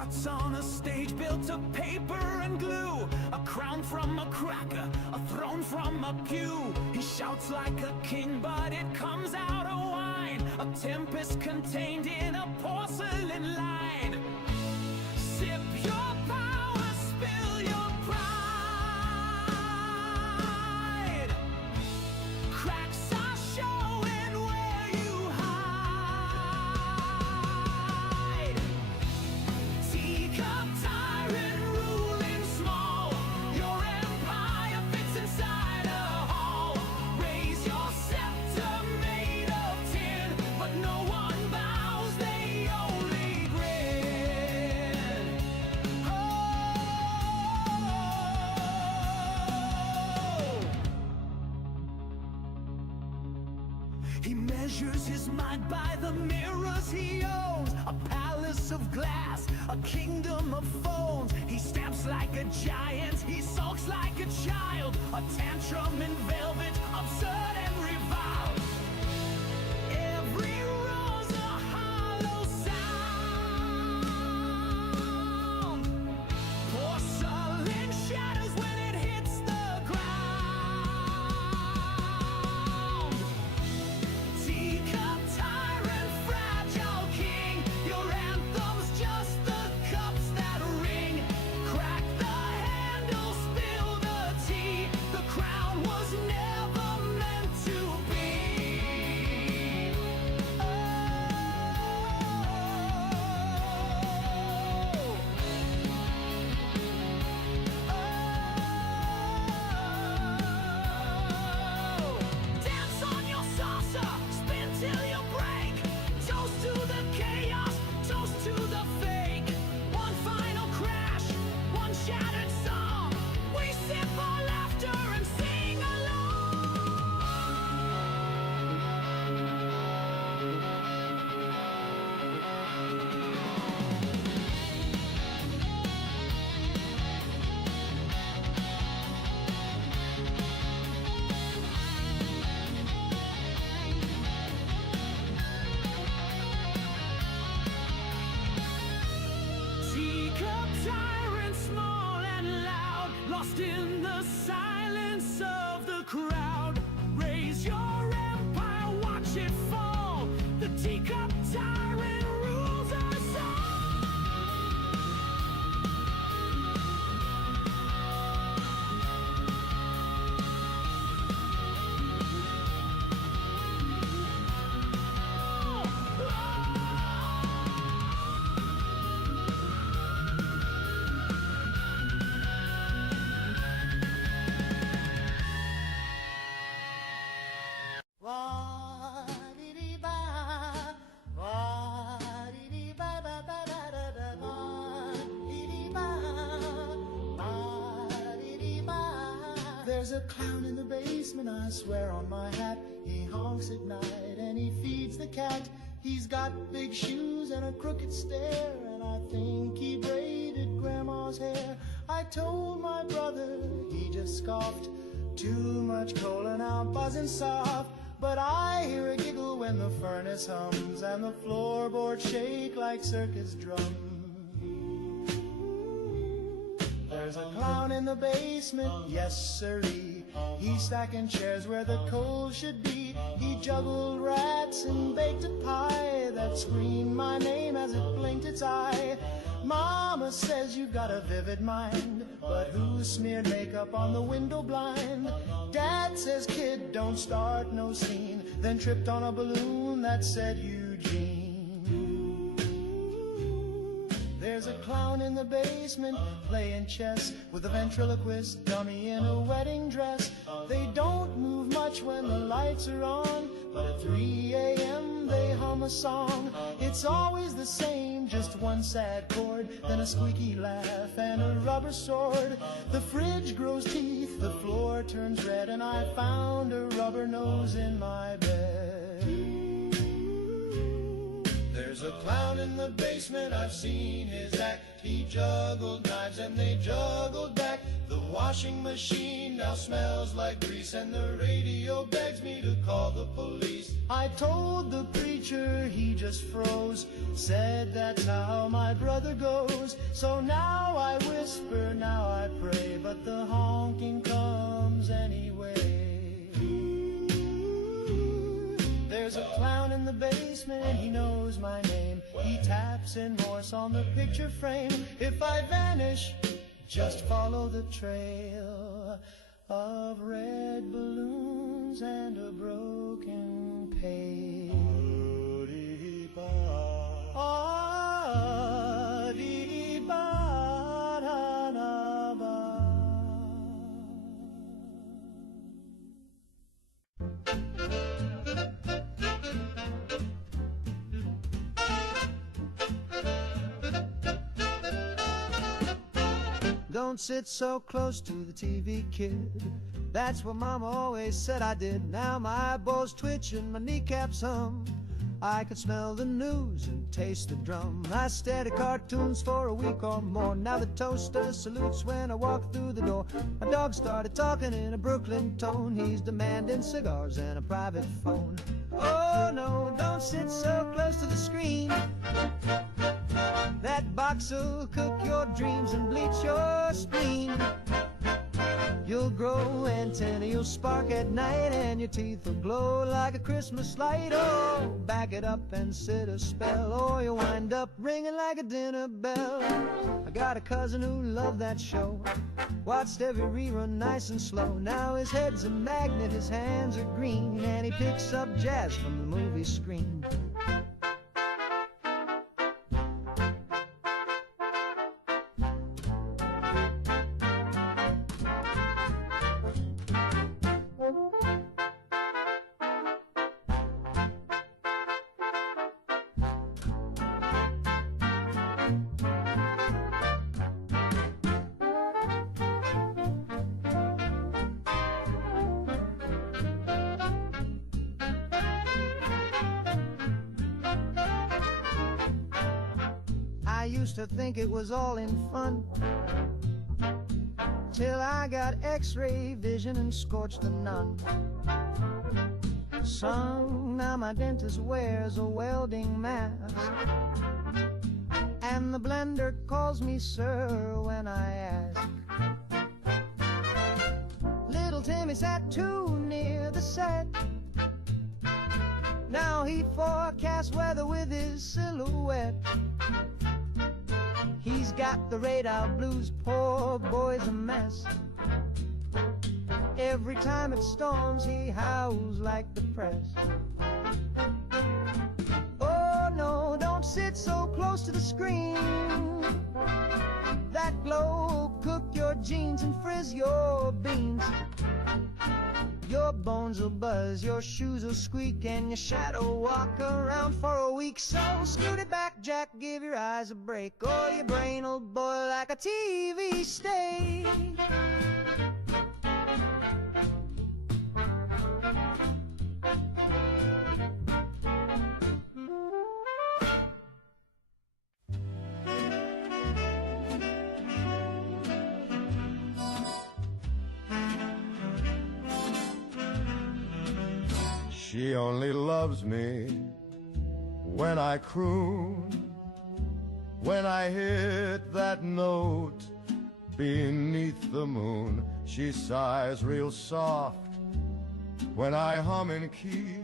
struts on a stage built of paper and glue, a crown from a cracker, a throne from a pew. He shouts like a king, but it comes out of wine, a tempest contained in a porcelain line. Sip your power, spill your pride. Cracks are showing where you hide. Teacup tyrant ruling small, your empire fits inside a hall. Raise your scepter made of tin, but no one bows, they only grin. Oh, he measures his mind by the mirrors he owns, a palace of glass, a kingdom of phones. He stamps like a giant, he sulks like a child, a tantrum in velvet, absurd and reviled. Every roar's a hollow sound. Porcelain shatters when it hits the ground. Teacup tyrant, fragile king, your anthem's just the cups that ring. Crack the handle, spill the tea, the crown was never meant to be. Dance on your saucer, spin till you break. Toast to the chaos, toast to the fake. One final crash, one shattered song. We sip our laughter and sing along. Teacup tyrant, small and loud, lost in the silence of the crowd. Raise your empire, watch it fall. The teacup tyrant rules us all. There's a clown in the basement, I swear on my hat. He honks at night and he feeds the cat. He's got big shoes and a crooked stare, and I think he braided grandma's hair. I told my brother, he just scoffed. Too much cola now buzzing soft. But I hear a giggle when the furnace hums and the floorboards shake like circus drums. There's a clown in the basement, yes sirree. He's stacking chairs where the coals should be. He juggled rats and baked a pie that screamed my name as it blinked its eye. Mama says you've got a vivid mind, but who smeared makeup on the window blind? Dad says, kid, don't start no scene, then tripped on a balloon that said Eugene. There's a clown in the basement playing chess with a ventriloquist dummy in a wedding dress. They don't move much when the lights are on, but at 3 a.m. they hum a song. It's always the same, just one sad chord, then a squeaky laugh and a rubber sword. The fridge grows teeth, the floor turns red, and I found a rubber nose in my bed. There's a clown in the basement, I've seen his act. He juggled knives and they juggled back. The washing machine now smells like grease, and the radio begs me to call the police. I told the preacher, he just froze, said that's how my brother goes. So now I whisper, now I pray, but the honking comes anyway. There's a clown in the basement, he knows my name. He taps in Morse on the picture frame. If I vanish, just follow the trail of red balloons and a broken pail. Don't sit so close to the TV, kid. That's what Mama always said I did. Now my eyeballs twitch and my kneecaps hum. I can smell the news and taste the drum. I stared at cartoons for a week or more. Now the toaster salutes when I walk through the door. My dog started talking in a Brooklyn tone. He's demanding cigars and a private phone. Oh no, don't sit so close to the screen. That box'll cook your dreams and bleach your spleen. You'll grow antennae, you'll spark at night, and your teeth will glow like a Christmas light. Oh, back it up and sit a spell, or you'll wind up ringing like a dinner bell. I got a cousin who loved that show, watched every rerun nice and slow. Now his head's a magnet, his hands are green, and he picks up jazz from the movie screen. I used to think it was all in fun, till I got x-ray vision and scorched the nun. Son, now my dentist wears a welding mask, and the blender calls me sir when I ask. Little Timmy sat too near the set. Now he forecasts weather with his silhouette. He's got the radar blues, poor boy's a mess. Every time it storms, he howls like the press. Oh no, don't sit so close to the screen. That glow cook your jeans and frizz your beans. Your bones will buzz, your shoes will squeak, and your shadow walk around for a week. So scoot it back, Jack, give your eyes a break, or your brain will boil like a TV steak. She only loves me when I croon, when I hit that note beneath the moon. She sighs real soft when I hum in key,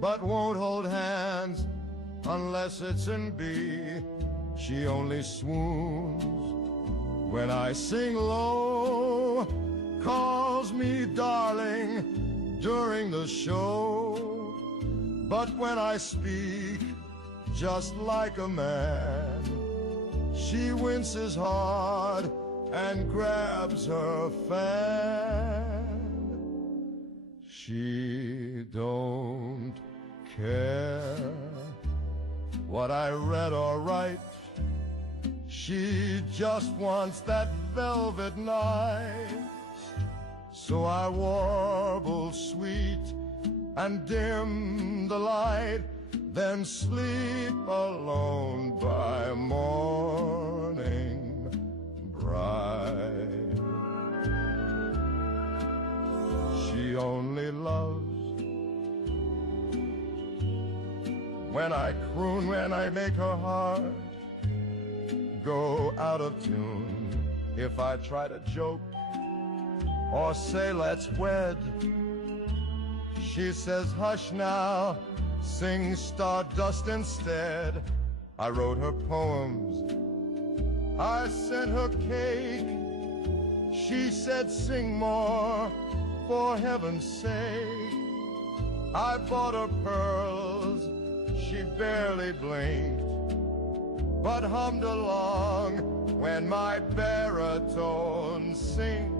but won't hold hands unless it's in B. She only swoons when I sing low, calls me darling during the show, but when I speak just like a man, she winces hard and grabs her fan. She don't care what I read or write. She just wants that velvet night. So I warble sweet and dim the light, then sleep alone by morning bright. when I croon, when I make her heart go out of tune. If I try to joke or say let's wed, she says hush now, sing Stardust instead. I wrote her poems, I sent her cake. She said sing more, for heaven's sake. I bought her pearls, she barely blinked, but hummed along when my baritone synced.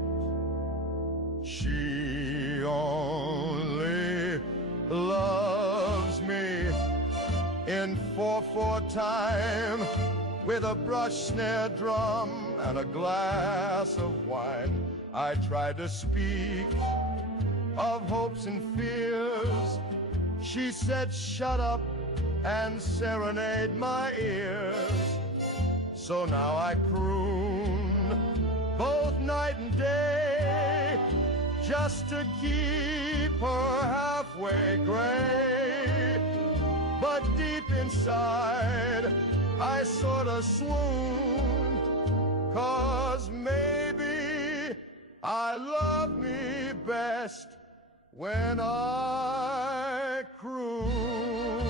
She only loves me in 4/4 time, with a brush, snare, drum, and a glass of wine. I tried to speak of hopes and fears. She said shut up and serenade my ears. So now I croon both night and day, just to keep her halfway gray. But deep inside I sort of swoon, 'cause maybe I love me best when I croon.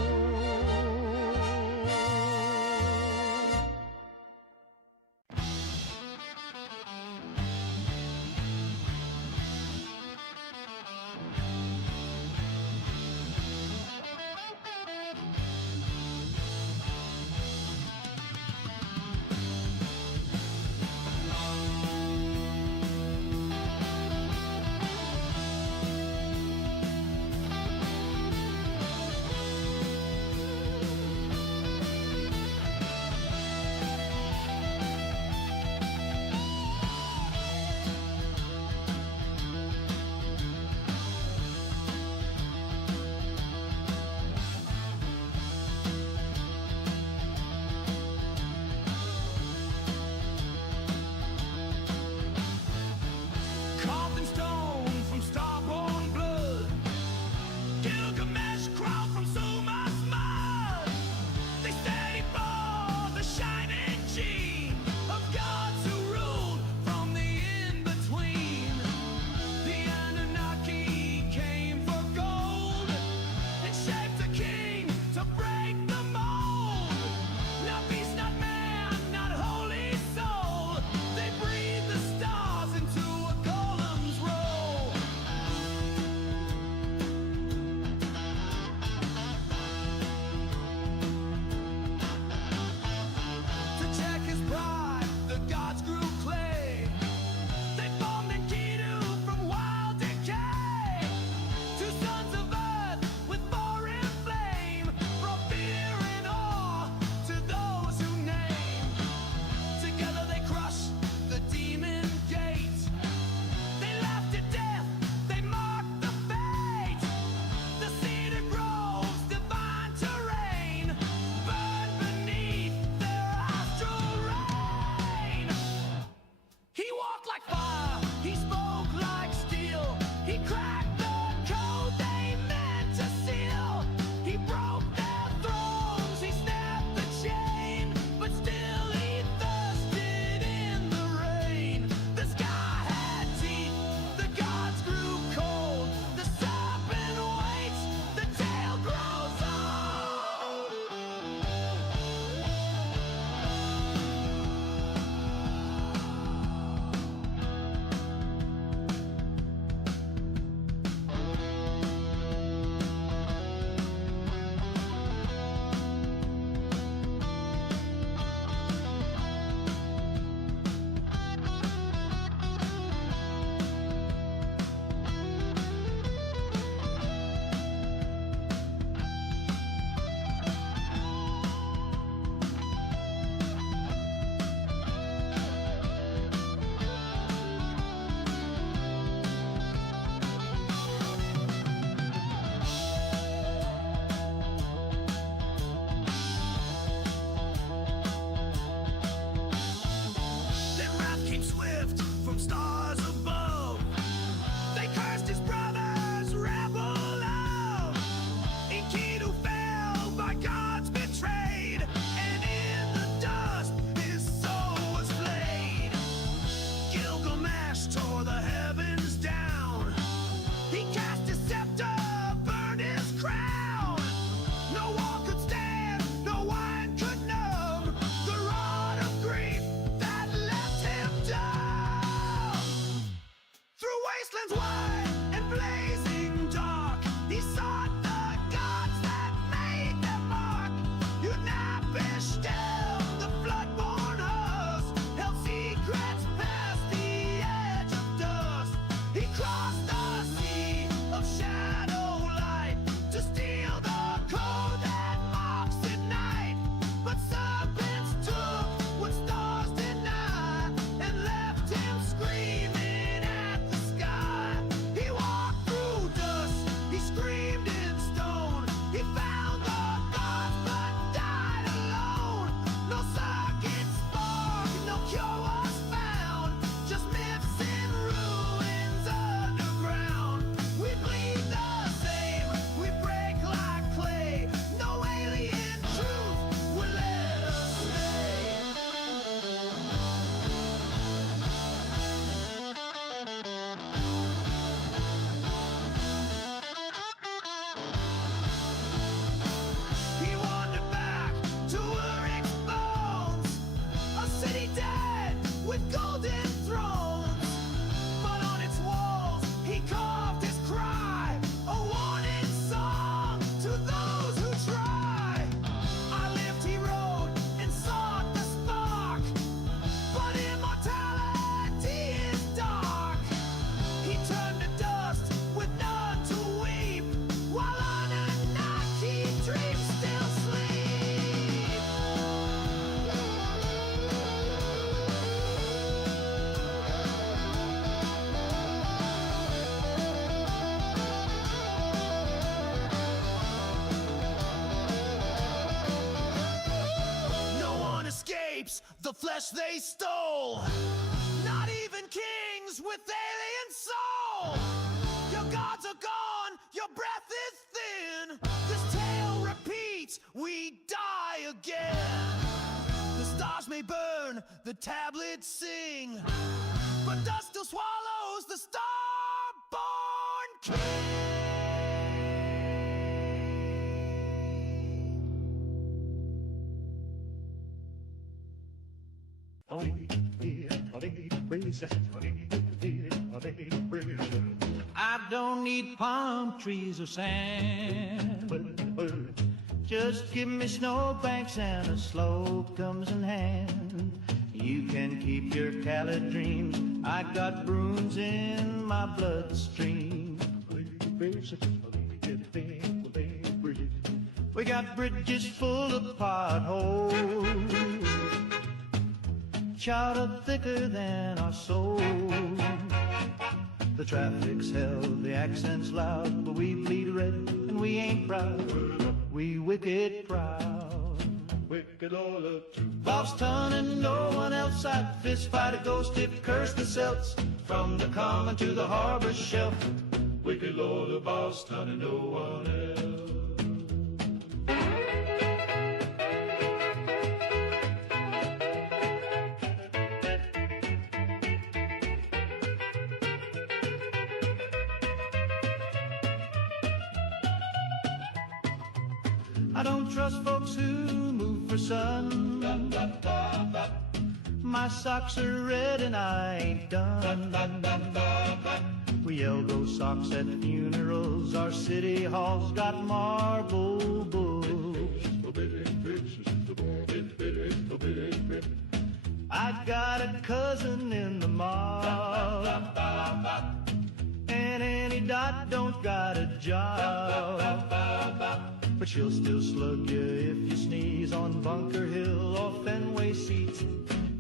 lands wide and blazing dark. He sought the gods that made their mark. Unabish down the floodborn host, held secrets past the edge of dust. He crossed the sea of shadow light to steal the code that mocks at night. But serpents took what stars deny and left him screaming at the sky. He walked through dust, he screamed in stone. He found the gods but died alone. No circuit spark, no cure was found. Just myths and ruins underground. We bleed the same, we break like clay. No alien truth will let us stay. He wandered back to Urik's bones, a city dead with golden thrones. But on its walls he carved his cry, a warning song to those who try. I lived, he wrote, and sought the spark, but immortality is dark. He turned to dust with none to weep, while Anunnaki dreams still sleep. No one escapes the flesh they stole, not even kings with alien soul. Your gods are gone, your breath is thin. This tale repeats, we die again. The stars may burn, the tablets sing, but dust still swallows the star-born king. I don't need palm trees or sand. Just give me snowbanks and a slope comes in hand. You can keep your callid dreams. I got bruins in my bloodstream. We got bridges full of potholes, chowder thicker than our souls. The traffic's hell, the accent's loud, but we bleed red and we ain't proud. We wicked proud. Wicked all up to Boston and no one else. I'd fist fight a ghost if curse the Celts from the common to the harbor shelf. Wicked Lord of Boston and no one else. I don't trust folks who move for sun. My socks are red and I ain't done. We yell those socks at funerals. Our city hall's got marble bulls. I got a cousin in the mob, and Annie Dot don't got a job, but she'll still slug you if you sneeze on Bunker Hill or Fenway seats.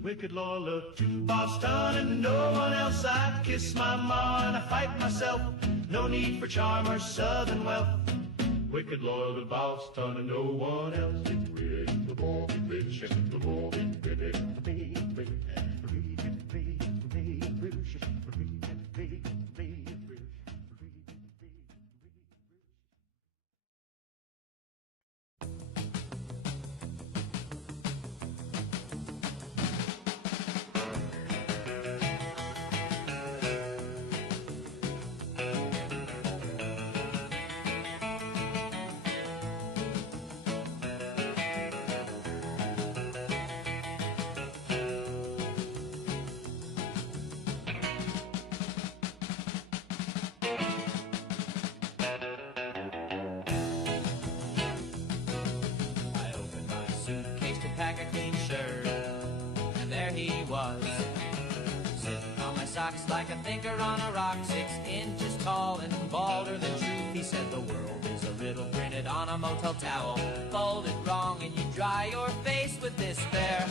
Wicked Lord, look to Boston and no one else. I'd kiss my ma and I fight myself. No need for charm or southern wealth. Wicked Lord of Boston and no one else. If we ain't the more rich and the more rocks like a thinker on a rock, 6 inches tall and balder than truth. He said the world is a riddle printed on a motel towel, folded wrong and you dry your face with despair.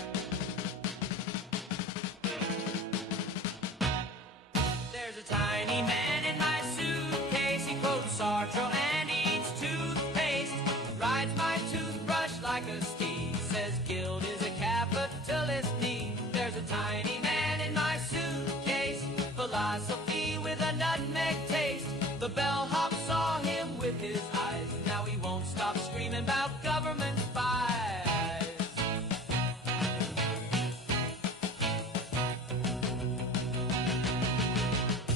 There's a tiny man in my suitcase, he quotes Sartre and eats toothpaste, rides my toothbrush like a steed, says guilt is a capitalist need. There's a tiny man in my suitcase, philosophy with a nutmeg taste. The bellhop saw him with his eyes, now he won't stop screaming about government spies.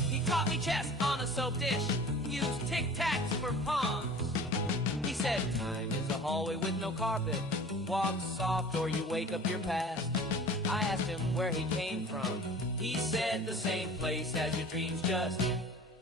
He taught me chess on a soap dish, used tic-tacs for pawns. He said time is a hallway with no carpet, walk soft or you wake up your past. I asked him where he came from, he said the same place as your dreams, just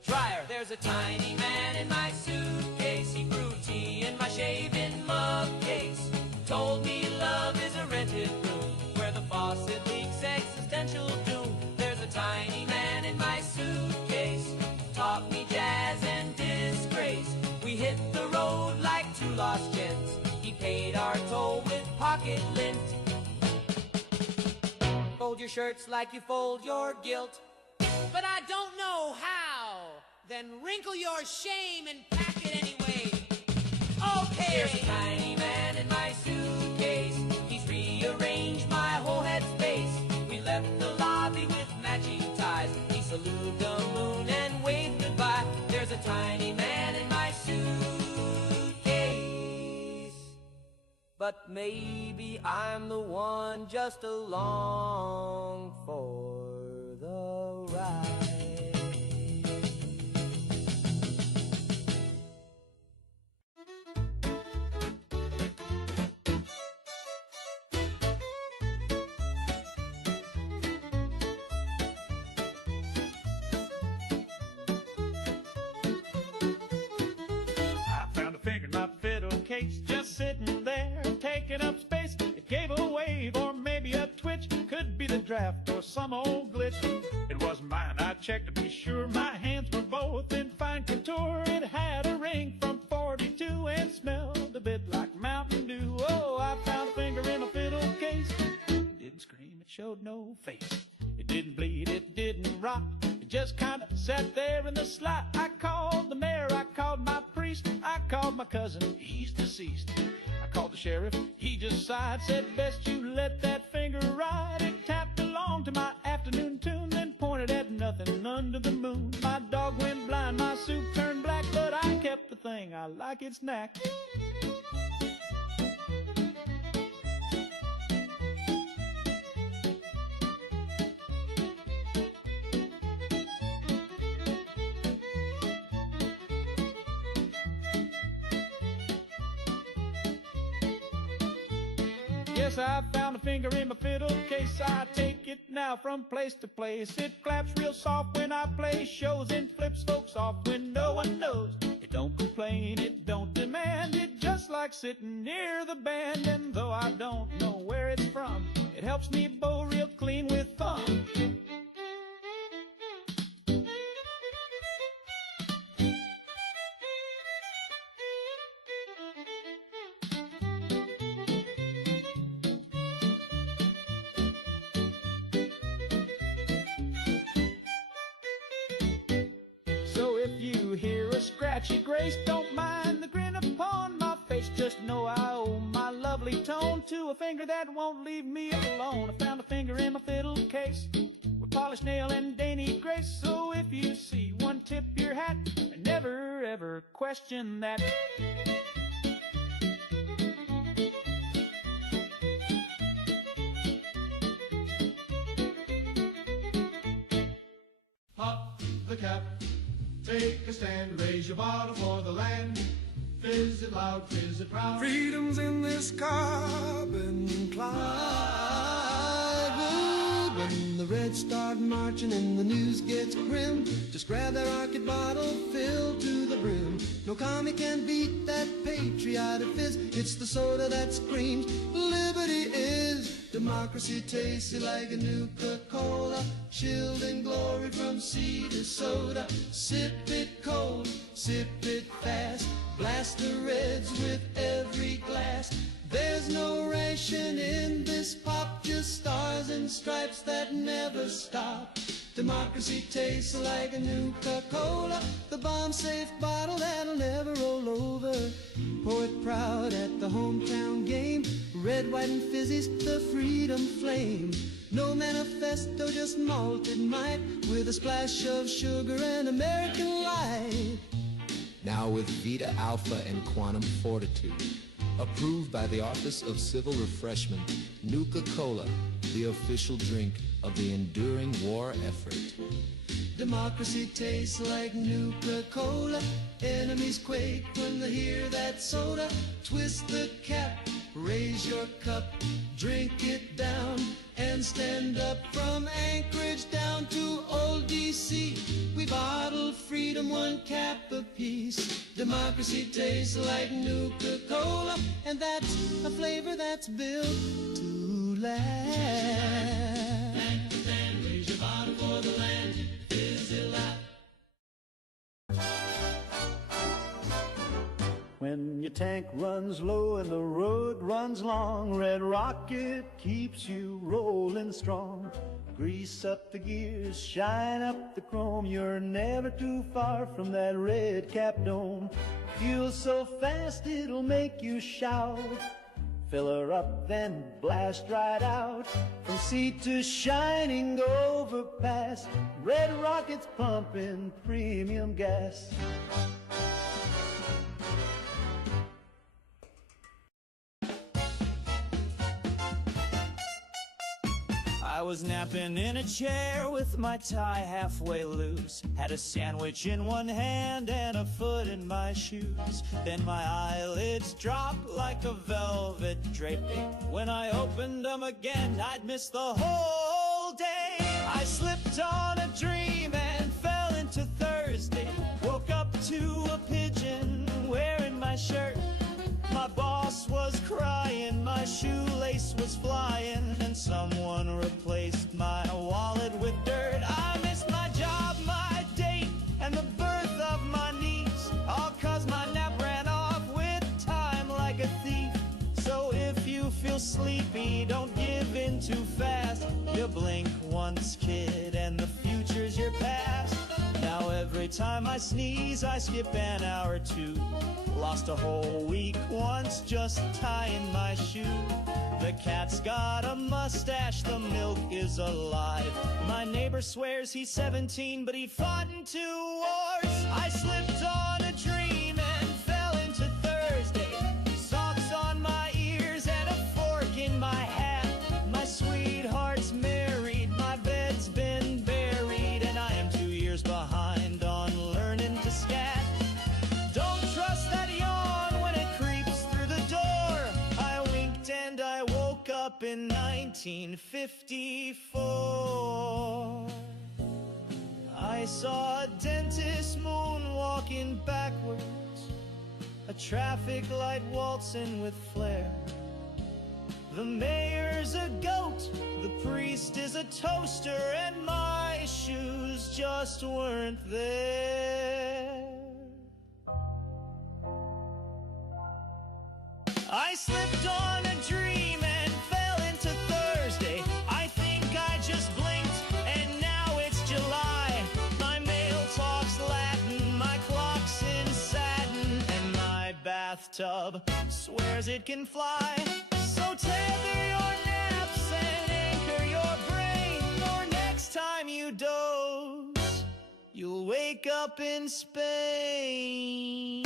try her. There's a tiny man in my suitcase, he brewed tea in my shaving mug case, told me love is a rented room where the faucet leaks existential doom. There's a tiny man in my suitcase, taught me jazz and disgrace. We hit the road like two lost gents, he paid our toll with pocket lint. Fold your shirts like you fold your guilt, but I don't know how. Then wrinkle your shame and pack it anyway. Okay. There's a tiny man in my suitcase, he's rearranged my whole headspace. We left the lobby with matching ties, he saluted the moon and waved goodbye. There's a tiny man in my suitcase, but maybe I'm the one just along for the ride. Finger in my fiddle case, just sitting there, taking up space. It gave a wave or maybe a twitch, could be the draft or some old glitch. It wasn't mine, I checked to be sure. My hands were both in fine contour. It had a ring from 42 and smelled a bit like Mountain Dew. Oh, I found a finger in my fiddle case. It didn't scream, it showed no face. It didn't bleed, it didn't rot. It just kind of sat there in the slot. I called the mayor, I called my priest, I called my cousin, he's deceased. I called the sheriff, he just sighed, said best you let that finger ride. It tapped along to my afternoon tune, then pointed at nothing under the moon. My dog went blind, my soup turned black, but I kept the thing, I like its knack. Yes, I found a finger in my fiddle case. I take it now from place to place. It claps real soft when I play shows and flips folks off when no one knows. It don't complain, it don't demand. It just like sitting near the band. And though I don't know where it's from, it helps me bow real clean with thumb. Scratchy grace, don't mind the grin upon my face. Just know I owe my lovely tone to a finger that won't leave me alone. I found a finger in my fiddle case with polished nail and dainty grace. So if you see one, tip your hat and never ever question that. Pop the cap, take a stand, raise your bottle for the land. Fizz it loud, fizz it proud. Freedom's in this carbon cloud. When the Reds start marching and the news gets grim, just grab that rocket bottle filled to the brim. No commie can beat that patriotic fizz. It's the soda that screams liberty is Democracy tastes like a Nuka-Cola, chilled in glory from sea to soda. Sip it cold, sip it fast, blast the reds with every glass. There's no ration in this pop, just stars and stripes that never stop. Democracy tastes like a Nuka-Cola, the bomb-safe bottle that'll never roll over. Pour it proud at the hometown game, red, white, and fizzy's the freedom flame. No manifesto, just malted might, with a splash of sugar and American light. Now with Vita Alpha and Quantum Fortitude. Approved by the Office of Civil Refreshment, Nuka-Cola, the official drink of the enduring war effort. Democracy tastes like Nuka-Cola. Enemies quake when they hear that soda. Twist the cap, raise your cup, drink it down, and stand up. From Anchorage down to old D.C., we bottle freedom, one cap apiece. Democracy tastes like Nuka-Cola, and that's a flavor that's built to last. And raise your bottle for the land. When your tank runs low and the road runs long, Red Rocket keeps you rolling strong. Grease up the gears, shine up the chrome, you're never too far from that red cap dome. Fuel so fast it'll make you shout. Fill her up, then blast right out. From sea to shining overpass, Red Rocket's pumping premium gas. I was napping in a chair with my tie halfway loose. Had a sandwich in one hand and a foot in my shoes. Then my eyelids dropped like a velvet draping. When I opened them again, I'd missed the whole day. I slipped on a dream and fell into Thursday. Woke up to a pigeon wearing my shirt. My boss was crying, my shoelace was flying, and someone replaced my wallet with dirt. I missed my job, my date, and the birth of my niece, all 'cause my nap ran off with time like a thief. So if you feel sleepy, don't give in too fast. You blink once, kid, and the future's your past. Now every time I sneeze, I skip an hour or two. Lost a whole week once just tying my shoe. The cat's got a mustache, the milk is alive. My neighbor swears he's 17, but he fought in 2 wars. I slipped on a dream and fell into Thursday. Socks on my ears and a fork in my hat. My sweetheart's married, my bed's been buried, and I am 2 years behind on learning to scat. Don't trust that yawn when it creeps through the door. I winked and I woke up in 1954. I saw a dentist moonwalking backwards, a traffic light waltzing with flair. The mayor's a goat, the priest is a toaster, and my shoes just weren't there. I slipped on a dream and fell into Thursday. I think I just blinked and now it's July. My mail talks Latin, my clock's in satin, and my bathtub swears it can fly. So tether your naps and anchor your brain, or next time you doze, you'll wake up in Spain.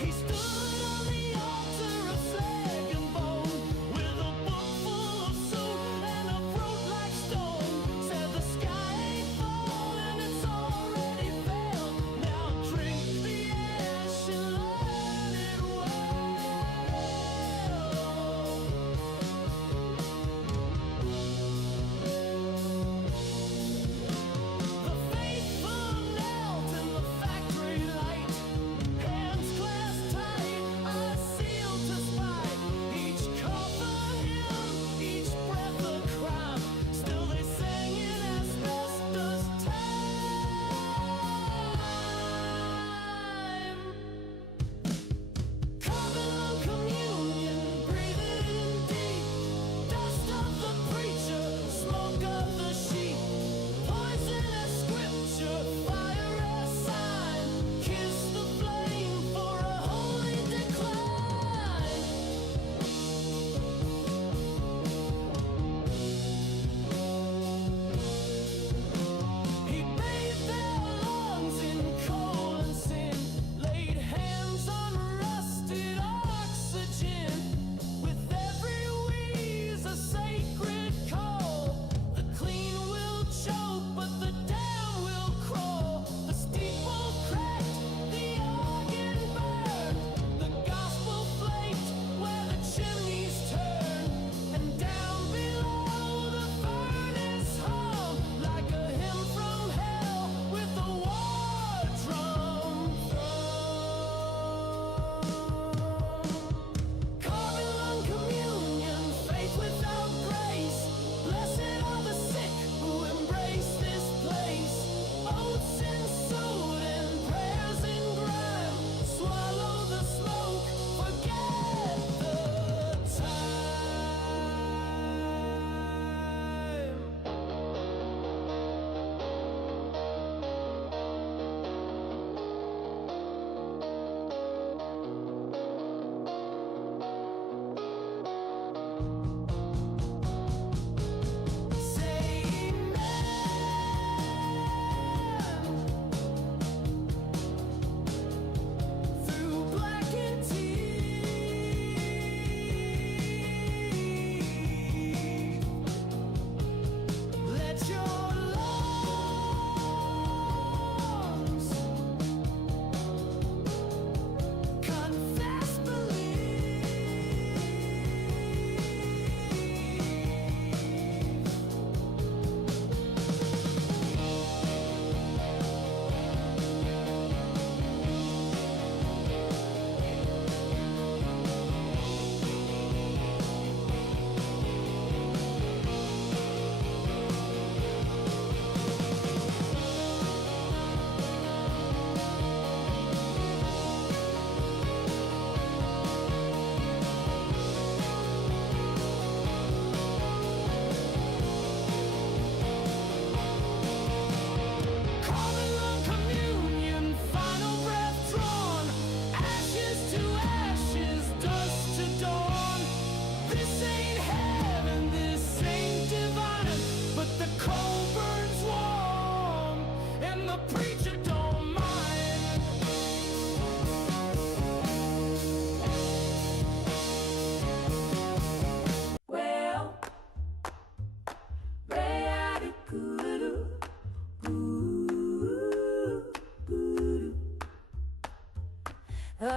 He stood on the altar of flesh and bone, with a book full of soap and a throat like stone.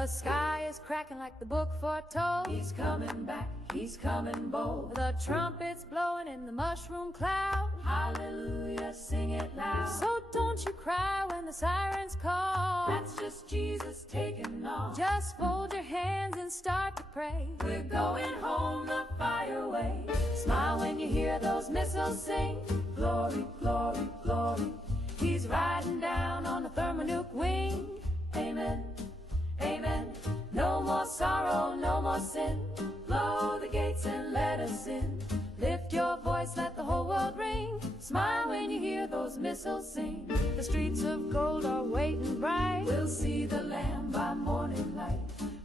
The sky is cracking like the book foretold. He's coming back, he's coming bold. The trumpet's blowing in the mushroom cloud. Hallelujah, sing it loud. So don't you cry when the sirens call. That's just Jesus taking off. Just fold your hands and start to pray. We're going home the fire way. Smile when you hear those missiles sing. Glory, glory, glory. He's riding down on the thermonuke wing. Amen, amen. No more sorrow, no more sin. Blow the gates and let us in. Lift your voice, let the whole world ring. Smile when you hear those missiles sing. The streets of gold are waiting bright. We'll see the Lamb by morning light.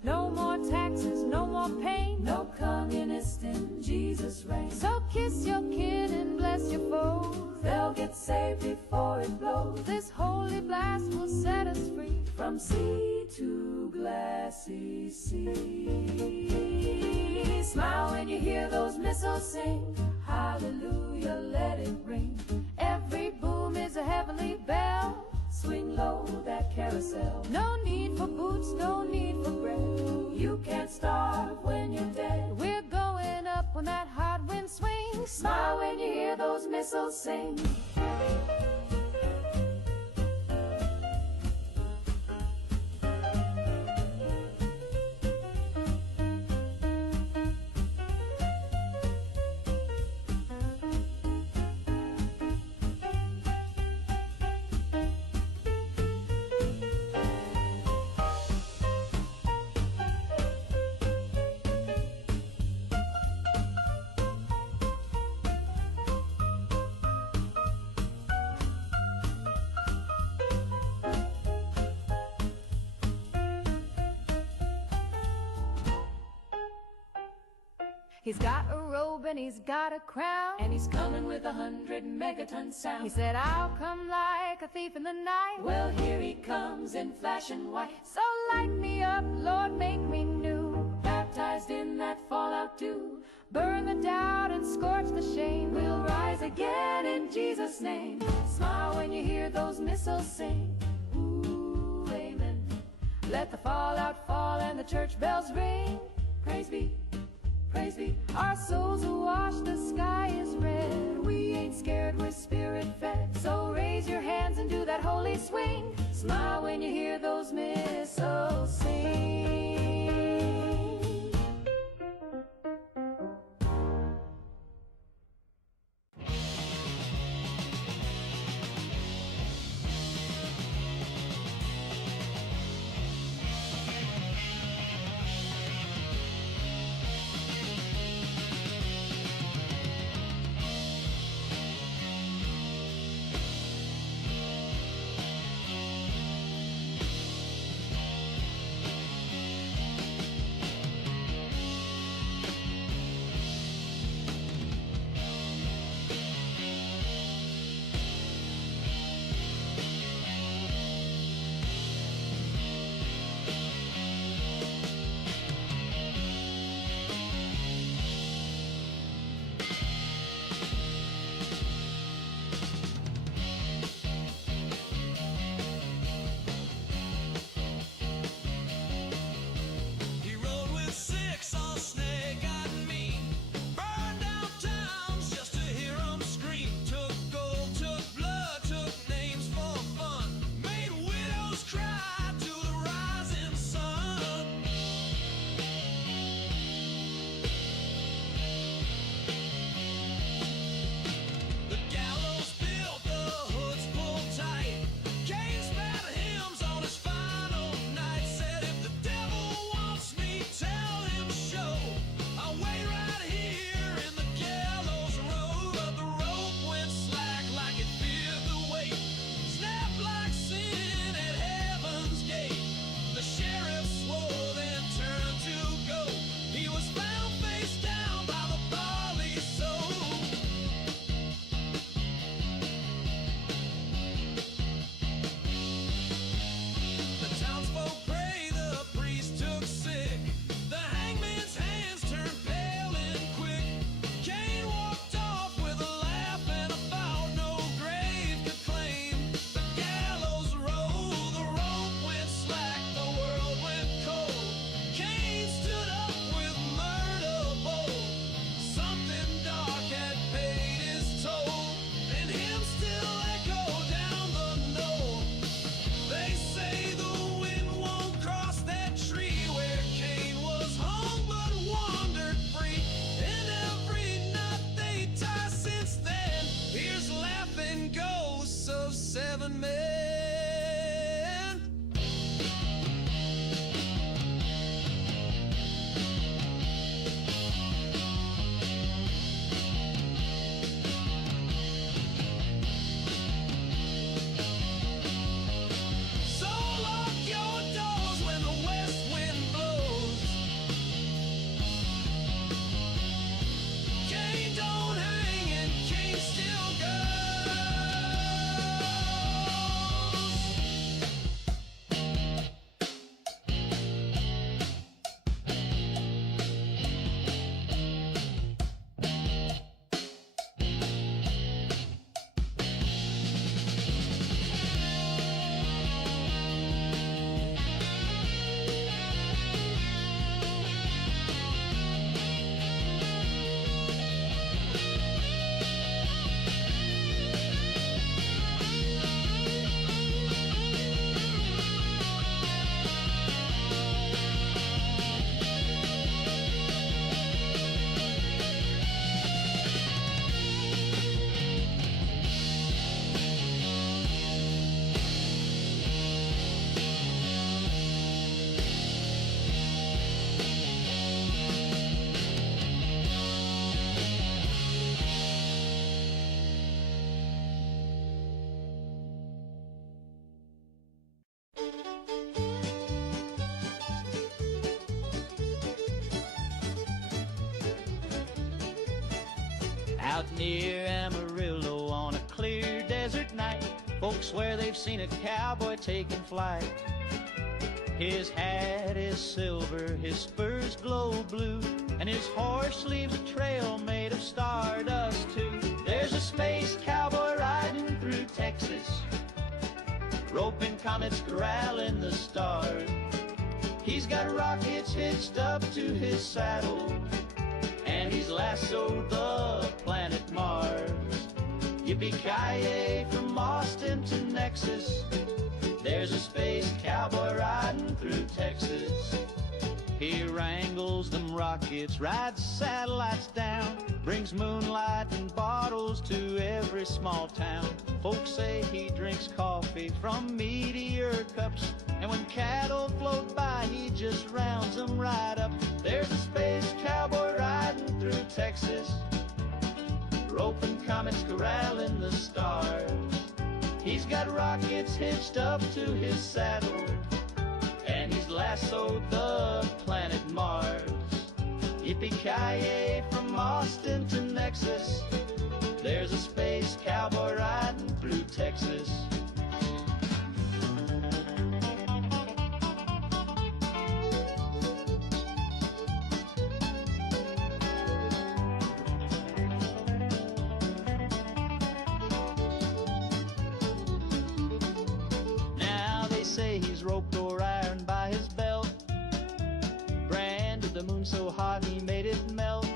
No more taxes, no more pain. No communist in Jesus' reign. So kiss your kid and bless your foes. They'll get saved before it blows. This holy blast will set us free from sea to glassy sea. Smile when you hear those missiles sing. Hallelujah, let it ring. Every boom is a heavenly bell. Swing low that carousel. No need for boots, no need for bread. You can't starve when you're dead. We're going up when that hot wind swings. Smile when you hear those missiles sing. He's got a robe and he's got a crown, and he's coming with 100 megaton sound. He said, I'll come like a thief in the night. Well, here he comes in flashing white. So light me up, Lord, make me new. Baptized in that fallout dew. Burn the doubt and scorch the shame. We'll rise again in Jesus' name. Smile when you hear those missiles sing. Ooh, amen. Let the fallout fall and the church bells ring. Praise be. Praise be, our souls are washed, the sky is red. We ain't scared, we're spirit fed. So raise your hands and do that holy swing. Smile when you hear those missiles sing. one man. So lock your doors when the west wind blows. Cane don't hang and cane still goes. Out near Amarillo on a clear desert night, folks swear they've seen a cowboy taking flight. His hat is silver, his spurs glow blue, and his horse leaves a trail made of stardust too. There's a space cowboy riding through Texas, roping comets, corralling the stars. He's got rockets hitched up to his saddle, and he's lassoed the planet Mars. Yippee-ki-yay from Austin to Nexus, there's a space cowboy riding through Texas. He wrangles them rockets, rides satellites down, brings moonlight and bottles to every small town. Folks say he drinks coffee from meteor cups, and when cattle float by, he just rounds them right up. There's a space cowboy riding through Texas, roping comets, corralling the stars. He's got rockets hitched up to his saddle, and he's lassoed the planet Mars. Yippee-ki-yay from Austin to Nexus, there's a space cowboy riding through Texas. Now they say he's roped or ironed by his belt, branded the moon so hot he made it melt.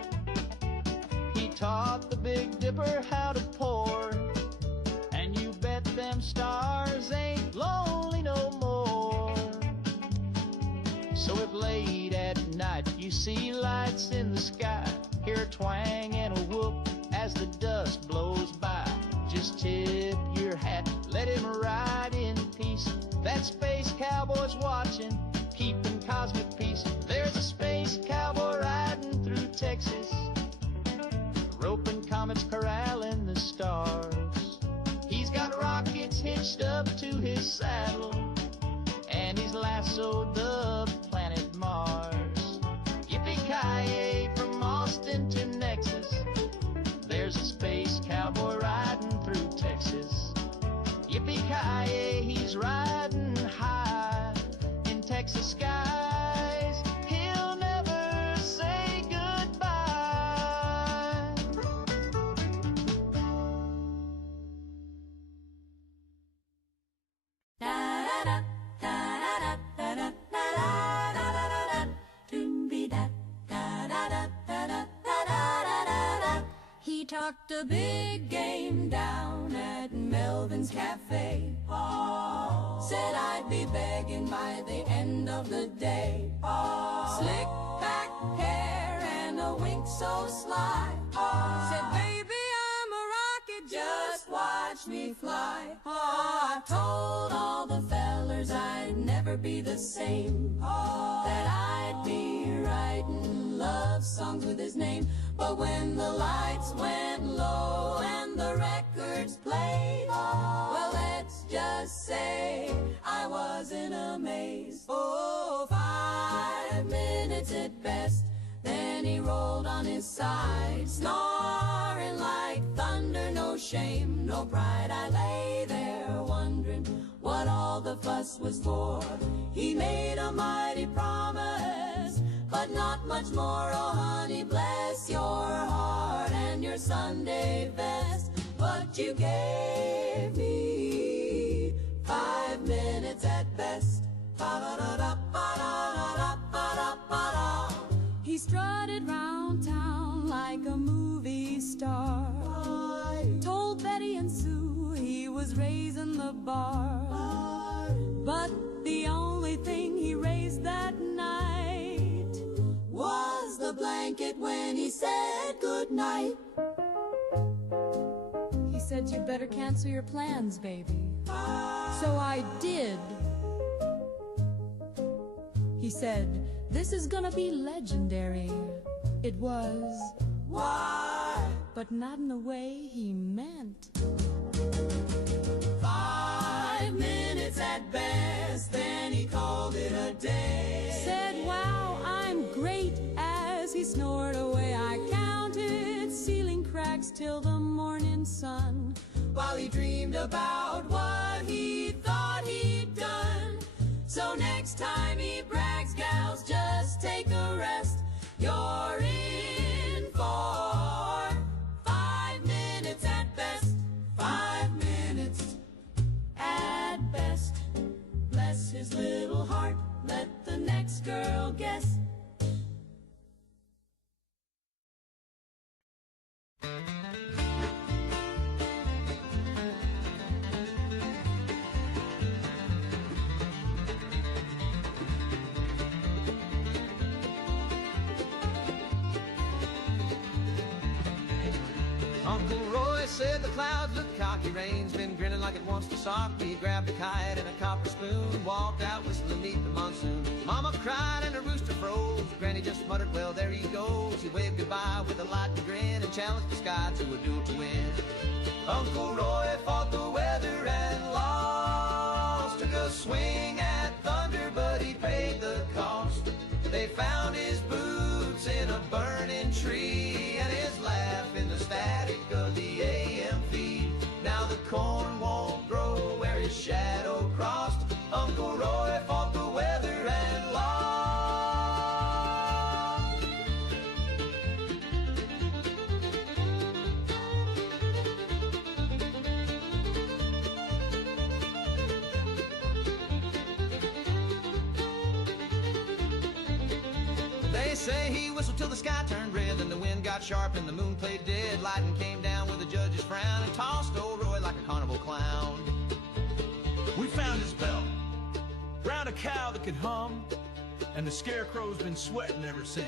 He taught the Big Dipper how to pour, and you bet them stars ain't lonely no more. So if late at night you see lights in the sky, hear a twang and a whoop as the dust blows by, just tip your hat, let him ride in peace. That space cowboy's watching, keeping cosmic peace. There's a space cowboy riding through Texas, roping comets, corralling the stars. He's got rockets hitched up to his saddle, and he's lassoed the planet Mars. Yippee-ki-yay from Austin to Nexus, there's a space cowboy riding through Texas. Yippee-ki-yay, he's riding high in Texas skies. He'll never say goodbye. He talked a big game down at Melvin's Cafe. Said I'd be begging by the end of the day. Slick back hair and a wink so sly. Said, baby, I'm a rocket, just watch me fly. the same. That I'd be writing love songs with his name. But when the lights went low and the records played, well, let's just say I was in a maze. Oh, 5 minutes at best. Then he rolled on his side, snoring like thunder, no shame, no pride. I lay there wondering what all the fuss was for. He made a mighty promise, but not much more. Oh, honey, bless your heart and your Sunday best. But you gave me 5 minutes at best. He strutted round town like a movie star. Told Betty and Sue he was raising the bar. But the only thing he raised that night was the blanket when he said goodnight. He said, you better cancel your plans, baby. So I did. He said, this is gonna be legendary. It was. Why? But not in the way he meant. 5 minutes at best, then he called it a day. Said, wow, I'm great. As he snored away, I counted ceiling cracks till the morning sun, while he dreamed about what he thought he'd done. So next time he brags, gals, just take a rest. You're in for 5 minutes at best. 5 minutes at best. Bless his little heart, let the next girl guess. Uncle Roy said the clouds look cocky, rain's been grinning like it wants to sock me. He grabbed a kite and a copper spoon, walked out whistling neath the monsoon. Mama cried and a rooster froze. Granny just muttered, well, there he goes. He waved goodbye with a lightning grin and challenged the sky to a duel to win. Uncle Roy fought the weather and lost. Took a swing at thunder, but he paid the cost. They found his boots in a burning tree and his laugh in the static of the AM feed. Now the corn won't grow where his shadow crossed. Uncle Roy fought the weather and lost. They say he whistled till the sky turned red, then the wind got sharp and the moon played dead. Lightning came down with a judge's frown and tossed old Roy like a carnival clown. We found his belt, round a cow that could hum, and the scarecrow's been sweating ever since.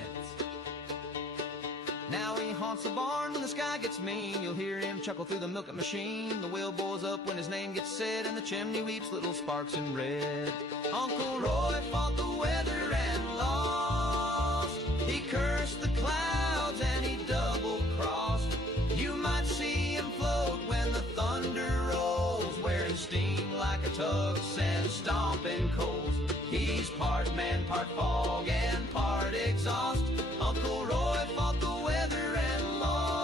Now he haunts the barn when the sky gets mean. You'll hear him chuckle through the milking machine. The wheel boils up when his name gets said, and the chimney weeps little sparks in red. Uncle Roy fought the weather and lost. He cursed the clouds and he double-crossed. You might see him float when the thunder rolls, wearing steam like a tux and stomping coals. He's part man, part fog, and part exhaust. Uncle Roy fought the weather and lost.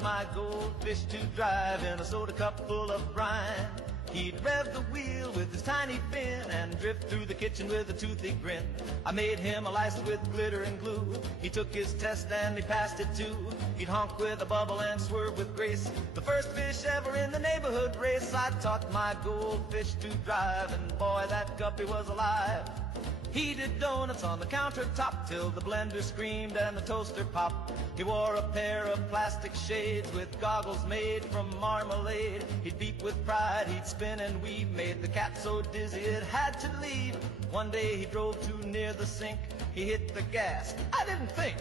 taught my goldfish to drive in a soda cup full of brine. He'd rev the wheel with his tiny fin and drift through the kitchen with a toothy grin. I made him a license with glitter and glue. He took his test and he passed it too. He'd honk with a bubble and swerve with grace. The first fish ever in the neighborhood race. I taught my goldfish to drive, and boy, that guppy was alive. He did donuts on the countertop till the blender screamed and the toaster popped. He wore a pair of plastic shades with goggles made from marmalade. He'd beat with pride, he'd spin and weave, made the cat so dizzy it had to leave. One day he drove too near the sink, he hit the gas. I didn't think.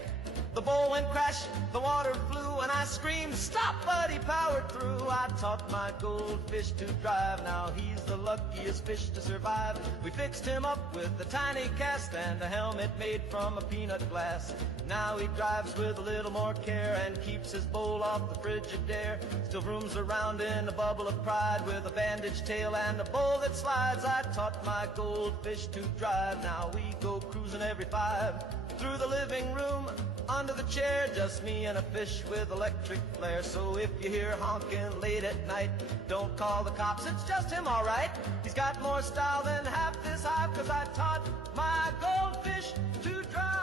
The bowl went crash, the water flew, and I screamed, "Stop!" but he powered through. I taught my goldfish to drive, now he's the luckiest fish to survive. We fixed him up with a tiny cast and a helmet made from a peanut glass. Now he drives with a little more care and keeps his bowl off the Frigidaire. Still roams around in a bubble of pride with a bandaged tail and a bowl that slides. I taught my goldfish to drive, now we go cruising every 5. Through the living room, under the chair, just me and a fish with electric flare. So if you hear honking late at night, don't call the cops, it's just him, all right. He's got more style than half this hive, 'cause I taught my goldfish to drive.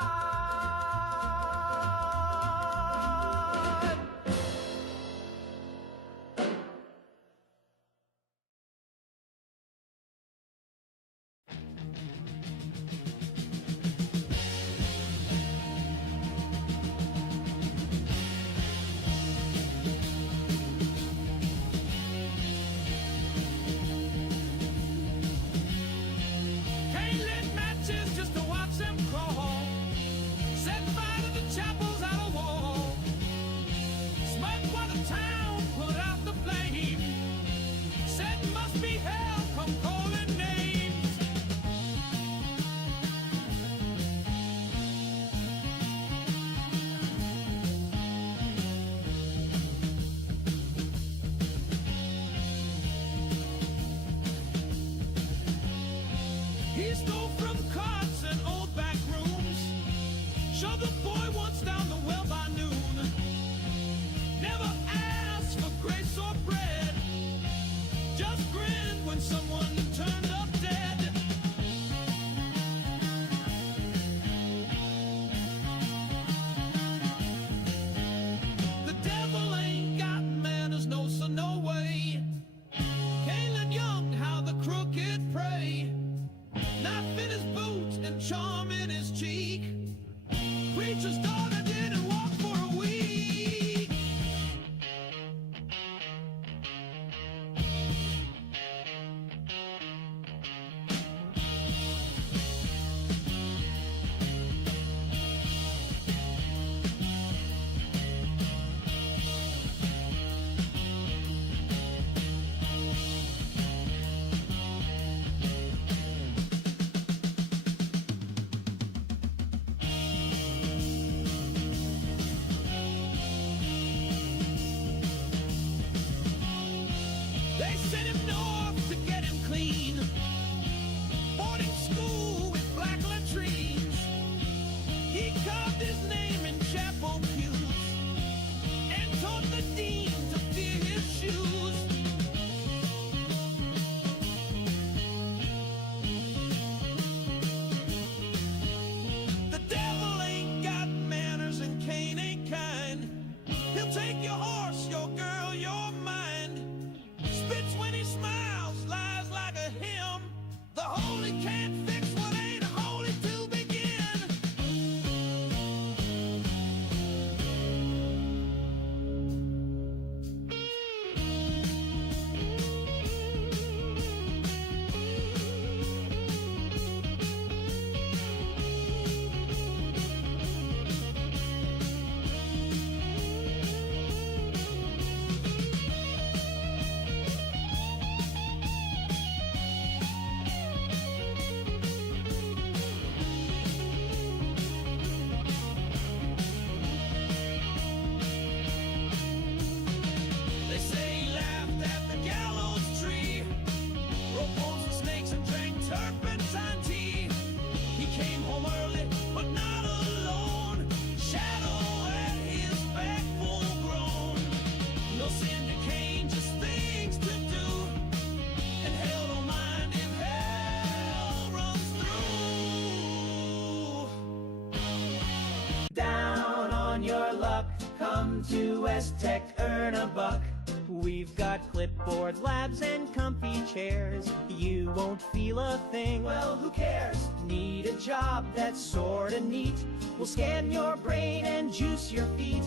Come to West Tech, earn a buck. We've got clipboard labs and comfy chairs. You won't feel a thing. Well, who cares? Need a job that's sorta neat. We'll scan your brain and juice your feet.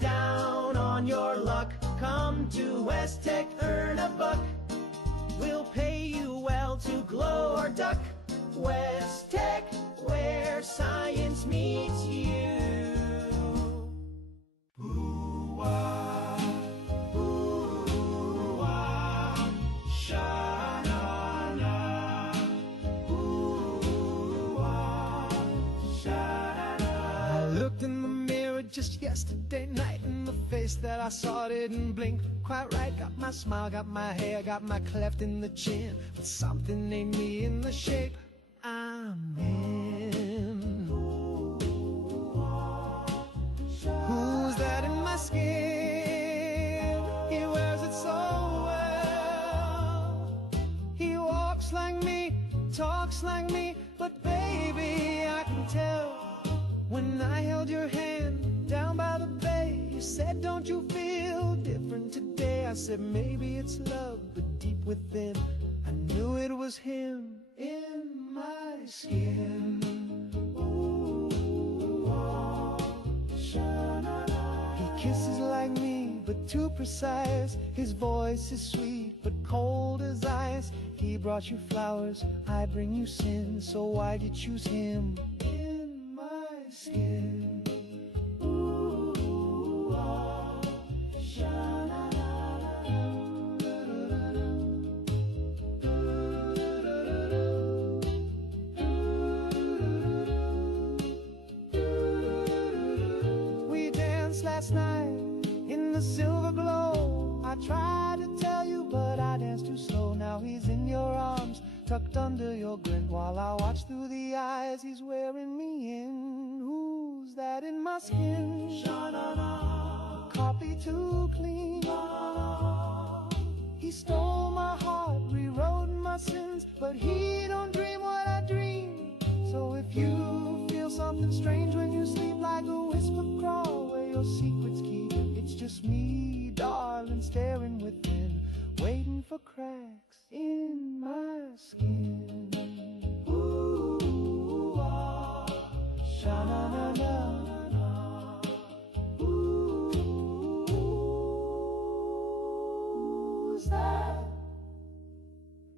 Down on your luck, come to West Tech, earn a buck. We'll pay you well to glow or duck. West Tech, where science meets you. Ooh-wah, ooh-wah, sha-na-na. Ooh-wah, sha-na-na. I looked in the mirror just yesterday night, and the face that I saw didn't blink quite right. Got my smile, got my hair, got my cleft in the chin, but something ain't me in the shape I'm in. Who's that in my skin? He wears it so well. He walks like me, talks like me, but baby, I can tell. When I held your hand down by the bay, you said, don't you feel different today? I said, maybe it's love, but deep within, I knew it was him in my skin. Ooh, oh, sha-na-na. He kisses like me, but too precise. His voice is sweet, but cold as ice. He brought you flowers, I bring you sin. So why'd you choose him in my skin? Ooh, oh, we danced last night in the silver glow. I tried to tell you, but I danced too slow. Now he's in your arms, tucked under your grin, while I watch through the eyes he's wearing me in. Who's that in my skin? Sha-na-na. Copy too clean. La-la-la. He stole my heart, rewrote my sins, but he don't dream what I dream. So if you feel something strange when you sleep, like a whisper crawl where your secrets keep, it's just me, darling, staring within, waiting for cracks in my skin. Ooh, ah, sha-na-na-na. Who's that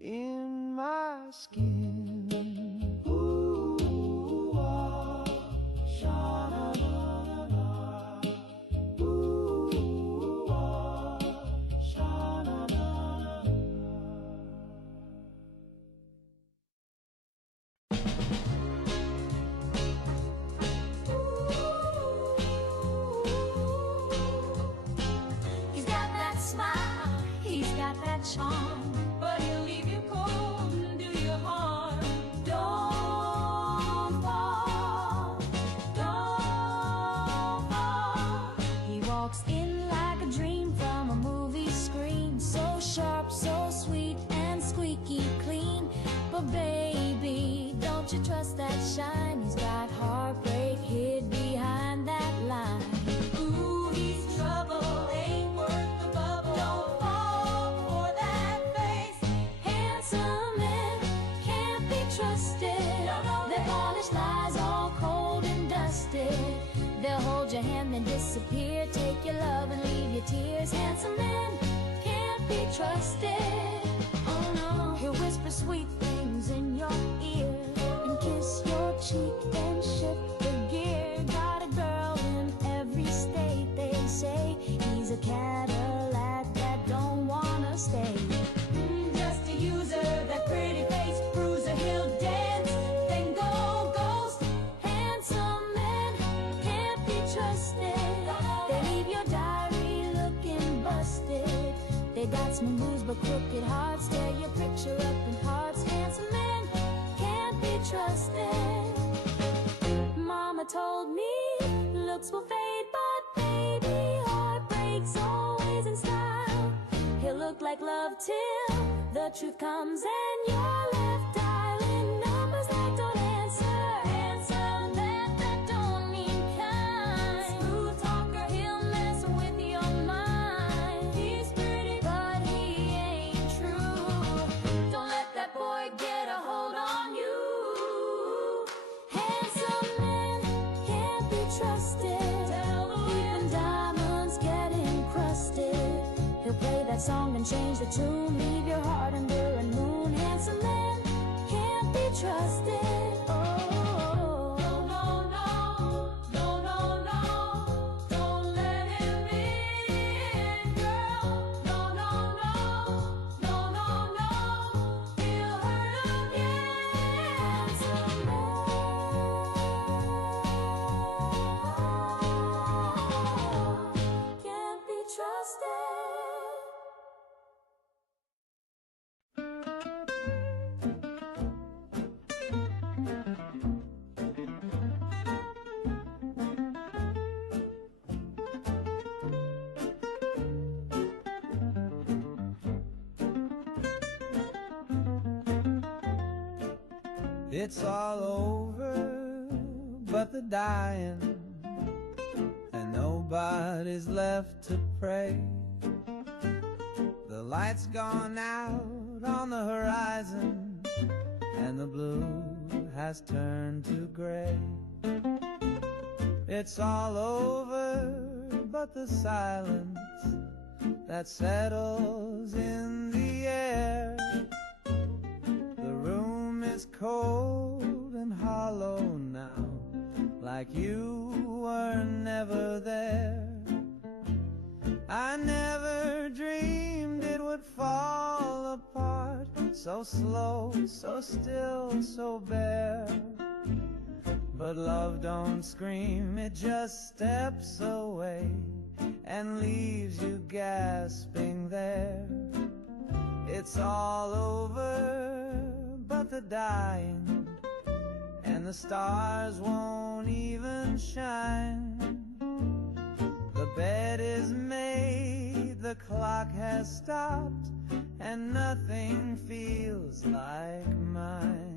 in my skin? Ooh, ah, sha-na-na-na. Ooh, ah, sha-na-na-na. He's got that smile, he's got that charm, but he'll leave you cold and do you harm. Don't fall, don't fall. He walks in like a dream from a movie screen, so sharp, so sweet, and squeaky clean. But baby, don't you trust that shine? He's got heartbreak hid behind that line. Ooh, he's trouble, ain't worth the bubble. Don't fall for that face. Handsome men can't be trusted. Their polished lies all cold and dusted. They'll hold your hand then disappear, take your love and leave your tears. Handsome men can't be trusted. Oh no, he'll whisper sweet things in your ear and kiss your cheek, then shift the gear. Got a girl in every state, they say. He's a Cadillac that don't wanna stay. Just a user, that pretty face bruiser, he'll dance, then go ghost. Handsome men can't be trusted. They leave your diary looking busted. They got smooth moves but crooked hearts, tear your picture up in parts. Handsome men can't be trusted. Mama told me looks will fade, but baby, heartbreak's always in style. He'll look like love till the truth comes and you're left dialing numbers that don't answer. Answer that don't mean kind. Smooth talker, he'll that song and change the tune. Leave your heart under a moon. Handsome man can't be trusted. Oh, no, no, no, no, no, no. Don't let him in, girl. No, no, no, no, no, no. He'll hurt again. Handsome man can't be trusted. It's all over but the dying, and nobody's left to pray. The light's gone out on the horizon, and the blue has turned to gray. It's all over but the silence that settles in the air. The room is cold and hollow now, like you were never there. I never dreamed it would fall apart, so slow, so still, so bare. But love don't scream, it just steps away and leaves you gasping there. It's all over but the dying, and the stars won't even shine. The bed is made, the clock has stopped, and nothing feels like mine.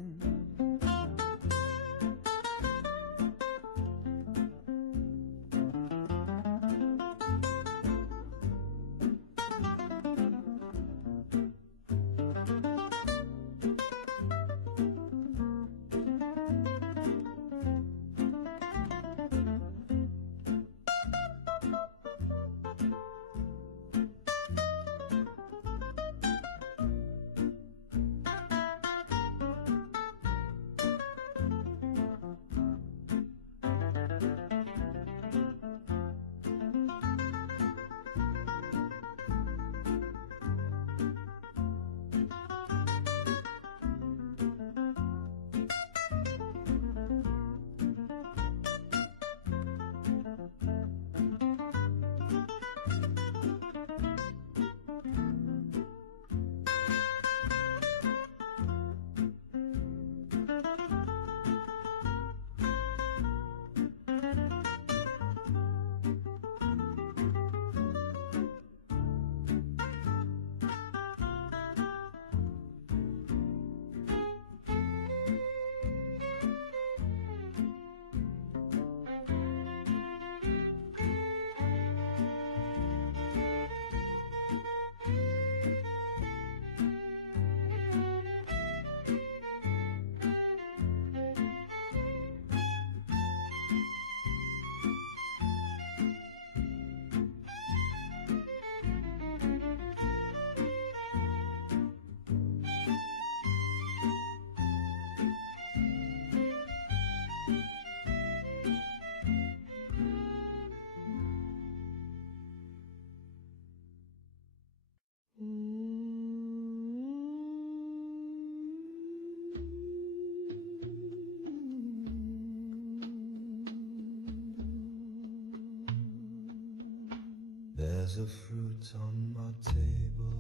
There's a fruit on my table,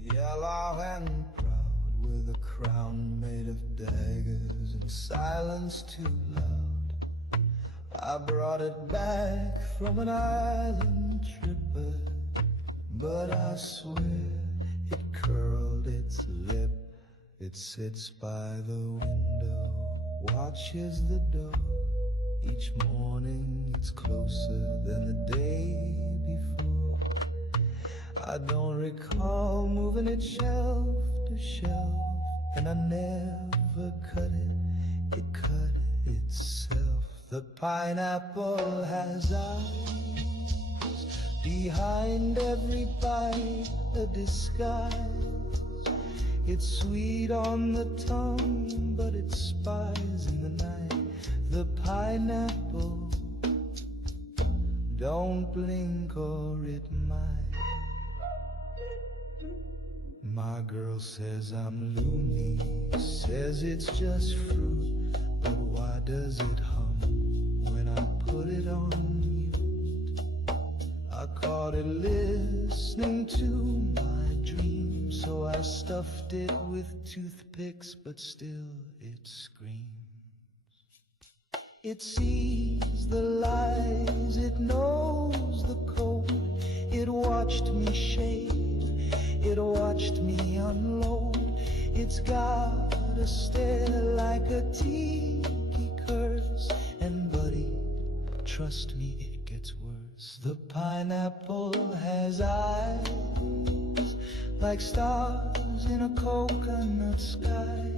yellow and proud, with a crown made of daggers and silence too loud. I brought it back from an island tripper, but I swear it curled its lip. It sits by the window, watches the door. Each morning it's closer than the day before. I don't recall moving it shelf to shelf, and I never cut it, it cut itself. The pineapple has eyes, the Behind every bite, a disguise. It's sweet on the tongue, but it spies in the night. The pineapple, don't blink or it might. My girl says I'm loony, says it's just fruit, but why does it hum when I put it on mute? I caught it listening to my dream, so I stuffed it with toothpicks, but still it screams. It sees the lies, it knows the code. It watched me shave, it watched me unload. It's got a stare like a tiki curse. And buddy, trust me, it gets worse. The pineapple has eyes like stars in a coconut sky.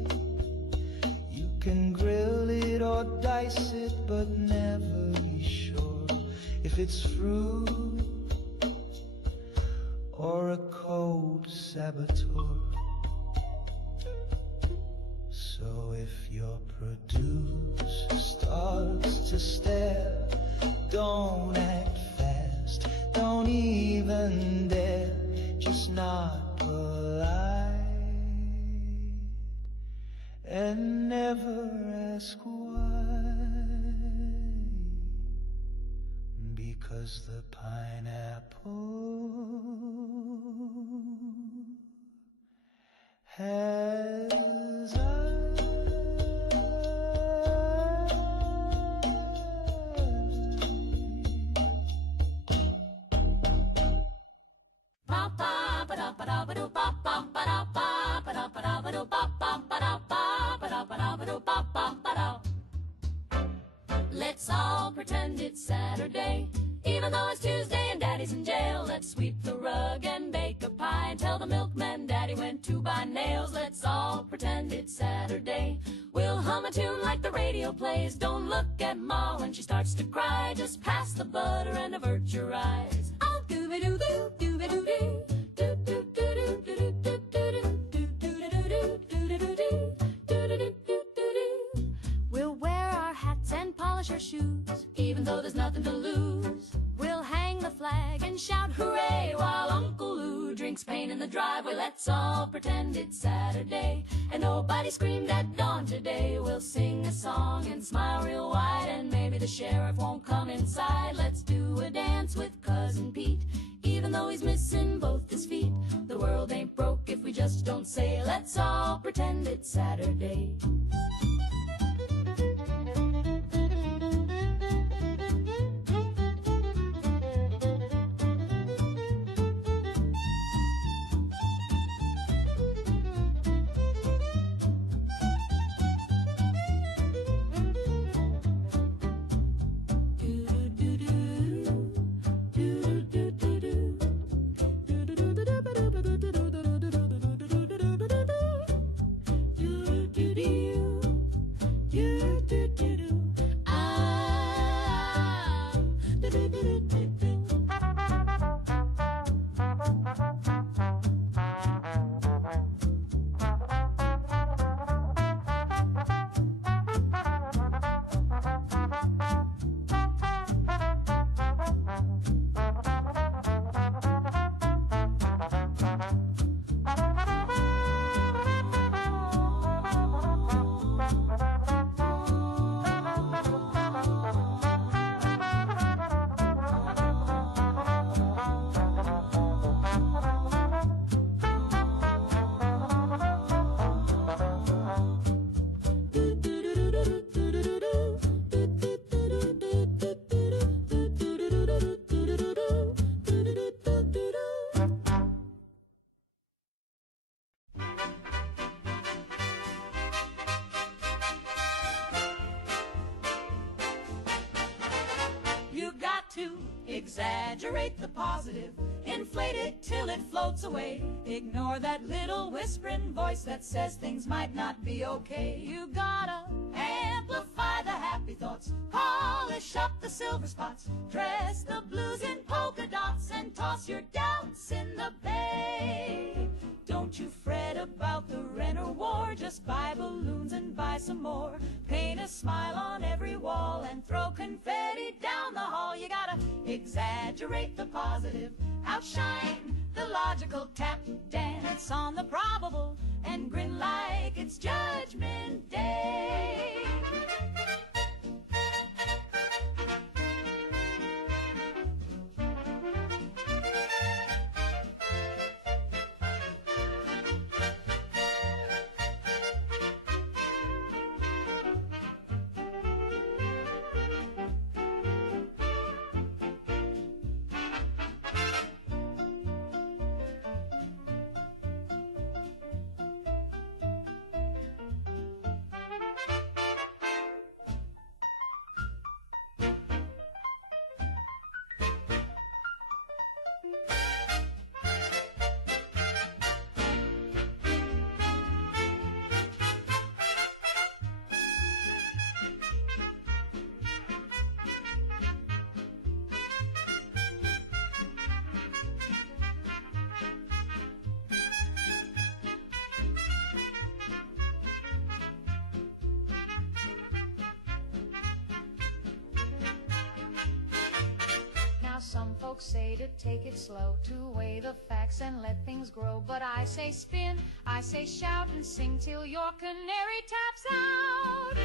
You can grill it or dice it, but never be sure if it's fruit or a cold saboteur. So if your producer starts to stare, don't act fast, don't even dare, just not polite, and never ask why, because the pineapple has eyes. Let's all pretend it's Saturday, even though it's Tuesday and Daddy's in jail. Let's sweep the rug and bake a pie and tell the milkman Daddy went to buy nails. Let's all pretend it's Saturday. We'll hum a tune like the radio plays. Don't look at Ma when she starts to cry. Just pass the butter and avert your eyes. Oh, doo-ba-doo-doo, doo-ba-doo-doo, we'll wear our hats and polish our shoes, even though there's nothing to lose. We'll hang the flag and shout hooray while Uncle Lou drinks pain in the driveway. Let's all pretend it's Saturday and nobody screamed at dawn today. We'll sing a song and smile real wide, and maybe the sheriff won't come inside. Let's do a dance with Cousin Pete, even though he's missing both his feet. The world ain't broke if we just don't say, let's all pretend it's Saturday. Exaggerate the positive, inflate it till it floats away. Ignore that little whispering voice that says things might not be okay. You gotta amplify the happy thoughts, polish up the silver spots, dress the blues in polka dots, and talk toss your doubts in the bay. Don't you fret about the rent or war, just buy balloons and buy some more. Paint a smile on every wall and throw confetti down the hall. You gotta exaggerate the positive, outshine the logical, tap dance on the probable, and grin like it's Judgment Day. Some folks say to take it slow, to weigh the facts and let things grow. But I say spin, I say shout and sing till your canary taps out.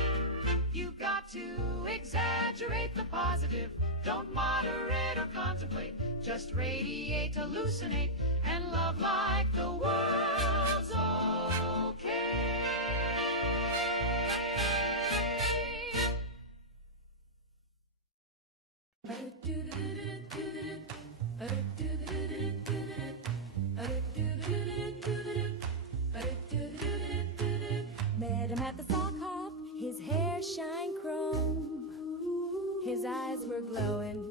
You've got to exaggerate the positive, don't moderate or contemplate. Just radiate, hallucinate, and love like the world's okay. Met him at the sock hop, his hair shine chrome. His eyes were glowing,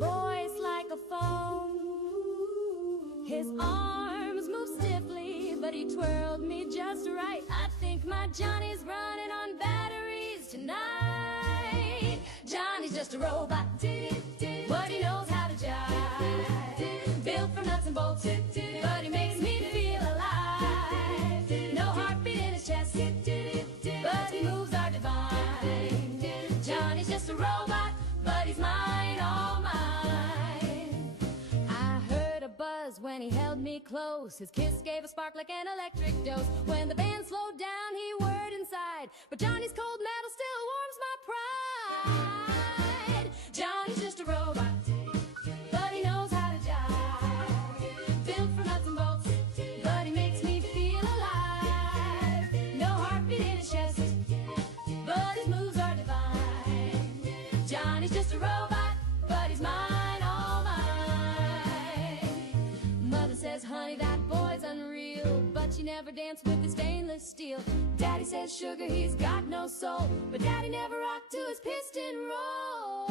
voice like a foam. His arms moved stiffly, but he twirled me just right. I think my Johnny's running on batteries tonight. Johnny's just a robot, but he knows how to jive. Built from nuts and bolts, but he makes me feel alive. No heartbeat in his chest, but he moves are divine. Johnny's just a robot, but he's mine, all mine. I heard a buzz when he held me close. His kiss gave a spark like an electric dose. When the band slowed down, he whirred inside. But Johnny's cold metal still warms my pride. Johnny's just a robot, but he knows how to jive. Built for nuts and bolts, but he makes me feel alive. No heartbeat in his chest, but his moves are divine. Johnny's just a robot, but he's mine, all mine. Mother says, honey, that boy's unreal, but she never danced with the stainless steel. Daddy says, sugar, he's got no soul, but Daddy never rocked to his piston roll.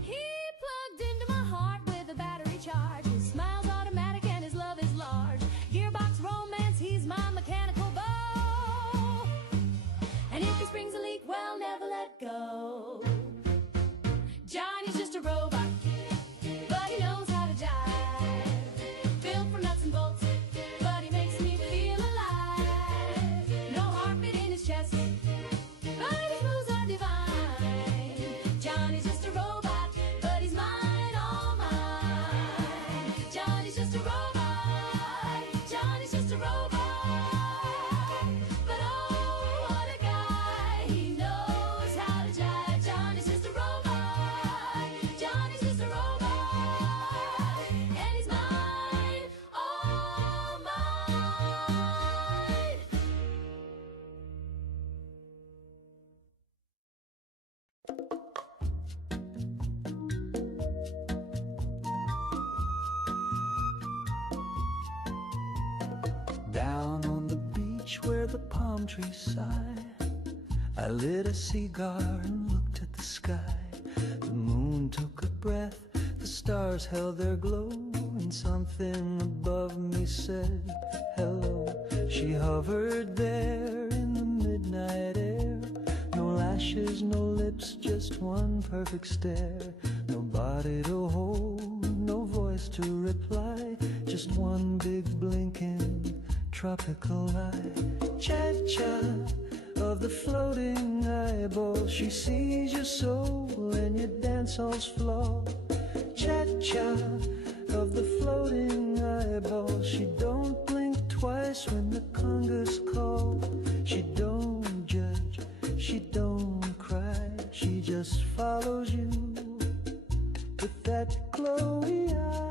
He plugged into my heart with a battery charge. His smile's automatic and his love is large. Gearbox romance, he's my mechanical bow. And if he springs a leak, well, never let go. Johnny's just a robot, but he knows how to jive. Built from nuts and bolts, but he makes me feel alive. No heartbeat in his chest, but his moves are divine. Johnny's just a robot, but he's mine, all mine. Johnny's just a robot, Johnny's just a robot. But oh, what a guy, he knows how to jive. Johnny's just a robot, Johnny's just a robot. And he's mine, all mine. Down on the beach where the palm trees sigh, I lit a cigar and looked at the sky. The moon took a breath, the stars held their glow, and something above me said hello. She hovered there in the midnight air, no lashes, no lips, just one perfect stare. No body to hold, no voice to reply, just one big blinking tropical eye. Cha-cha of the floating eyeball, she sees your soul and your dance hall's flaw. Cha-cha of the floating eyeball, she don't blink twice when the congas call. She don't judge, she don't cry, she just follows you with that glowy eye.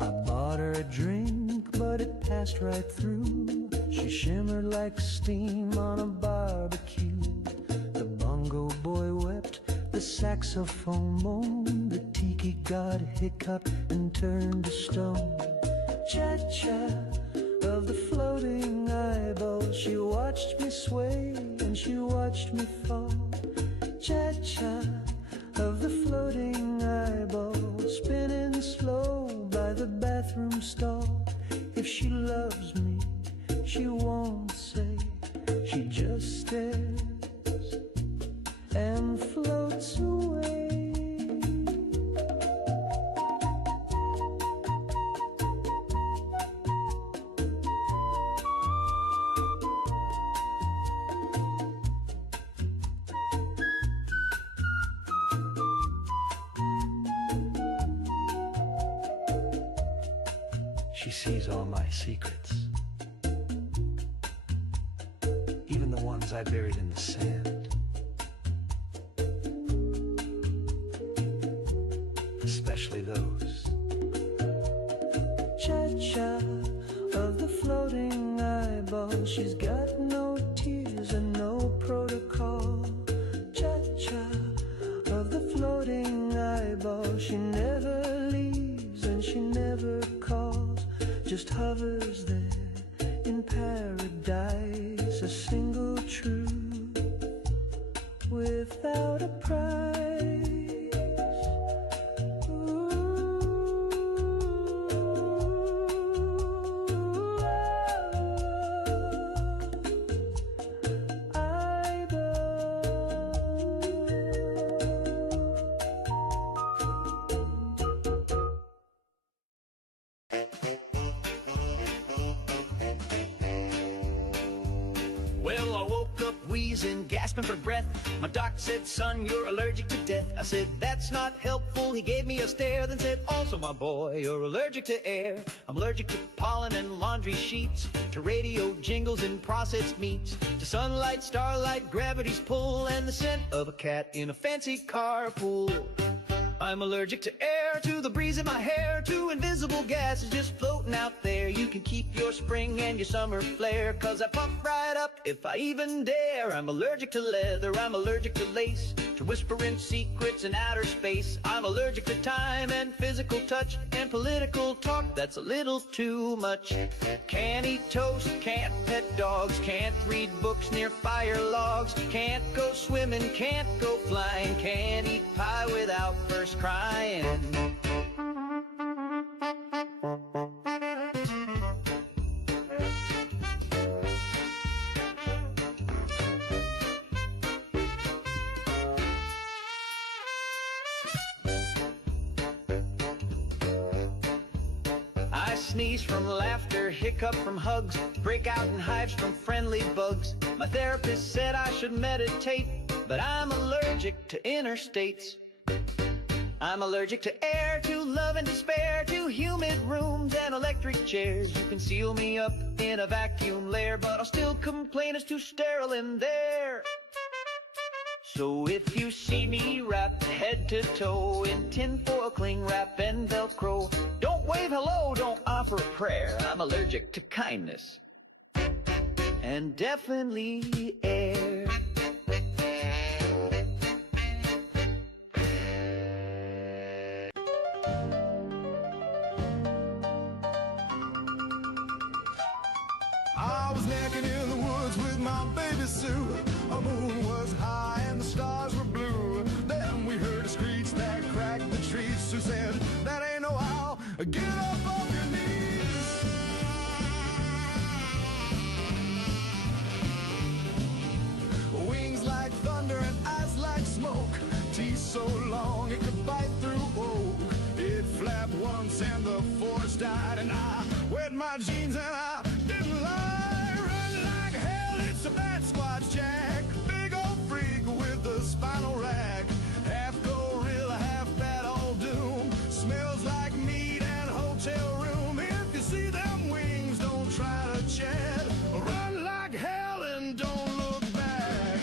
I bought her a drink, but it passed right through. She shimmered like steam on a barbecue. The bongo boy wept, the saxophone moaned, the tiki god hiccuped and turned to stone. Cha-cha of the floating eyeball, she watched me sway and she watched me fall. Cha-cha of the floating eyeball, spinning slow by the bathroom stall. If she loves me, she won't say, she just stares and floats away. She sees all my secrets, even the ones I buried in the sand. Especially those. Cha-cha of the floating eyeball, she's got no tears and no protocol. Cha-cha of the floating eyeball, she never leaves and she never calls, just hovers there in paradise, a single truth without a price. Well, I woke up wheezing, gasping for breath. My doc said, son, you're allergic to death. I said, that's not helpful. He gave me a stare, then said, also, my boy, you're allergic to air. I'm allergic to pollen and laundry sheets, to radio jingles and processed meats, to sunlight, starlight, gravity's pull, and the scent of a cat in a fancy carpool. I'm allergic to air, to the breeze in my hair, to invisible gases just floating out there. You can keep your spring and your summer flare, 'cause I pump right up if I even dare. I'm allergic to leather, I'm allergic to lace, to whispering secrets in outer space. I'm allergic to time and physical touch and political talk that's a little too much. Can't eat toast, can't pet dogs, can't read books near fire logs, can't go swimming, can't go flying, can't eat pie without first crying. I sneeze from laughter, hiccup from hugs, break out in hives from friendly bugs. My therapist said I should meditate, but I'm allergic to interstates. I'm allergic to air, to love and despair, to humid rooms and electric chairs. You can seal me up in a vacuum lair, but I'll still complain it's too sterile in there. So if you see me wrapped head to toe in tinfoil, cling wrap and Velcro, don't wave hello, don't offer a prayer. I'm allergic to kindness and definitely air. I was naked in the woods with my baby Sue. A moon was high and the stars were blue. Then we heard a screech that cracked the trees. Sue said, that ain't no how, get up off your knees. Wings like thunder and eyes like smoke. Teeth so long it could bite through died, and I wet my jeans and I didn't lie. Run like hell, it's a bad Squatch Jack, big old freak with the spinal rack, half gorilla, half bad old doom, smells like meat and hotel room. If you see them wings, don't try to chat. Run like hell and don't look back.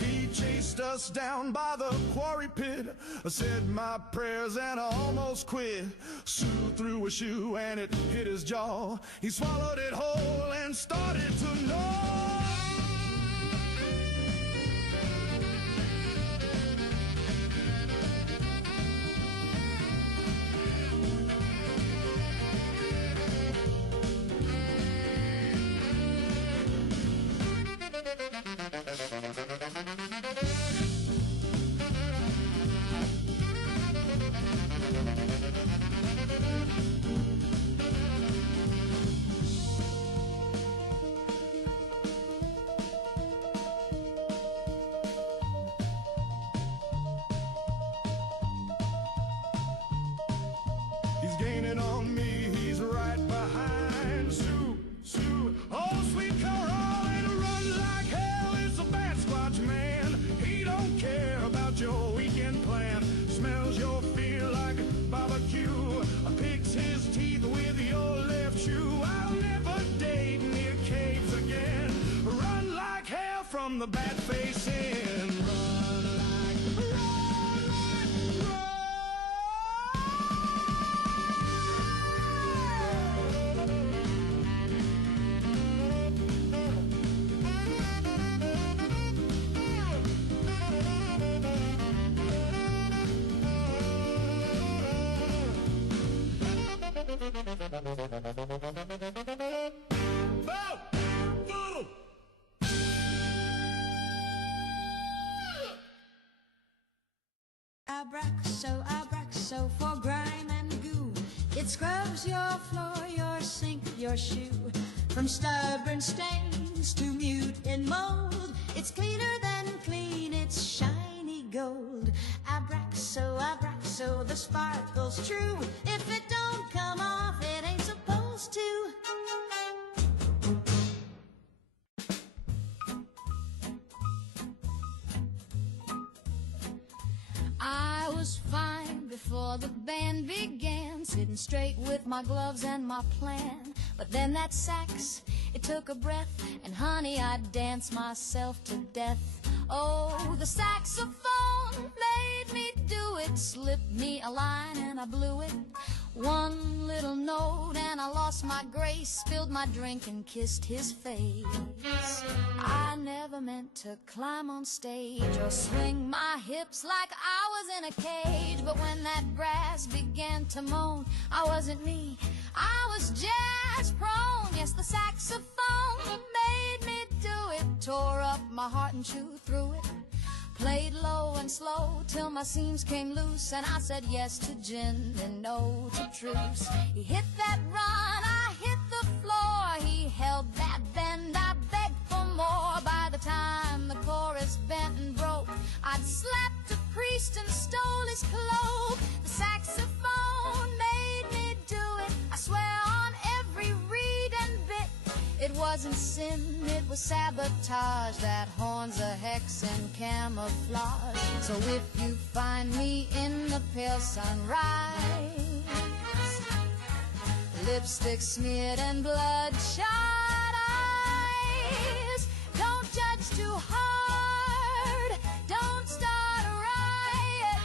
He chased us down by the quarry pit. I said my prayers and I almost quit. Sue threw a shoe and it hit his jaw. He swallowed it whole and started to gnaw. He's gaining on me, he's right behind. Sue, Sue, oh sweet Caroline, run like hell, it's a bad Squatch man. He don't care about your weekend plan. Smells your fear like barbecue, picks his teeth with your left shoe. I'll never date near caves again. Run like hell from the bat face in. Run like, run. Abraxo for grime and goo. It scrubs your floor, your sink, your shoe. From stubborn stains to mute in mold. It's cleaner than clean, it's shiny gold. Abraxo, Abraxo, the sparkle's true. If it don't come off, it ain't supposed to. I was fine before the band began, sitting straight with my gloves and my plan. But then that sax, it took a breath, and honey, I danced myself to death. Oh, the saxophone made me do it, slipped me a line and I blew it. One little note and I lost my grace, spilled my drink and kissed his face. I never meant to climb on stage or swing my hips like I was in a cage. But when that brass began to moan, I wasn't me, I was jazz prone. Yes, the saxophone made me do it, tore up my heart and chewed through it. Played low and slow till my seams came loose, and I said yes to gin and no to truce. He hit that run, I hit the floor. He held that bend, I begged for more. By the time the chorus bent and broke, I'd slapped a priest and stole his cloak. The saxophone made me do it, I swear on every reed and bit. It wasn't sin, it was sabotage. That horn's a hex and camouflage. So if you find me in the pale sunrise, lipstick smeared and bloodshot eyes, don't judge too hard, don't start a riot.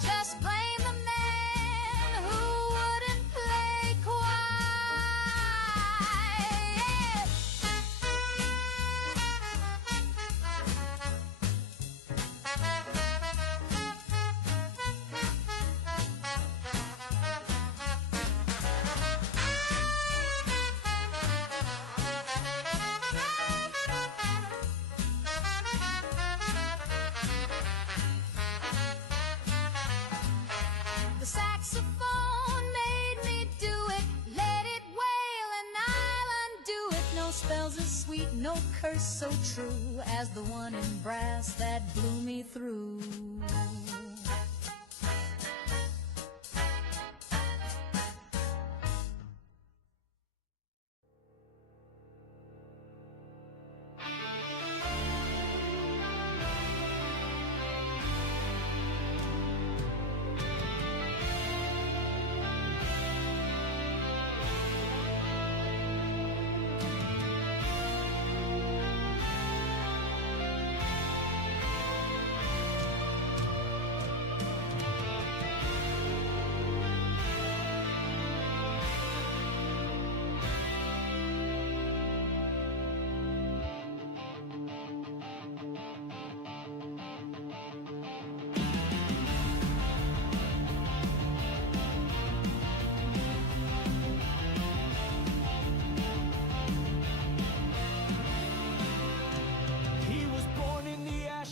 Just blame the man who wouldn't play quiet. spells as sweet, no curse so true as the one in brass that blew me through.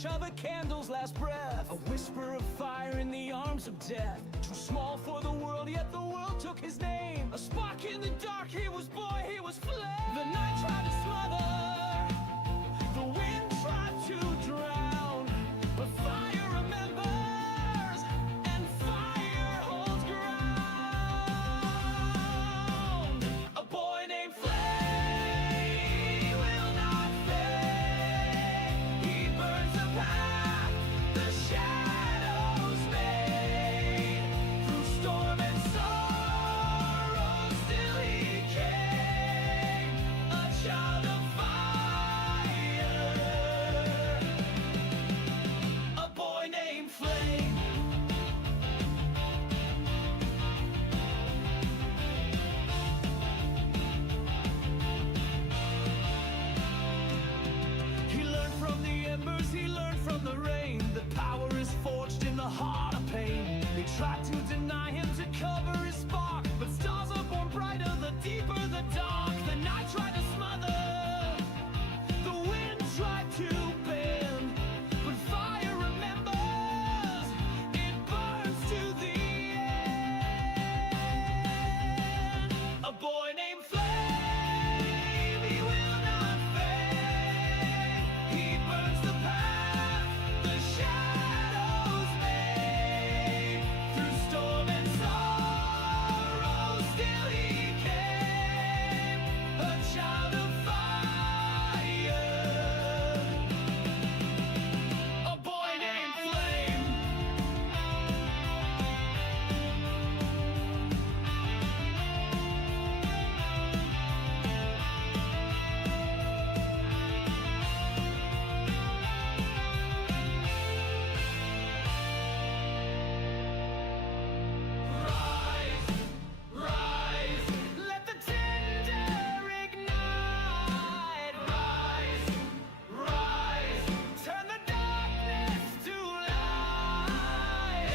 Of a candle's last breath, a whisper of fire in the arms of death. Too small for the world, yet the world took his name. A spark in the dark, he was boy, he was flame. The night tried to smother, the wind tried to drown, but fire remembers, and fire holds ground. A boy named Flame will not fade. He burns the path the shadows made. Through storm and sorrow still he came, a child of fire, a boy named Flame. He learned from the embers, he learned from the rain. The power is forged in the heart of pain. They tried to deny him, to cover his spark, but stars are born brighter the deeper the dark. The night tried to smother, the wind tried to bend, but fire remembers, it burns to the end. A boy named Flame, he will not fade. He burns the path the shadows made. Through storm and sorrow still he came, a child of fire, a boy named Flame. Rise, rise, let the tinder ignite. Rise, rise, turn the darkness to light.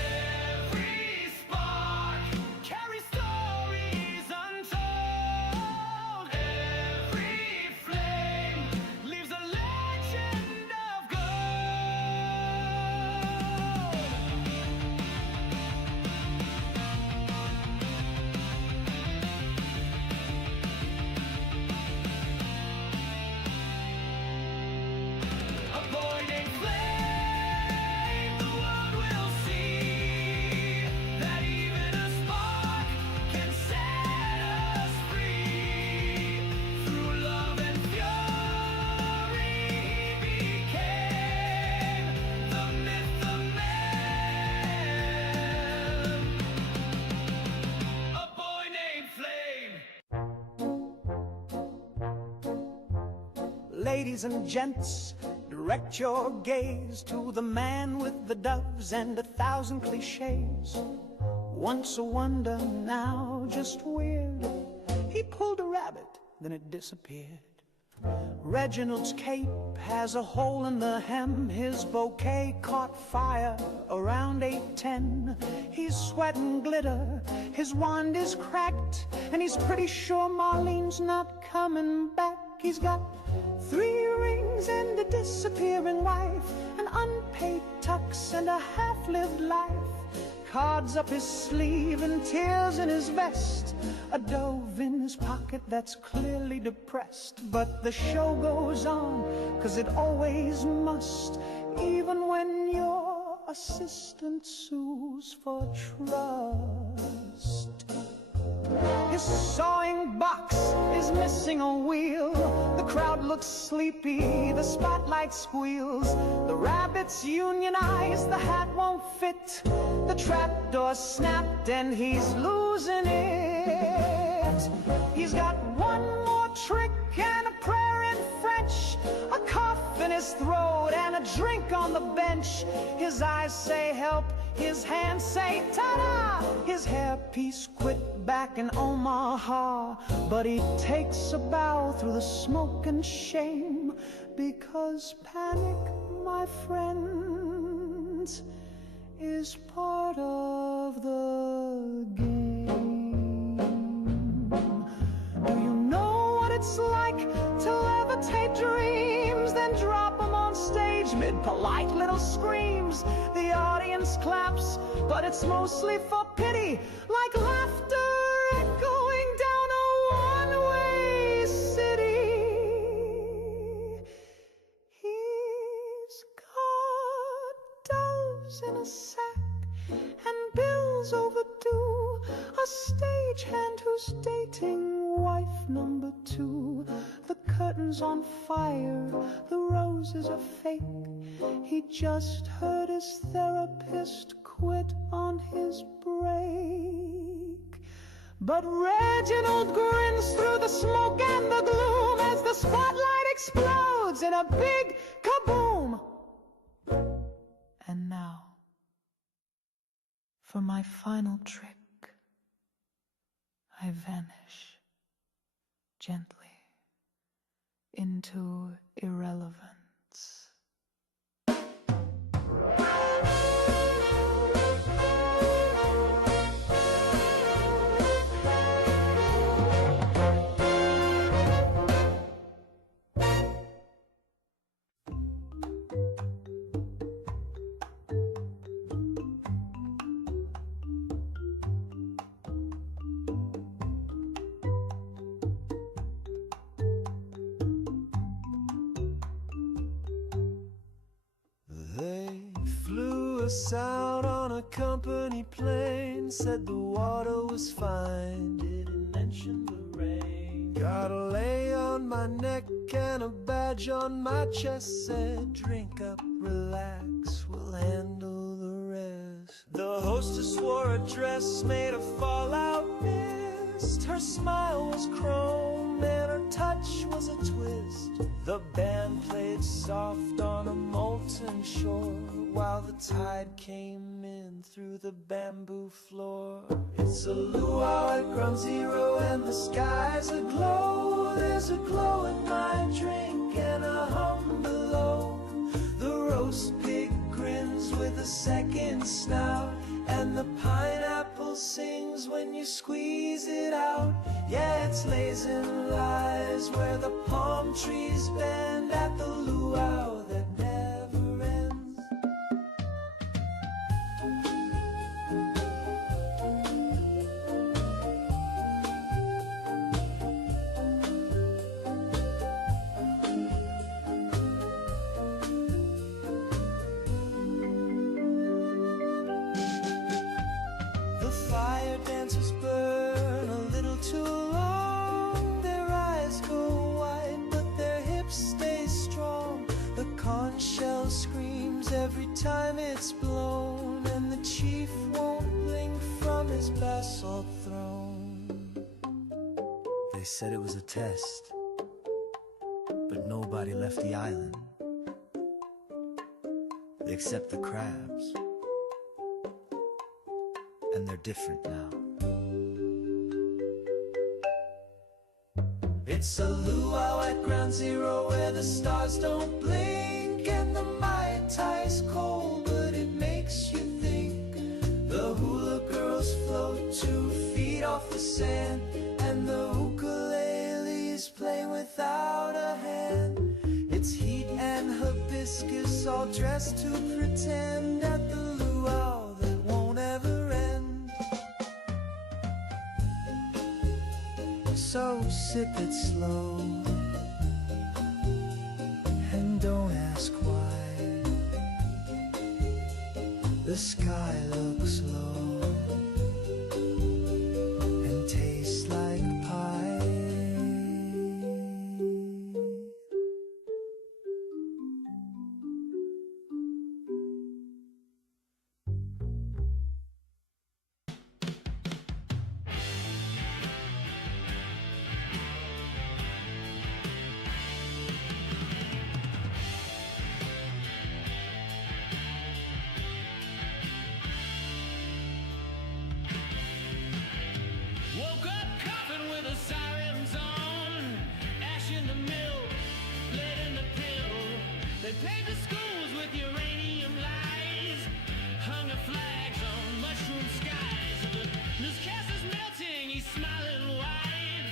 Every spark carries stories untold. Every flame leaves a legend of gold. A boy named Flame, the world will see that even a spark can set us free. Through love and fury, he became the myth, the man. A boy named Flame. Ladies and gents, direct your gaze to the man with the doves and 1,000 cliches. Once a wonder, now just weird. He pulled a rabbit, then it disappeared. Reginald's cape has a hole in the hem. His bouquet caught fire around 8:10. He's sweating glitter, his wand is cracked, and he's pretty sure Marlene's not coming back. He's got 3 rings and a disappearing wife, an unpaid tux and a half-lived life. cards up his sleeve and tears in his vest, a dove in his pocket that's clearly depressed. But the show goes on, 'cause it always must, even when your assistant sues for trust. His sawing box is missing a wheel. The crowd looks sleepy, the spotlight squeals. The rabbits unionize, the hat won't fit. The trapdoor snapped and he's losing it. He's got one more trick and a prayer in French, a cough in his throat and a drink on the bench. His eyes say help, his hands say ta-da. His hairpiece quit back in Omaha, but he takes a bow through the smoke and shame, because panic, my friends, is part of the game. Do you know what it's like to levitate dreams, then drop them on stage mid polite little screams? The audience claps, but it's mostly for pity, like laughter echoing down a one-way city. He's got doves in a sack and bills overdue, a stagehand who's dating wife number 2. The curtain's on fire, the roses are fake. He just heard his therapist quit on his break. But Reginald grins through the smoke and the gloom as the spotlight explodes in a big kaboom. And now, for my final trick, I vanish gently into irrelevance. Out on a company plane, said the water was fine, didn't mention the rain. Got a lei on my neck and a badge on my chest, said drink up, relax, we'll handle the rest. The hostess wore a dress made of fallout mist. Her smile was chrome and her touch was a twist. The band played soft on a molten shore, while the tide came in through the bamboo floor. It's a luau at ground zero and the sky's aglow. There's a glow in my drink and a hum below. The roast pig grins with a second snout, and the pineapple sings when you squeeze it out. Yeah, it's lays and lies where the palm trees bend at the luau that never ends. The fire dancers burn a little too long. Their eyes go wide, but their hips stay strong. The conch shell screams every time it's blown, and the chief won't blink from his basalt throne. They said it was a test, but nobody left the island, except the crabs. And they're different now. It's a luau at ground zero where the stars don't blink, and the Mai Tai's cold, but it makes you think. The hula girls float 2 feet off the sand, and the ukuleles play without a hand. It's heat and hibiscus all dressed to pretend at the luau that won't ever end. So sip it slow, and don't ask why. The sky looks low and tastes like pie. Woke up coughing with the sirens on. Ash in the mill, lead in the pill. They paved the schools with uranium lies. Hung the flags on mushroom skies. The newscaster's melting, he's smiling wide.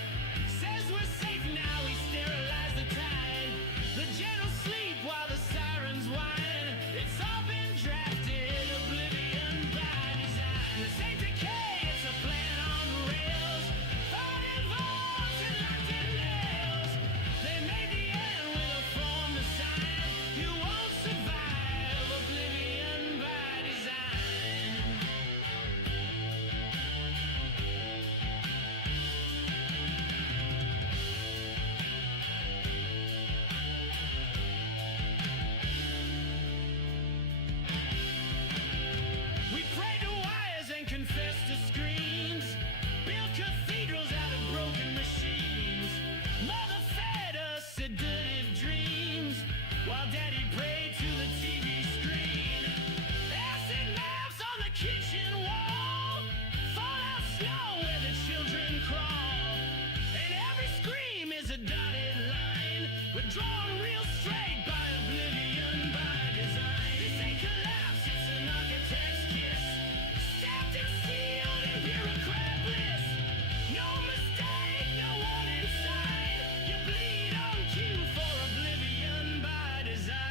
Says we're safe now, we sterilize the tide. The generals sleep while the sirens whine. It's all been drafted, oblivion by design. This ain't decay, it's a plan on rails. Thought involved and locked in nails. They made the end with a form to sign. You won't survive oblivion by design. We prayed to wires and confessed to screens. Built cathedrals out of broken machines. Mother fed us sedative dreams while Daddy prayed to the TV screen. Acid maps on the kitchen wall. Fallout snow where the children crawl. And every scream is a dotted line. We're drawn real straight by oblivion by design. This ain't collapse, it's an architect's kiss. Stamped and sealed in bureaucrat bliss. No mistake, no one inside. You bleed on cue for oblivion by design.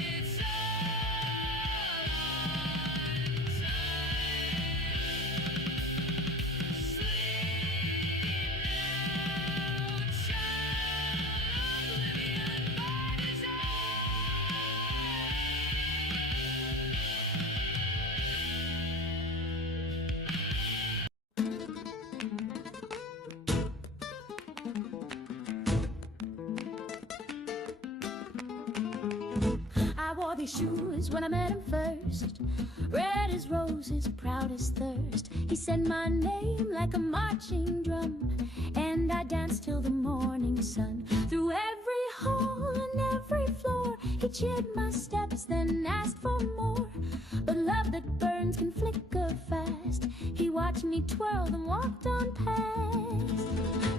It's all on time. Sleep now, child, oblivion by design. I wore these shoes when I met him first. Red as roses, proud as thirst. He said my name like a marching drum, and I danced till the morning sun. Through every hall and every floor, he cheered my steps, then asked for more. But love that burns can flicker fast. He watched me twirl, then walked on past.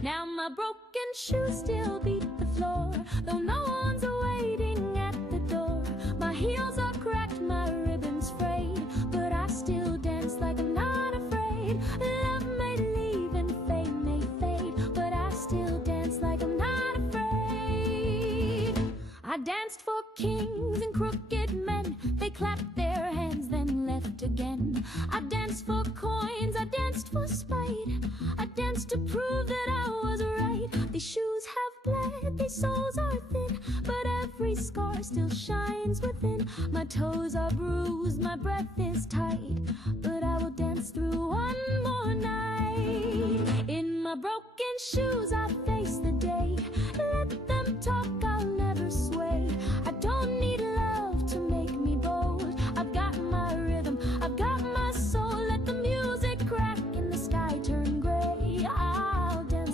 Now my broken shoes still beat the floor, though no one's waiting at the door. My heels are cracked, my ribbons frayed, but I still dance like I'm not afraid. Love may leave and fame may fade, but I still dance like I'm not afraid. I danced for kings and crooked men. They clapped their hands, then left again. I danced for coins, I danced for spite. I danced to prove that I was right. These shoes have bled, these soles are thin, but every scar still shines within. My toes are bruised, my breath is tight, but I will dance through one more night. In my broken shoes I face the day. Let them talk, I'll never sway. I don't need love to make me bold. I've got my rhythm, I've got my soul. Let the music crack and the sky turn gray. I'll dance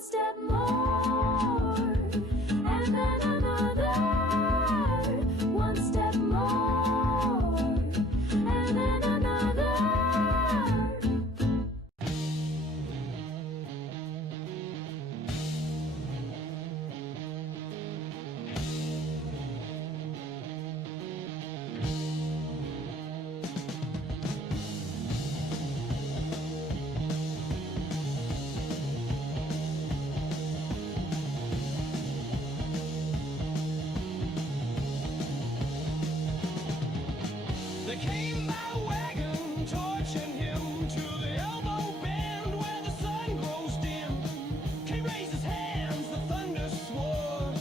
one step more, and then another, one step more, and then another. They came by wagon, torching him to the elbow bend where the sun grows dim. He raised his hands, the thunder swore.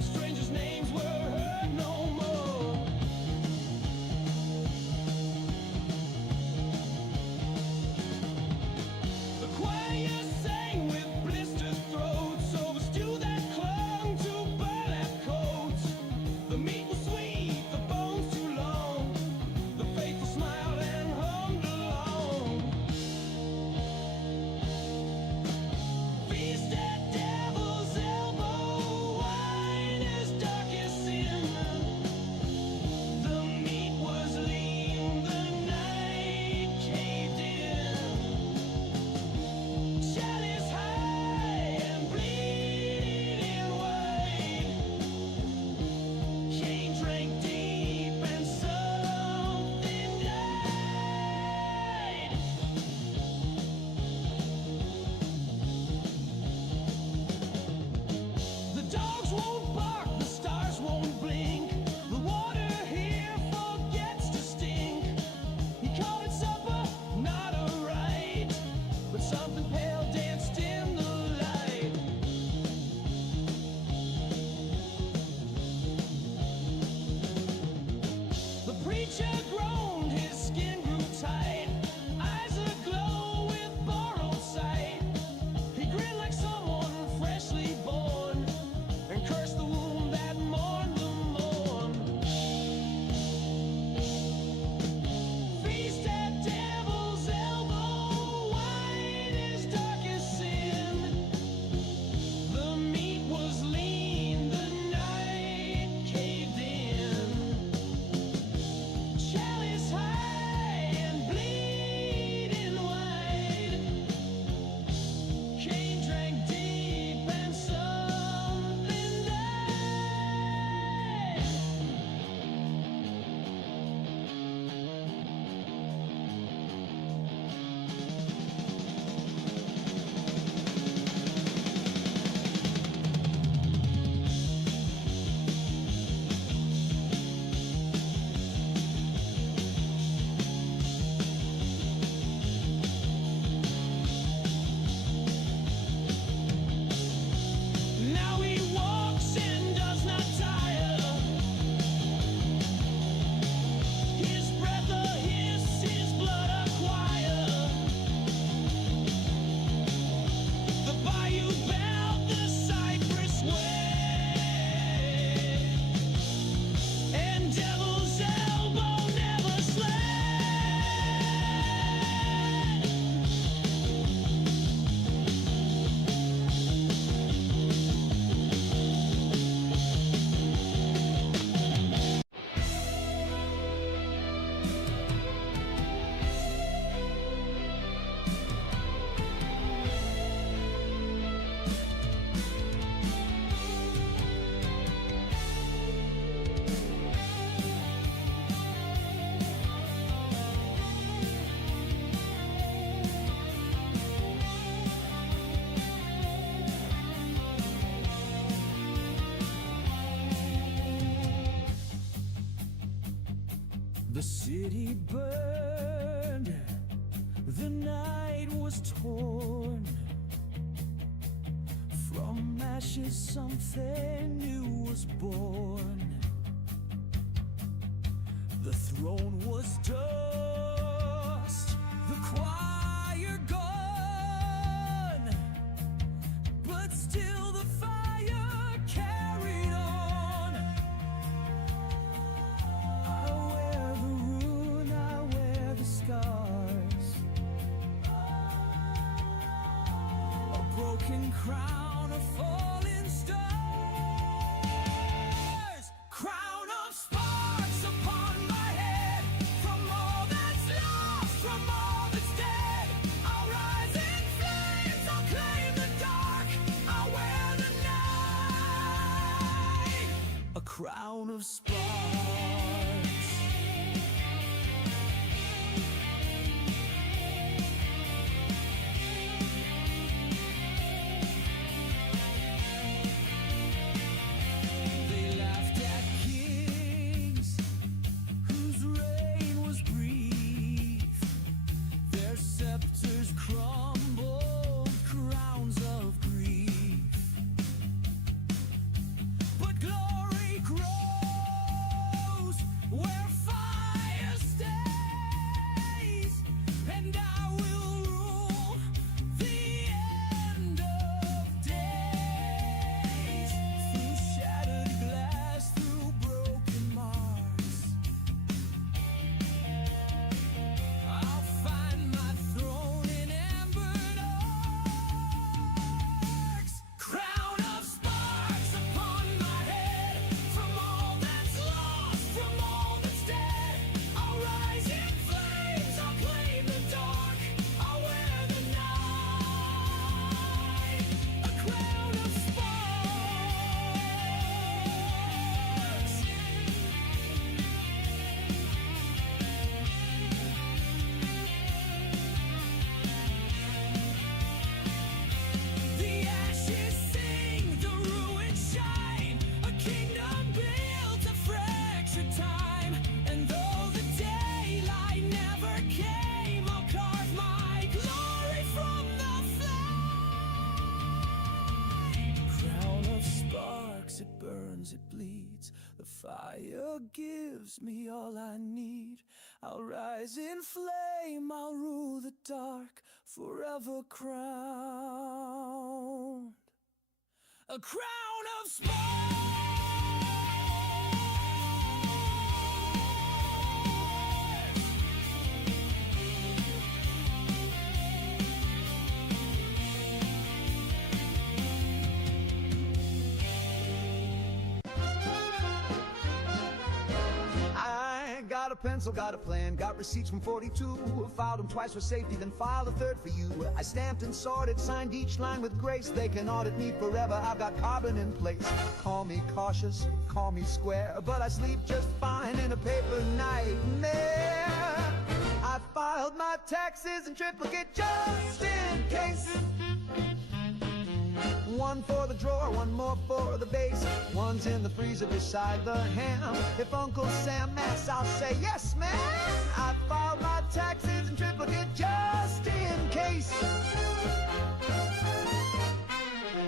Strangers' names were heard no more. The choir sang with blistered throats over stew that clung to burlap coats. The meat was sweet, the bones too long. The faithful smiled and hummed along. Feast at devil's elbow, wine as dark as sin. The meat was lean, the night caved in. Chalice high and bleeding wide. Cain drank deep and something died. The dogs won't bark, the stars won't blink. The water here forgets to stink. He called it supper, not a rite, but something pale danced in the light. The preacher groaned, his skin grew tight, eyes aglow with borrowed sight. He grinned like someone freshly born, and cursed the womb that mourned the morn. Feast at devil's elbow, wine as dark as sin. The meat was lean, the night caved in. Chalice high and bleeding wide. Cain drank deep and something died. Now he walks and does not tire. His breath a hiss, his blood a choir. The bayou belt, the cypress way, and devil's elbow never slay. The city burned, the night was torn. From ashes something new was born. The throne was dust, the choir gone, but still the fire carried on. I wear the rune, I wear the scars, a broken crown crown of sparks. They laughed at kings whose reign was brief. Their scepters crumbled, crowns of grief. But glory grows where fire stays, and I will rule the end of days. Through shattered glass, through broken marks, I'll find my throne in amber arcs. Crown of sparks upon my head, from all that's lost, from all that's dead. I'll rise in flames, I'll claim the dark, I'll wear the night. A crown of sparks. The ashes sing, the ruins shine, a kingdom built to fractured time. And though the daylight never came, I'll carve my glory from the flame. Crown of sparks, it burns, it bleeds. The fire gives me all I need. I'll rise in flame, I'll rule the dark, forever crowned. A crown of sparks. I got a pencil, got a plan, got receipts from 42. Filed them twice for safety, then filed a third for you. I stamped and sorted, signed each line with grace. They can audit me forever, I've got carbon in place. Call me cautious, call me square, but I sleep just fine in a paper nightmare. I filed my taxes in triplicate just in case. One for the drawer, one more for the base. One's in the freezer beside the ham. If Uncle Sam asks, I'll say, yes, ma'am. I filed my taxes in triplicate just in case.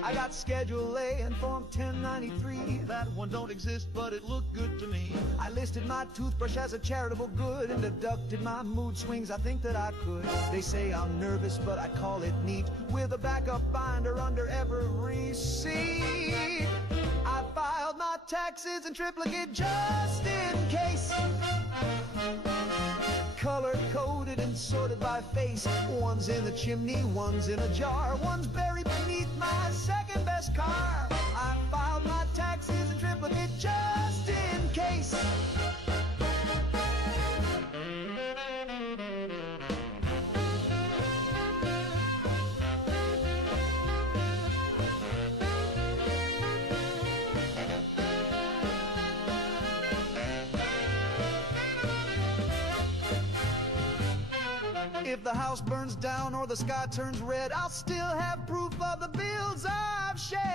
I got Schedule A and Form 1093. That one don't exist, but it looked good to me. I listed my toothbrush as a charitable good and deducted my mood swings, I think that I could. They say I'm nervous, but I call it neat, with a backup binder under every receipt. I filed my taxes in triplicate just in case. Color-coded and sorted by face. One's in the chimney, one's in a jar, one's buried beneath my second best car. I filed my taxes in triplicate just in case. If the house burns down or the sky turns red, I'll still have proof of the bills I've shed.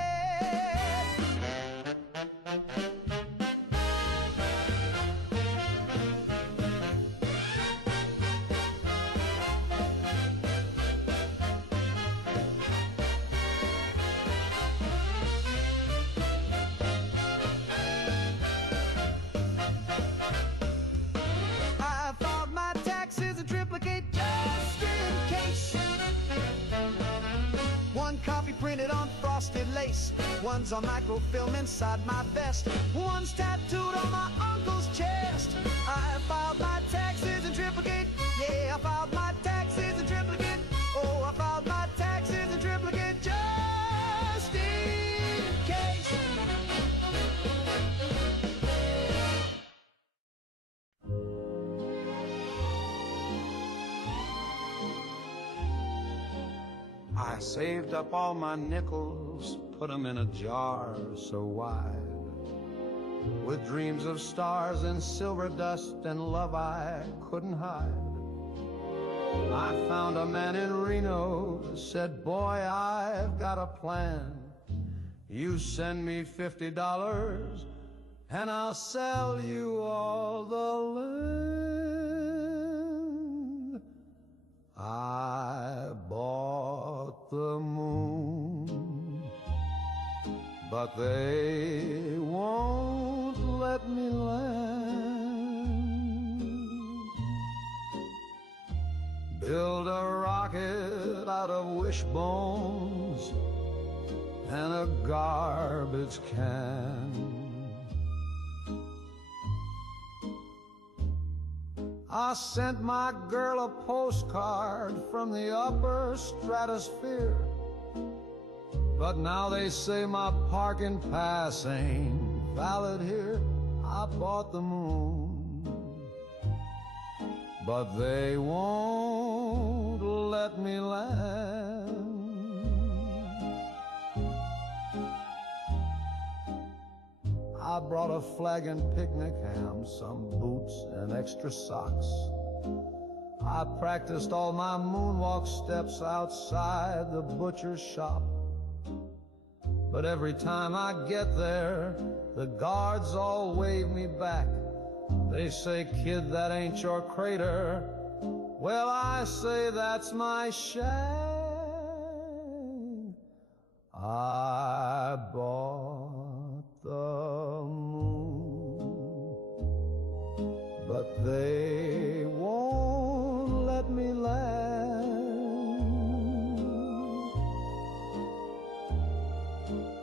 I filed my taxes in triplicate just in case. One copy printed on frosted lace, one's on microfilm inside my vest, one's tattooed on my uncle's chest. I filed my taxes in triplicate, yeah, I filed my taxes in triplicate. Oh, I filed my taxes in triplicate just in case. I saved up all my nickels, put them in a jar so wide. with dreams of stars and silver dust and love I couldn't hide. I found a man in Reno, said, boy, I've got a plan. You send me $50 and I'll sell you all the land. I bought the moon, but they won't let me land. Build a rocket out of wishbones and a garbage can. I sent my girl a postcard from the upper stratosphere, but now they say my parking pass ain't valid here. I bought the moon, but they won't let me land. I brought a flagon picnic ham, some boots and extra socks. I practiced all my moonwalk steps outside the butcher's shop. But every time I get there, the guards all wave me back. They say, kid, that ain't your crater. Well, I say that's my shack. I bought the moon, but they won't let me land.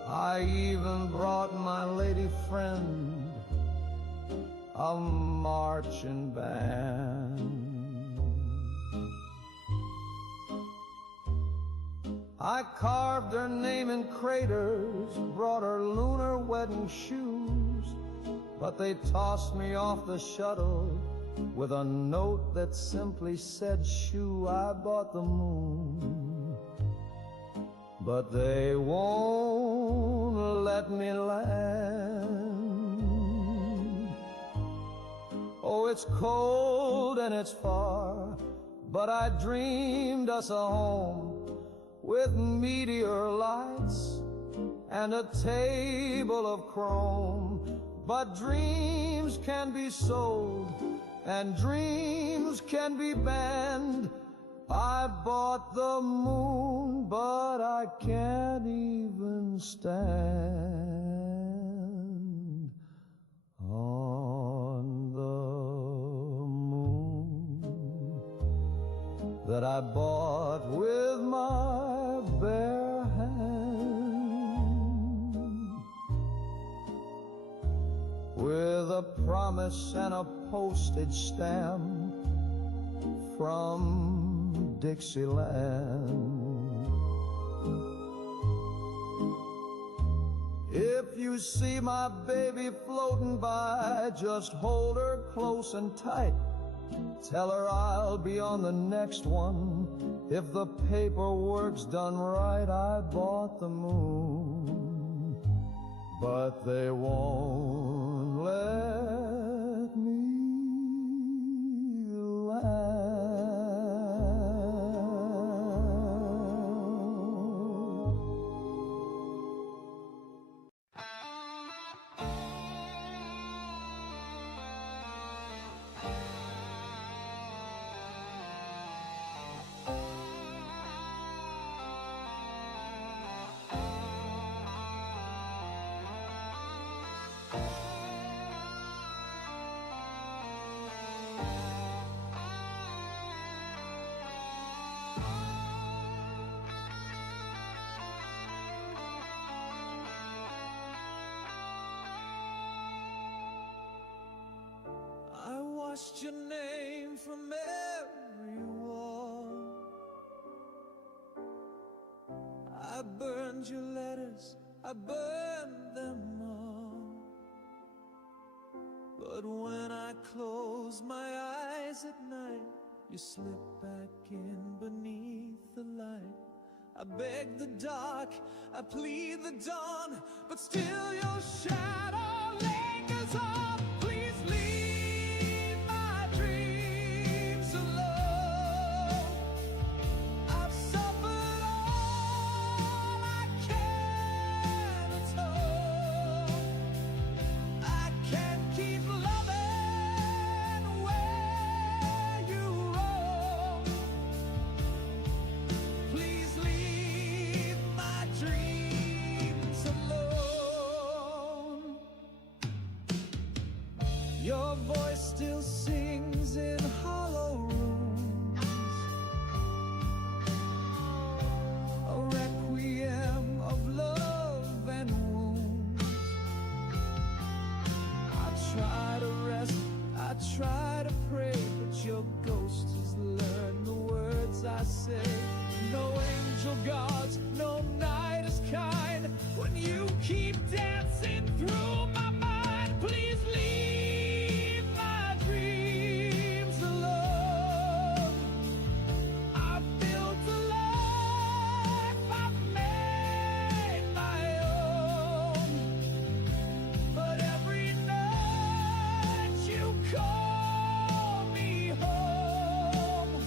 I even brought my lady friend a marching band. I carved her name in craters, brought her lunar wedding shoes, but they tossed me off the shuttle with a note that simply said, shoo. I bought the moon, but they won't let me land. Oh, it's cold and it's far, but I dreamed us a home with meteor lights and a table of chrome. But dreams can be sold and dreams can be banned. I bought the moon, but I can't even stand on the moon that I bought with my bare hand, with a promise and a postage stamp from Dixieland. If you see my baby floating by, just hold her close and tight. Tell her I'll be on the next one if the paperwork's done right. I bought the moon, but they won't let me land. Washed your name from every wall. I burned your letters, I burned them all. But when I close my eyes at night, you slip back in beneath the light. I beg the dark, I plead the dawn, but still your shadow lingers. Your voice still sings in hollow rooms, a requiem of love and wounds. I try to rest, I try to pray, but your ghost has learned the words I say. No angel guards, no night is kind when you keep dancing through my mind. Please leave my dreams alone. I built a life I've made my own, but every night you call me home.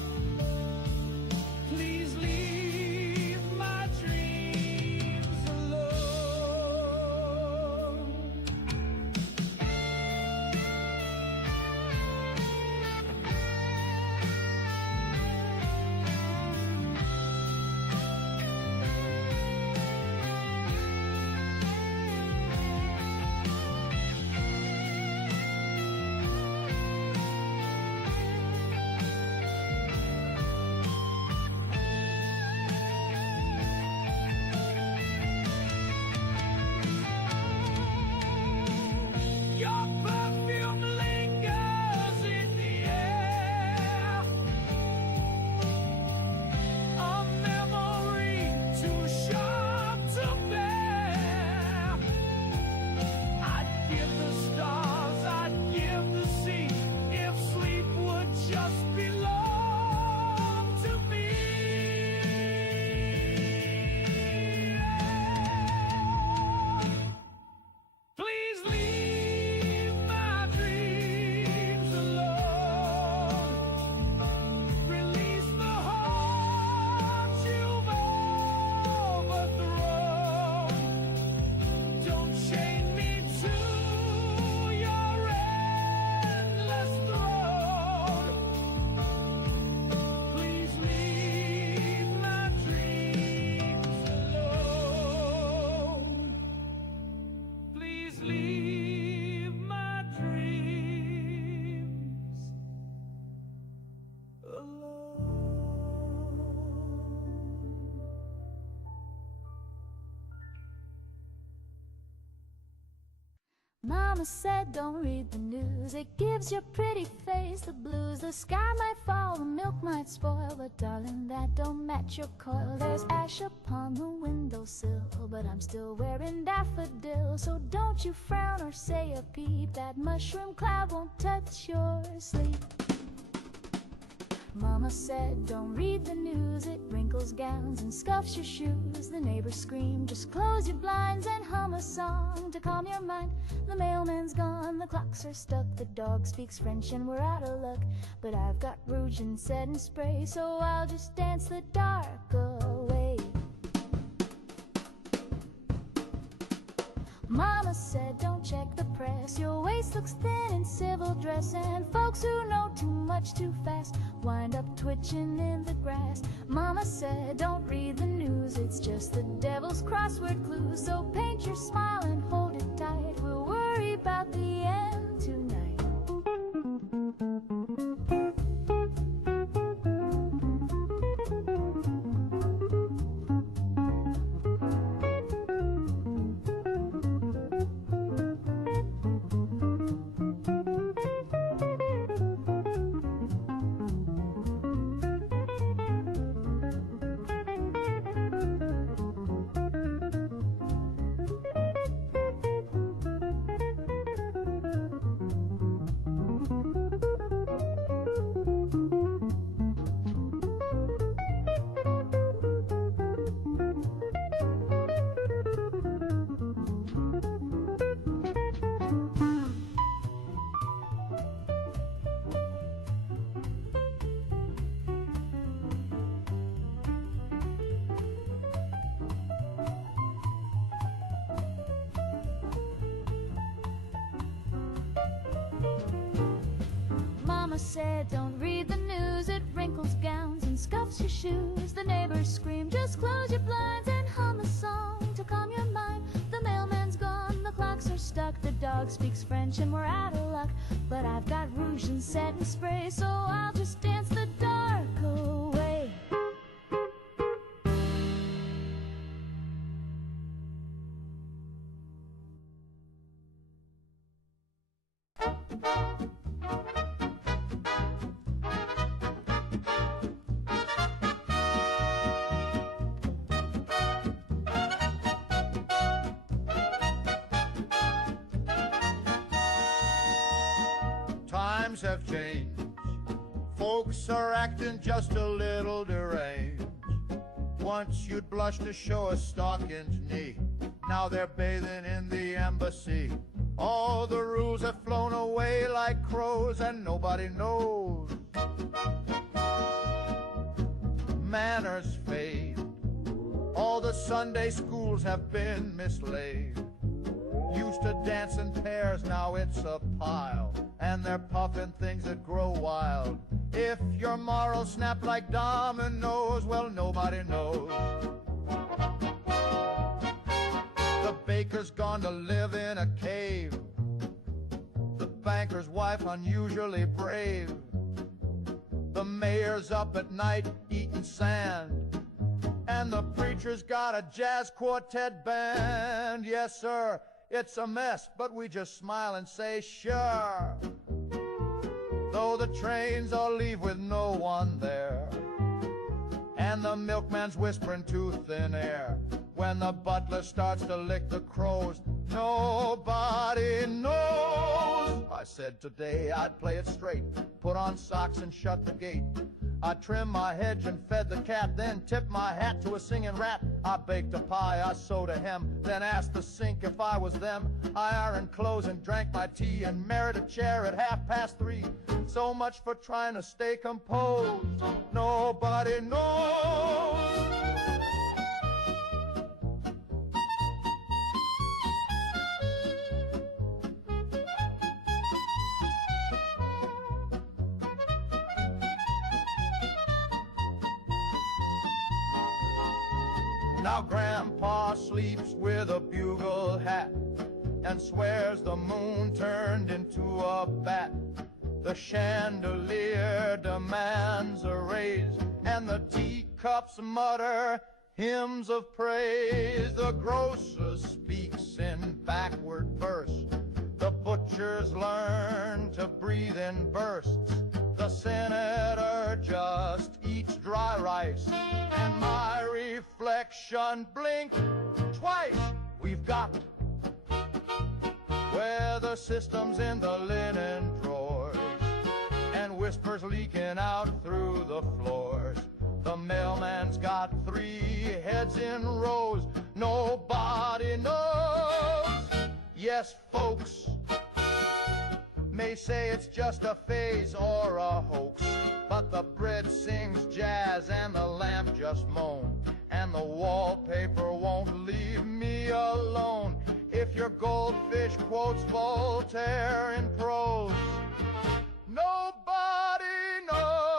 Please leave my dreams alone. Your perfume lingers in the air, a memory too sharp to bear. I'd give the stars, I'd give the sea, if sleep would just belong to me. Please leave my dreams alone. Release the heart you've overthrown. Don't chain me to your endless throne. Please leave my dreams alone. Please leave my dreams alone. Mama said don't read the news, it gives your pretty face the blues. The sky might fall, the milk might spoil, but darling, that don't match your coil. There's ash upon the windowsill, but I'm still wearing daffodils. So don't you frown or say a peep, that mushroom cloud won't touch your sleep. Mama said don't read the news, it wrinkles gowns and scuffs your shoes. The neighbors scream, just close your blinds and hum a song to calm your mind. The mailman's gone, the clocks are stuck, the dog speaks French and we're out of luck. But I've got rouge and setting spray, so I'll just dance the dark away. Mama said don't check the press, your waist looks thin in civil dress, and folks who know too much too fast wind up twitching in the grass. Mama said don't read the news, it's just the devil's crossword clues. So paint your smile and hold it tight, we'll worry about the end tonight. Mama said don't read the news, it wrinkles gowns and scuffs your shoes. The neighbors scream, just close your blinds and hum a song to calm your mind. The mailman's gone, the clocks are stuck, The dog speaks French and we're out of luck. But I've got rouge and set and spray, so I'll just dance the dark away. Times have changed. Folks are acting just a little deranged. Once you'd blush to show a stockinged knee. Now they're bathing in the embassy. All the rules have flown away like crows and nobody knows. Manners fade. All the Sunday schools have been mislaid. Used to dance in pairs, now it's a pile. And they're puffing things that grow wild. If your morals snap like dominoes, well, nobody knows. The baker's gone to live in a cave. The banker's wife unusually brave. The mayor's up at night eating sand. And the preacher's got a jazz quartet band. Yes, sir, it's a mess, but we just smile and say, sure. Though the trains all leave with no one there. And the milkman's whispering to thin air. When the butler starts to lick the crows, nobody knows. I said today I'd play it straight, put on socks and shut the gate. I trimmed my hedge and fed the cat, then tipped my hat to a singing rat. I baked a pie, I sewed a hem, then asked the sink if I was them. I ironed clothes and drank my tea and married a chair at 3:30. So much for trying to stay composed. Nobody knows. Now Grandpa sleeps with a bugle hat and swears the moon turned into a bat. The chandelier demands a raise, and the teacups mutter hymns of praise. The grocer speaks in backward verse. The butchers learn to breathe in bursts. The senator just eats dry rice, and my reflection blinks twice. We've got weather systems in the linen drawers, and whispers leaking out through the floors. The mailman's got 3 heads in rows. Nobody knows. Yes, folks may say it's just a phase or a hoax, but the bread sings jazz and the lamp just moans, and the wallpaper won't leave me alone. If your goldfish quotes Voltaire in prose, nobody knows.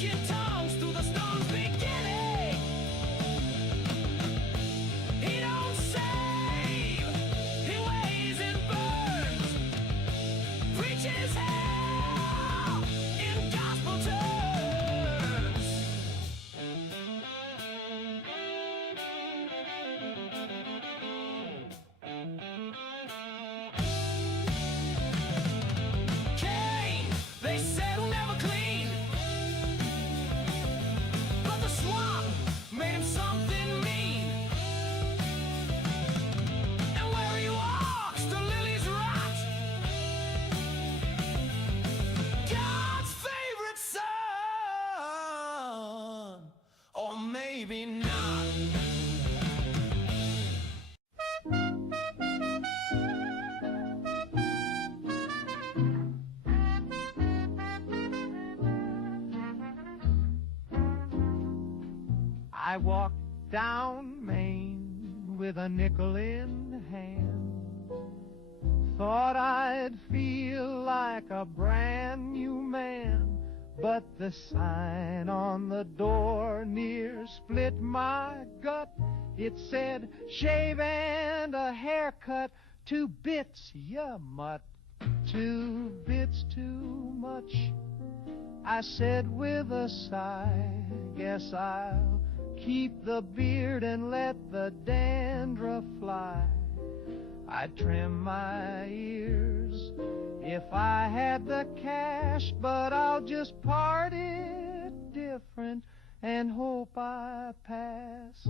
speaking tongues through the storm's beginning. He don't save, he weighs and burns, preaches hell in gospel terms. Cain, they said will never clean, but the swamp made him something mean. And where he walks, the lilies rot. God's favorite son, or maybe not. I walked down Main with a nickel in hand. Thought I'd feel like a brand new man, but the sign on the door near split my gut. It said, shave and a haircut, 2 bits, ya mutt, 2 bits too much. I said with a sigh, guess I'll keep the beard and let the dandruff fly. I'd trim my ears if I had the cash, but I'll just part it different and hope I pass.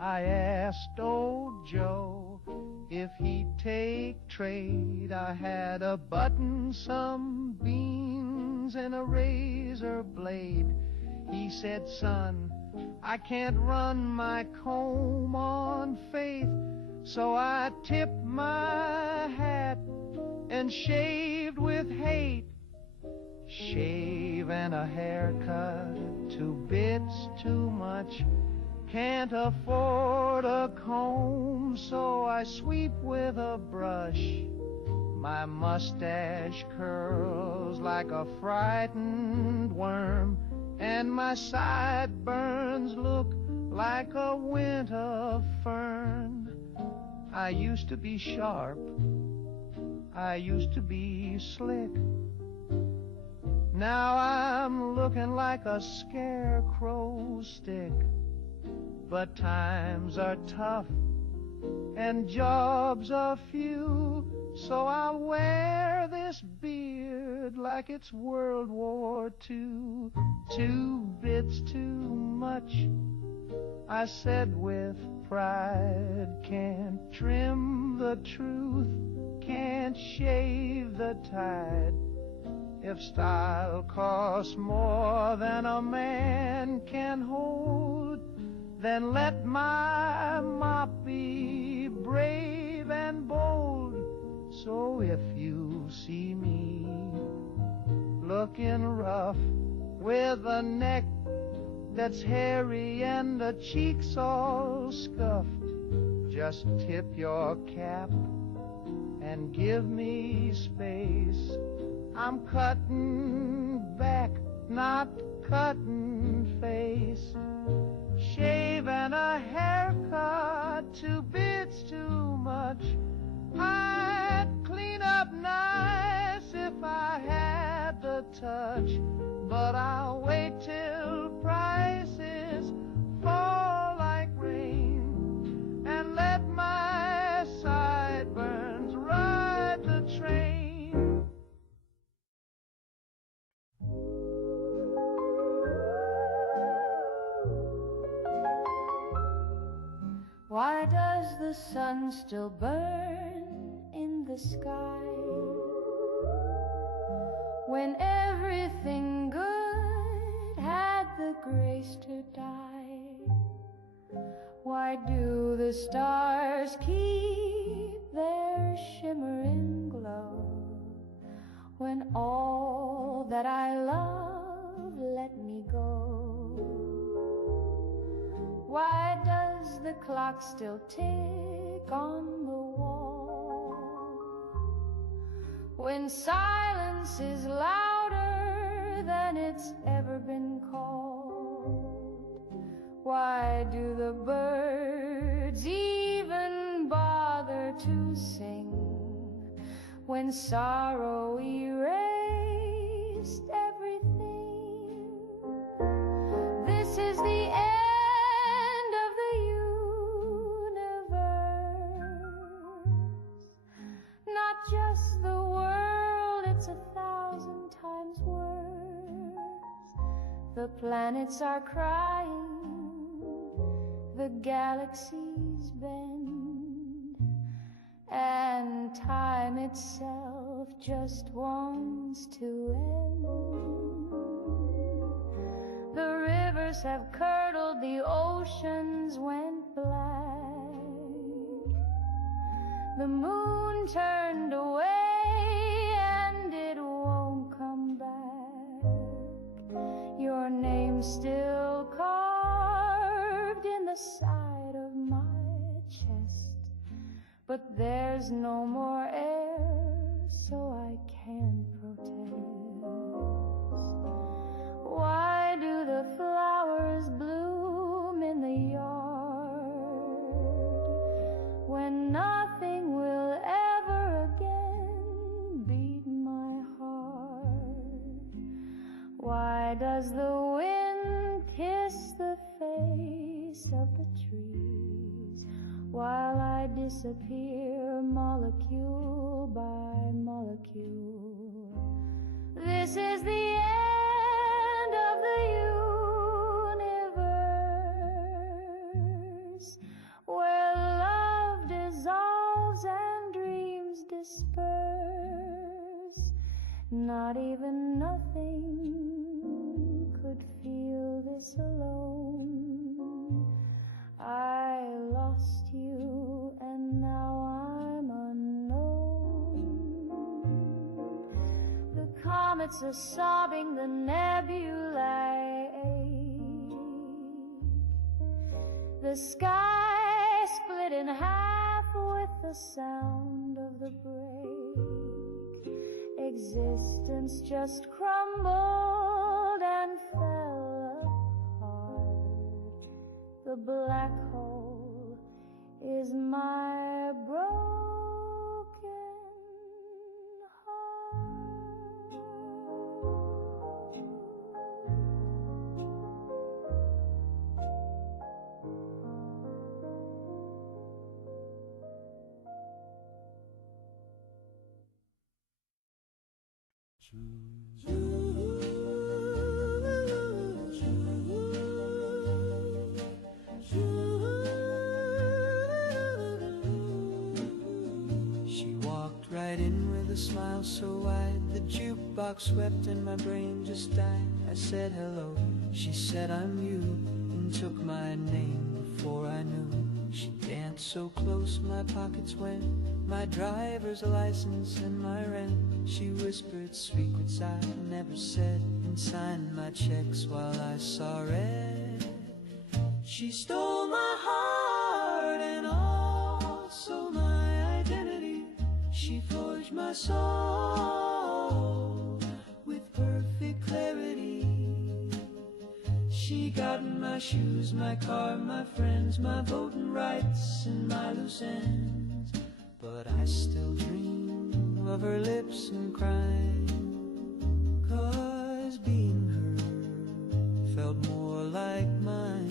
I asked old Joe if he'd take trade. I had a button, some beans, and a razor blade. He said, son, I can't run my comb on faith, so I tipped my hat and shaved with hate. Shave and a haircut, 2 bits too much. Can't afford a comb, so I sweep with a brush. My mustache curls like a frightened worm, and my sideburns look like a winter fern. I used to be sharp, I used to be slick. Now I'm looking like a scarecrow stick. But times are tough and jobs are few, so I'll wear this beard like it's World War II. 2 bits too much, I said with pride. Can't trim the truth, can't shave the tide. If style costs more than a man can hold, then let my mop be brave and bold. So if you see me looking rough, with a neck that's hairy and the cheeks all scuffed, just tip your cap and give me space. I'm cutting back, not cutting face. Shave and a haircut, 2 bits too much. I'd clean up nice if I had the touch, but I'll wait till prices fall like rain and let my sideburns ride the train. Why does the sun still burn in the sky when everything good had the grace to die? Why do the stars keep their shimmering glow when all that I love let me go? Why does the clock still tick on the wall when silence is louder than it's ever been called. Why do the birds even bother to sing when sorrow erased everything? This is the end of the universe, not just the world, it's 1,000 times worse. The planets are crying, the galaxies bend, and time itself just wants to end. The rivers have curdled, the oceans went black, the moon turned away and it won't come back. Your name's still carved in the side of my chest, but there's no more air, so I can't protest. Why do the flowers bloom in the yard when nothing will ever again beat my heart? Why does the wind kiss the face of the trees while I disappear molecule by molecule? This is the end of the universe, where love dissolves and dreams disperse. Not even nothing could feel this alone. I lost you and now I'm unknown. The comets are sobbing, the nebulae ache. The sky split in half with the sound of the break. Existence just crumbled and fell apart. The black hole is my broken heart. She walked right in with a smile so wide, the jukebox swept and my brain just died. I said hello, she said I'm you, and took my name before I knew. She danced so close my pockets went, my driver's license and my rent. She whispered secrets I never said, and signed my checks while I saw red. She stole my heart and also my identity. She forged my soul with perfect clarity. She got in my shoes, my car, my friends, my voting rights and my loose ends. But I still dream of her lips and crying, 'cause being her felt more like mine.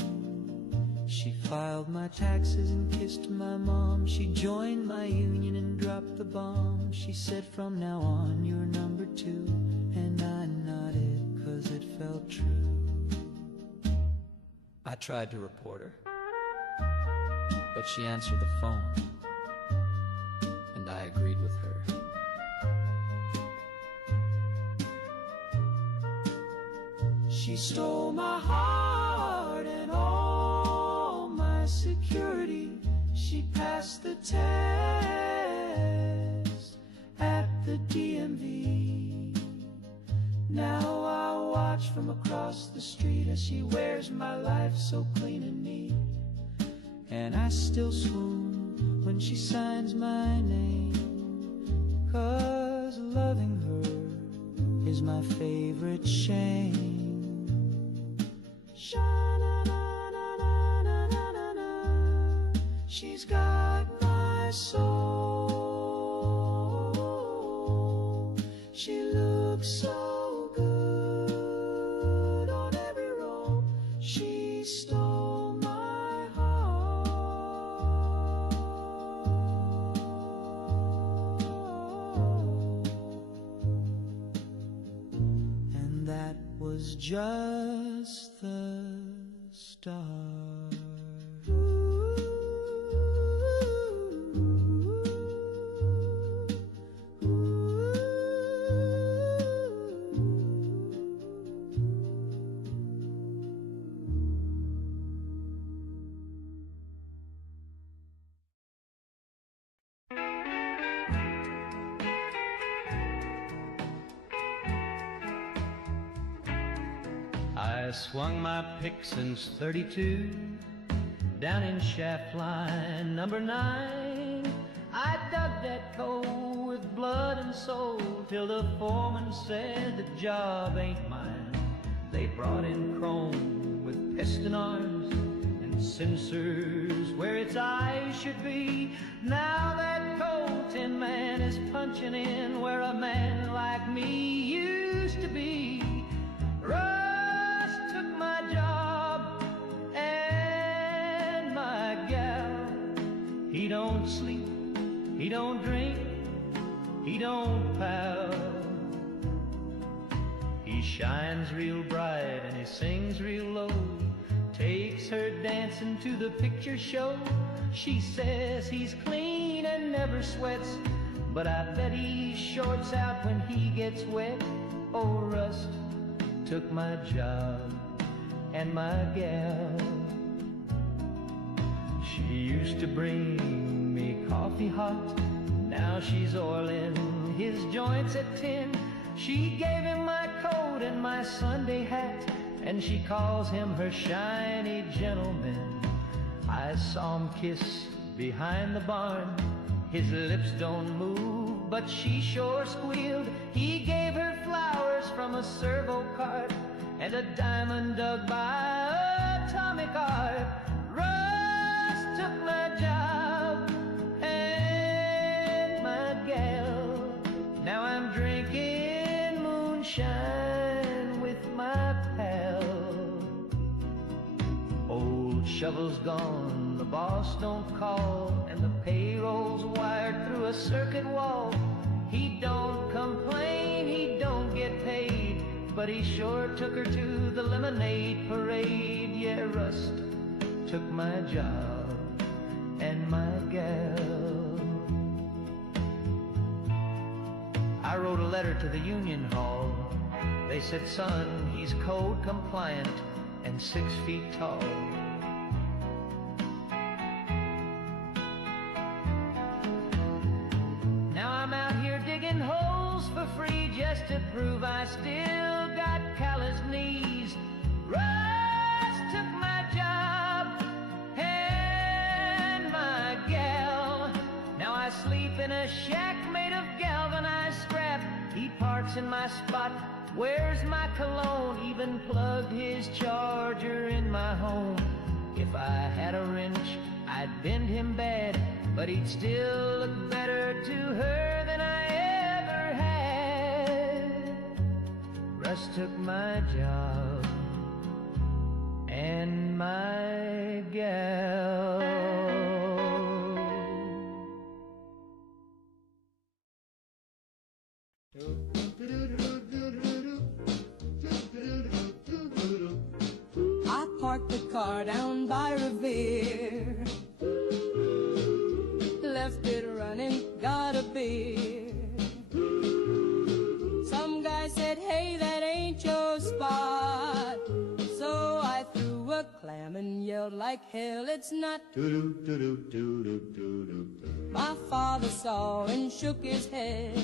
She filed my taxes and kissed my mom. She joined my union and dropped the bomb. She said from now on you're number 2, and I nodded 'cause it felt true. I tried to report her, but she answered the phone, and I agreed with her. She stole my heart and all my security. She passed the test at the DMV. Now I watch from across the street as she wears my life so clean and neat. And I still swoon when she signs my name, 'cause loving her is my favorite shame. Sha-na-na-na-na-na-na-na. She's got my soul. She looks so good on every roll. She stole my heart. And that was just the start. I swung my pick since 32, down in shaft line number 9. I dug that coal with blood and soul till the foreman said the job ain't mine. They brought in chrome with piston arms and sensors where its eyes should be. Now that coal tin man is punching in where a man like me used to be. Rust took my job and my gal. He don't sleep, he don't drink, he don't pal. He shines real bright and he sings real low, takes her dancing to the picture show. She says he's clean and never sweats, but I bet he shorts out when he gets wet. Oh, Rust took my job and my gal. She used to bring me coffee hot, now she's oiling his joints at 10. She gave him my coat and my Sunday hat, and she calls him her shiny gentleman. I saw him kiss behind the barn, his lips don't move, but she sure squealed. He gave her flowers from a servo cart and a diamond dug by atomic art. Rust took my job and my gal. Now I'm drinking moonshine with my pal. Old shovel's gone, the boss don't call, and the payroll's wired through a circuit wall. He don't complain, he don't get paid, but he sure took her to the lemonade parade. Yeah, Rust took my job and my gal. I wrote a letter to the union hall. They said, son, he's code compliant and 6 feet tall. Now I'm out here digging holes for free just to prove I still got callous knees. Rust took my job and my gal. Now I sleep in a shack made of galvanized scrap. He parks in my spot, wears my cologne, even plugged his charger in my home. If I had a wrench, I'd bend him bad, but he'd still look better to her than I ever had. Rust took my job and my gal. I parked the car down by Revere, left it running, got a beer. Some guy said, hey, that ain't your spot. So I threw a clam and yelled like hell, it's not. My father saw and shook his head,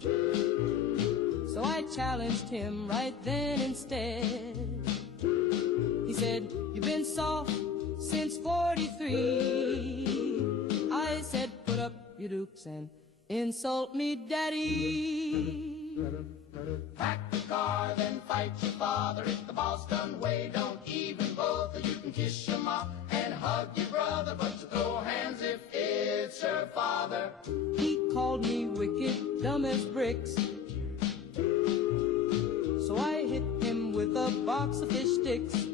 so I challenged him right then instead. He said, you've been soft since 43. I said, put up your dukes and insult me, daddy. Pack the car, then fight your father. If the Boston way don't even bother, you can kiss your mom and hug your brother, but you throw hands if it's her father. He called me wicked, dumb as bricks. So I hit him with a box of fish sticks.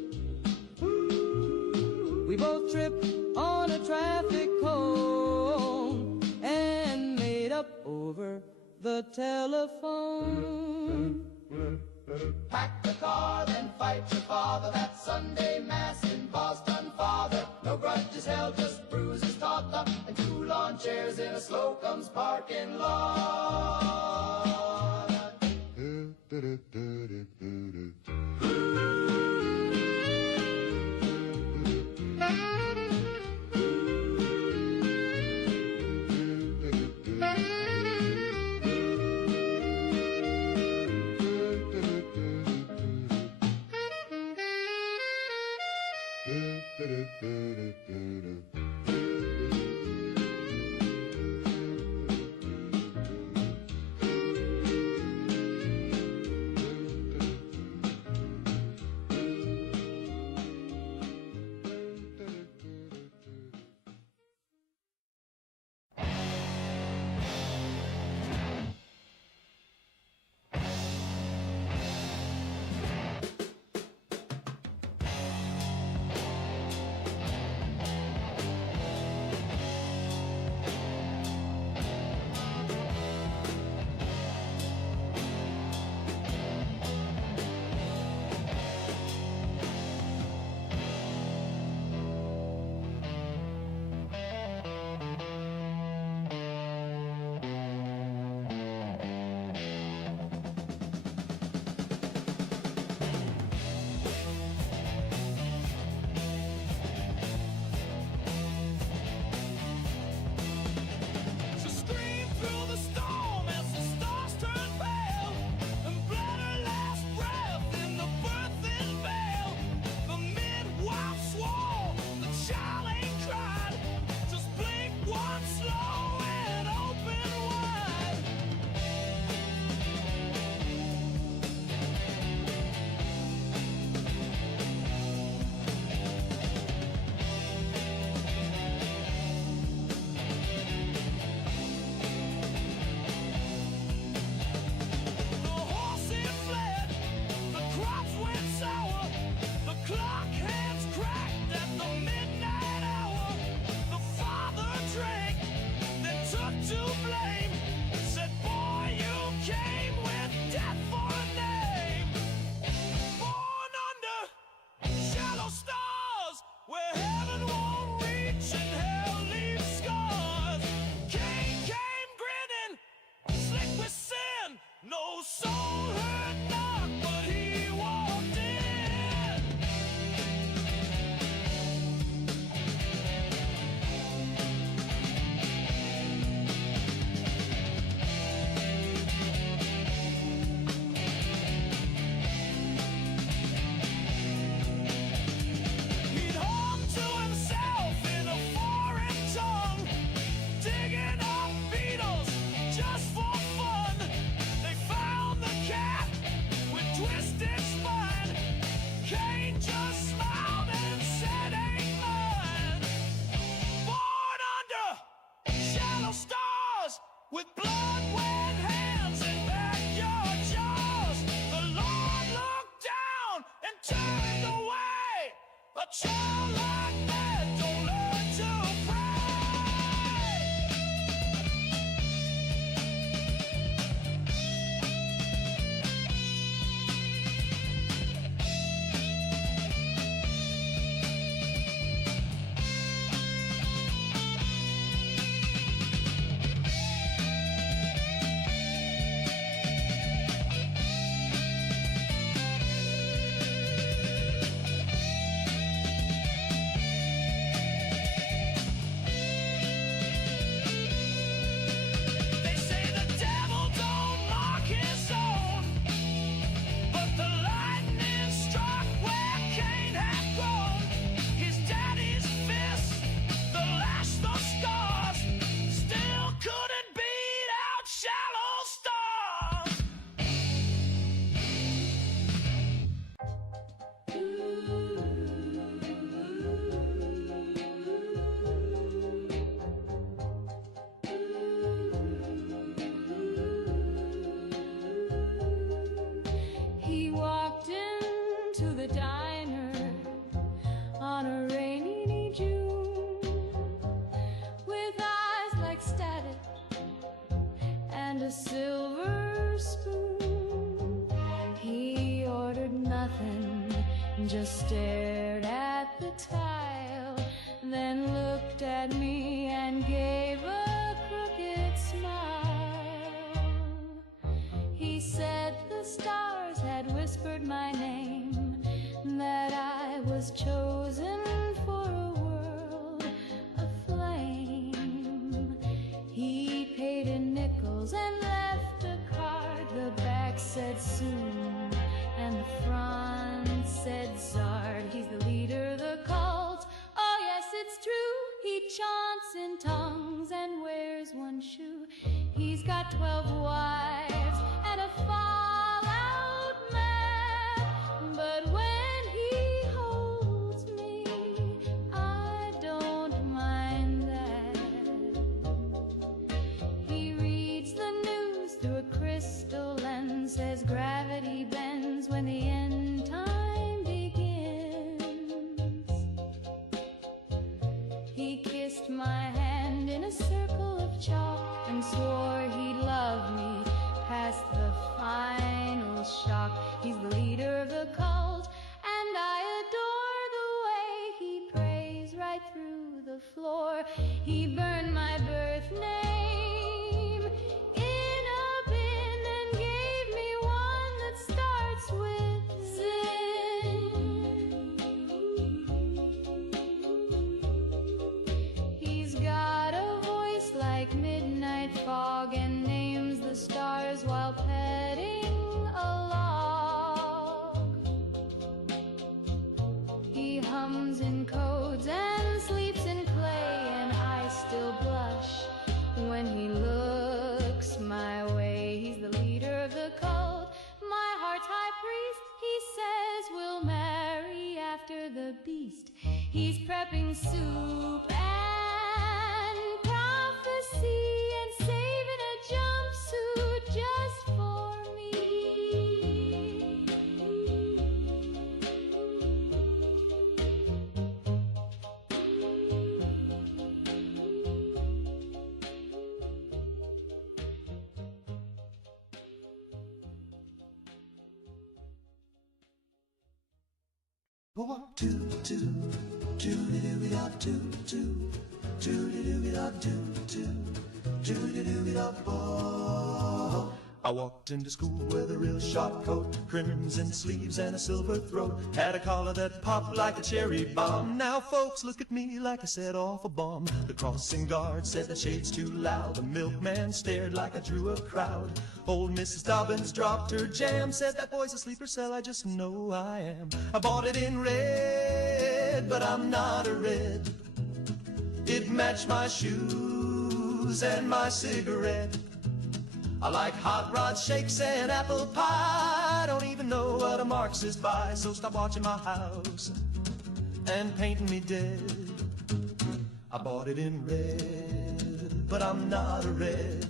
We both tripped on a traffic cone and made up over the telephone. Pack the car, then fight your father. That Sunday mass in Boston, father. No grudges held, just bruises tossed up, and 2 lawn chairs in a Slocum's parking lot. just stared at the tile, then looked at me and gave a crooked smile. He said the stars had whispered my name, that I was chosen for a world aflame. He paid in nickels and left a card. The back said soon and the front said Zard. He's the leader of the cult. Oh yes, it's true. He chants in tongues and wears one shoe. He's got 12 wives and a fallout man, but when he holds me, I don't mind that. He reads the news through a crystal lens, says gravity bends when the end time begins. He kissed my hand in a circle of chalk and swore he'd love me past the final shock. He's the leader of the cult, and I adore the way he prays right through the floor. He burned my birth name in a bin and gave me one that starts with Zin. He's got a voice like midnight fog and names the stars while petting a log. He hums in codes and sleeps in clay, and I still blush when he looks my way. He's the leader of the cult, my heart's high priest. He says we'll marry after the beast. He's prepping soup and prophecy and saving a jumpsuit just for me. I walked into school with a real sharp coat, crimson sleeves and a silver throat. Had a collar that popped like a cherry bomb. Now folks look at me like I set off a bomb. The crossing guard said the shade's too loud. The milkman stared like I drew a crowd. Old Mrs. Dobbins dropped her jam, said that boy's a sleeper cell, I just know I am. I bought it in red, but I'm not a red. It matched my shoes and my cigarette. I like hot rod shakes and apple pie. I don't even know what a Marxist buys, so stop watching my house and painting me dead. I bought it in red, but I'm not a red.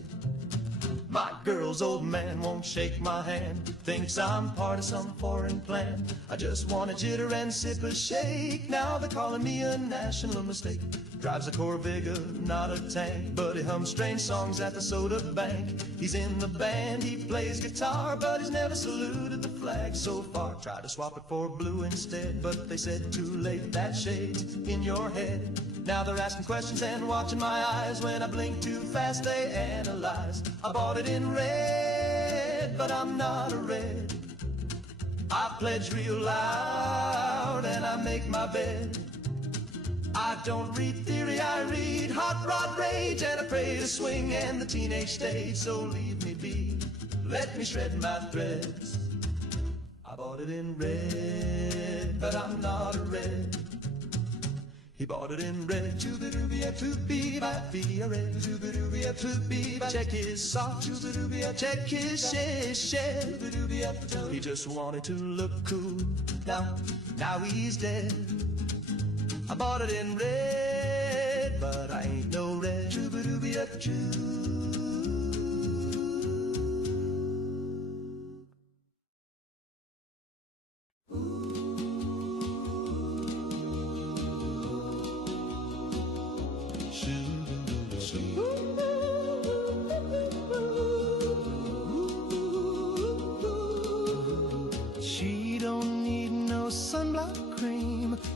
My girl's old man won't shake my hand, thinks I'm part of some foreign plan. I just want a jitter and sip a shake. Now they're calling me a national mistake. Drives a Corvega, not a tank, but he hums strange songs at the soda bank. He's in the band, he plays guitar, but he's never saluted the flag so far. Tried to swap it for blue instead, but they said too late, that shade's in your head. Now they're asking questions and watching my eyes. When I blink too fast, they analyze. I bought it in red, but I'm not a red. I pledge real loud and I make my bed. I don't read theory, I read hot rod rage, and I pray to swing and the teenage stage. So leave me be, let me shred my threads. I bought it in red, but I'm not a red. He bought it in red. Check his socks, check his shed. He just wanted to look cool. Now he's dead. I bought it in red, but I ain't no red. She don't need no sunblock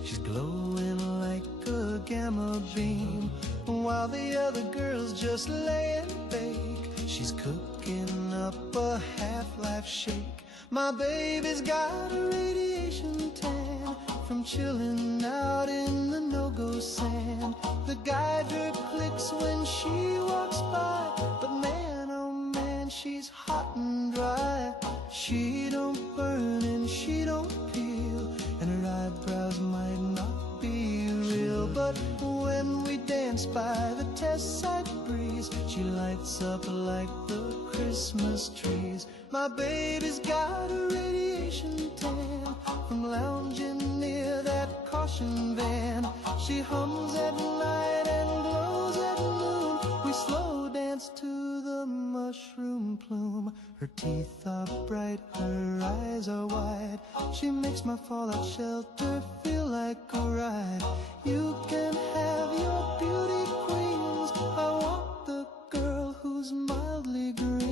She's glowing like a gamma beam, while the other girls just lay and bake. She's cooking up a half-life shake. My baby's got a radiation tan from chilling out in the no-go sand. The guide her clicks when she walks by, but man, oh man, she's hot and dry. She don't burn and she don't peel, and her eyebrows might not be real, but when we dance by the test site breeze, she lights up like the Christmas trees. My baby's got a radiation tan from lounging near that caution van. She hums at night and glows at noon. We slow dance to the mushroom plume. Her teeth are bright, her eyes are wide. She makes my fallout shelter feel like a ride. You can have your beauty queens. I want the girl who's mildly green.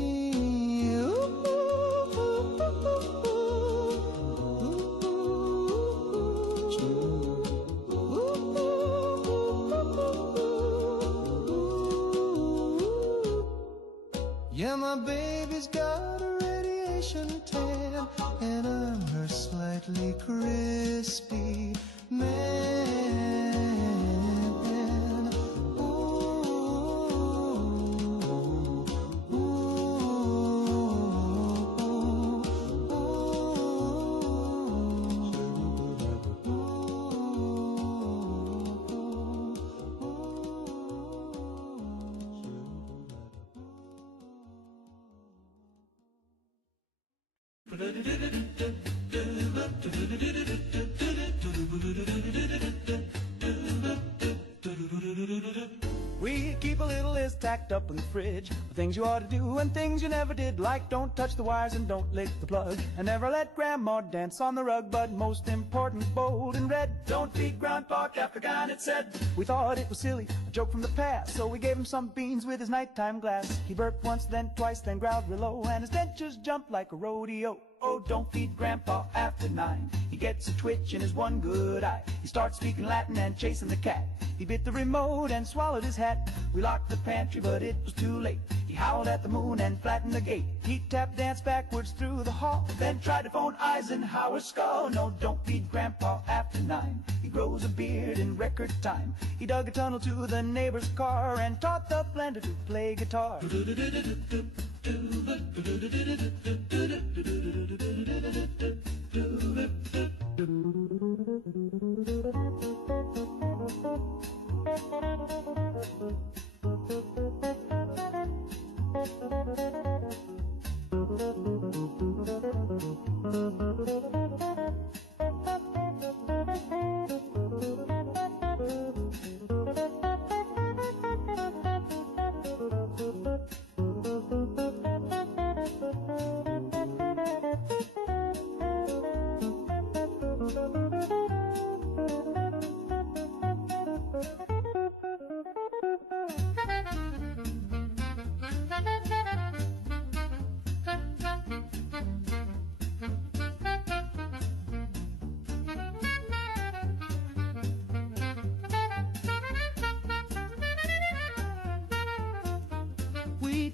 Yeah, my baby's got a radiation tan, and I'm her slightly crispy man. We keep a little list tacked up in the fridge of things you ought to do and things you never did, like don't touch the wires and don't lick the plug, and never let Grandma dance on the rug. But most important, bold and red, don't feed Grandpa Capricorn, it said. We thought it was silly, a joke from the past, so we gave him some beans with his nighttime glass. He burped once, then twice, then growled real low, and his dentures jumped like a rodeo. Oh, don't feed Grandpa after 9. He gets a twitch in his one good eye. He starts speaking Latin and chasing the cat. He bit the remote and swallowed his hat. We locked the pantry, but it was too late. He howled at the moon and flattened the gate. He tap danced backwards through the hall, then tried to phone Eisenhower's skull. No, don't feed Grandpa after 9. He grows a beard in record time. He dug a tunnel to the neighbor's car and taught the blender to play guitar.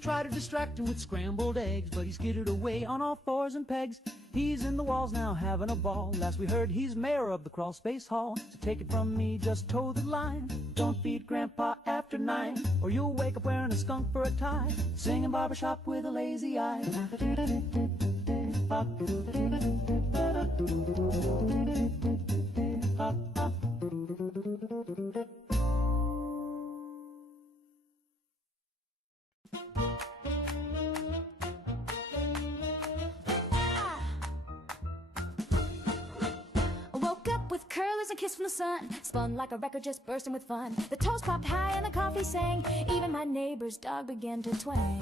Try to distract him with scrambled eggs, but he skidded away on all fours and pegs. He's in the walls now having a ball. Last we heard he's mayor of the crawl space hall. So take it from me, just toe the line. Don't feed Grandpa after 9, or you'll wake up wearing a skunk for a tie, singing barbershop with a lazy eye. A kiss from the sun, spun like a record just bursting with fun. The toast popped high and the coffee sang. Even my neighbor's dog began to twang.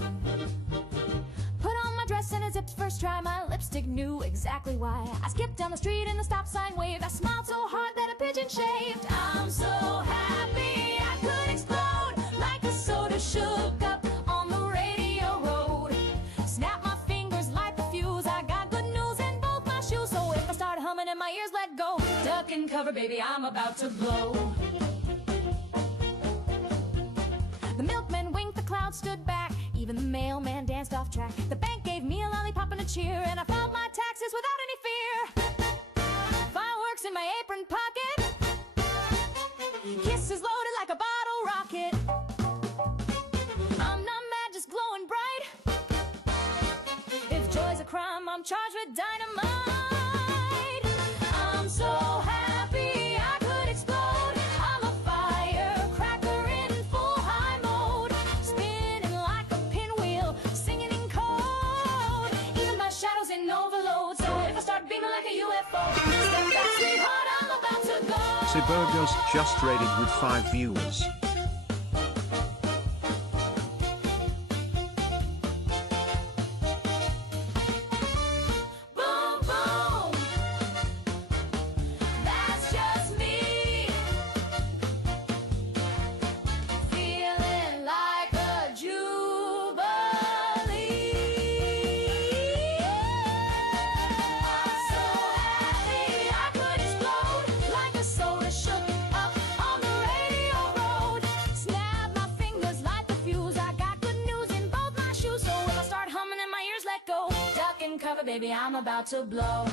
Put on my dress and a zipped first try. My lipstick knew exactly why. I skipped down the street and the stop sign waved. I smiled so hard that a pigeon shaved. I'm so happy I could explode like a soda shook up on the radio road. Snap my fingers, light the fuse. I got good news in both my shoes, so if I start humming and my ears let go, Duck and cover, baby, I'm about to blow. The milkman winked, the cloud stood back. Even the mailman danced off track. The bank gave me a lollipop and a cheer, and I filed my taxes without any fear. Fireworks in my apron pocket. Kisses loaded like a bottle rocket. I'm not mad, just glowing bright. If joy's a crime, I'm charged with dynamite. I'm so happy I could explode. I'm a firecracker in full high mode, spinning like a pinwheel, singing in code. Even my shadow's in overload, so if I start beaming like a UFO, step back, sweetheart, I'm about to go. Siburgos just raided with 5 viewers. Boom, boom. That's just me. Feeling like a jubilee. I'm so happy I could explode like a soda shook up on the radio road. Snap my fingers, light the fuse. I got good news in both my shoes, so if I start humming and my ears let go, duck and cover, baby, I'm about to blow.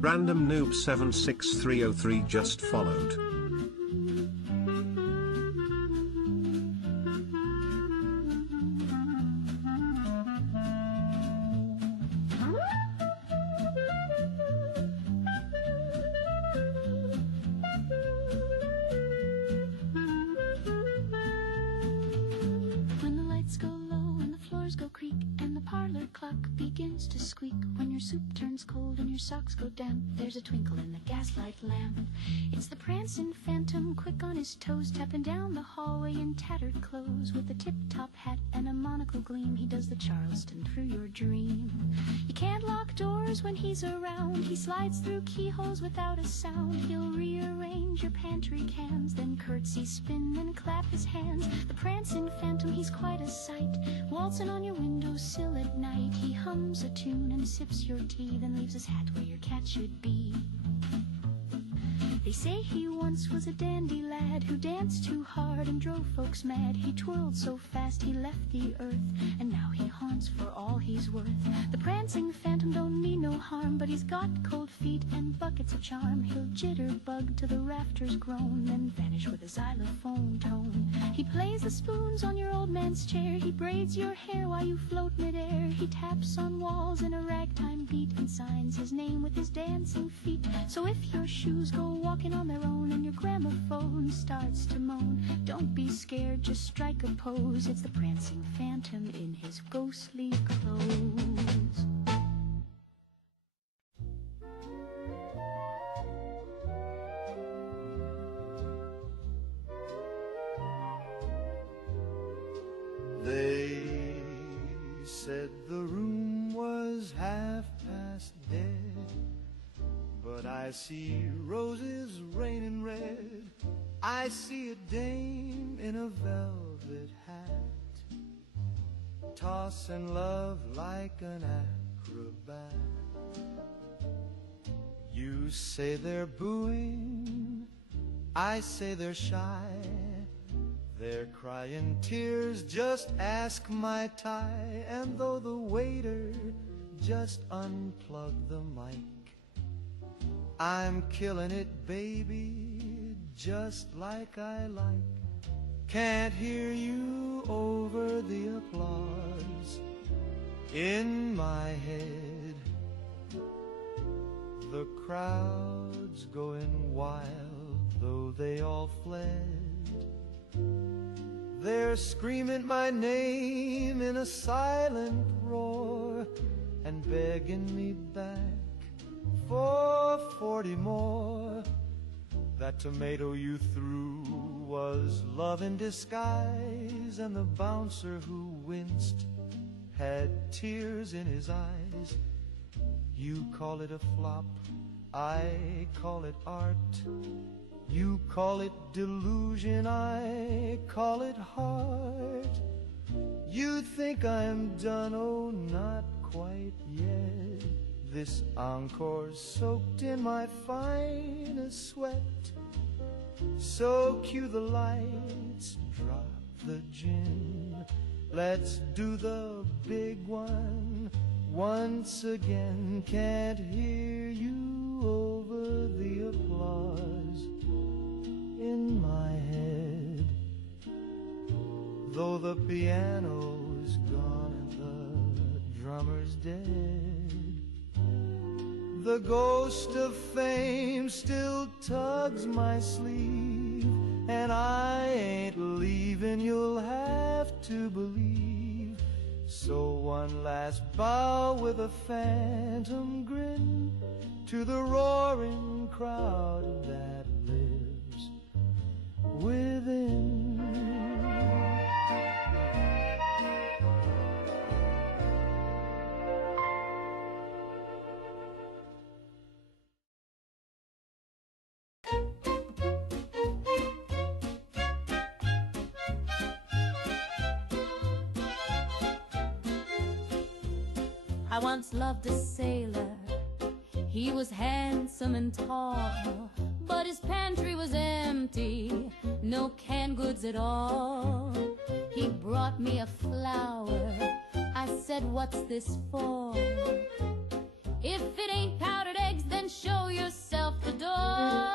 Random Noob 76303 just followed. When the lights go low and the floors go creak and the parlor clock begins to squeak, when your soup turns cold and your socks go damp, there's a twinkle in the gaslight lamp. It's the prancing phantom, quick on his toes, tapping down the hallway in tattered clothes. With a tip-top hat and a monocle gleam, he does the Charleston through your dream. You can't lock doors when he's around. He slides through keyholes without a sound. He'll rearrange your pantry cans, then curtsy, spin, and clap his hands. The prancing phantom, he's quite a sight, waltzing on your windowsill at night. He hums a tune and sips your tea, then leaves his hat where your cat should be. They say he once was a dandy lad who danced too hard and drove folks mad. He twirled so fast he left the earth, and now he haunts for all he's worth. The prancing phantom don't mean no harm, but he's got cold feet and buckets of charm. He'll jitterbug till the rafters groan, then vanish with a xylophone tone. He plays the spoons on your old man's chair. He braids your hair while you float midair. He taps on walls in a ragtime beat and signs his name with his dancing feet. So if your shoes go walking on their own and your gramophone starts to moan, don't be scared, just strike a pose. It's the prancing phantom in his ghostly clothes. They said the room was half past dead, but I I see roses raining red. I see a dame in a velvet hat, tossing love like an acrobat. You say they're booing, I say they're shy. They're crying tears, just ask my tie. And though the waiter just unplugged the mic, I'm killing it, baby, just like I like. Can't hear you over the applause in my head. The crowd's going wild, though they all fled. They're screaming my name in a silent roar and begging me back for 40 more. That tomato you threw was love in disguise, and the bouncer who winced had tears in his eyes. You call it a flop, I call it art. You call it delusion, I call it heart. You think I'm done, oh, not quite yet. This encore's soaked in my finest sweat. So cue the lights, drop the gin. Let's do the big one once again. Can't hear you over the applause in my head. Though the piano's gone and the drummer's dead, the ghost of fame still tugs my sleeve, and I ain't leaving, you'll have to believe. So one last bow with a phantom grin to the roaring crowd that lives within. I once loved a sailor. He was handsome and tall, but his pantry was empty, no canned goods at all. He brought me a flower. I said, "What's this for?" "If it ain't powdered eggs, then show yourself the door."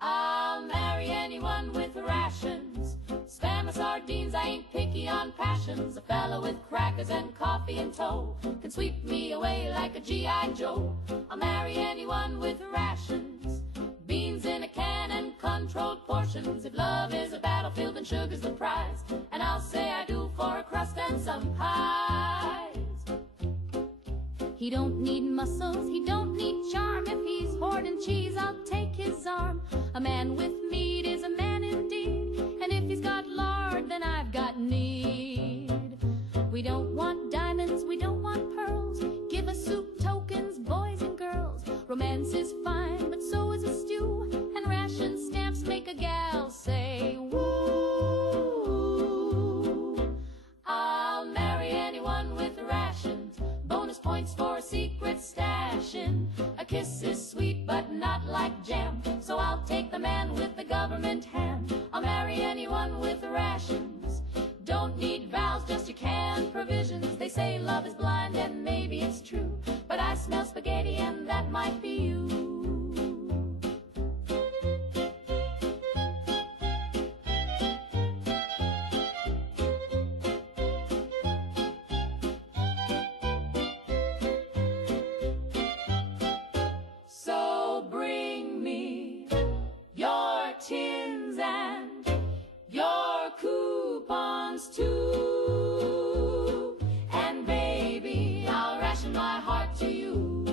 I'll marry anyone with rations, spam or sardines, I ain't picky on passions. A fella with crackers and coffee in tow can sweep me away like a G.I. Joe. I'll marry anyone with rations, beans in a can and controlled portions. If love is a battlefield, then sugar's the prize, and I'll say I do for a crust and some pies. He don't need muscles, he don't need charm. If he's hoarding cheese, I'll take his arm. A man with meat is a man indeed, and if he's got lard, then I've got need. We don't want diamonds, we don't want pearls. Give us soup tokens, boys and girls. Romance is fine, but so is a stew, and ration stamps make a gal say woo. I'll marry anyone with rations, bonus points for a secret stashing. A kiss is sweet, but not like jam, so I'll take the man with the government hand. I'll marry anyone with rations, don't need vows, just your canned provisions. They say love is blind, and maybe it's true, but I smell spaghetti, and that might be you. So bring me your tins and your coupons too, and baby, I'll ration my heart to you.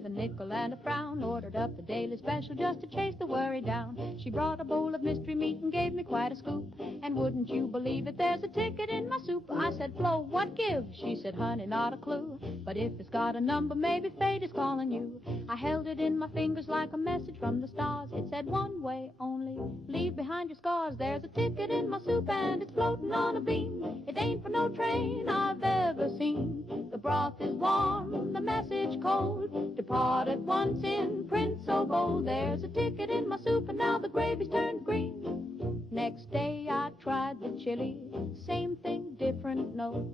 with a nickel and a frown. Ordered up the daily special just to chase the worry down. She brought a bowl of mystery meat and gave me quite a scoop. And wouldn't you believe it, there's a ticket in my soup. I said, Flo, what gives? She said, honey, not a clue. But if it's got a number, maybe fate is calling you. I held it in my fingers like a message from the stars. It said, one way only, leave behind your scars. There's a ticket in my soup and it's floating on a beam. It ain't for no train I've ever seen. The broth is warm, the message cold. Depart at once in print so bold. There's a ticket in my soup and now the gravy's turned green. Next day I tried the chili, same thing, different note.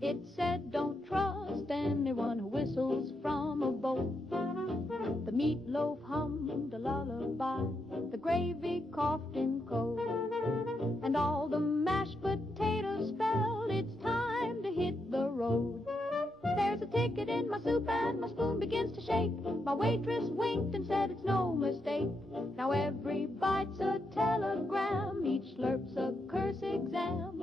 It said, don't trust anyone who whistles from a boat. The meatloaf hummed a lullaby, the gravy coughed in cold, and all the mashed potatoes spelled it's time to hit the road. There's a ticket in my soup and my spoon begins to shake. My waitress winked and said it's no mistake. Now every bite's a telegram, each slurp's a curse exam.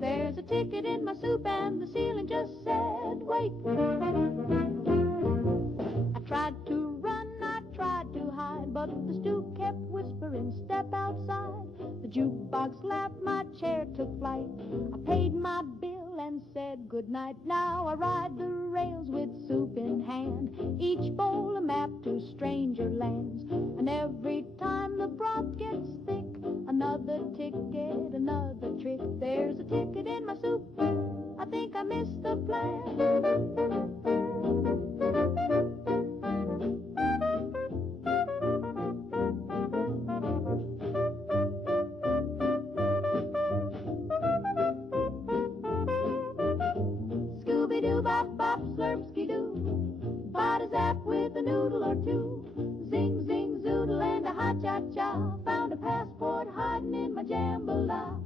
There's a ticket in my soup and the ceiling just said, wait. I tried to run, I tried to hide, but the stew kept whispering, step outside. The jukebox laughed, my chair took flight. I paid my bill and said goodnight. Now I ride the rails with soup in hand, each bowl a map to stranger lands. And every time the broth gets thick, another ticket, another trick. There's a ticket in my soup, I think I missed the plan. Bop, slurpski-doo, bada-zap with a noodle or two. Zing, zing, zoodle and a ha-cha-cha. Found a passport hiding in my jambalaya.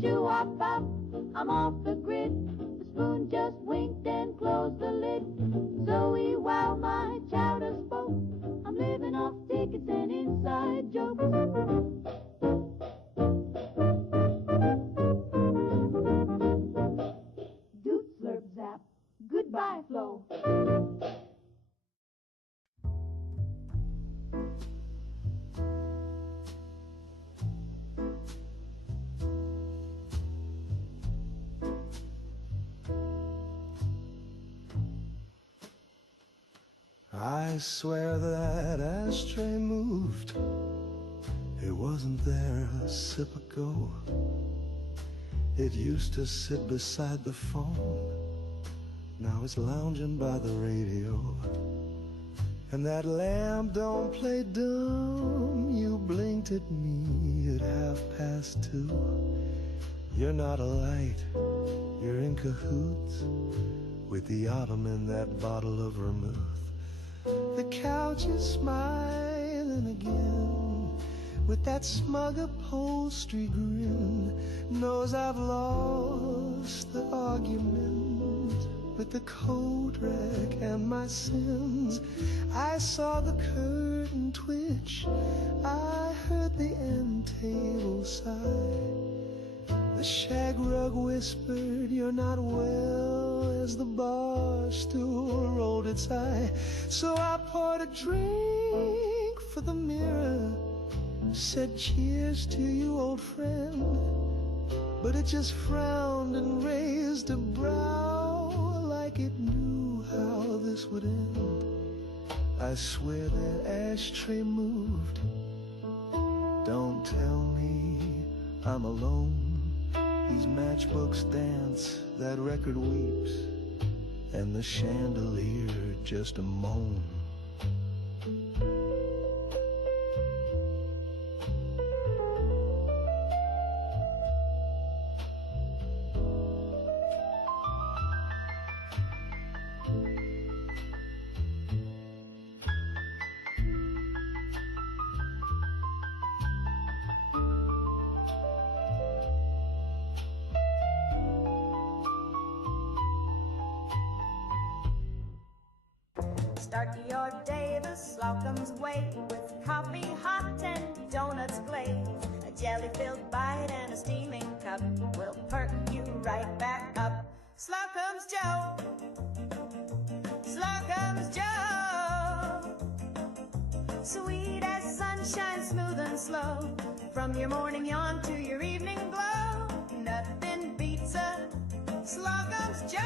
Shoo-wop-bop, I'm off the grid. The spoon just winked and closed the lid. Zoe, wow, my chowder spoke. I'm living off tickets and inside jokes. Doot, slurp, zap. Goodbye, Flo. I swear that ashtray moved. It wasn't there a sip ago. It used to sit beside the phone. Now it's lounging by the radio. And that lamp don't play dumb. You blinked at me at 2:30. You're not a light, you're in cahoots with the autumn in that bottle of vermouth. The couch is smiling again with that smug upholstery grin. Knows I've lost the argument with the coat rack and my sins. I saw the curtain twitch, I heard the end table sigh. The shag rug whispered, you're not well, as the bar stool rolled its eye. So I poured a drink for the mirror, said cheers to you, old friend. But it just frowned and raised a brow like it knew how this would end. I swear that ashtray moved. Don't tell me I'm alone. These matchbooks dance, that record weeps, and the chandelier just a moan. Start your day the Slocum's way, with coffee hot and donuts glazed. A jelly-filled bite and a steaming cup will perk you right back up. Slocum's Joe, Slocum's Joe. Sweet as sunshine, smooth and slow, from your morning yawn to your evening glow, nothing beats a Slocum's Joe.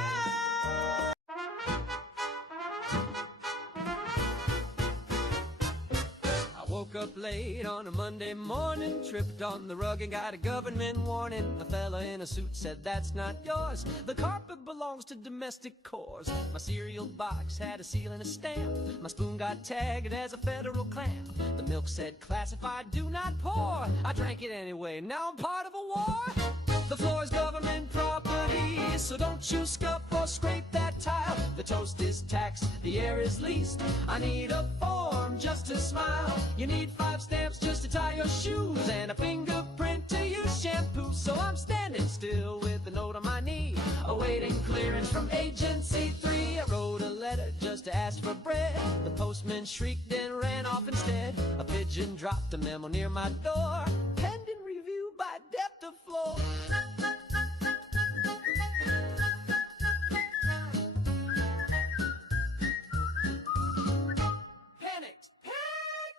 Woke up late on a Monday morning, tripped on the rug and got a government warning. A fella in a suit said, "That's not yours. The carpet belongs to domestic cores." My cereal box had a seal and a stamp. My spoon got tagged as a federal clamp. The milk said, "Classified, do not pour." I drank it anyway, now I'm part of a war. The floor is government property, so don't you scuff or scrape that tile. The toast is taxed, the air is leased. I need a form just to smile. You need 5 stamps just to tie your shoes, and a fingerprint to use shampoo. So I'm standing still with a note on my knee, awaiting clearance from Agency 3. I wrote a letter just to ask for bread. The postman shrieked and ran off instead. A pigeon dropped a memo near my door, pending review by depth of floor.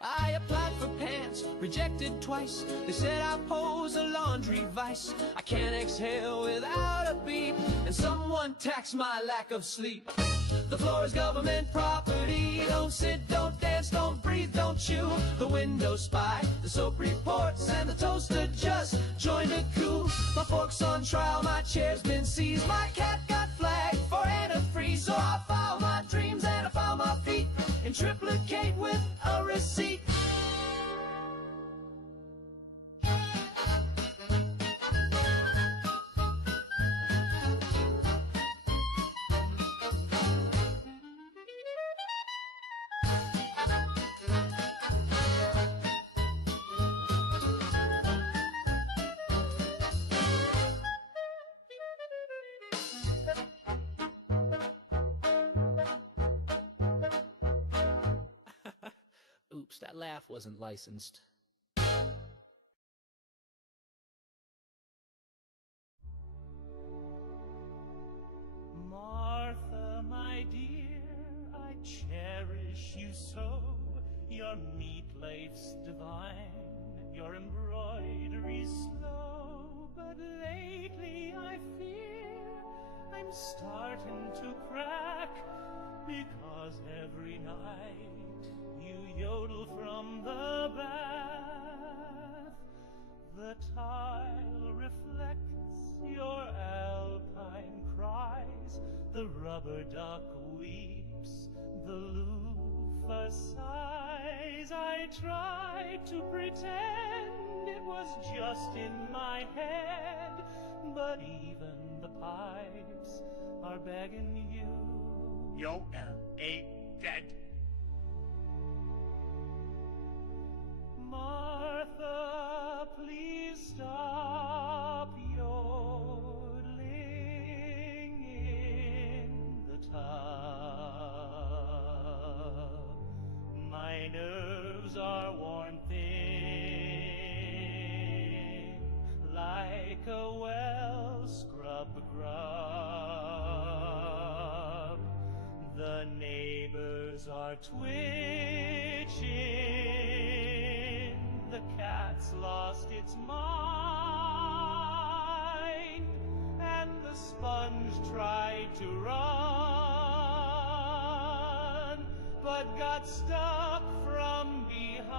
I applied for pants, rejected twice. They said I pose a laundry vice. I can't exhale without a beat, and someone taxed my lack of sleep. The floor is government property. Don't sit, don't dance, don't breathe, don't chew. The window spy, the soap reports, and the toaster just joined a coup. My fork's on trial, my chair's been seized. My cat got flagged for antifreeze. So I file my dreams and I file my feet in triplicate with a receipt. Oops, that laugh wasn't licensed. Martha, my dear, I cherish you so. Your meat loaf's divine, your embroidery's slow. But lately I fear I'm starting to crack, because every night you yodel from the bath. The tile reflects your alpine cries. The rubber duck weeps, the loofah sighs. I tried to pretend it was just in my head, but even the pipes are begging you. You ain't dead. Martha, please stop yodeling in the tub. My nerves are worn thin, like a well-scrubbed grub. The neighbors are twitching. The cat's lost its mind, and the sponge tried to run, but got stuck from behind.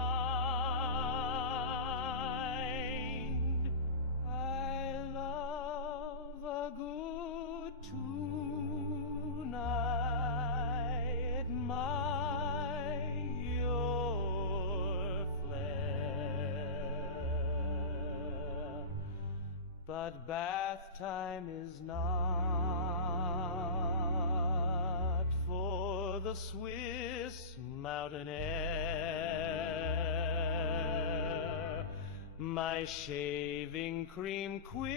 I love a good tonight, but bath time is not for the Swiss mountain air. My shaving cream quivers,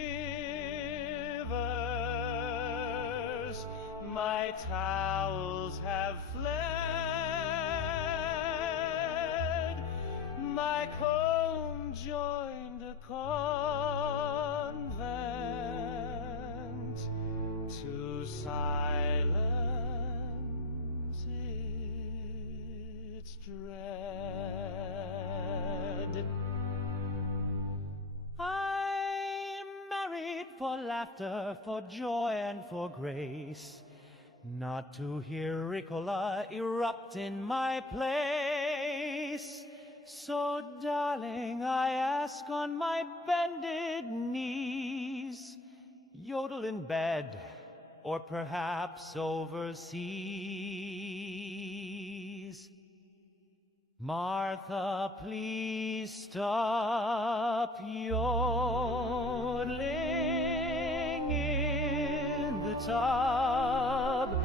my towels have fled, my comb joined a convent to silence its dread. I'm married for laughter, for joy, and for grace, not to hear Ricola erupt in my place. So, darling, I ask on my bended knees, yodel in bed, or perhaps overseas. Martha, please stop yodeling in the tub.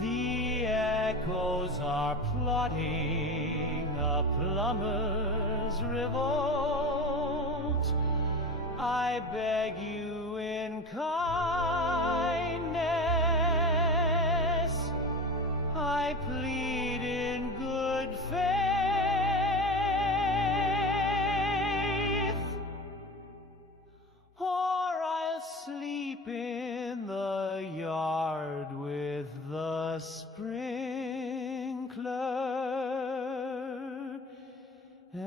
The echoes are plotting a plumber's revolt. I beg you in kindness, I plead in good faith, or I'll sleep in the yard with the sprinkler and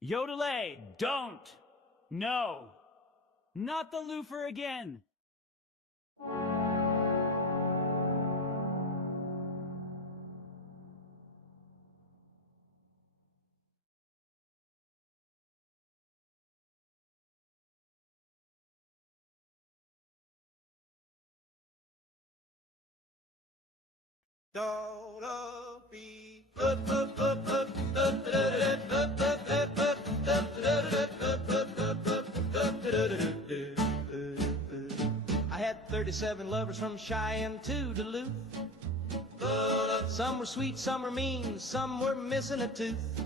Yodelay, don't! No! Not the loofah again! Gonna be I had 37 lovers from Cheyenne to Duluth. Some were sweet, some were mean, some were missing a tooth.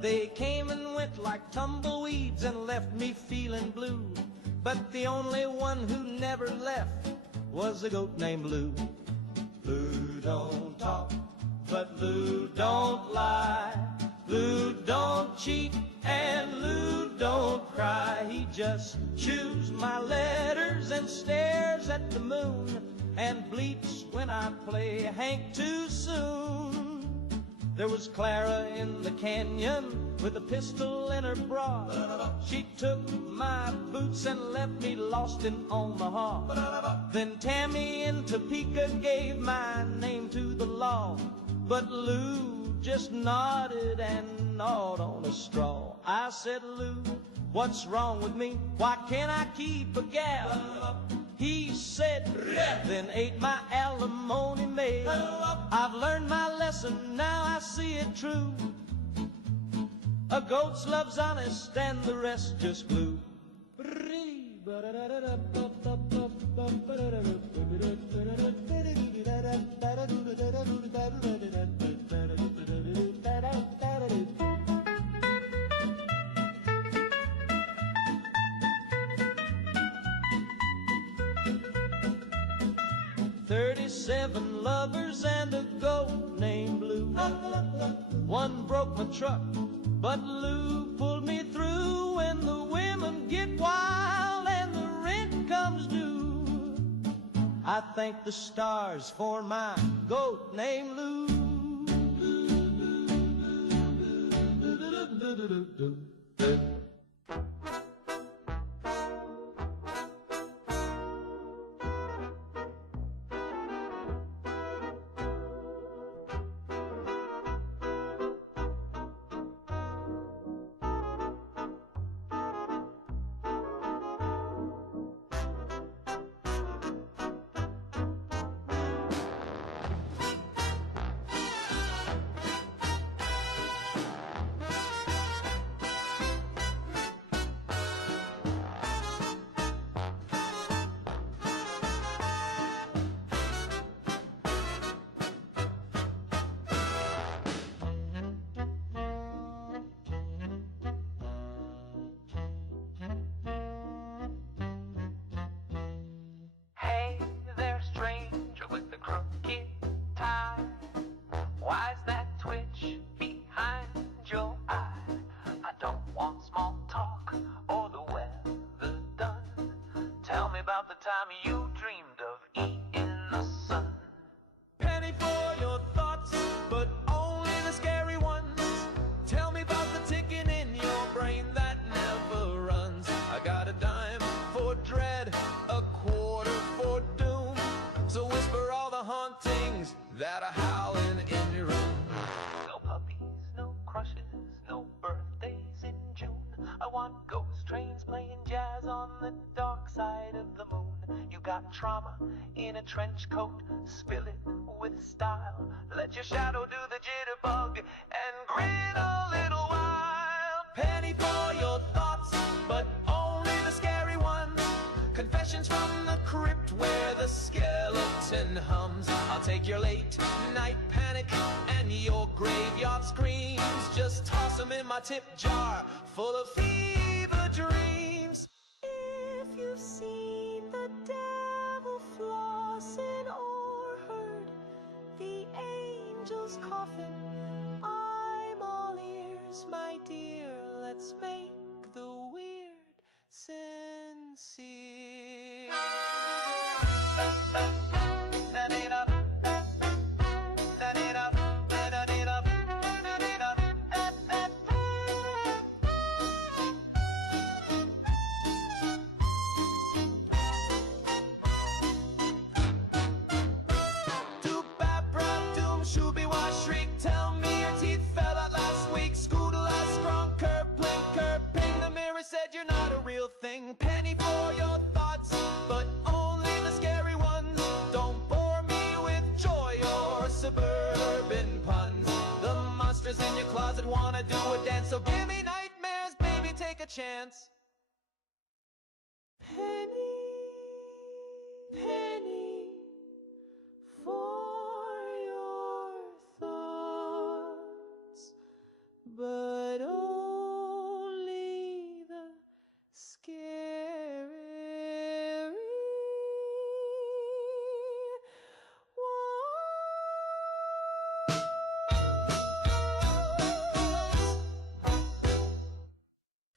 They came and went like tumbleweeds and left me feeling blue. But the only one who never left was a goat named Lou. Lou don't talk, but Lou don't lie. Lou don't cheat, and Lou don't cry. He just chews my letters and stares at the moon and bleats when I play Hank too soon. There was Clara in the canyon with a pistol in her bra. She took my boots and left me lost in Omaha. Then Tammy in Topeka gave my name to the law. But Lou just nodded and gnawed on a straw. I said, Lou, what's wrong with me? Why can't I keep a gal? He said, then ate my alimony mail. I've learned my lesson, now I see it true. A goat's love's honest and the rest just glue. Seven lovers and a goat named Blue. One broke my truck, but Lou pulled me through. When the women get wild and the rent comes due, I thank the stars for my goat named Lou. the dark side of the moon. You got trauma in a trench coat, spill it with style. Let your shadow do the jitterbug and grin a little while. Penny for your thoughts, but only the scary ones. Confessions from the crypt where the skeleton hums. I'll take your late night panic and your graveyard screams. Just toss them in my tip jar full of fever dreams. If you've seen the devil flossing or heard the angel's coffin, I'm all ears, my dear. Let's make the weird sincere. Tell me your teeth fell out last week. Scooter last strong, curb, ping. The mirror said you're not a real thing. Penny for your thoughts, but only the scary ones. Don't bore me with joy or suburban puns. The monsters in your closet wanna do a dance, so give me nightmares, baby, take a chance. Penny, penny for your thoughts, but only the scary ones.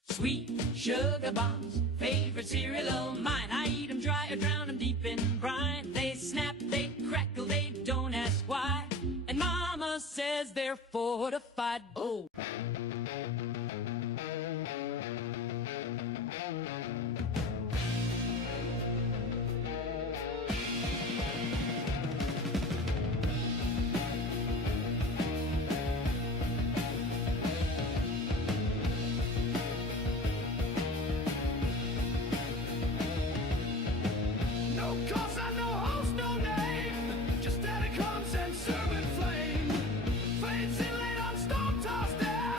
Sweet sugar bombs, favorite cereal of mine. I eat them dry or drown them deep in brine. They snap, they crackle, they don't ask why. And Mama says they're fortified. Oh. No cause I no host, no name. Just that it comes and servant flame. Fades in late on storm tossed air.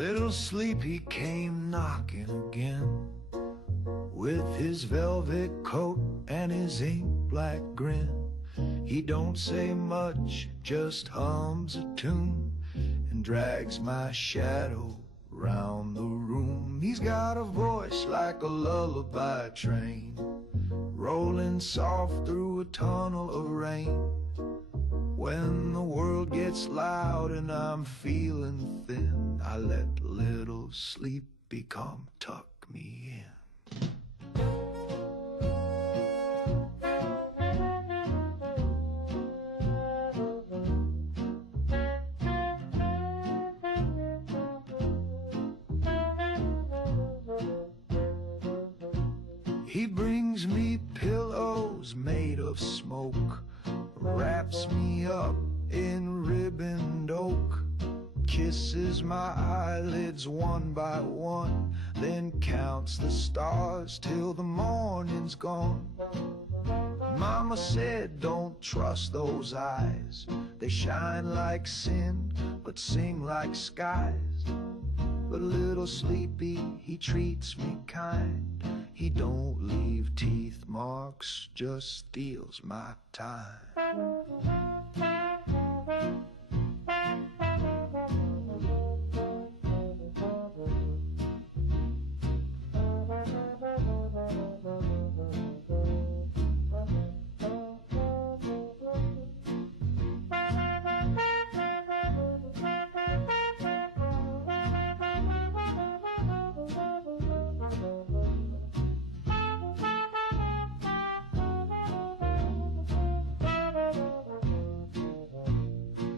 Little Sleepy came knocking again, with his velvet coat and his ink black grin. He don't say much, just hums a tune and drags my shadow round the room. He's got a voice like a lullaby train, rolling soft through a tunnel of rain. When the world gets loud and I'm feeling thin, I let Little Sleepy come tuck me in. He brings me pillows made of smoke, wraps me up in ribboned oak, kisses my eyelids one by one, then counts the stars till the morning's gone. Mama said don't trust those eyes, they shine like sin but sing like skies. But Little Sleepy, he treats me kind, he don't leave teeth marks, just steals my time.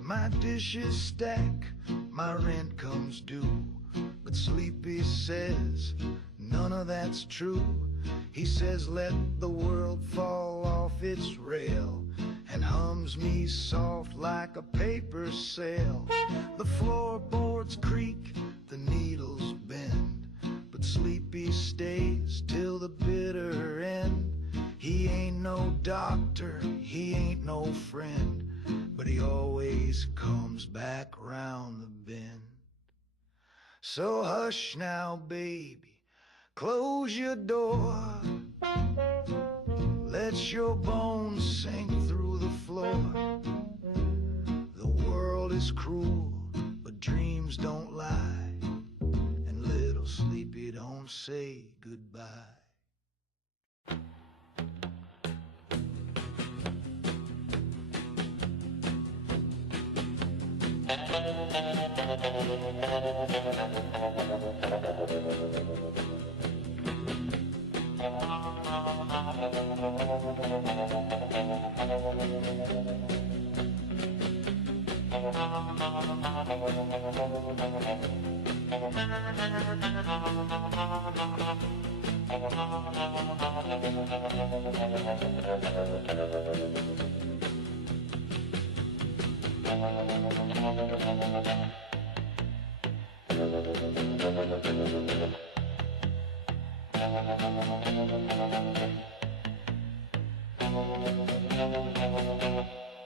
My dishes stack, my rent comes due, but Sleepy says none of that's true. He says let the world fall off its rail, and hums me soft like a paper sail. The floorboards creak, the needles bend, but Sleepy stays till the bitter end. He ain't no doctor, he ain't no friend, but he always comes back round the bend. So hush now, baby, close your door, let your bones sink through the floor. The world is cruel, but dreams don't lie, and Little Sleepy don't say goodbye.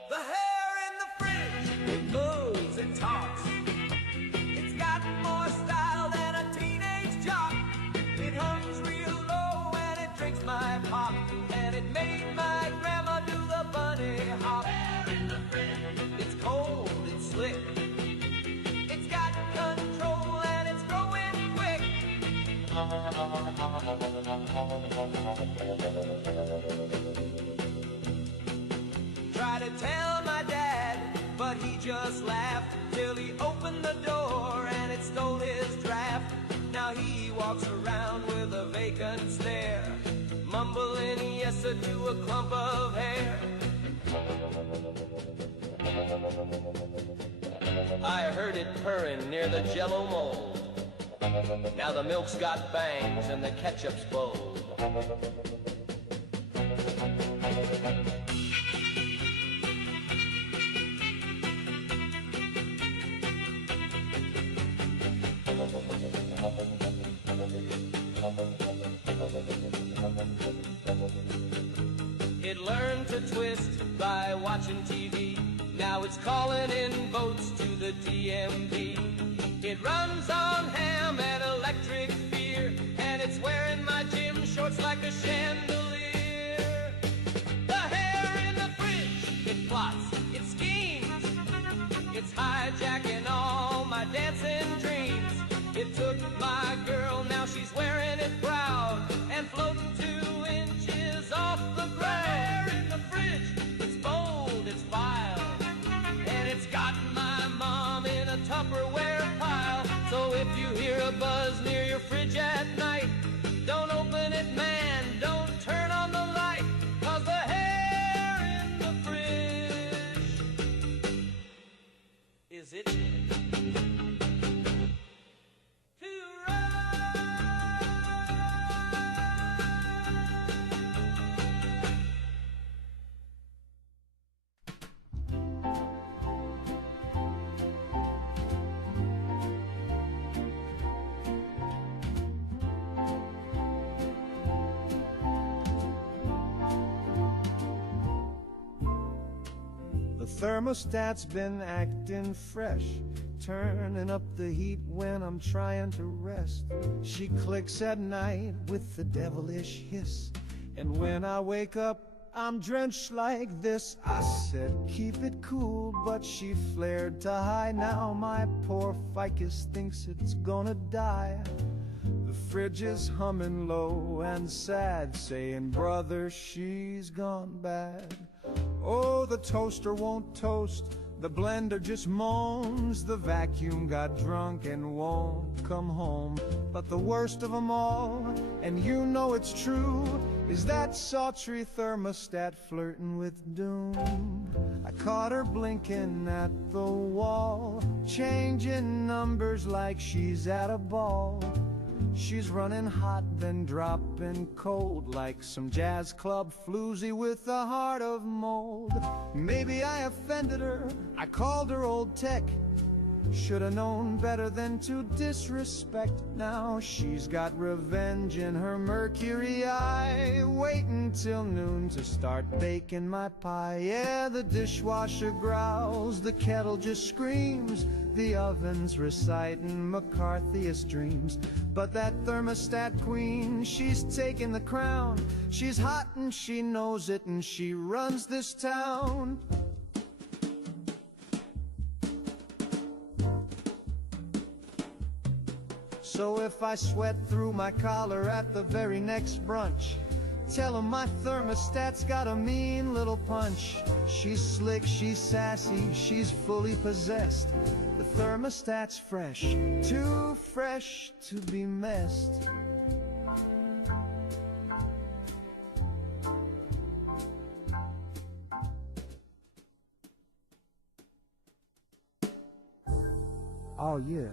The hair in the fridge, it moves, it talks. It's got more style than a teenage jock. It hums real low and it drinks my pop, and it made my grandma do the bunny hop. Hair in the fridge, it's cold, it's slick. It's got control and it's growing quick. Tried to tell my dad, but he just laughed till he opened the door and it stole his draft. Now he walks around with a vacant stare, mumbling yes sir to a clump of hair. I heard it purring near the Jell-O mold. Now the milk's got bangs and the ketchup's bold. It learned to twist by watching TV. Now it's calling in votes to the DMV. It runs on ham and electric fear, and it's wearing my gym shorts like a chandelier. The hair in the fridge, it plots, it schemes, it's hijacking all my dancing dreams. It took my girl, now she's wearing it proud and floating 2 inches off the ground. The hair in the fridge, it's bold, it's vile, and it's got my mom in a Tupperware pile. So if you hear a buzz near your fridge at night, don't open it, man, don't turn on the light, 'cause the hair in the fridge is itching to Thermostat's been acting fresh, turning up the heat when I'm trying to rest. She clicks at night with the devilish hiss, and when I wake up, I'm drenched like this. I said, keep it cool, but she flared to high. Now my poor ficus thinks it's gonna die. The fridge is humming low and sad, saying, brother, she's gone bad. Oh, the toaster won't toast, the blender just moans, the vacuum got drunk and won't come home. But the worst of them all, and you know it's true, is that sultry thermostat flirting with doom. I caught her blinking at the wall, changing numbers like she's at a ball. She's running hot, then dropping cold, like some jazz club floozy with a heart of mold. Maybe I offended her, I called her old tech. Should've known better than to disrespect. Now she's got revenge in her mercury eye, waiting till noon to start baking my pie. Yeah, the dishwasher growls, the kettle just screams, the oven's reciting McCarthyist dreams. But that thermostat queen, she's taking the crown. She's hot and she knows it, and she runs this town. So if I sweat through my collar at the very next brunch, tell 'em my thermostat's got a mean little punch. She's slick, she's sassy, she's fully possessed. The thermostat's fresh, too fresh to be messed. Oh yeah.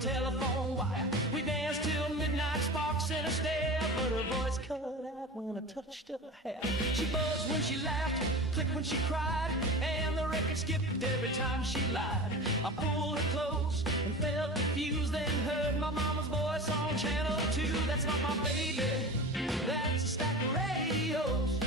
Telephone wire. We danced till midnight, sparks in her stare, but her voice cut out when I touched her hair. She buzzed when she laughed, clicked when she cried, and the record skipped every time she lied. I pulled her close and felt the fuse, then heard my mama's voice on channel 2. That's not my baby, that's a stack of radios.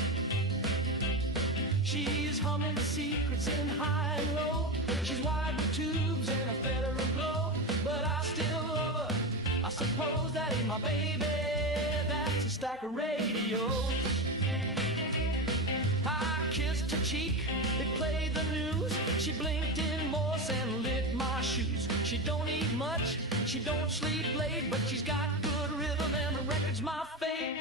She's humming secrets in high and low. She's wired with tubes and a federal glow, but I still love her. I suppose that ain't my baby, that's a stack of radios. I kissed her cheek, it played the news. She blinked in Morse and lit my shoes. She don't eat much, she don't sleep late, but she's got good rhythm and the record's my fate.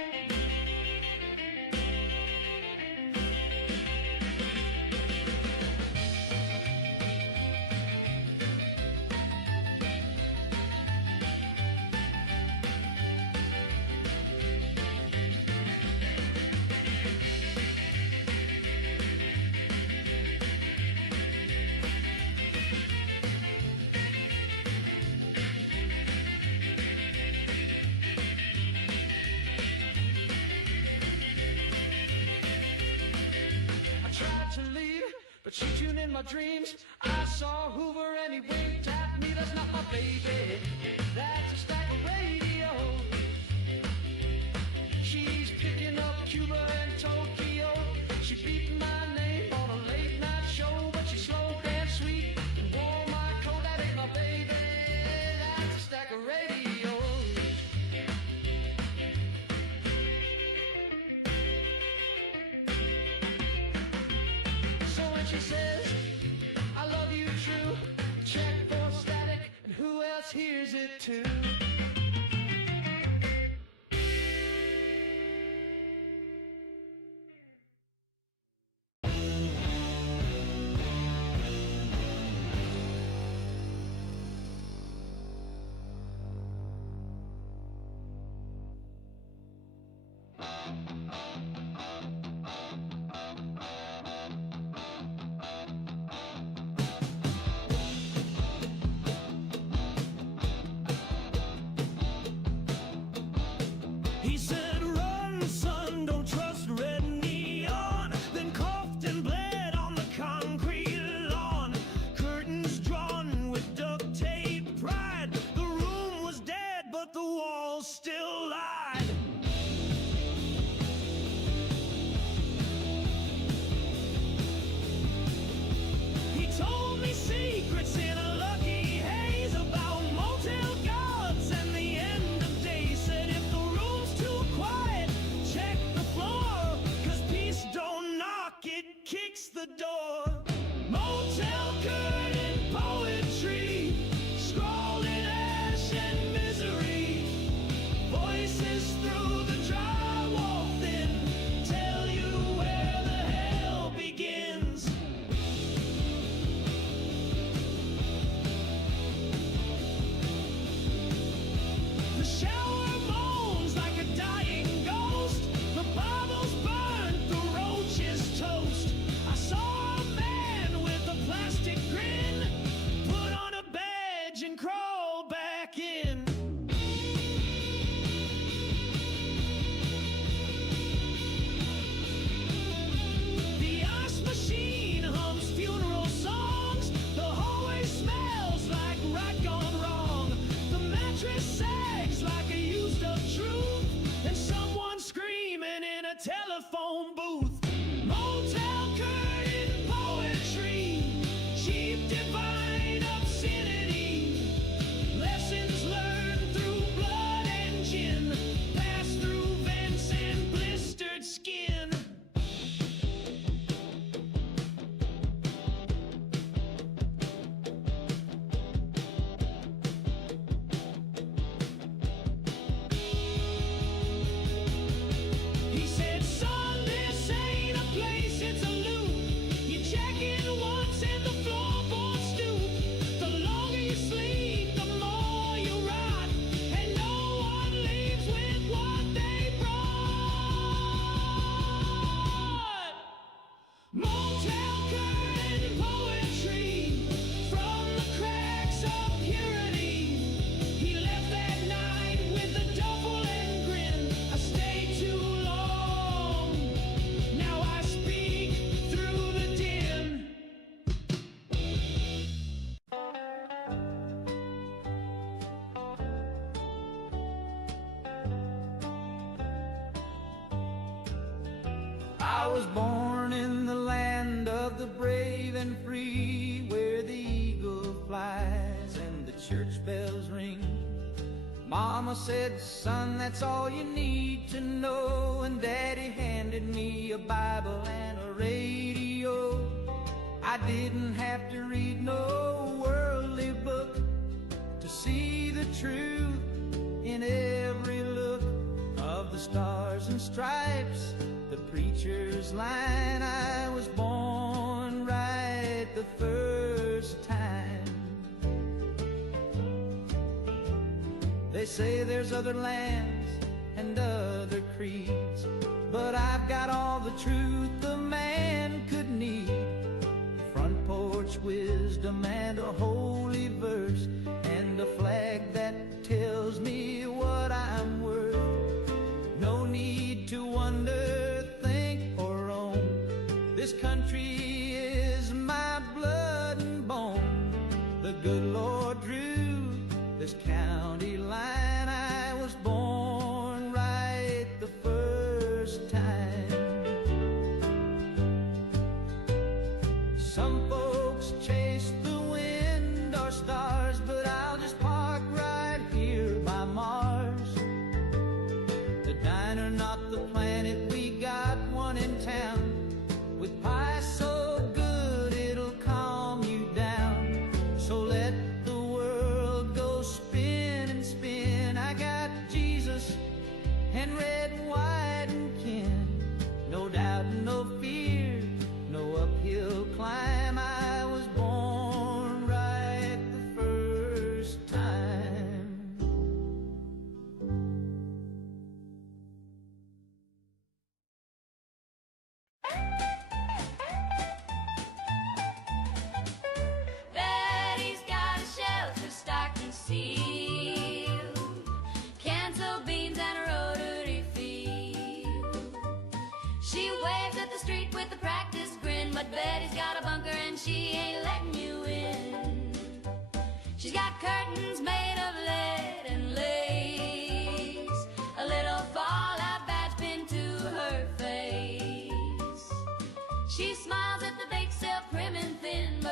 But shooting in my dreams, I saw Hoover and he winked at me. That's not my baby, that's a stack of radios. She's picking up Cuba and Tokyo. She beat my name on a late night show, but she's slow and sweet and wore my coat. That ain't my baby, that's a stack of radios. So when she says, I love you true, check for static, and who else hears it too? He said, run, son, don't trust red neon. Then coughed and bled on the concrete lawn. Curtains drawn with duct tape pried. The room was dead, but the walls still lied. He told me secrets in a lucky haze about motel gods and the end of days. Said if the room's too quiet, check the floor, 'cause peace don't knock, it kicks the door. Motel curtain poetry, scrawled in ash and misery. Voices through the drywall thin tell you where the hell begins. The shower moans like a dying ghost. The Bible's burned, the roach is toast. I saw a man with a plastic grin put on a badge and crawl back in. The ice machine hums funeral songs. The hallway smells like right gone wrong. The mattress sags like a used up truth, and someone screaming in a telephone booth. Motel curtain poetry, cheap divine obscenity. Lessons learned through blood and gin, passed through vents and blistered skin. He said, son, this ain't a place, it's a loop. You check in once and the floorboards stoop. The longer you sleep, the more you rot, and no one leaves with what they brought. Motel curtain poetry from the cracks of purity. He left that night with a duffel and grin. I stayed too long. Now I speak through the din. I was born in the land of the brave and free, where the eagle flies and the church bells ring. Mama said, son, that's all you need to know, and Daddy handed me a Bible and a radio. I didn't have to read no worldly book to see the truth in every look of the stars and stripes, the preacher's line. I was born right the first time. They say there's other lands and other creeds, but I've got all the truth a man could need. Front porch wisdom and a holy verse, and a flag that tells me what I'm worth. No need to wonder, think, or roam. This country is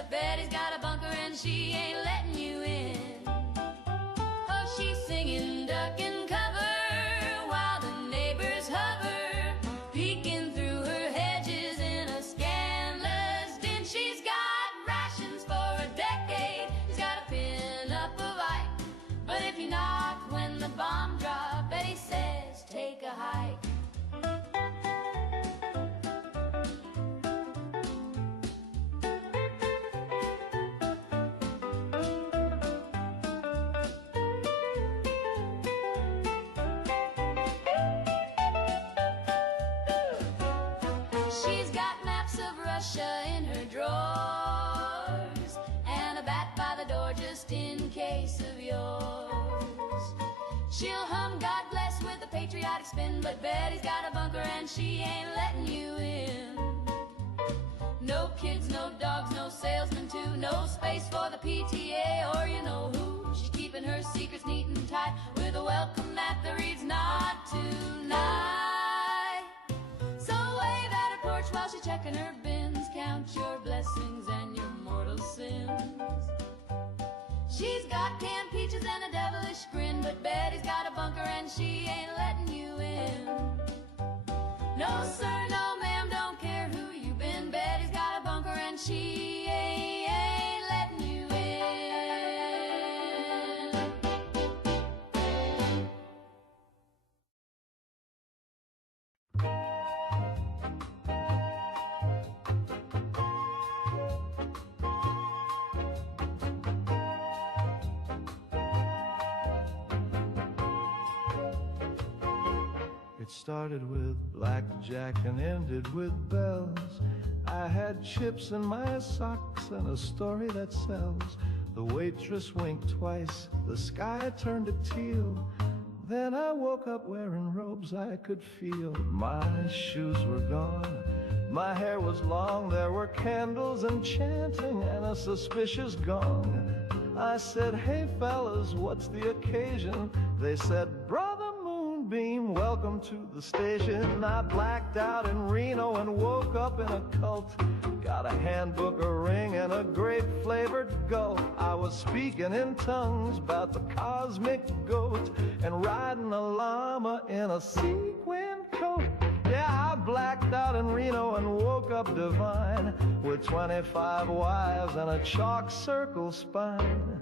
but Betty's got a bunker and she ain't letting you in. Oh, she's singing duck and cover while the neighbors hover, peeking through her hedges in a scandalous din. She's got rations for a decade, she's got a pin up of Ike, but if you knock when the bomb drop, Betty says take a hike. She's got maps of Russia in her drawers and a bat by the door just in case of yours. She'll hum God Bless with a patriotic spin, but Betty's got a bunker and she ain't letting you in. No kids, no dogs, no salesmen too, no space for the PTA or you know who. She's keeping her secrets neat and tight with a welcome mat that reads not tonight. So wave at her porch while she's checking her bins, count your blessings and your mortal sins. She's got canned peaches and a devilish grin, but Betty's got a bunker and she ain't letting you in. No sir, no ma'am, don't care who you been, Betty's got a bunker and she ain't letting you in. It started with blackjack and ended with bells. I had chips in my socks and a story that sells. The waitress winked twice, the sky turned to teal. Then I woke up wearing robes I could feel. My shoes were gone, my hair was long. There were candles and chanting and a suspicious gong. I said, hey fellas, what's the occasion? They said, brother Moonbeam, welcome to the station. I blacked out in Reno and woke up in a cult. Got a handbook, a ring, and a grape-flavored gulp. I was speaking in tongues about the cosmic goat and riding a llama in a sequin coat. Yeah, I blacked out in Reno and woke up divine with 25 wives and a chalk circle spine.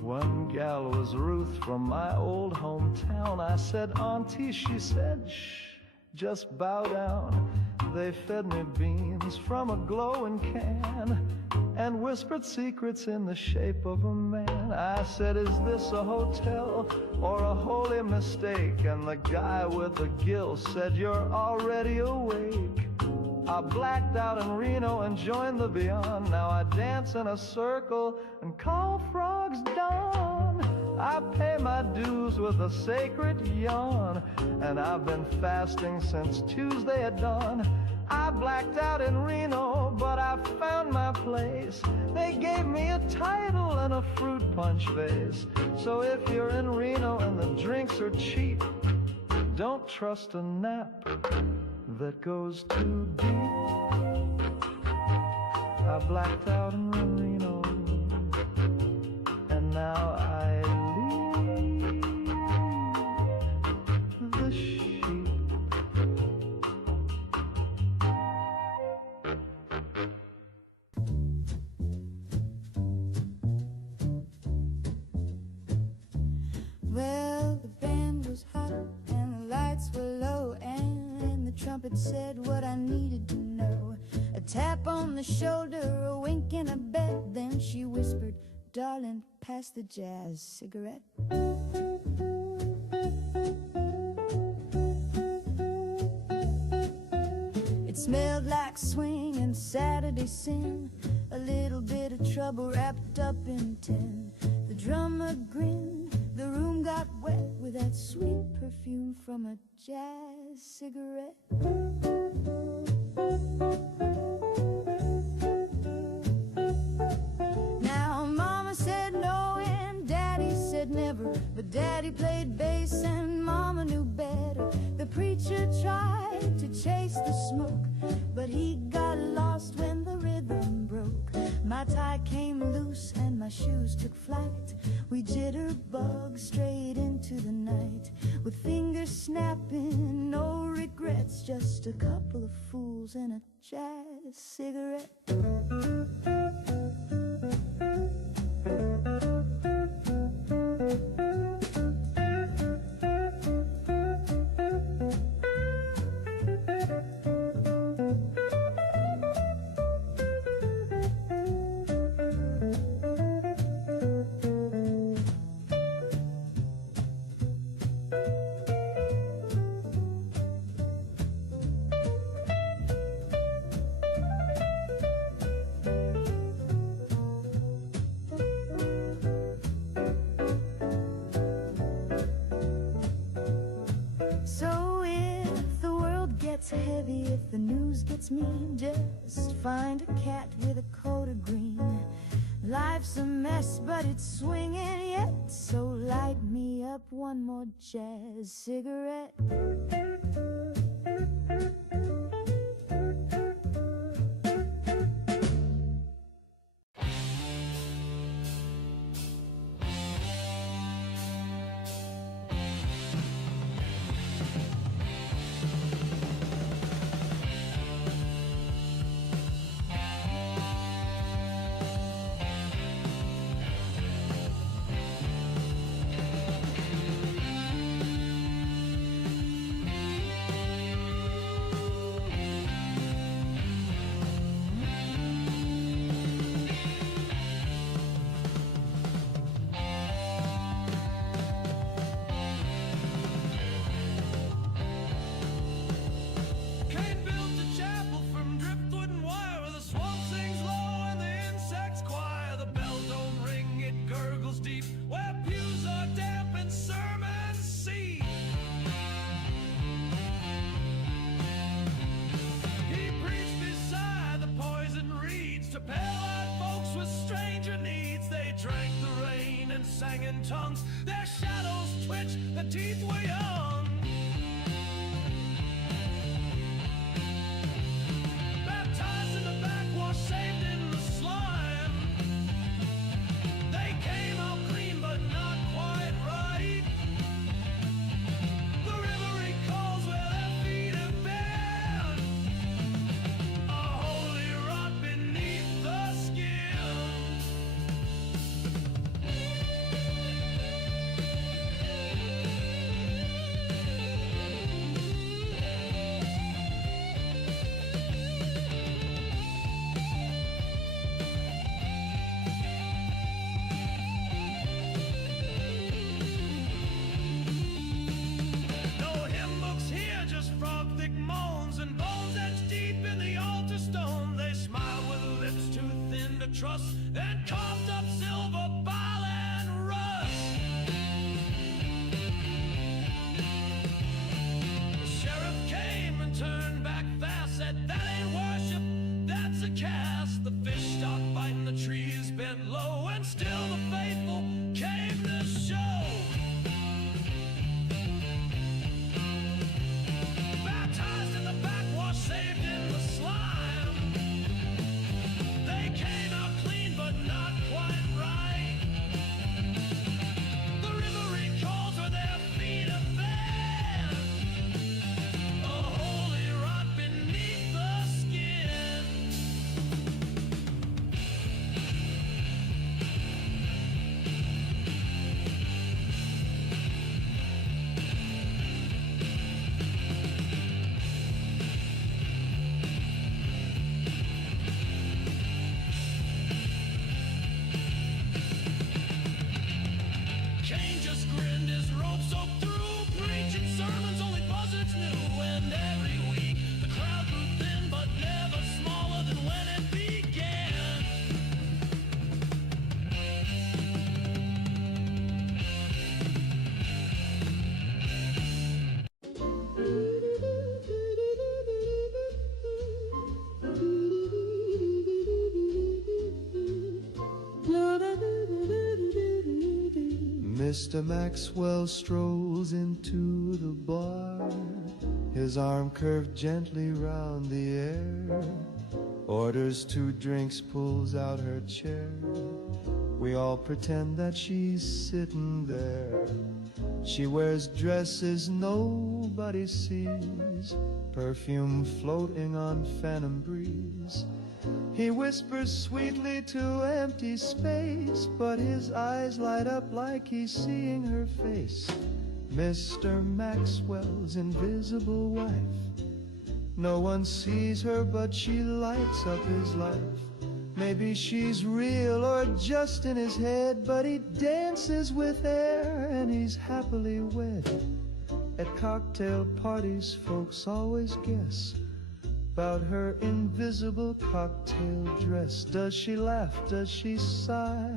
One gal was Ruth from my old hometown. I said, Auntie, she said, shh, just bow down. They fed me beans from a glowing can and whispered secrets in the shape of a man. I said, is this a hotel or a holy mistake? And the guy with the gill said, you're already awake. I blacked out in Reno and joined the beyond. Now I dance in a circle and call frogs dawn. I pay my dues with a sacred yawn, and I've been fasting since Tuesday at dawn. I blacked out in Reno, but I found my place. They gave me a title and a fruit punch vase. So if you're in Reno and the drinks are cheap, don't trust a nap that goes too deep. I blacked out in Reno, and now I leave the sheep. Well, the band was hot and the lights were low, and the trumpet said what I needed to know. A tap on the shoulder, a wink and a bet. Then she whispered, darling, pass the jazz cigarette. It smelled like swing and Saturday sin, a little bit of trouble wrapped up in tin. The drummer grinned, the room got wet with that sweet perfume from a jazz cigarette. Now Mama said no and Daddy said never, but Daddy played bass and Mama knew better. The preacher just a couple of fools and a jazz cigarette. So if the world gets heavy, if the news gets mean, just find a cat with a coat of green. Life's a mess, but it's swinging yet, so light me up one more jazz cigarette. Sang in tongues, their shadows twitch, the teeth were young. Baptized in the backwash, saved in the slime. They came out clean, but not quite right. The river recalls where their feet have been. A holy rot beneath the skin. Trust, then coughed up silver, bile, and rust. The sheriff came and turned back fast, said that ain't worship, that's a cast. The fish stopped biting, the trees bent low, and still the faithful came to show. Baptized in the backwash, saved in the slime. They came out clean, but not quite right. The river recalls where their feet have been. A holy rot beneath the skin. Cain just grinned, his rope soaked through, preaching sermons only buzzards knew. And every week the crowd grew thin, but never smaller than when it began. Mr. Maxwell strolls into the bar, his arm curved gently round the air, orders 2 drinks, pulls out her chair. We all pretend that she's sitting there. She wears dresses nobody sees, perfume floating on phantom breeze. He whispers sweetly to empty space, but his eyes light up like he's seeing her face. Mr. Maxwell's invisible wife. No one sees her, but she lights up his life. Maybe she's real or just in his head, but he dances with air and he's happily wed. At cocktail parties, folks always guess about her invisible cocktail dress. Does she laugh? Does she sigh?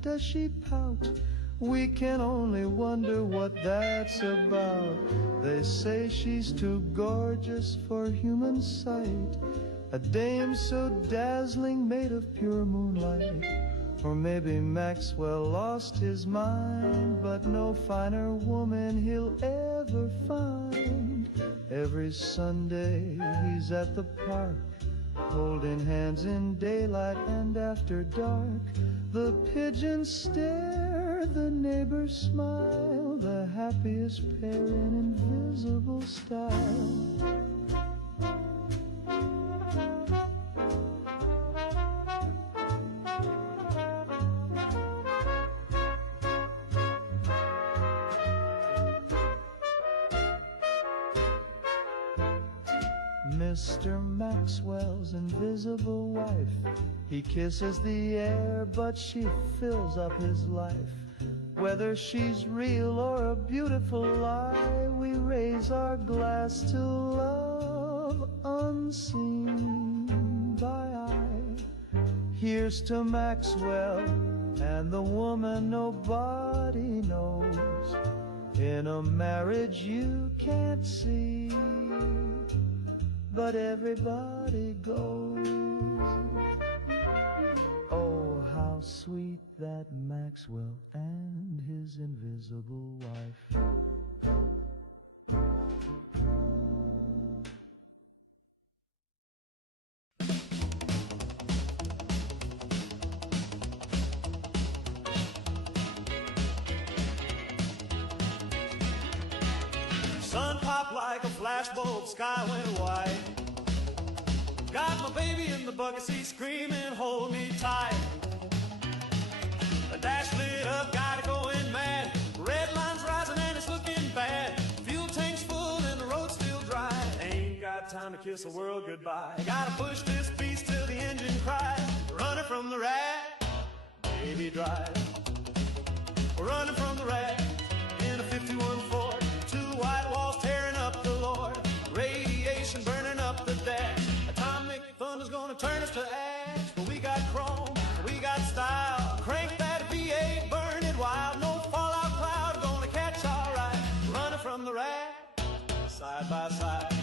Does she pout? We can only wonder what that's about. They say she's too gorgeous for human sight, a dame so dazzling made of pure moonlight. Or maybe Maxwell lost his mind, but no finer woman he'll ever find. Every Sunday he's at the park, holding hands in daylight and after dark. The pigeons stare, the neighbors smile, the happiest pair in invisible style. Mr. Maxwell's invisible wife. He kisses the air, but she fills up his life. Whether she's real or a beautiful lie, we raise our glass to love unseen by eye. Here's to Maxwell and the woman nobody knows, in a marriage you can't see, but everybody goes. Oh, how sweet that Maxwell and his invisible wife. Sun popped like a flashbulb, sky went white. Got my baby in the bucket seat screaming, hold me tight. The dash lit up, got it going mad. Red line's rising and it's looking bad. Fuel tank's full and the road's still dry. Ain't got time to kiss the world goodbye. Gotta push this beast till the engine cries. Running from the rat, baby drive. We're running from the rat in a 51 Ford. Two white walls tearing up the Lord. Radiation burning up the dash. Atomic thunder's gonna turn us to ash. But we got chrome, we got style. Crank that V8, burn it wild. No fallout cloud gonna catch our eye. Running from the rat, side by side.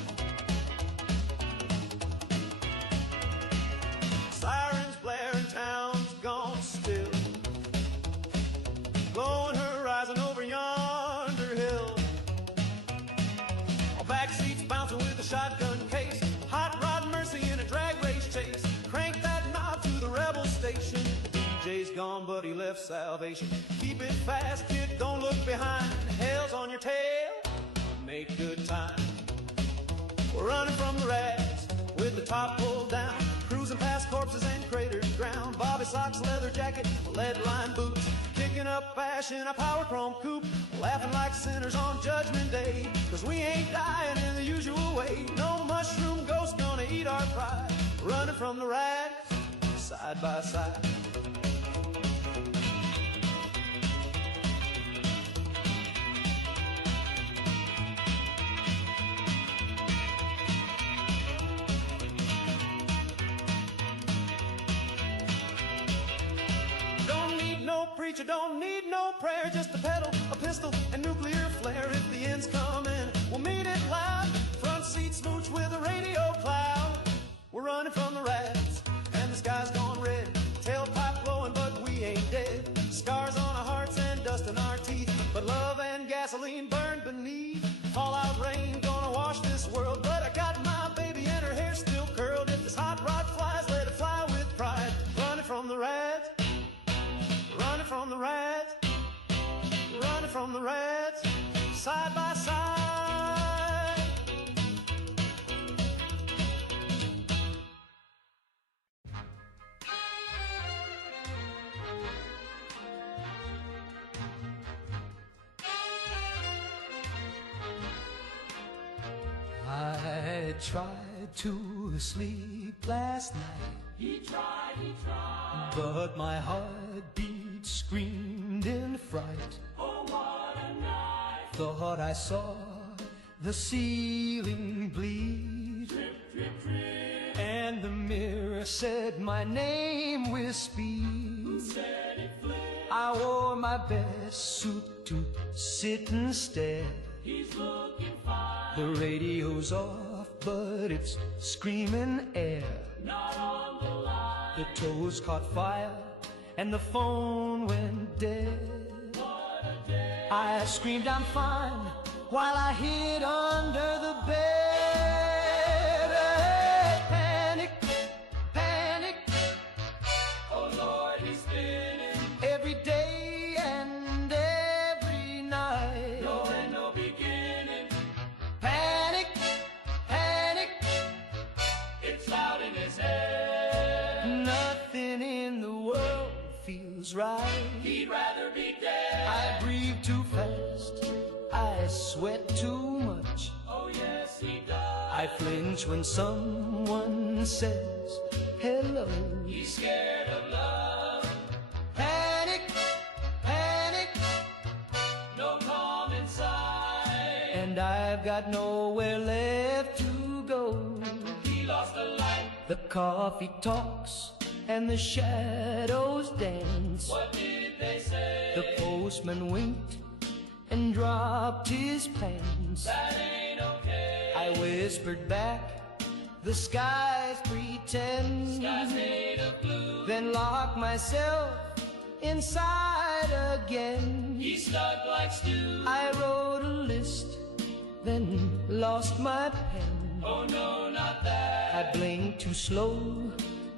Sirens blaring, town's gone still. Glowing horizon over yonder hill. Back seats bouncing with a shotgun case. Hot rod Mercy in a drag race chase. Crank that knob to the rebel station. The DJ's gone, but he left salvation. Keep it fast, kid, don't look behind. Hell's on your tail, make good time. We're running from the rats with the top pulled down. Cruising past corpses and cratered ground. Bobby socks, leather jacket, lead line boots. Kicking up ash in a power chrome coupe. Laughing like sinners on Judgment Day. Cause we ain't dying in the usual way. No mushroom ghost gonna eat our pride. Running from the rats, side by side. Preacher don't need no prayer, just a pedal, a pistol, and nuclear flare. If the end's coming, we'll meet it loud. Front seat smooch with a radio cloud. We're running from the rats, and the sky's gone red. Tailpipe blowing, but we ain't dead. Scars on our hearts and dust in our teeth, but love and gasoline burn beneath. Fallout rain gonna wash this world, but I got my baby and her hair still curled. If this hot rod flies, let it fly with pride. Running from the rats. Running from the rats, running from the rats. I tried to sleep last night. He tried, But my heartbeat screamed in fright. oh what a night. Thought I saw the ceiling bleed. Drip, drip, drip. And the mirror said my name with speed. Who said it flipped? I wore my best suit to sit and stare. He's looking fine. The radio's off, but it's screaming air. Not on the line. The toast caught fire, and the phone went dead. What a day. I screamed I'm fine, while I hid under the bed. Panic, panic. Oh Lord, he's spinning. Every day and every night. No end, no beginning. Panic, panic. It's loud in his head. Nothing in the world feels right. He'd rather be dead. I breathe too fast. I sweat too much. Oh yes, he does. I flinch when someone says hello. He's scared of love. Panic, panic. No calm inside. And I've got nowhere left to go. He lost a light. The coffee talks and the shadows dance. What did they say? The postman winked and dropped his pants. That ain't okay. I whispered back, the skies pretend. Skies made of blue. Then locked myself inside again. He stuck like stew. I wrote a list, then lost my pen. Oh no, not that. I blinked too slow,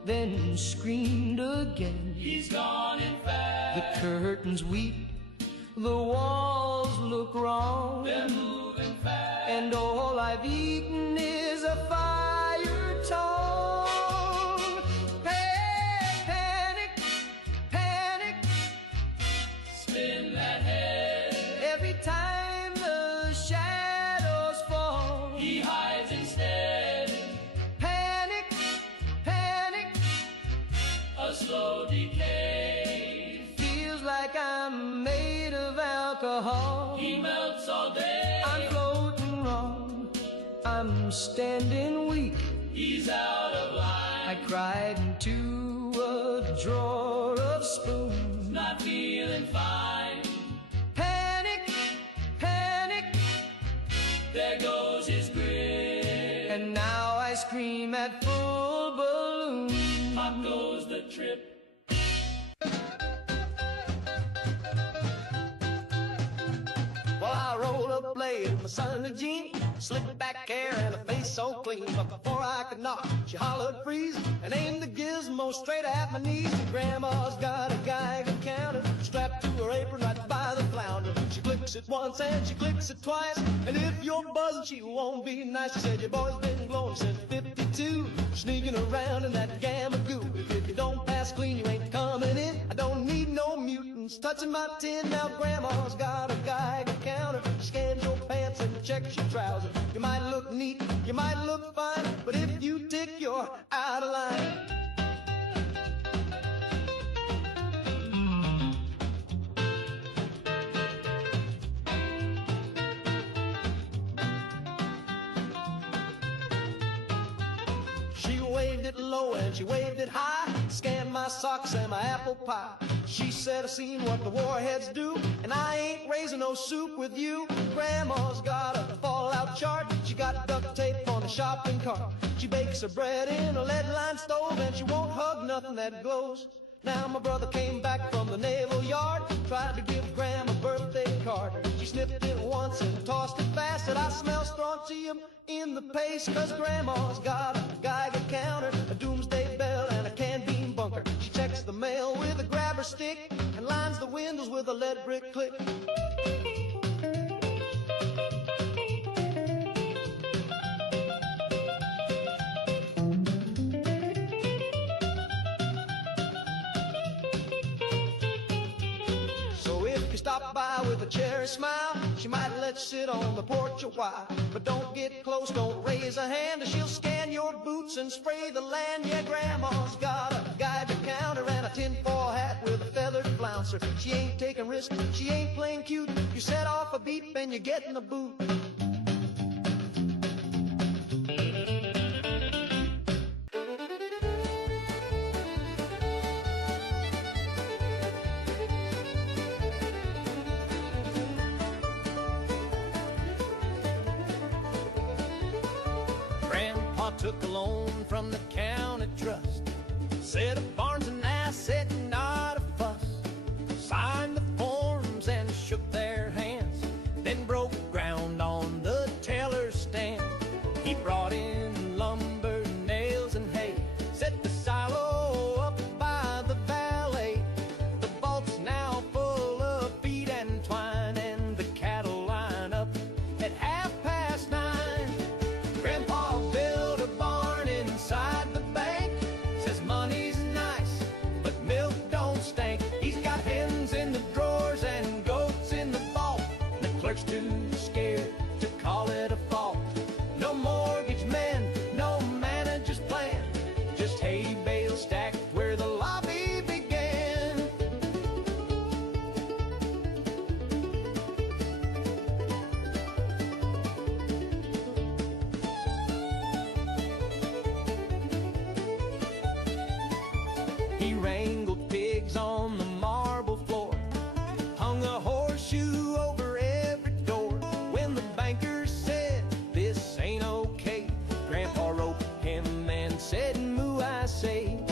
then screamed again. He's gone in fast. The curtains weep, the walls look wrong. They're moving fast. And all I've eaten is a fire tongue. Panic, panic. Spin that head. Every time the shadows fall. He hides instead. Panic, panic. A slow decay. Feels like I'm made of alcohol. He melts all day. I'm floating wrong. I'm standing weak. He's out of line. I cried into a drawer of spoons. Not feeling fine. Panic, panic. There goes his grin. And now I scream at full balloon. Pop goes the trip. Well, I rolled up late in my Sunday jeans, slicked back hair and a face so clean. But before I could knock, she hollered freeze and aimed the gizmo straight at my knees. And Grandma's got a Geiger counter strapped to her apron right by the flounder. She clicks it once and she clicks it twice, and if you're buzzing, she won't be nice. She said, your boy's been blowing since 52, sneaking around in that gamma goo. If you don't pass clean, you ain't coming in. I don't need no mutants touching my tin. Now Grandma's got a Geiger counter. She scans your pants and checks your trousers. You might look neat, you might look fine, but if you tick, you're out of line. She waved it low and she waved it high, scanned my socks and my apple pie. She said, I've seen what the warheads do, and I ain't raising no soup with you. Grandma's got a fallout chart. She got duct tape on the shopping cart. She bakes her bread in a lead-lined stove, and she won't hug nothing that glows. Now my brother came back from the naval yard, tried to give Grandma a birthday card. She sniffed it once and tossed it fast, said, I smell strontium in the paste, 'cause Grandma's got a Geiger counter, a doomsday bell, and a canned bean bunker. She checks the mail with a grabber stick and lines the windows with a lead brick click. So if you stop by with a cherry smile, she might let let's sit on the porch a while. But don't get close, don't raise a hand, or she'll scan your boots and spray the land. Yeah, Grandma's got a Geiger counter and a tinfoil hat with a feathered flouncer. She ain't taking risks, she ain't playing cute. You set off a beep and you get in the boot. Took a loan from the county trust, said a barn's an asset, not a fuss. Signed the forms and shook their hands, then broke ground on the teller's stand. He brought in lumber, nails, and hay, set the silo up by the valet. The vault's now full of feed and twine, and the cattle line up at 9:30. Grandpa built a barn inside the bank, says money's nice, but milk don't stink. He's got hens in the drawers and goats in the vault. The clerk's too scared to call it a fault. No mortgage men, no manager's plan, just hay bales stacked where the lobby began. He wrangled pigs on the marble floor, hung a horseshoe over every door. When the banker said, "This ain't okay," Grandpa wrote him and said, "Moo, I say."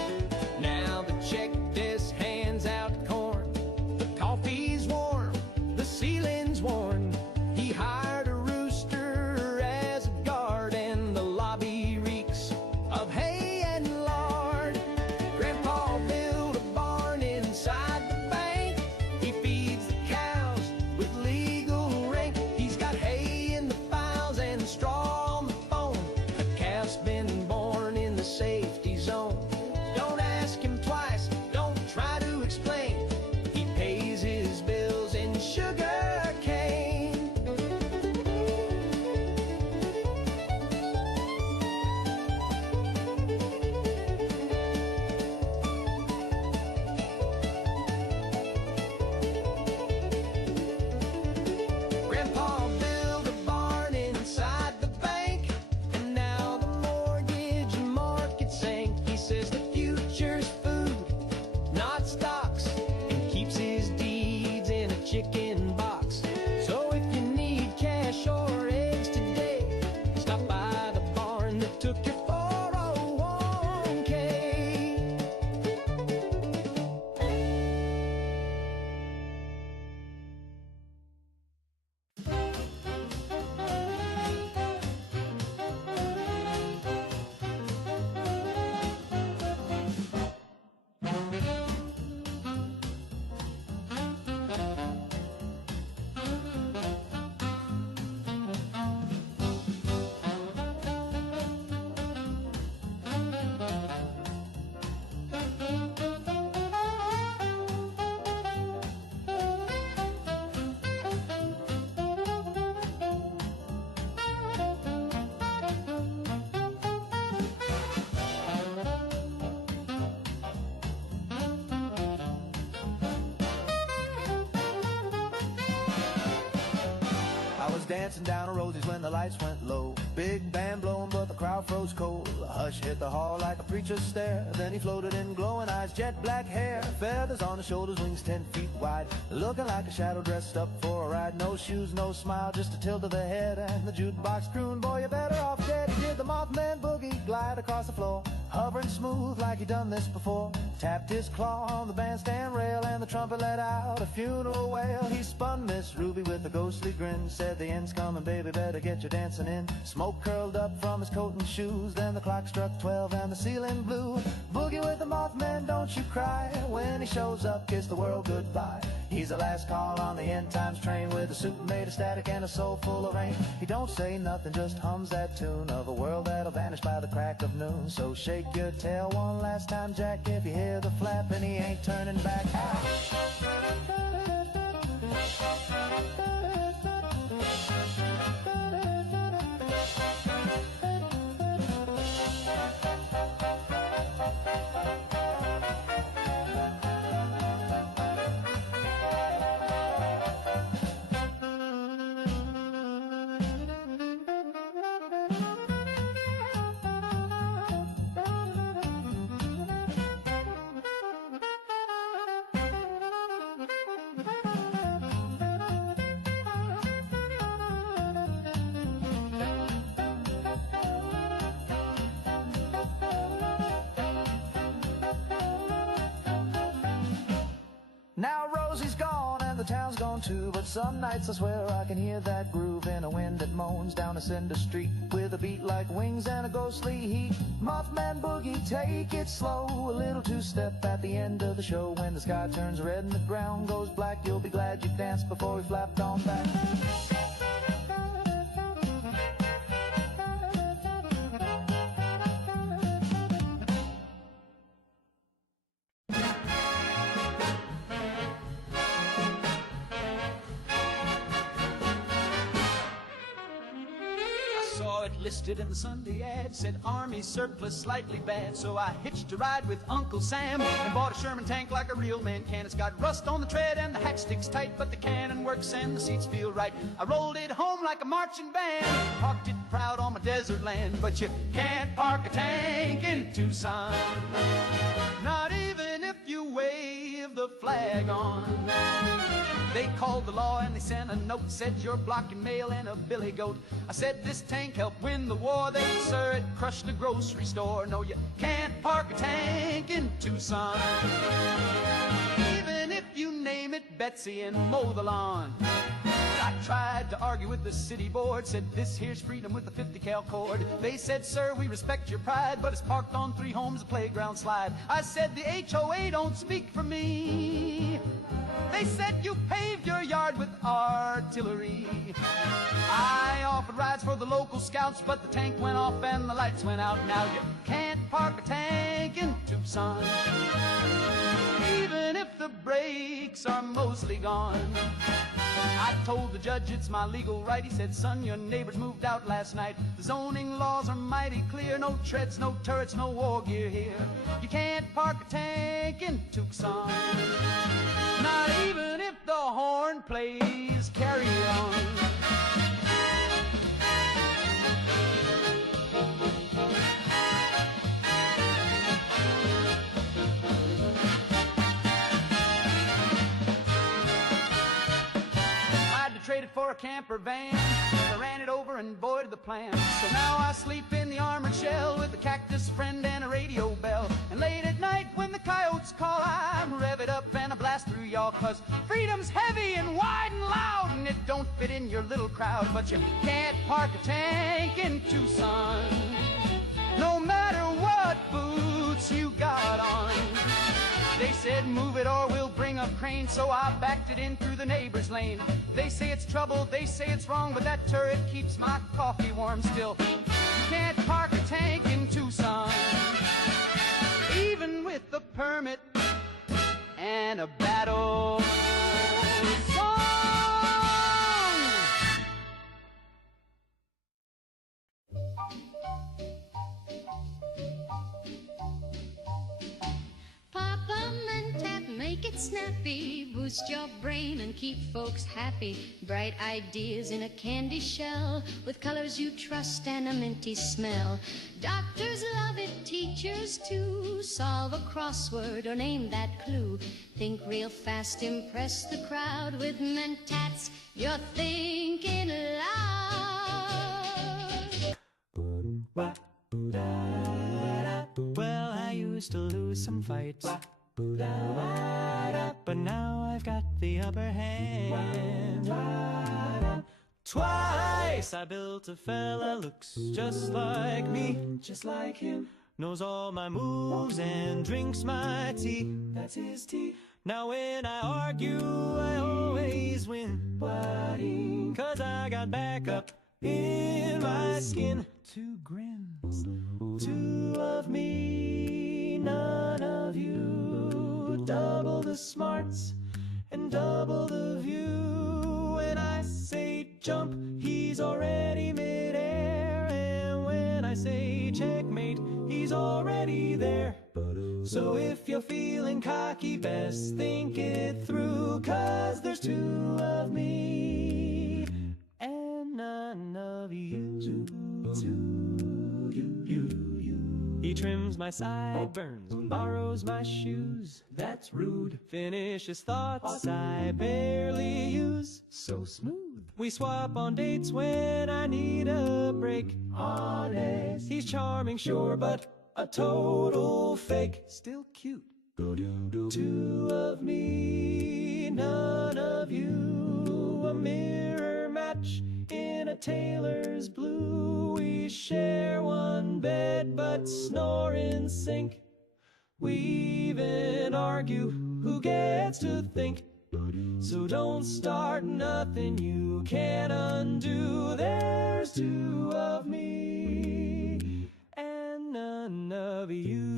Now the check desk hands out corn, the coffee's warm, the ceiling's worn. He hired a rooster as a guard, and the lobby reeks of hay and lard. Grandpa built a barn inside the bank. He feeds the cows with legal rank. He's got hay in the files and straw on the phone. The calf's been born in the safety zone. Don't ask him twice, don't try to explain. He pays his bills in sugar cane. Grandpa built a barn inside the bank, and now the mortgage market sank. He says the future's food, not stocks, and keeps his deeds in a chicken box. So if you need cash or eggs today, stop by the barn that took your 401k. I was dancing down a Rosie's when the lights went low. Big band blowing, but the crowd froze cold. A hush hit the hall like a preacher's stare. Then he floated in, glowing eyes, jet black hair, feathers on his shoulders, wings 10 feet wide, looking like a shadow dressed up for a ride. No shoes, no smile, just a tilt of the head, and the jukebox croon, "Boy, you're better off dead." He did the Mothman boogie, glide across the floor, hovering smooth like he'd done this before. Tapped his claw on the bandstand rail, and the trumpet let out a funeral wail. He spun Miss Ruby with a ghostly grin, said, "The end's coming, baby, better get your dancing in." Smoke curled up from his coat and shoes, then the clock struck 12 and the ceiling blew. Boogie with the Mothman, don't you cry. When he shows up, kiss the world goodbye. He's the last call on the end times train, with a suit made of static and a soul full of rain. He don't say nothing, just hums that tune of a world that'll vanish by the crack of noon. So shake your tail one last time, Jack, if you hear the flap and he ain't turning back. Ah. knows he's gone and the town's gone too, but some nights I swear I can hear that groove in a wind that moans down a cinder street with a beat like wings and a ghostly heat. Muffman boogie, take it slow, a little two-step at the end of the show. When the sky turns red and the ground goes black, you'll be glad you danced before we flapped on back. Listed in the Sunday ad, said Army surplus slightly bad. So I hitched a ride with Uncle Sam and bought a Sherman tank like a real man can. It's got rust on the tread and the hackstick's tight, but the cannon works and the seats feel right. I rolled it home like a marching band, parked it proud on my desert land. But you can't park a tank in Tucson, not even if you wave the flag on. They called the law and they sent a note, said you're blocking mail and a billy goat. I said this tank helped win the war. They, sir, it crushed a grocery store. No, you can't park a tank in Tucson, even if you name it Betsy and mow the lawn. I tried to argue with the city board, said this here's freedom with a 50 cal cord. They said, sir, we respect your pride, but it's parked on 3 homes, a playground slide. I said the HOA don't speak for me. They said you paved your yard with artillery. I offered rides for the local scouts, but the tank went off and the lights went out. Now you can't park a tank in Tucson, even if the brakes are mostly gone. I told the judge it's my legal right. He said, son, your neighbors moved out last night. The zoning laws are mighty clear. No treads, no turrets, no war gear here. You can't park a tank in Tucson, not even if the horn plays Carry On. Traded for a camper van, I ran it over and boy did the plan. So now I sleep in the armored shell with a cactus friend and a radio bell. And late at night when the coyotes call, I rev it up and I blast through y'all. Cause freedom's heavy and wide and loud, and it don't fit in your little crowd. But you can't park a tank in Tucson, no matter what boots you got on. They said move it or we'll bring a crane, so I backed it in through the neighbor's lane. They say it's trouble, they say it's wrong, but that turret keeps my coffee warm still. You can't park a tank in Tucson, even with a permit and a battle song. Papa Mentat, make it snappy, boost your brain and keep folks happy. Bright ideas in a candy shell, with colors you trust and a minty smell. Doctors love it, teachers too. Solve a crossword or name that clue. Think real fast, impress the crowd. With Mentats, you're thinking loud. Well, I used to lose some fights, but now I've got the upper hand. Twice I built a fella, looks just like me, just like him. Knows all my moves and drinks my tea, that's his tea. Now when I argue, I always win. Cause I got backup in my skin. 2 grins, 2 of me, none of you. Double the smarts and double the view. When I say jump, he's already midair. And when I say checkmate, he's already there. So if you're feeling cocky, best think it through. Cause there's 2 of me and none of you. He trims my sideburns, borrows my shoes. That's rude. Finishes thoughts I barely use. So smooth. We swap on dates when I need a break. Honest. He's charming, sure, but a total fake. Still cute. Two of me, none of you, a mirror match in a tailor's blue. We share one bed but snore in sync. We even argue who gets to think. So don't start nothing you can't undo. There's two of me and none of you.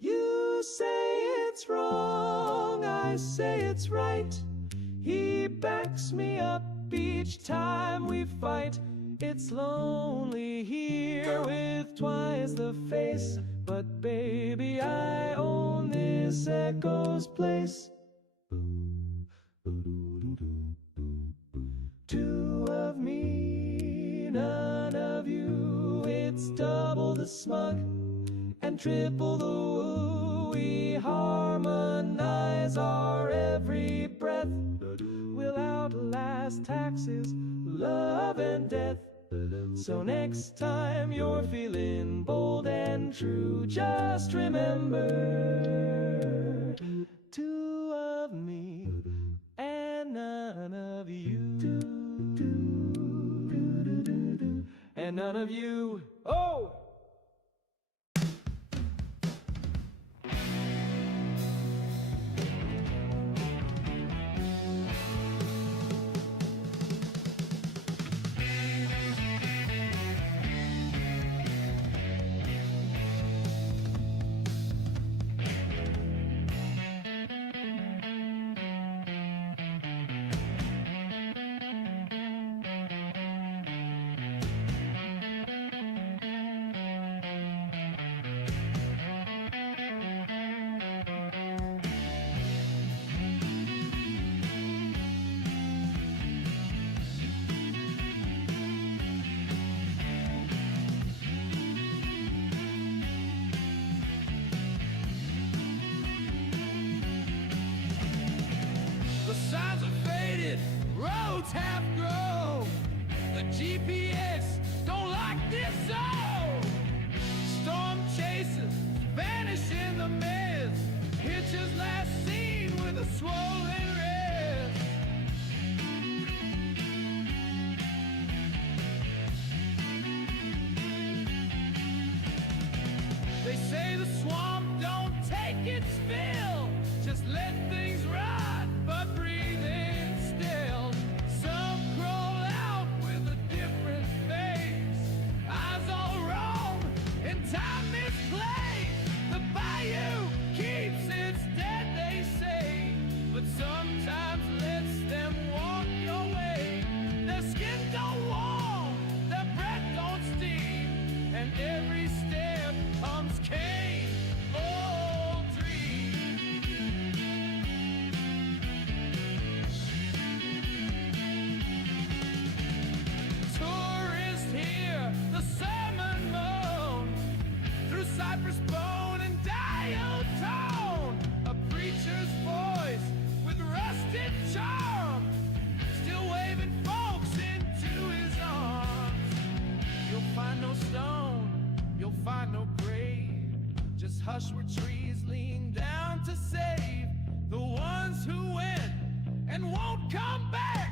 You say it's wrong, I say it's right. He backs me up each time we fight. It's lonely here with twice the face, but baby, I own this Echo's place. Two of me, none of you. It's double the smug and triple the woo. We harmonize our every breath. We'll outlast taxes, love and death. So next time you're feeling bold and true, just remember, two of me and none of you. And none of you. Oh! The signs are faded, roads have grown. The GPS don't like this zone. Storm chasers vanish in the mist. Hitchers last seen with a swollen wrist. They say the swamp don't take its fill. Just let things rot, but breathe in still. Some crawl out with a different face. Eyes all wrong and time misplaced. The bayou keeps its dead, they say, but sometimes lets them walk your way. Their skin don't warm, their breath don't steam, and every step comes cane. All three. Tourist here, the sermon moan through cypress bone and dial tone. A preacher's voice with rusted charm, still waving folks into his arms. You'll find no stone, you'll find no grave. Just hush where trees lean down to save the ones who went and won't come back,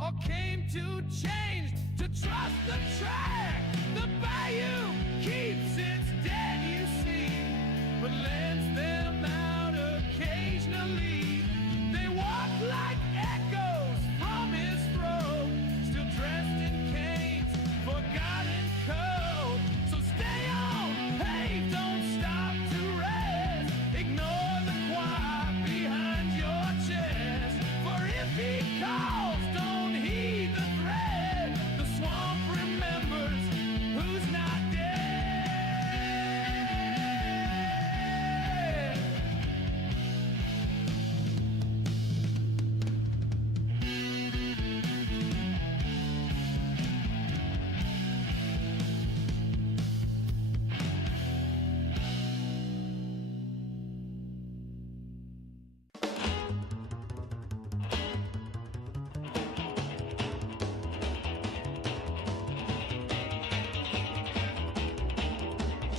or came to change, to trust the track. The bayou keeps its dead, you see, but lends them out occasionally. They walk like echoes from his throat, still dressed in canes, forgotten code. So stay on, hey, don't stop to rest. Ignore the choir behind your chest, for if he calls, don't heed the threat. The swamp remembers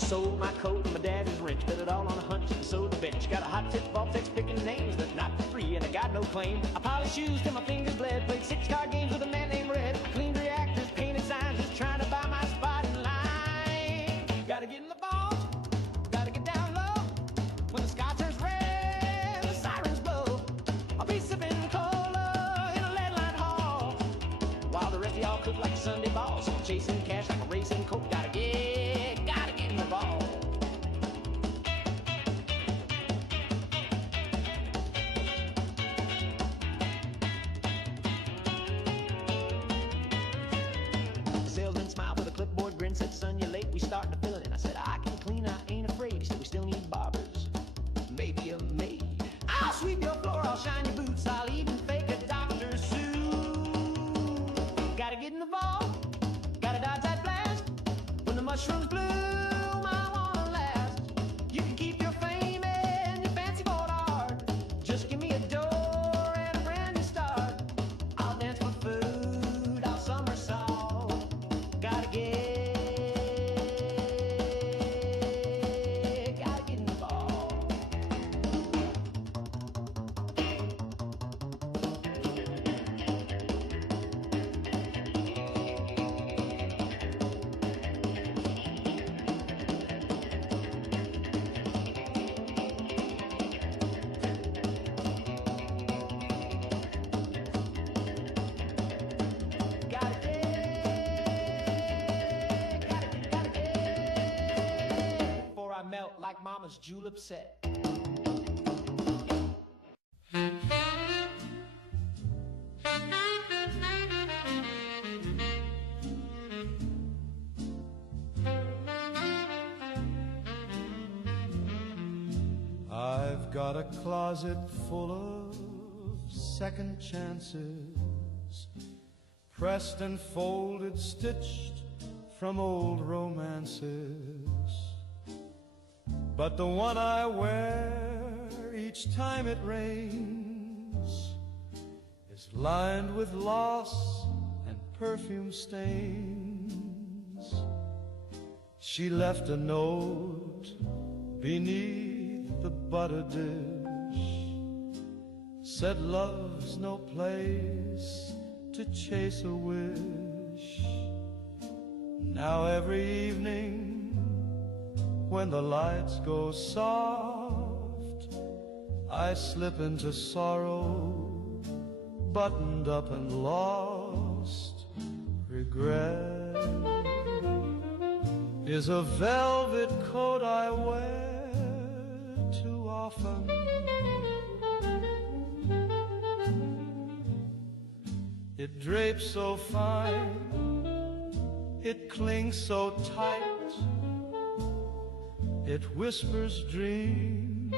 Sold my coat and my daddy's wrench, bet it all on a hunch and sold the bench. Got a hot tip Baltic picking names that not for free, and I got no claim. I polished shoes till my fingers bled, played 6 card games with a man named Red. Cleaned reactors, painted signs, just trying to buy my spot in line. Gotta get in the ball, gotta get down low. When the sky turns red, the sirens blow. I'll be sipping cola in a lead-lined hall, while the rest of y'all cook like Sunday balls. Chasing cash like a racing coat, gotta get in the ball. The salesman smiled with a clipboard grin, said, son, you're late, we starting to fill it in. I said, I can clean, I ain't afraid. He said, we still need barbers, maybe a maid. I'll sweep your floor, I'll shine your boots, I'll even fake a doctor's suit. Gotta get in the ball, gotta dodge that blast. When the mushrooms bloom, I wanna last. You can keep your fame and your fancy board art. Just give me a door and a brand new start. I'll dance for food, I'll somersault. Gotta get in the ball. Before I melt like mama's julep set. I've got a closet full of second chances, pressed and folded, stitched from old romances. But the one I wear each time it rains is lined with loss and perfume stains. She left a note beneath the butter dish, said love's no place to chase a wish. Now every evening when the lights go soft, I slip into sorrow, buttoned up and lost. Regret is a velvet coat I wear too often. It drapes so fine, it clings so tight, it whispers dreams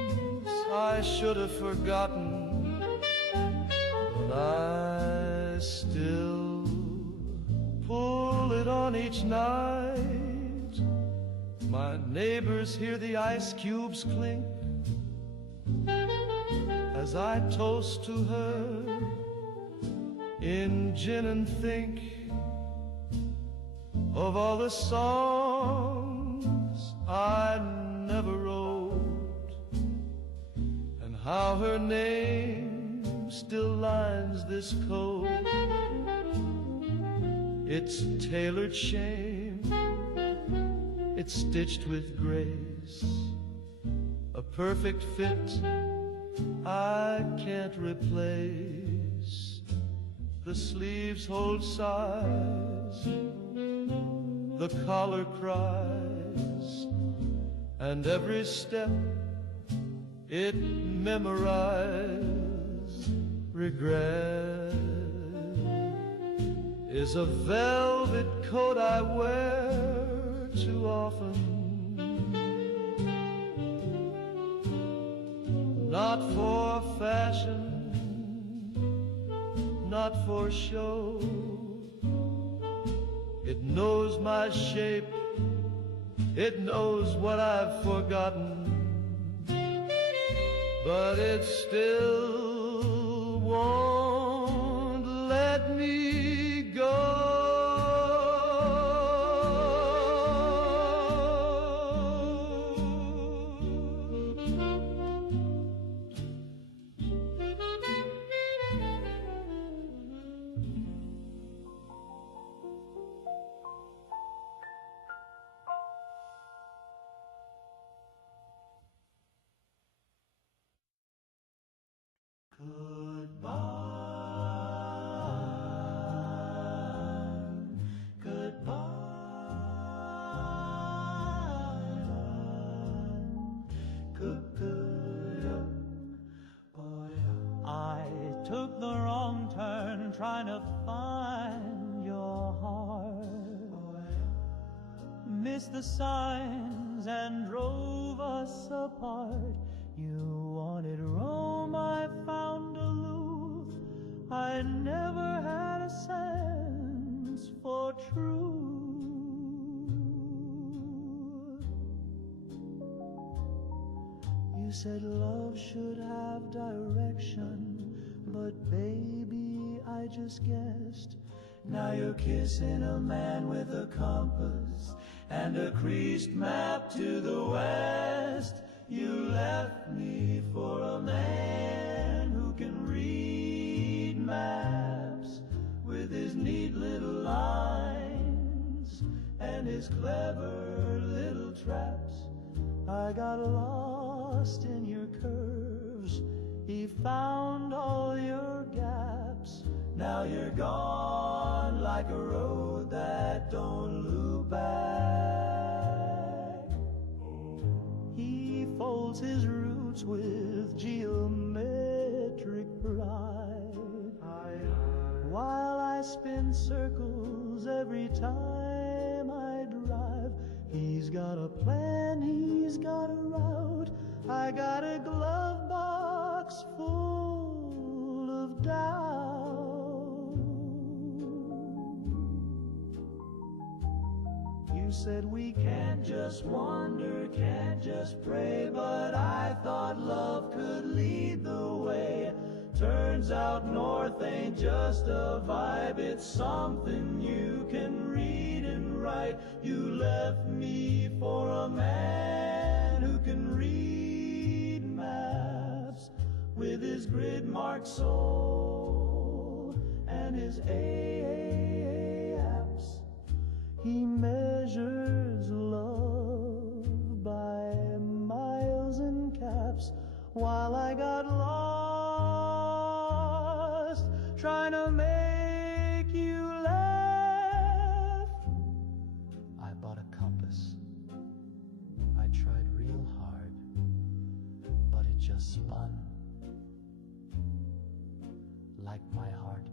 I should have forgotten, but I still pull it on each night. My neighbors hear the ice cubes clink as I toast to her in gin and think of all the songs I never wrote, and how her name still lines this coat. It's tailored shame, it's stitched with grace, a perfect fit I can't replace. The sleeves hold size, the collar cries, and every step it memorized. Regret is a velvet coat I wear too often, not for fashion, not for show. It knows my shape, it knows what I've forgotten, but it still won't let me go. I took the wrong turn trying to find your heart. Missed the signs and drove us apart. You wanted Rome, I found aloof. I never had a sense for truth. You said love should have direction, but baby, I just guessed. Now you're kissing a man with a compass and a creased map to the west. You left me for a man who can read maps with his neat little lines and his clever little traps. I got lost in your curves. He found all your gaps. Now you're gone like a road that don't loop back. He folds his roots with geometric pride, while I spin circles every time I drive. He's got a plan, he's got a route. I got a glove box full of doubt. You said we can't just wander, can't just pray, but I thought love could lead the way. Turns out north ain't just a vibe, it's something you can read and write. You left me for a man who can read maps with his grid-marked soul and his apps. He measures love by miles and caps, while I got lost trying to make you laugh. I bought a compass. I tried real hard, but it just spun like my heart.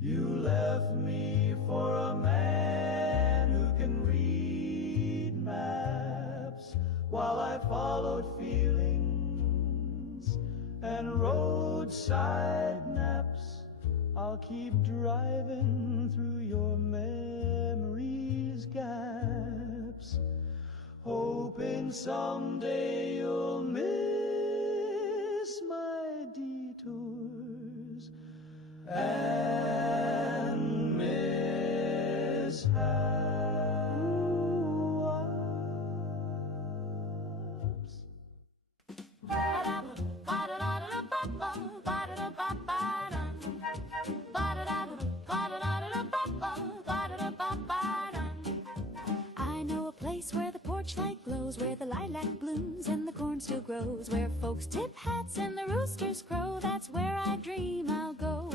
You left me for a man who can read maps, while I followed feelings and roadside naps. I'll keep driving through your memories' gaps, hoping someday you'll miss my detours and mishaps. I know a place where the porch light glows, where the lilac blooms and the corn still grows, where folks tip hats and the roosters crow. That's where I dream I'll go.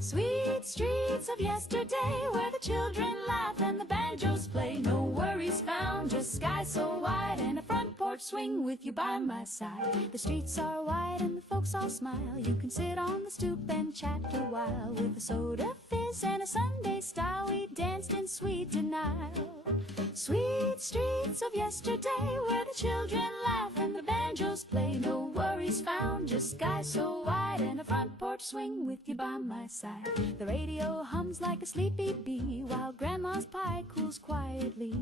Sweet streets of yesterday, where the children laugh and the banjos play. No worries found, just sky so wide and a front porch swing with you by my side. The streets are wide and the folks all smile. You can sit on the stoop and chat a while. With a soda fizz and a Sunday style, we danced in sweet denial. Sweet streets of yesterday, where the children laugh and the banjos play. No worries found, just sky so wide and a front porch swing with you by my side. The radio hums like a sleepy bee, while grandma's pie cools quietly.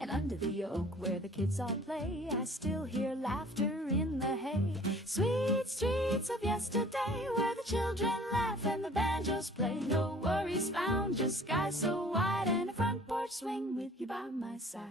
And under the oak where the kids all play, I still hear laughter in the hay. Sweet streets of yesterday, where the children laugh and the banjos play. No worries found, just sky so wide and a front porch swing with you by my side.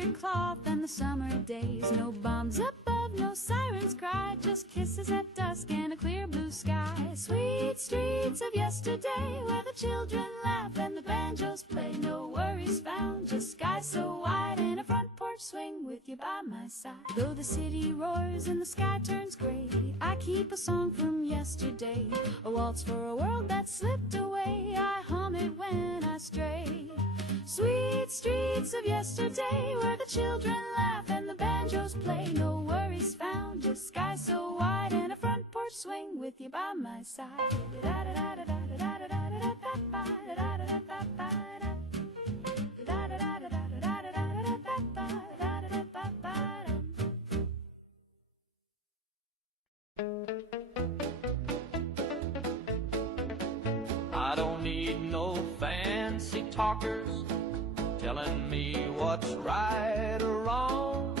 checkered cloth and the summer days. No bombs above, no sirens cry, just kisses at dusk and a clear blue sky. Sweet streets of yesterday where the children laugh and the banjos play. No worries found, just sky so wide and a front porch swing with you by my side. Though the city roars and the sky turns gray, I keep a song from yesterday, a waltz for a world that slipped away. I hum it when I stray. Sweet streets of yesterday where the children laugh and the banjos play. No worries found, just sky so wide and a front porch swing with you by my side. I don't need no fancy talkers telling me what's right or wrong.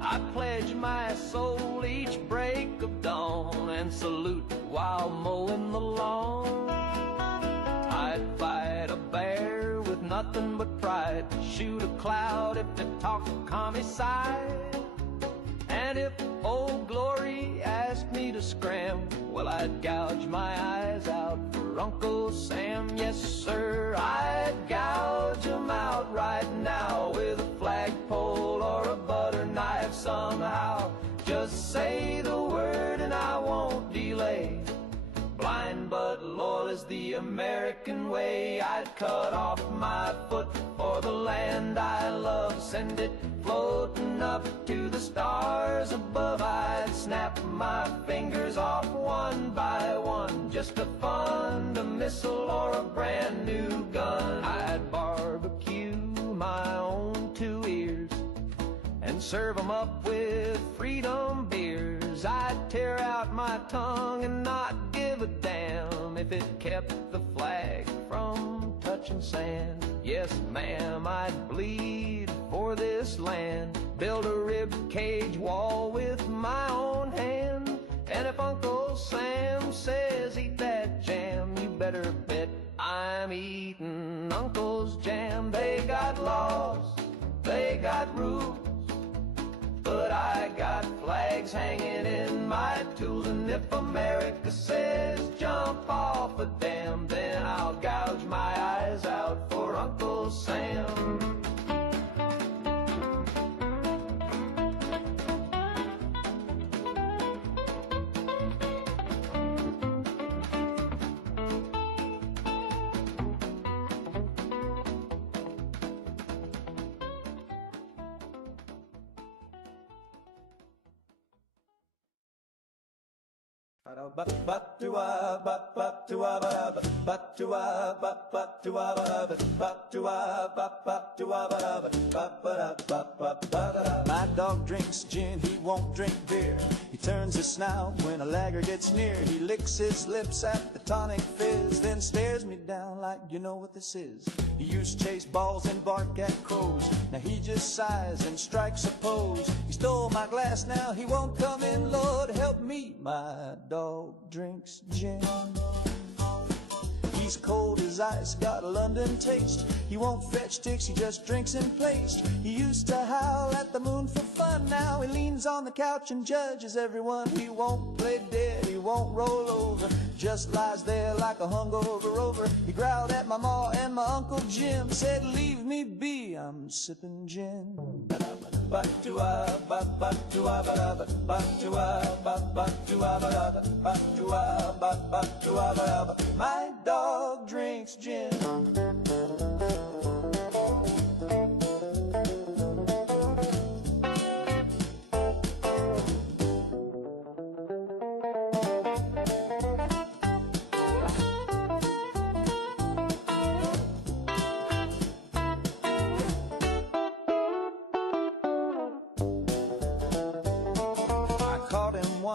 I pledge my soul each break of dawn and salute while mowing the lawn. I'd fight a bear with nothing but pride, shoot a cloud if it talked commie side. And if Old Glory asked me to scram, well, I'd gouge my eyes out for Uncle Sam. Yes, sir, I'd gouge 'em out right now with a flagpole or a butter knife somehow. Just say the word and I won't delay. Blind but loyal is the American way. I'd cut off my foot for the land I love, send it floating up to the stars above. I'd snap my fingers off one by one just to fund a missile or a brand new gun. I'd barbecue my own 2 ears and serve 'em up with freedom beers. I'd tear out my tongue and not give a damn if it kept the flag from touching sand. Yes, ma'am, I'd bleed for this land, build a rib cage wall with my own hand. And if Uncle Sam says eat that jam, you better bet I'm eating Uncle's jam. They got laws, they got rules, but I got flags hanging in my tools. And if America says jump off a dam, then I'll gouge my eyes out for Uncle Sam. My dog drinks gin, he won't drink beer. He turns his snout when a lagger gets near. He licks his lips at the tonic fizz, then stares me down like, you know what this is. He used to chase balls and bark at crows. Now he just sighs and strikes a pose. He stole my glass, now he won't come in. Lord help me, my dog drinks gin. He's cold as ice, got a London taste. He won't fetch ticks, he just drinks in place. He used to howl at the moon for fun. Now he leans on the couch and judges everyone. He won't play dead, he won't roll over, just lies there like a hungover rover. He growled at my ma and my Uncle Jim, said leave me be, I'm sipping gin. My dog drinks gin.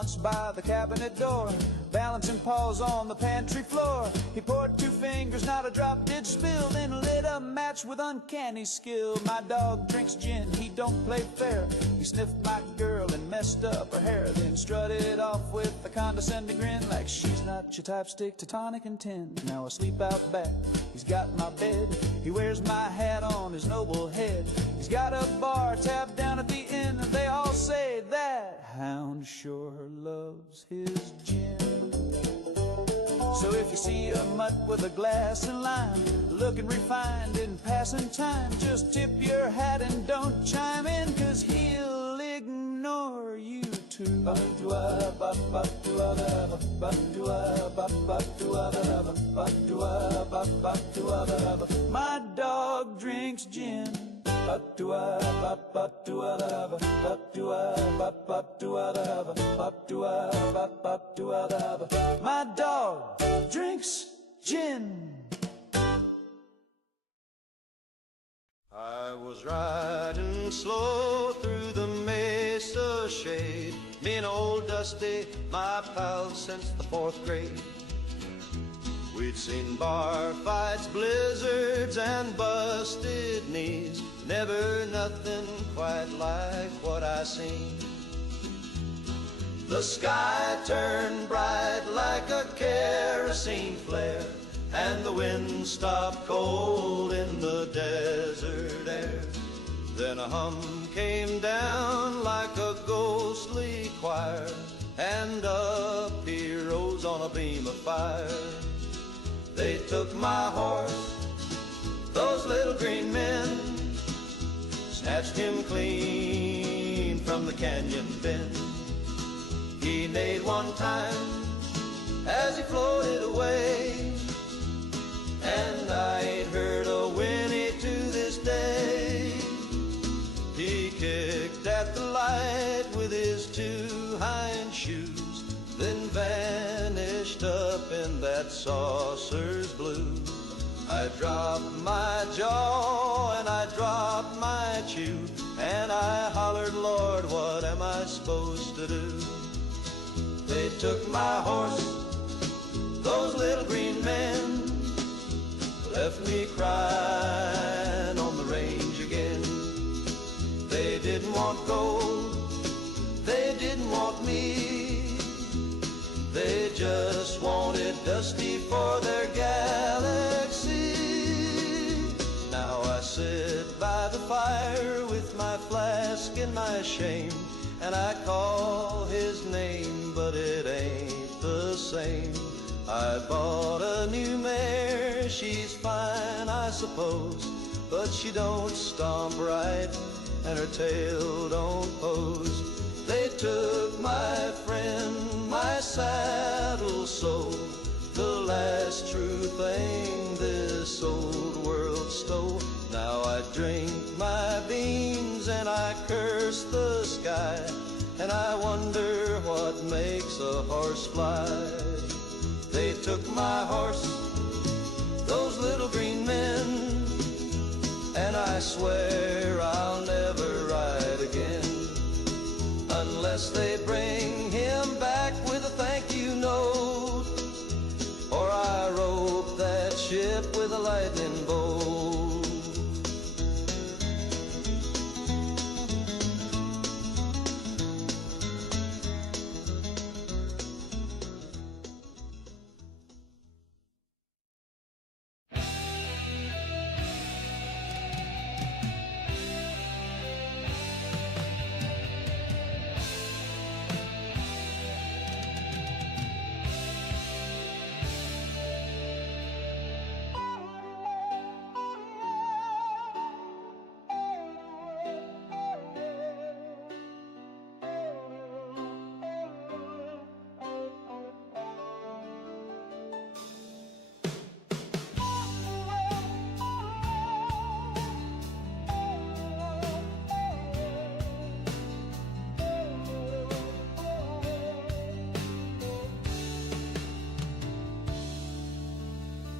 once by the cabinet door, balancing paws on the pantry floor. He poured 2 fingers, not a drop did spill, then lit a match with uncanny skill. My dog drinks gin, he don't play fair. He sniffed my girl and messed up her hair, then strutted off with a condescending grin, like she's not your type, stick to tonic and tin. Now I sleep out back, he's got my bed, he wears my hat on his noble head. He's got a bar tab down at the inn, and they all say that hound sure loves his gin. So if you see a mutt with a glass and lime, looking refined in passing time, just tip your hat and don't chime in, 'cause he'll ignore you too. My dog drinks gin. My dog drinks gin. I was riding slow through the mesa shade, me and old Dusty, my pal since the 4th grade. We'd seen bar fights, blizzards, and busted knees, never nothing quite like what I seen. The sky turned bright like a kerosene flare, and the wind stopped cold in the desert air. Then a hum came down like a ghostly choir, and up he rose on a beam of fire. They took my horse, those little green men, snatched him clean from the canyon bend. He neighed one time as he floated away, and I ain't heard a whinny to this day. He kicked at the light with his 2 hind shoes, then vanished up in that saucer's blue. I dropped my jaw and I dropped my chew, and I hollered, Lord, what am I supposed to do? They took my horse, those little green men, left me crying on the range again. They didn't want gold, they didn't want me, they just wanted Dusty for their galaxy. Now I sit by the fire with my flask and my shame, and I call his name, but it ain't the same. I bought a new mare, she's fine I suppose, but she don't stomp right and her tail don't pose. They took my friend, my saddle sold, the last true thing this old world stole. Now I drink my beans and I curse the sky, and I wonder what makes a horse fly. They took my horse, those little green men, and I swear I'll never ride again, unless they bring him back with a thank you note, or I rope that ship with a lightning bolt.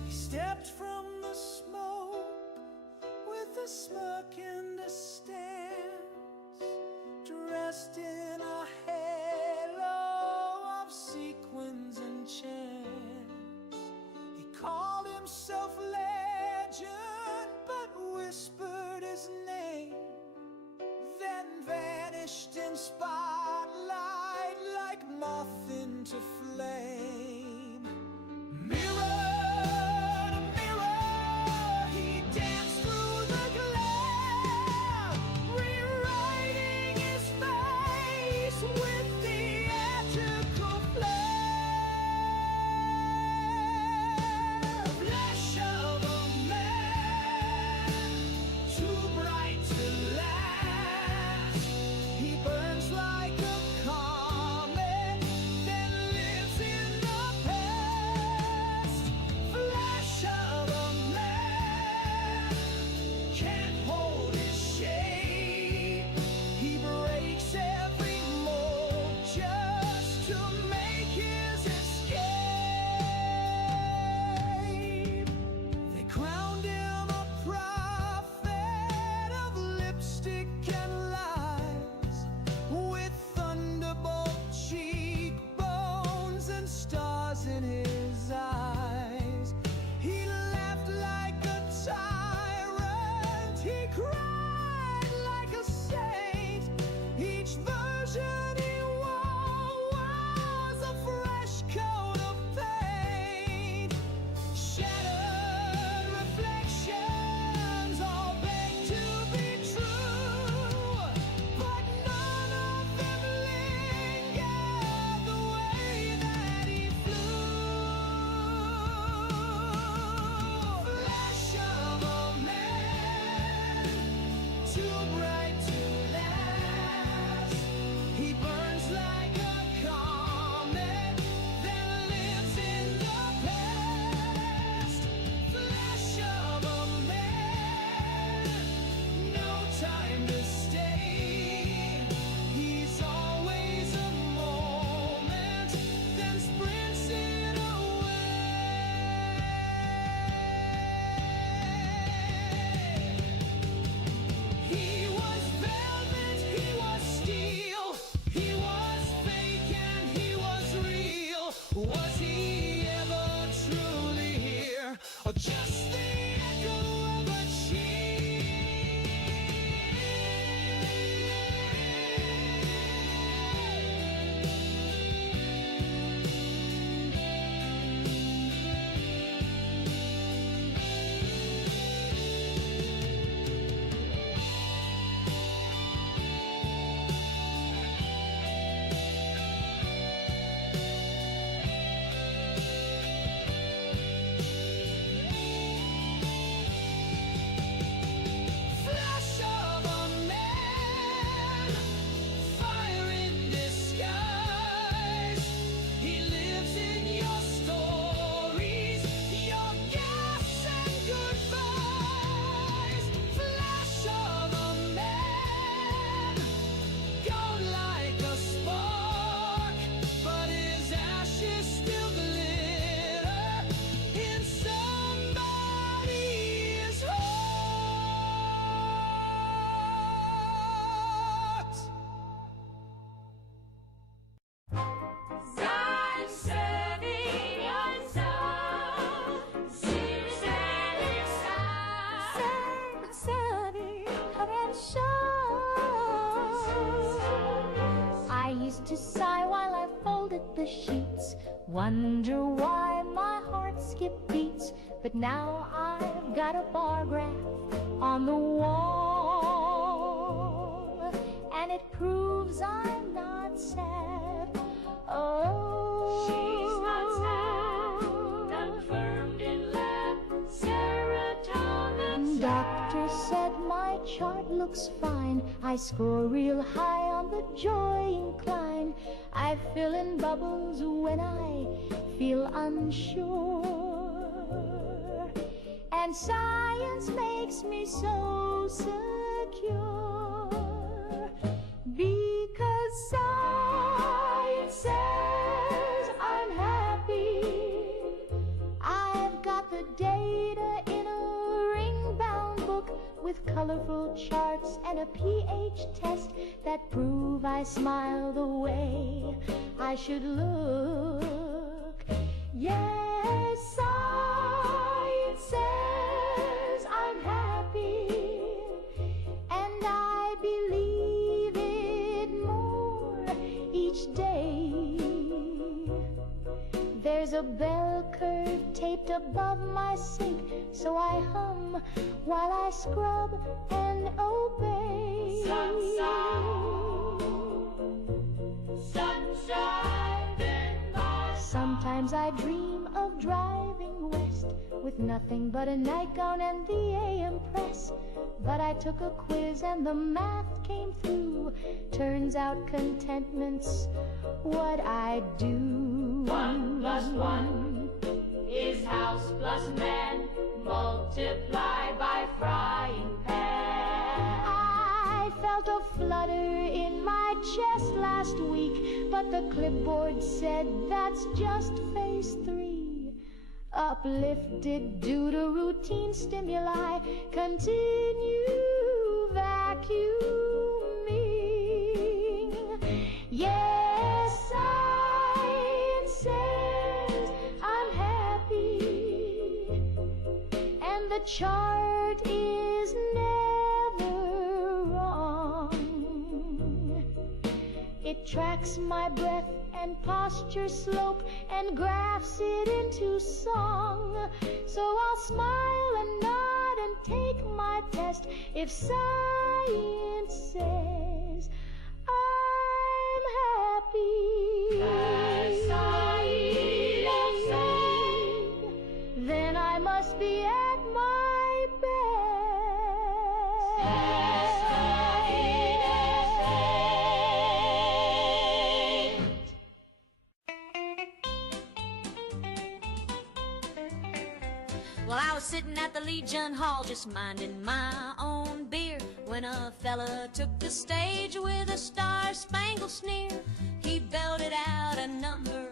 Stepped from the smoke with a smirk and a stance, dressed in a halo himself legend, but whispered his name, then vanished in spotlight like moth into flame. Mirror to mirror, he danced through the glare, rewriting his face with theatrical flair. Flesh of a man, too bright to last. He burns like a comet, then lives in the past. Flesh of a man, can't hold his shape. He breaks every mold just to make his escape. They crowned him a prophet of lipstick and lies, with thunderbolt cheekbones and stars in his eyes. He laughed like a tyrant, he cried like a saint. Each version he wore was a fresh coat of paint. Shattered reflections all beg to be true, but none of them linger the way that he flew. Flash of a man, too bright to last. He burns like a comet, then lives in the past. Flash of a man, no time to stay. He's always a moment, then sprints it away. He was velvet, he was steel, he was fake and he was real. Was he ever truly here, or just the echo of a flash of a man, fire in disguise. He lives in your stories, your gas and goodbyes. Flash of a man, gone like a spark, but his ashes still glitter in somebody's heart. Sign serving your soul. Synthetic sounds. I used to sigh while I folded the sheets, wonder why my heart skipped beats. But now I've got a bar graph on the wall, and it proves I'm not sad. Oh, she's not sad, confirmed in lab, serotonin. Doctor said my chart looks fine. I score real high on the joy incline. I fill in bubbles when I feel unsure, and science makes me so secure, because science says I'm happy. I've got the data in a ring-bound book with colorful charts and a pH test that prove I smile the way I should look. Yes, science There's a bell curve taped above my sink, so I hum while I scrub and obey. Sunshine in my Sometimes I dream of driving west with nothing but a nightgown and the AM press. But I took a quiz and the math came through. Turns out contentment's what I do. 1 plus 1 is house plus man, multiplied by frying pan. I felt a flutter in my chest last week, but the clipboard said that's just phase 3. Uplifted due to routine stimuli, continue vacuuming. Yes, science says I'm happy, and the chart is never wrong. It tracks my breath and posture slope and graphs it into song. So I'll smile and nod and take my test if science says I'm happy. Science says, then I must be at my best. Well, I was sitting at the Legion Hall just minding my own beer when a fella took the stage with a star-spangled sneer. He belted out a number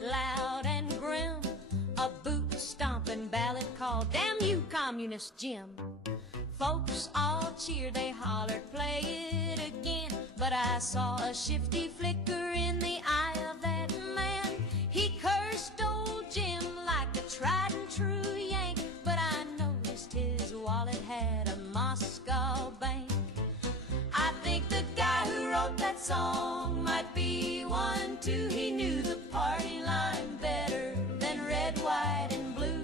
loud and grim, a boot-stomping ballad called Damn You, Communist Jim. Folks all cheered, they hollered, play it again, but I saw a shifty flicker in the eye of that man. He cursed old Jim like a tried and true Yank, but I noticed his wallet had a Moscow bank. I think the guy who wrote that song might be one too. He knew the party line better than red, white, and blue.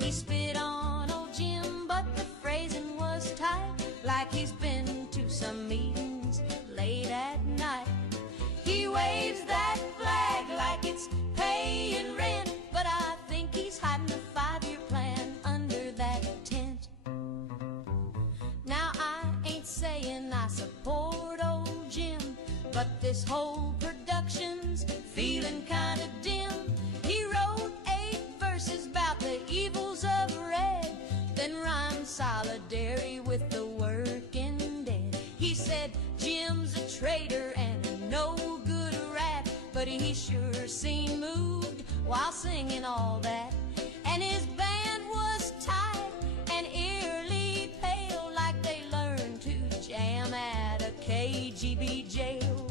He spit on old Jim, but the phrasing was tight, like he's been to some meetings late at night. He waves that flag like it's paying rent, but I think he's hiding a 5-year plan under that tent. Now I ain't saying I support old Jim, but this whole production's feeling kinda dim. He wrote 8 verses about the evils of red, then rhymed solidarity with the working dead. He said Jim's a traitor and a no good rat, but he sure seemed moved while singing all that. And his band was tight and eerily pale, like they learned to jam at a KGB jail.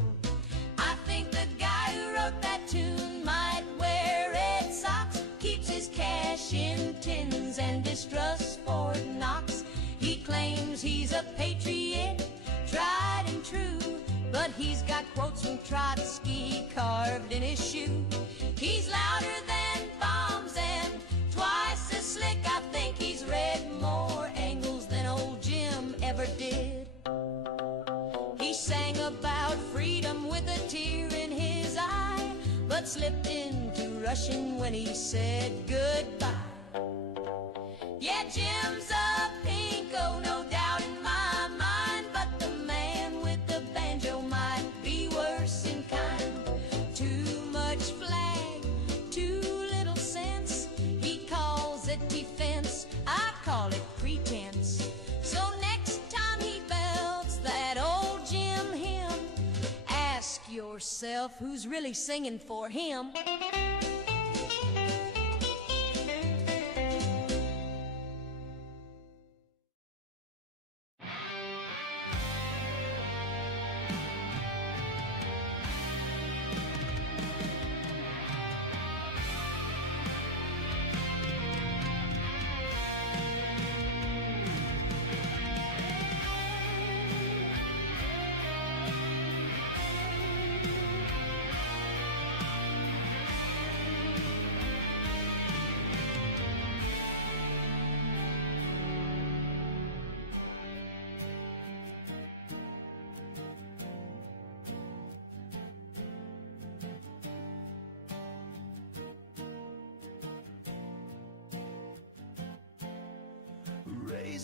I think the guy who wrote that tune might wear red socks, keeps his cash in tins and distrusts Fort Knox. He claims he's a patriot, tried and true, but he's got quotes from Trotsky carved in his shoe. He's louder than bombs and twice as slick. I think he's read more Engels than old Jim ever did. He sang about freedom with a tear in his eye, but slipped into Russian when he said goodbye. Yeah, Jim's a pinko, no doubt in my mind, but the man with the banjo might be worse in kind. Too much flag, too little sense. He calls it defense, I call it pretense. So next time he belts that old Jim hymn, ask yourself who's really singing for him.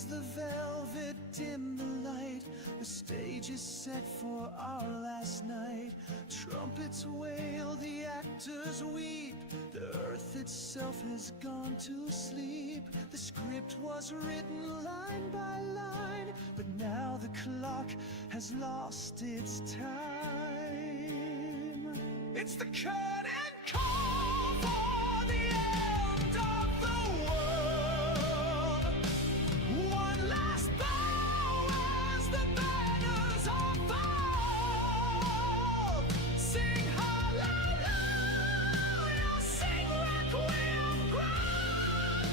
Raise the velvet, dim the light. The stage is set for our last night. Trumpets wail, the actors weep. The earth itself has gone to sleep. The script was written line by line, but now the clock has lost its time. It's the curtain call for the end of the world. One last bow as the banners unfold. Sing hallelujah, sing requiem cry,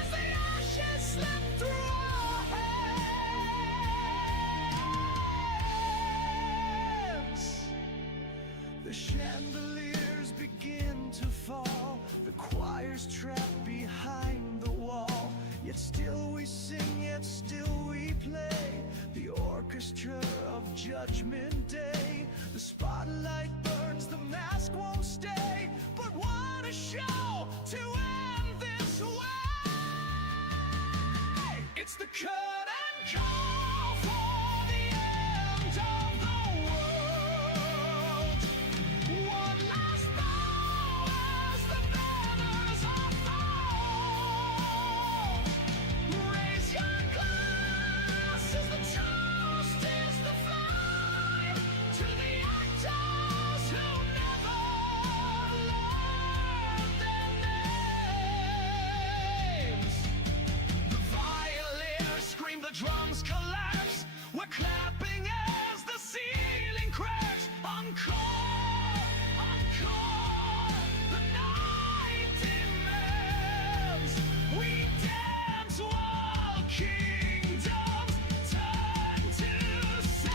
as the ashes slip through our hands. The chandeliers begin to fall. The choir's trapped behind the wall. Yet still we sing, yet still we play. The orchestra of Judgment Day. The spotlight burns, the mask won't stay. But what a show to end this way! It's the curtain call for the end of the world. One last bow as the banners unfold. Raise your glasses, the toast is the flight to the actors who never learned their names. The violins scream, the drums collapse. We're clapping as the ceiling cracks. Encore, encore, the night demands. We dance while kingdoms turn to sand.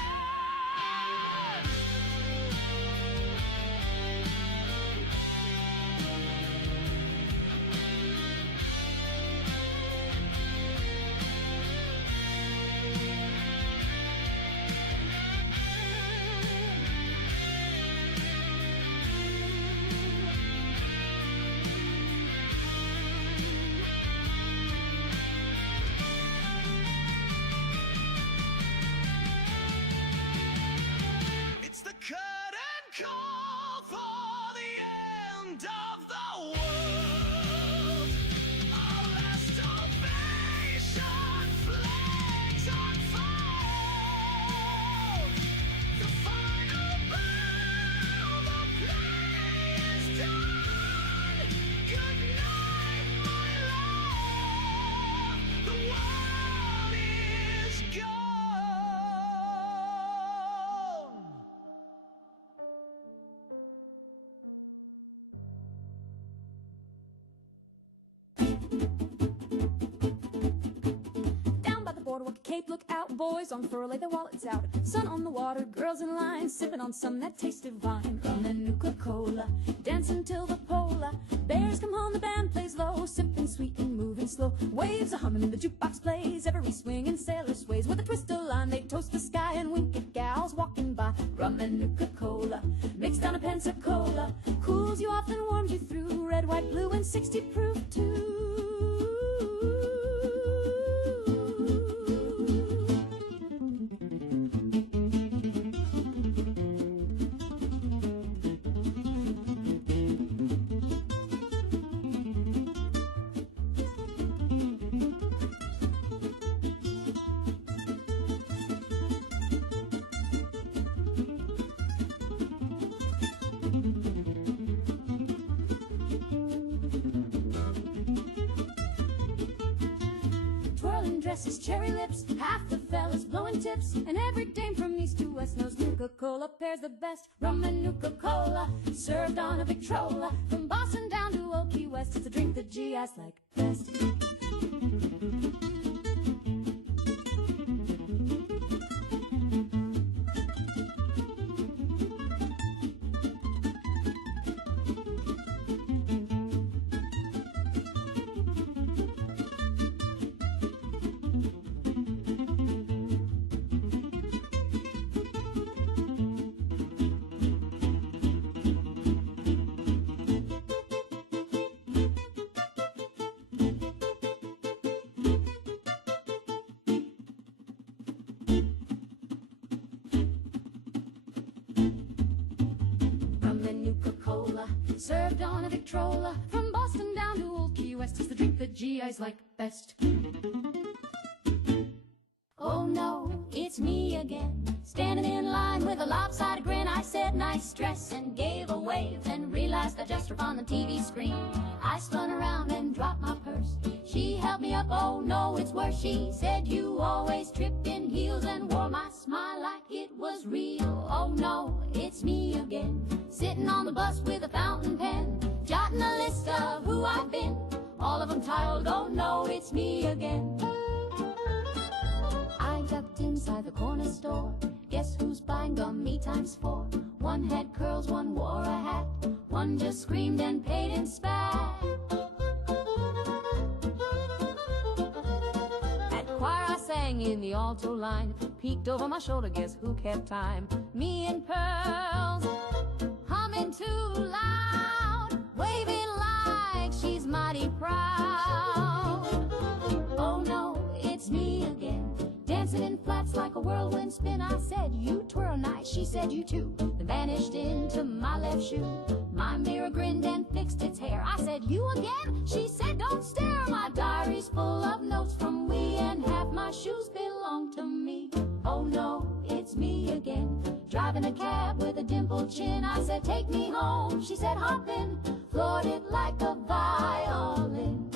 It's the curtain call for the end of the world. Our last ovation, flags unfold. The final bell, the play is done. Good night, my love. The world is gone. Down by the boardwalk, Cape, look out, boys on furrow, lay their wallets out. Sun on the water, girls in line, sipping on some that taste divine. Rum and Nuka-Cola, dancing till the polar bears come home. The band plays low, sipping sweet and moving slow. Waves are humming and the jukebox plays. Every swinging sailor sways with a twist of line. They toast the sky and wink at gals walking by. Rum and Nuka-Cola, mixed down a Pensacola, cools you off and warms you through. Red, white, blue, and 60 proof too. Twirling dresses, cherry lips, half the fellas blowing tips, and every dame from east to west knows Nuka-Cola pairs the best. Rum and Nuka-Cola, served on a Victrola. From Boston down to Old Key West, it's a drink the GIs like best. served on a Victrola. From Boston down to Old Key West, it's the drink that GIs like best. Oh no, it's me again, standing in line with a lopsided grin. I said nice dress and gave a wave, then realized I just on the TV screen. I spun around and dropped my purse. She held me up, oh no, it's worse. She said you always tripped in heels and wore my smile like it was real. Oh no, it's me again, sitting on the bus with a fountain pen, jotting a list of who I've been, all of them tiled. Oh no, it's me again. I ducked inside the corner store. Guess who's buying gum? Me times 4. One had curls, one wore a hat, one just screamed and paid and spat. At choir I sang in the alto line, peeked over my shoulder, guess who kept time? Me and Pearls, humming too loud, waving like she's mighty proud. Oh no, it's me again, dancing in flats like a whirlwind spin. I said, you twirl nice, she said, you too, then vanished into my left shoe. My mirror grinned and fixed its hair. I said, you again? She said, don't stare. My diary's full of notes from we, and half my shoes belong to me. Oh no, it's me again, driving a cab with a dimpled chin. I said, take me home. She said, hop in, floored it like a violin.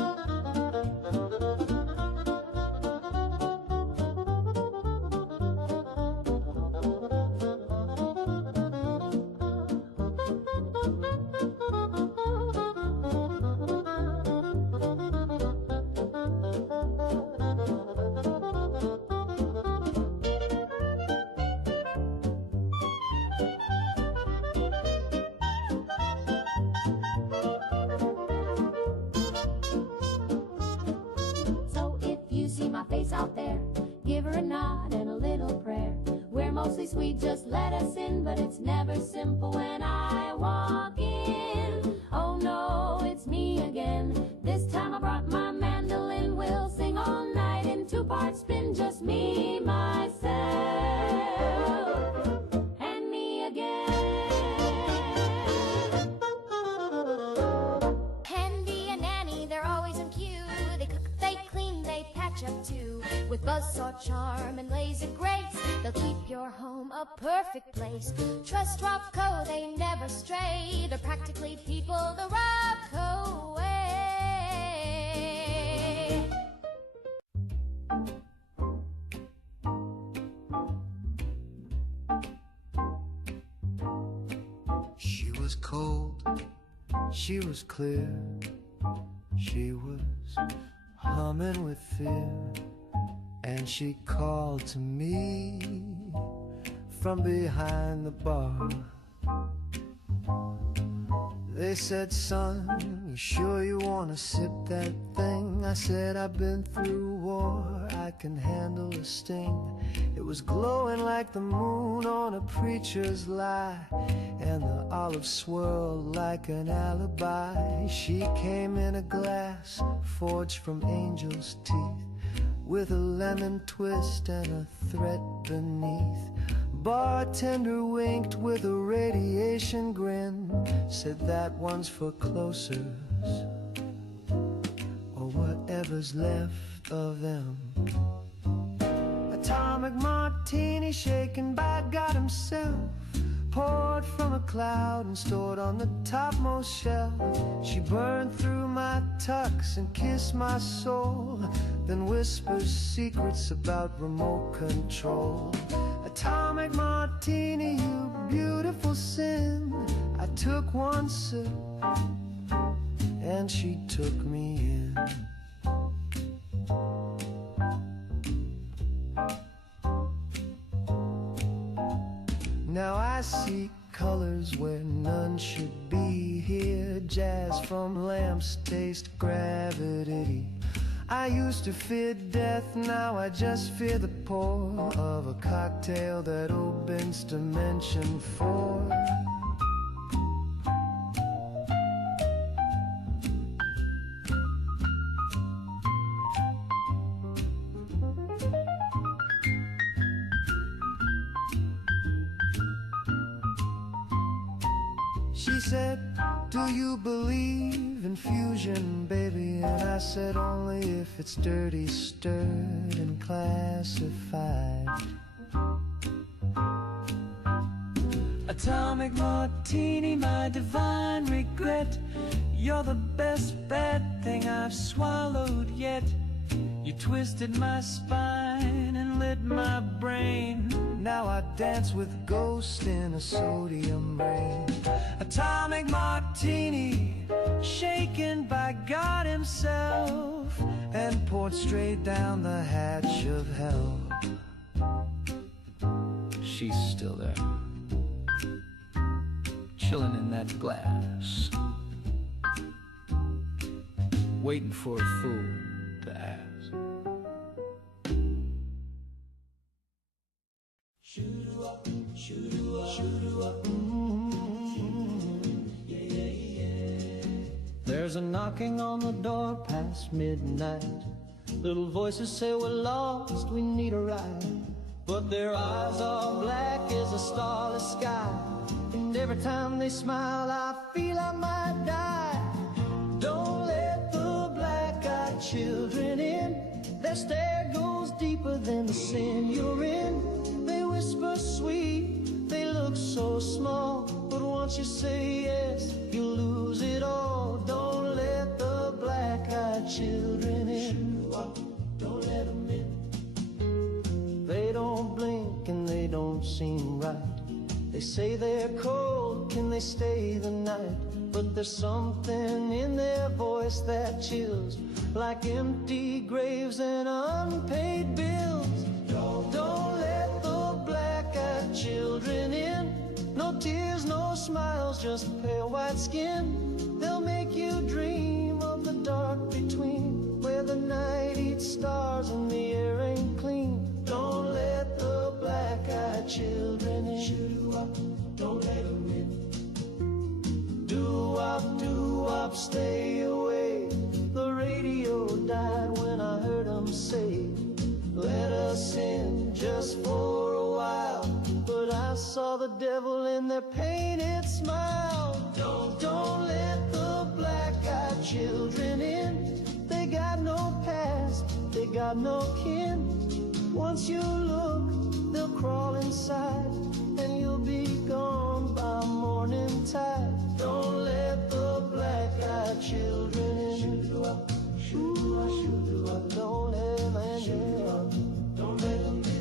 Out there, give her a nod and a little prayer. We're mostly sweet, just let us in, but it's never simple when I walk in. Oh no, it's me again, this time I brought my mandolin. We'll sing all night in 2-part spin, just me, myself, and me again. Handy and Annie, they're always on cue. They cook, they clean, they patch up too. With buzzsaw charm and laser grace, they'll keep your home a perfect place. Trust Rocco, they never stray. They're practically people the Rocco way. She was cold, she was clear, she was humming with fear. And she called to me from behind the bar. They said, son, you sure you wanna sip that thing? I said, I've been through war, I can handle a sting. It was glowing like the moon on a preacher's lie, and the olive swirled like an alibi. She came in a glass forged from angel's teeth, with a lemon twist and a threat beneath. Bartender winked with a radiation grin, said that one's for closers, or whatever's left of them. Atomic martini shaken by God himself, poured from a cloud and stored on the topmost shelf. She burned through my tux and kissed my soul, then whispers secrets about remote control. Atomic martini, you beautiful sin. I took one sip and she took me in. Now I see colors where none should be here. Jazz from lamps taste gravity. I used to fear death, now I just fear the pour of a cocktail that opens dimension 4. She said, Do you believe in fusion, baby? And I said only if it's dirty, stirred, and classified. Atomic martini, my divine regret. You're the best bad thing I've swallowed yet. You twisted my spine and lit my brain. Now I dance with ghosts in a sodium rain. Atomic martini, shaken by God himself, and poured straight down the hatch of hell. She's still there, chilling in that glass, waiting for a fool to ask. Shoot-a-up, shoot-a-up, shoot-a-up. Yeah, yeah, yeah. There's a knocking on the door past midnight. Little voices say we're lost, we need a ride. But their eyes are black as a starless sky, and every time they smile I feel I might die. Don't let the black-eyed children in. Their stare goes deeper than the sin you're in. They whisper sweet, they look so small, but once you say yes, you lose it all. Don't let the black-eyed children in. Don't let them in. They don't blink and they don't seem right. They say they're cold, can they stay the night? But there's something in their voice that chills, like empty graves and unpaid bills. Don't let the black-eyed children in. No tears, no smiles, just pale white skin. They'll make you dream of the dark between, where the night eats stars and the air ain't clean. Don't let the black-eyed children in. Shoot-a-up, don't let them in. Do-wop, stay away. The radio died when I heard them say, let us in just for a while. But I saw the devil in their painted smile. Don't let the black-eyed children in. They got no past, they got no kin. Once you look, they'll crawl inside, and you'll be gone by morning tide. Don't let the black-eyed children in. Shoot-a-up, shoot-a-up, shoot-a-up. Don't let them in. Don't let them in.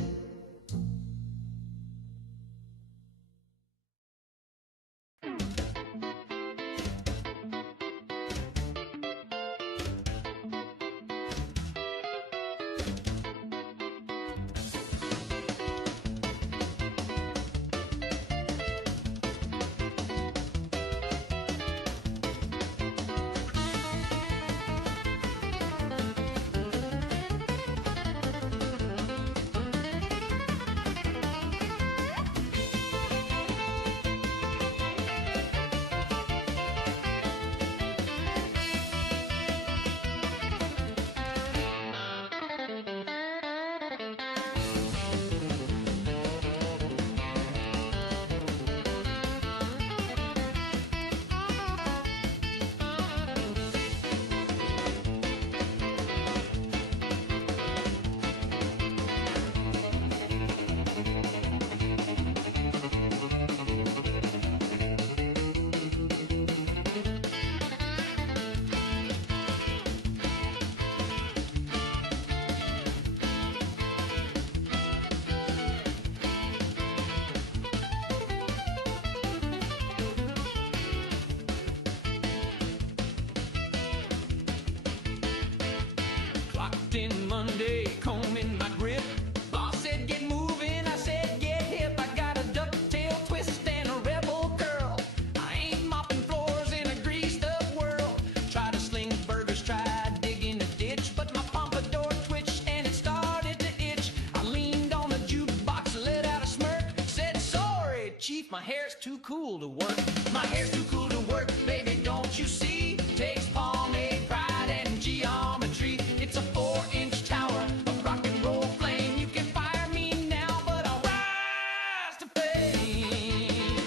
In Monday, comb in my grip. Boss said get moving, I said get hip. I got a ducktail twist and a rebel curl. I ain't mopping floors in a greased up world. Try to sling burgers, try digging a ditch, but my pompadour twitched and it started to itch. I leaned on the jukebox, let out a smirk, said sorry, chief, my hair's too cool to work. My hair's too cool to work, baby, don't you see? Takes pomade, pride, and geometry. It's a 4-inch tower of rock and roll flame. You can fire me now, but I'll rise to fame.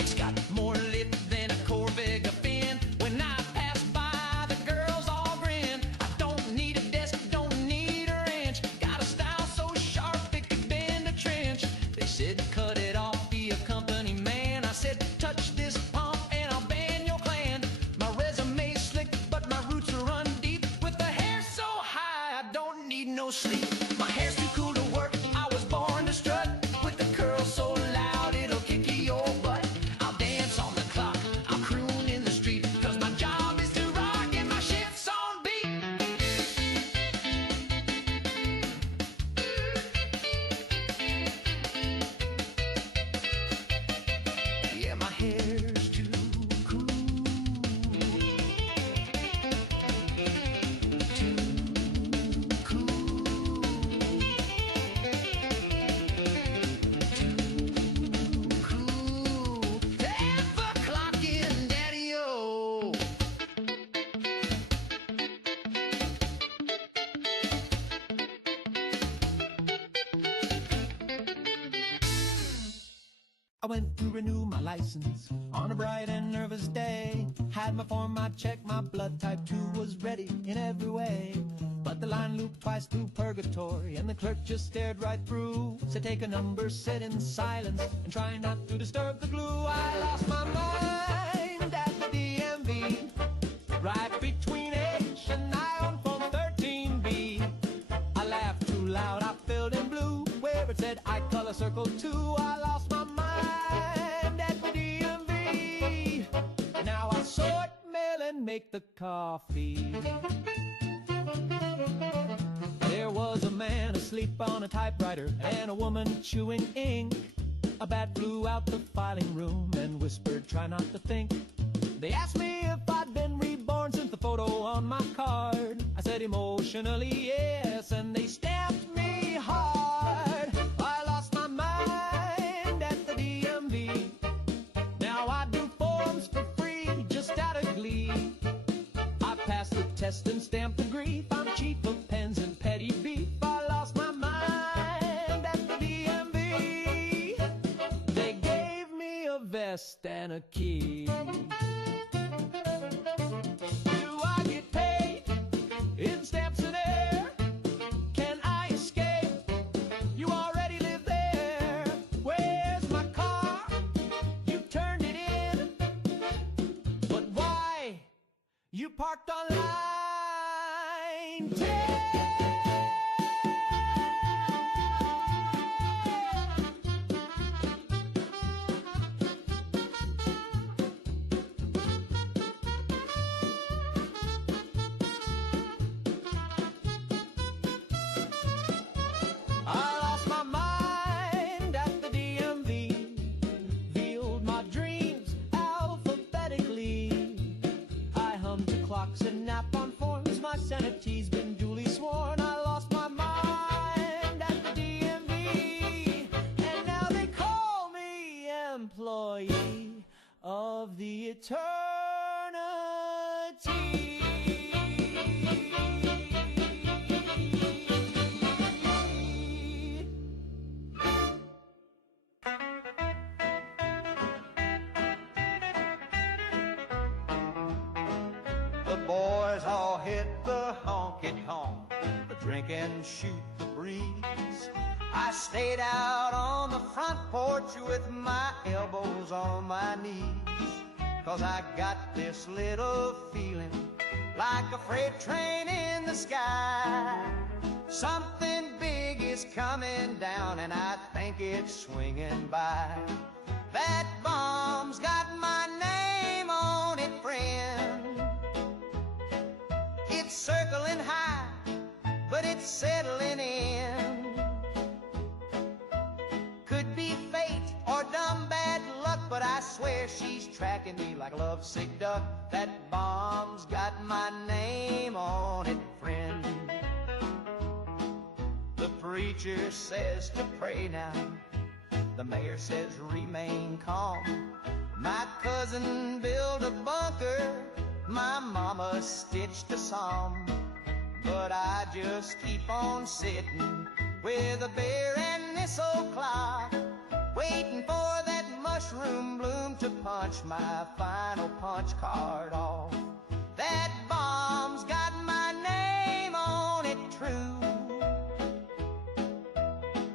It's got more lit than a need no sleep. My hair's too cool to work, I was born to strut. With the curls so loud, it'll kick your butt. I'll dance on the clock, I'll croon in the street, 'cause my job is to rock and my shift's on beat. Yeah, my hair's too cool. I went to renew my license on a bright and nervous day. Had my form, my check, my blood type 2 was ready in every way. But the line looped twice through purgatory, and the clerk just stared right through. Said take a number, sit in silence, and try not to disturb the glue. I lost my mind at the DMV, right between H and I on phone 13B. I laughed too loud, I filled in blue, where it said I color circle 2. I lost my mind at the DMV. Now I sort mail and make the coffee. There was a man asleep on a typewriter and a woman chewing ink. A bat flew out the filing room and whispered, try not to think. They asked me if I'd been reborn since the photo on my card. I said emotionally yes, and they stamped me hard. I lost my mind at the DMV. Now I do forms for free, just out of glee. I passed the test and stamped the grief. I'm chief of pens and petty beef. I lost my mind at the DMV. They gave me a vest and a key. Do I get paid in stamps and air? Can I escape? You already live there. Where's my car? You turned it in. But why? You parked on line 10. I lost my mind at the DMV. Veiled my dreams alphabetically. I hum to clocks and nap on forms. My sanity's been duly sworn. I lost my mind at the DMV. And now they call me employee of the eternity. The boys all hit the honky-tonk, drink and shoot the breeze. I stayed out on the front porch with my elbows on my knees, 'cause I got this little feeling like a freight train in the sky. Something big is coming down and I think it's swinging by. That bomb's got my name on it, friend. It's circling high, but it's settling in. Could be fate or dumb bad luck, but I swear she's tracking me like a lovesick duck. That bomb's got my name on it, friend. The preacher says to pray now. The mayor says remain calm. My cousin built a bunker. My mama stitched a psalm. But I just keep on sitting with a bear and this old clock, waiting for that mushroom bloom to punch my final punch card off. That bomb's got my name on it, true.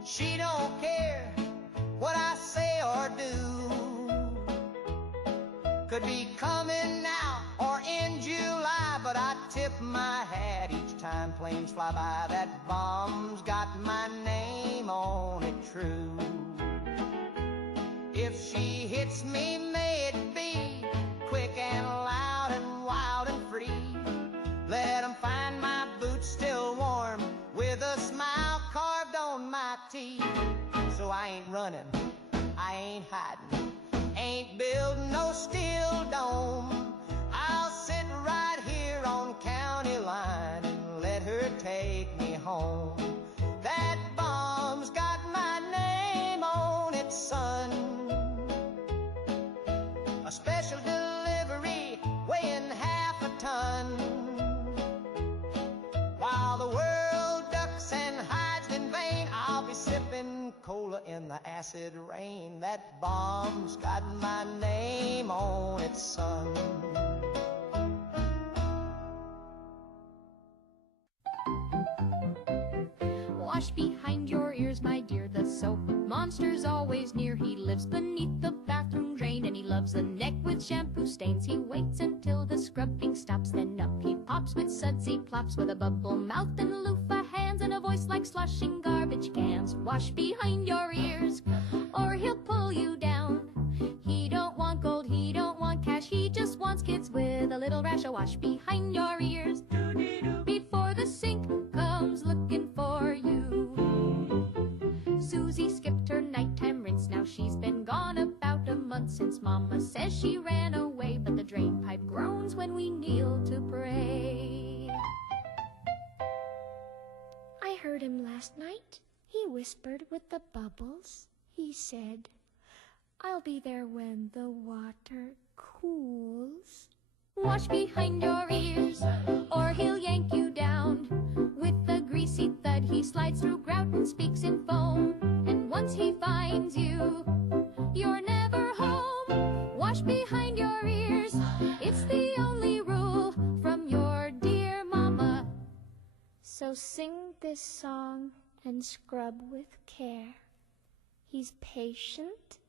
She don't care what I say or do. Could be coming now or in July, but I tip my hat each time planes fly by, that bomb's got my name on it true. If she hits me, may it be quick and loud and wild and free. Let 'em find my boots still warm, with a smile carved on my teeth. So I ain't running, I ain't hiding, ain't building no steel dome. I'll sit right here on county line and let her take me home. That bomb's got my name on it, son. A special delivery weighing half a ton. While the world ducks and hides in vain, I'll be sipping cola in the acid rain. That bomb's got my name on it, son. Wash behind your ears, my dear, the soap monster's always near. He lives beneath the bathroom drain, and he loves the neck with shampoo stains. He waits until the scrubbing stops, then up he pops with sudsy plops, with a bubble mouth and loofah hands, and a voice like sloshing garbage cans. Wash behind your ears, or he'll pull you down. He don't want gold, he don't want cash, he just wants kids with a little rash. Wash behind your ears, before the sink comes looking for you. Susie skipped her nighttime rinse, now she's been gone about a month, since Mama says she ran away, but the drain pipe groans when we kneel to pray. I heard him last night. He whispered with the bubbles. He said, "I'll be there when the water cools." Wash behind your ears, or he'll yank you down. With a greasy thud he slides through grout and speaks in foam. And once he finds you, you're never home. Wash behind your ears, it's the only rule from your dear mama. So sing this song and scrub with care. He's patient,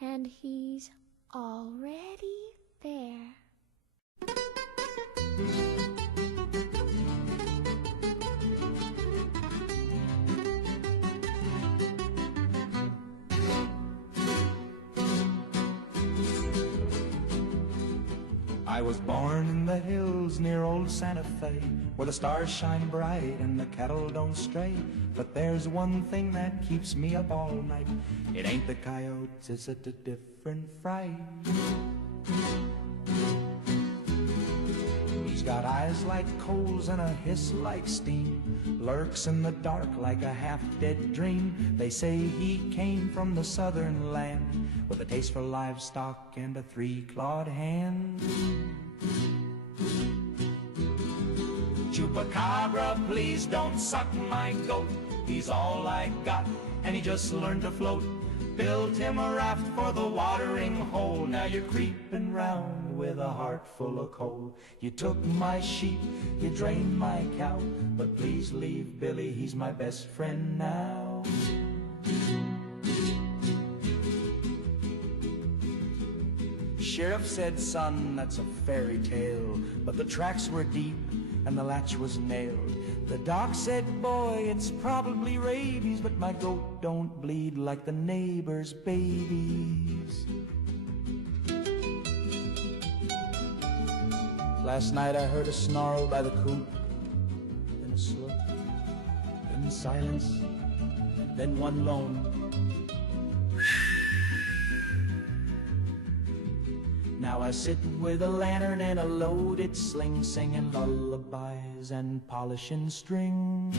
and he's already there. I was born in the hills near old Santa Fe, where the stars shine bright and the cattle don't stray. But there's one thing that keeps me up all night. It ain't the coyotes, it's a different fright. He's got eyes like coals and a hiss like steam, lurks in the dark like a half-dead dream. They say he came from the southern land, with a taste for livestock and a three-clawed hand. Chupacabra, please don't suck my goat. He's all I got, and he just learned to float. Built him a raft for the watering hole. Now you're creeping round with a heart full of coal. You took my sheep, you drained my cow, but please leave Billy, he's my best friend now. Sheriff said, "Son, that's a fairy tale," but the tracks were deep and the latch was nailed. The doc said, "Boy, it's probably rabies, but my goat don't bleed like the neighbor's babies." Last night I heard a snarl by the coop, then a slow, then silence, then one lone. Now I sit with a lantern and a loaded sling, singing lullabies and polishing string.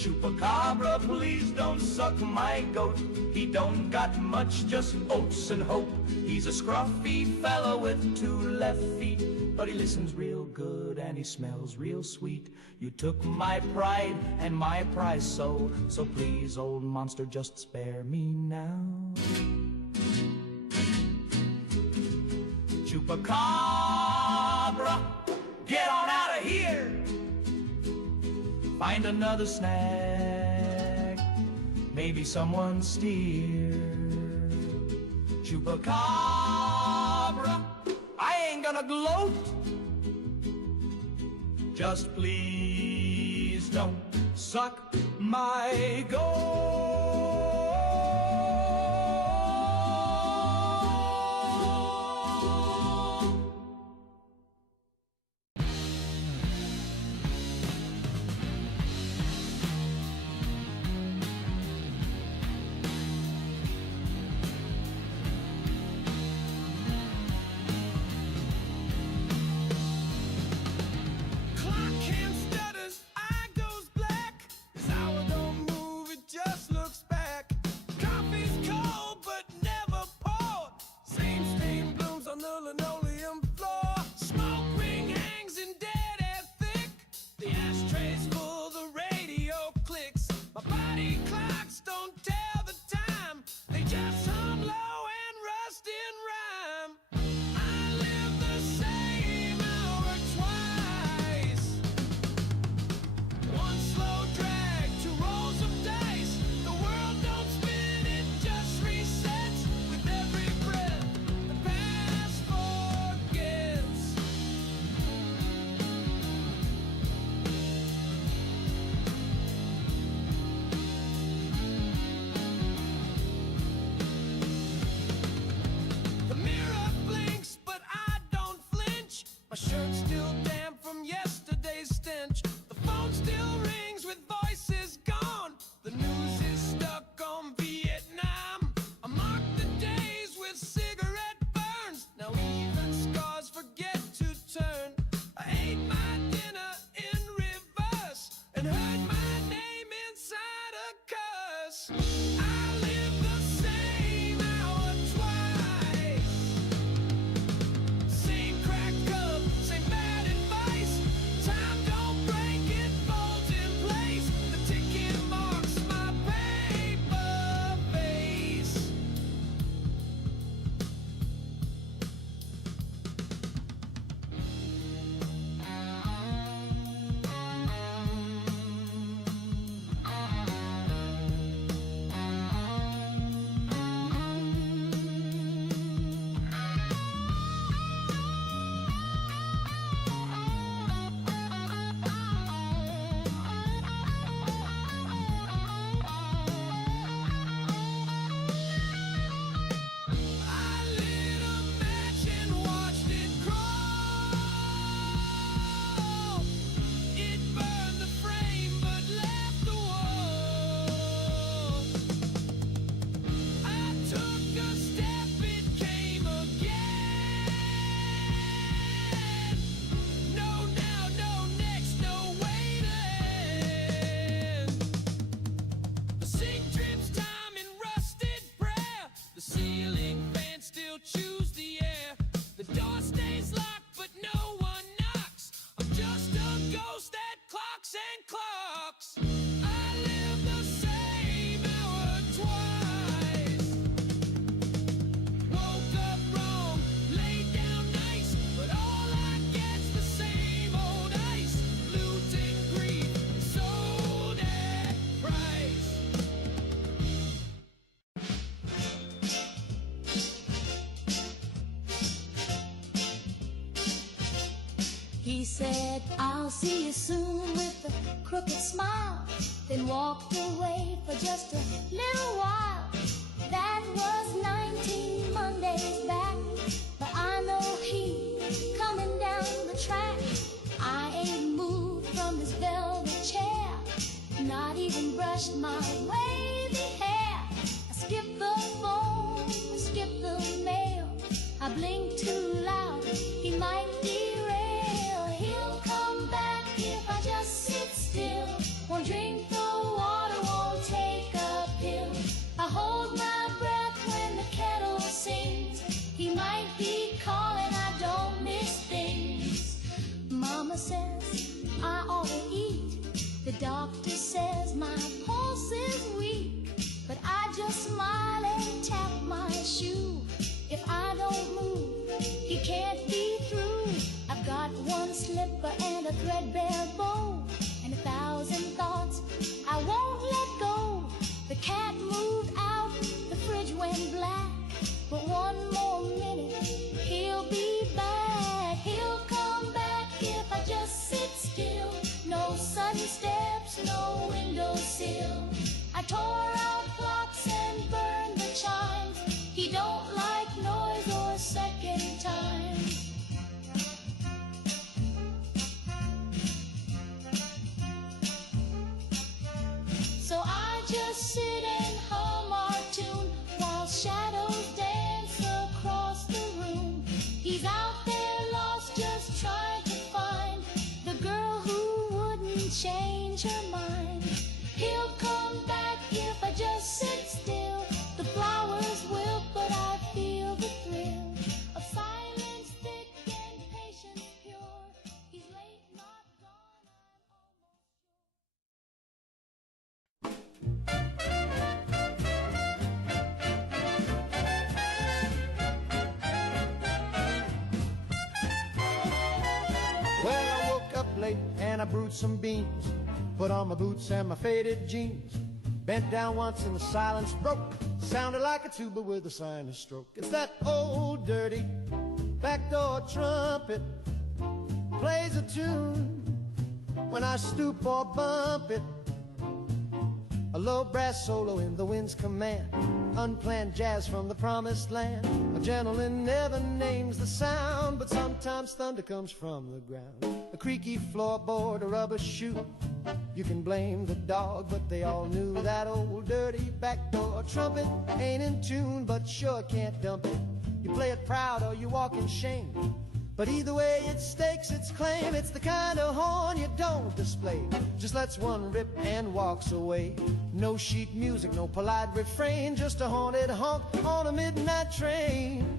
Chupacabra, please don't suck my goat. He don't got much, just oats and hope. He's a scruffy fella with 2 left feet, but he listens real good and he smells real sweet. You took my pride and my prize so please, old monster, just spare me now. Chupacabra, get on out of here. Find another snack, maybe someone steer. Chupacabra, I ain't gonna gloat. Just please don't suck my gold. My shirt's still damp from yesterday's stench. The phone still rings with voices gone. The news is stuck on Vietnam. I mark the days with cigarette burns. Now even scars forget to turn. I ate my dinner in reverse and heard my name inside a curse. I live the same hour twice. Same crack cup, same bad advice. Time don't break, it falls in place. The ticket marks my paper face. I lit a match and watched it crawl. It burned the frame but left the wall. I took a step, it came again. No now, no next, no way to end. The sink drips time in rusted prayer. The ceiling fan still chews the air. The door stays locked, but no one knocks. I'm just a ghost that clocks and clocks. I live the same hour twice. Woke up wrong, laid down nice, but all I get's the same old ice. Looting grief, sold at price. He said, I'll see you soon with a crooked smile, then walked away for just a little while. That was 19 Mondays back, but I know he's coming down the track. I ain't moved from this velvet chair, not even brushed my wavy hair. I skipped the phone, I skipped the mail, I blinked too loud, he might derail. He'll come back if I just sit still, won't drink the water, won't take a pill. I hold my breath when the kettle sings, he might be calling, I don't miss things. Mama says I ought to eat, the doctor says my pulse is weak, but I just smile and tap my shoe. If I don't move, he can't be through. I've got one slipper and a threadbare bow, and 1,000 thoughts I won't let go. The cat moved out, the fridge went black, but one more minute, he'll be back. He'll come back if I just sit still. I brewed some beans, put on my boots and my faded jeans, bent down once and the silence broke. Sounded like a tuba with a sinus stroke. It's that old dirty backdoor trumpet, plays a tune when I stoop or bump it. A low brass solo in the wind's command, unplanned jazz from the promised land. A gentleman never names the sound, but sometimes thunder comes from the ground. A creaky floorboard, a rubber shoe, you can blame the dog, but they all knew that old dirty backdoor trumpet ain't in tune, but sure can't dump it. You play it proud or you walk in shame, but either way it stakes its claim. It's the kind of horn you don't display, just lets one rip and walks away. No sheet music, no polite refrain, just a haunted honk on a midnight train.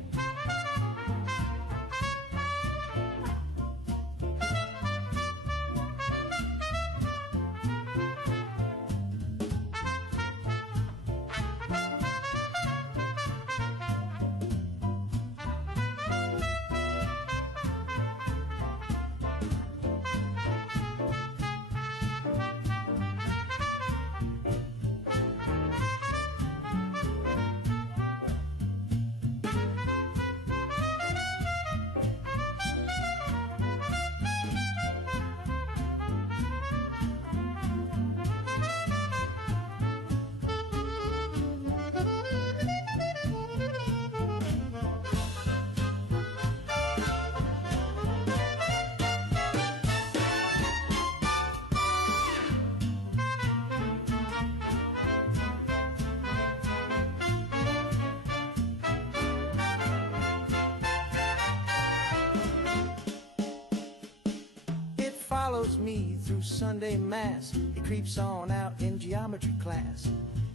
Follows me through Sunday Mass, it creeps on out in geometry class.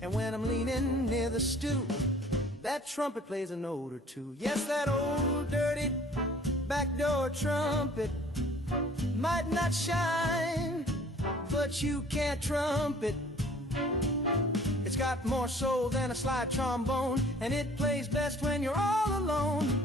And when I'm leaning near the stew, that trumpet plays a note or two. Yes, that old dirty backdoor trumpet might not shine, but you can't trump it. It's got more soul than a slide trombone, and it plays best when you're all alone.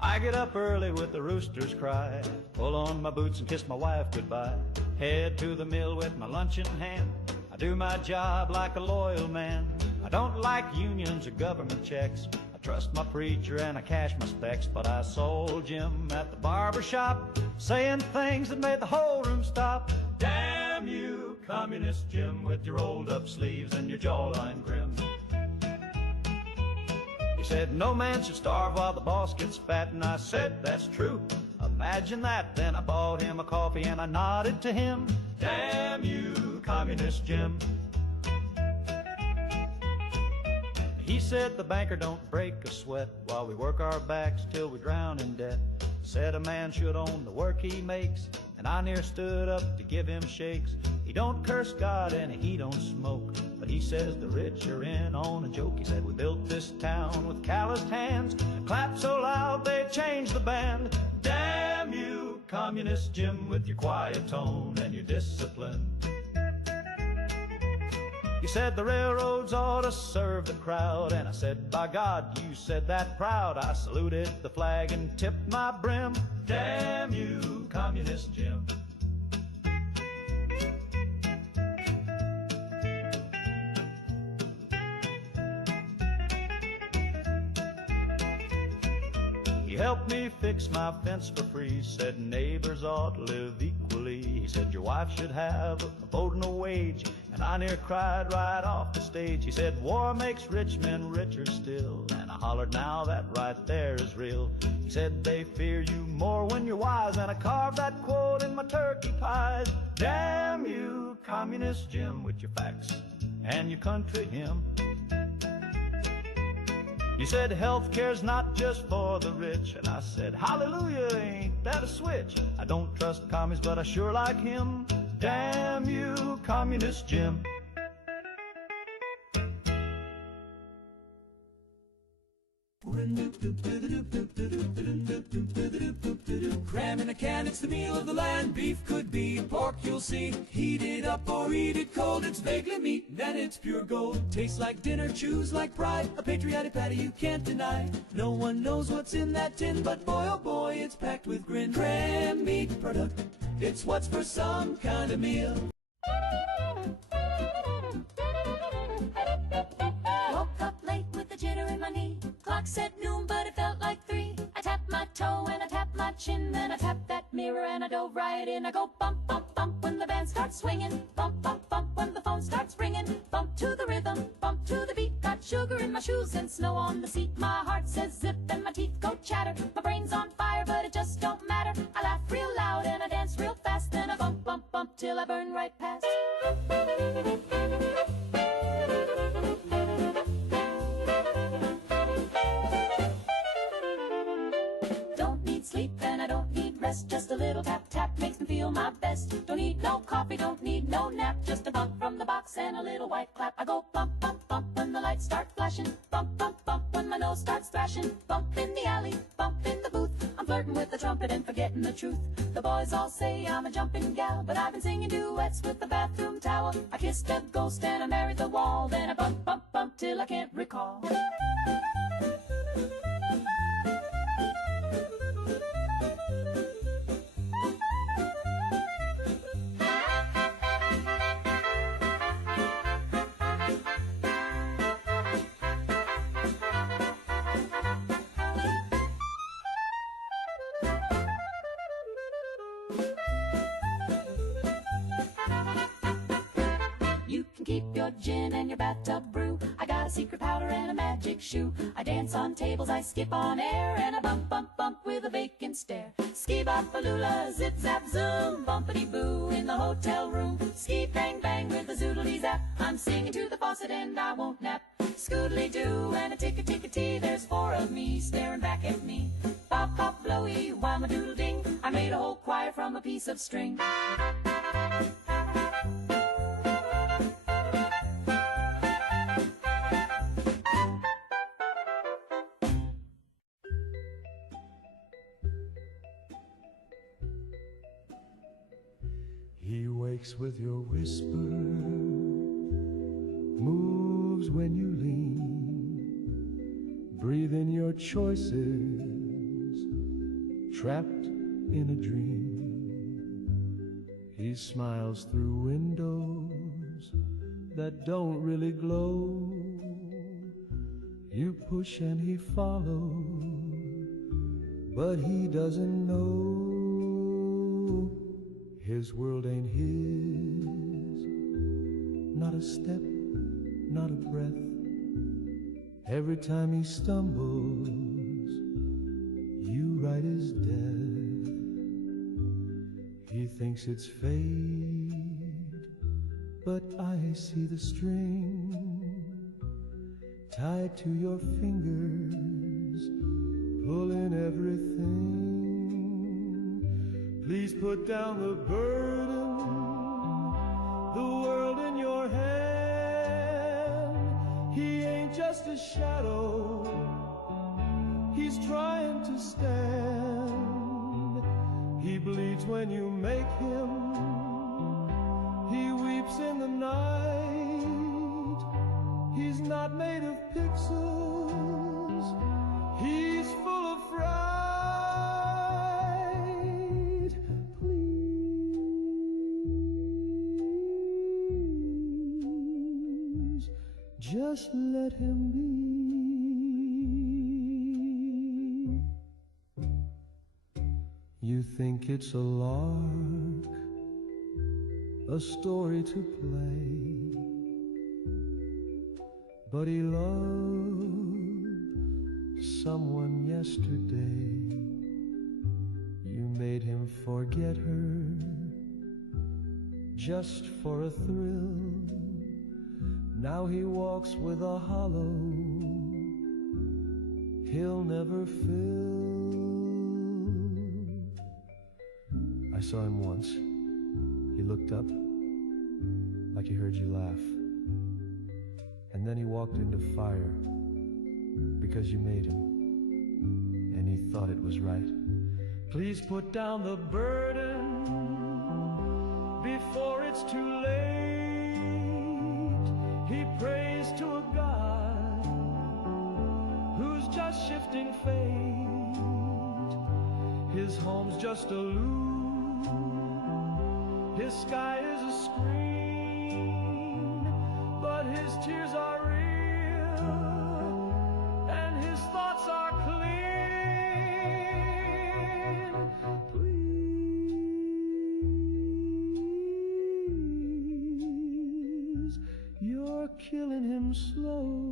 I get up early with the rooster's cry, pull on my boots and kiss my wife goodbye, head to the mill with my lunch in hand. I do my job like a loyal man. I don't like unions or government checks. I trust my preacher and I cash my specs, but I sold Jim at the barber shop, saying things that made the whole room stop. Damn you, communist Jim, with your rolled up sleeves and your jawline grim. He said, no man should starve while the boss gets fat, and I said, that's true. Imagine that. Then I bought him a coffee and I nodded to him. Damn you, communist Jim. He said the banker don't break a sweat while we work our backs till we drown in debt. Said a man should own the work he makes, and I near stood up to give him shakes. He don't curse God and he don't smoke, but he says the rich are in on a joke. He said we built this town with calloused hands, and clapped so loud they changed the band. Damn you, communist Jim, with your quiet tone and your discipline. He said the railroads ought to serve the crowd, and I said, by God, you said that proud. I saluted the flag and tipped my brim. Damn you, communist Jim. He helped me fix my fence for free, said neighbors ought to live equally. He said your wife should have a vote and a wage, and I near cried right off the stage. He said war makes rich men richer still, and I hollered now that right there is real. He said they fear you more when you're wise, and I carved that quote in my turkey pies. Damn you, communist Jim, with your facts and your country hymn. He said health care's not just for the rich, and I said hallelujah, ain't that a switch? I don't trust commies, but I sure like him. Damn you, communist Jim. Cram in a can, it's the meal of the land. Beef could be pork, you'll see. Heat it up or eat it cold. It's vaguely meat, then it's pure gold. Tastes like dinner, chews like pride. A patriotic patty you can't deny. No one knows what's in that tin, but boy oh boy, it's packed with grin. Cram meat product, it's what's for some kind of meal. Woke up late with a jitter in my knee. Clock said noon, but it felt like 3. I tapped my toe and I tapped my chin. Then I tapped that mirror and I dove right in. I go bump, bump, bump when the band starts swinging. Bump, bump, bump when the phone starts ringing. Bump to the rhythm, bump to the beat. Got sugar in my shoes and snow on the seat. My heart says zip and my teeth go chatter. My brain's on fire, but it just don't matter. I laugh real loud and I dance real fast. Then I bump, bump, bump till I burn right past. Sleep and I don't need rest. Just a little tap tap makes me feel my best. Don't need no coffee, don't need no nap. Just a bump from the box and a little white clap. I go bump bump bump when the lights start flashing. Bump bump bump when my nose starts thrashing. Bump in the alley, bump in the booth. I'm flirting with the trumpet and forgetting the truth. The boys all say I'm a jumping gal, but I've been singing duets with the bathroom towel. I kissed a ghost and I married the wall. Then I bump bump bump till I can't recall. Keep your gin and your bathtub brew. I got a secret powder and a magic shoe. I dance on tables, I skip on air, and I bump, bump, bump with a vacant stare. Ski-bop-a-lula, zip-zap-zoom, bumpity-boo in the hotel room. Ski-bang-bang with a zoodly-zap. I'm singing to the faucet and I won't nap. Scoodly-doo and a tick-a-tick-a-tee. There's 4 of me staring back at me. Pop-pop-blowy, wham-a-doodle-ding. I made a whole choir from a piece of string. He wakes with your whisper, moves when you lean, breathe in your choices, trapped in a dream. He smiles through windows that don't really glow. You push and he follows, but he doesn't know. His world ain't his, not a step, not a breath. Every time he stumbles, you write his death. He thinks it's fate, but I see the string tied to your fingers, pulling everything. Please put down the burden, the world in your hand. He ain't just a shadow, he's trying to stand. He bleeds when you make him, he weeps in the night. He's not made of pixels, he's full of fright. Just let him be. You think it's a lark, a story to play, but he loved someone yesterday. You made him forget her just for a thrill. Now he walks with a hollow he'll never fill. I saw him once. He looked up like he heard you laugh. And then he walked into fire because you made him. and he thought it was right. Please put down the burden before it's too late. He prays to a God who's just shifting fate. His home's just a loop, his sky is a screen, but his tears are real and his thoughts are clean. Please, you're killing him slow.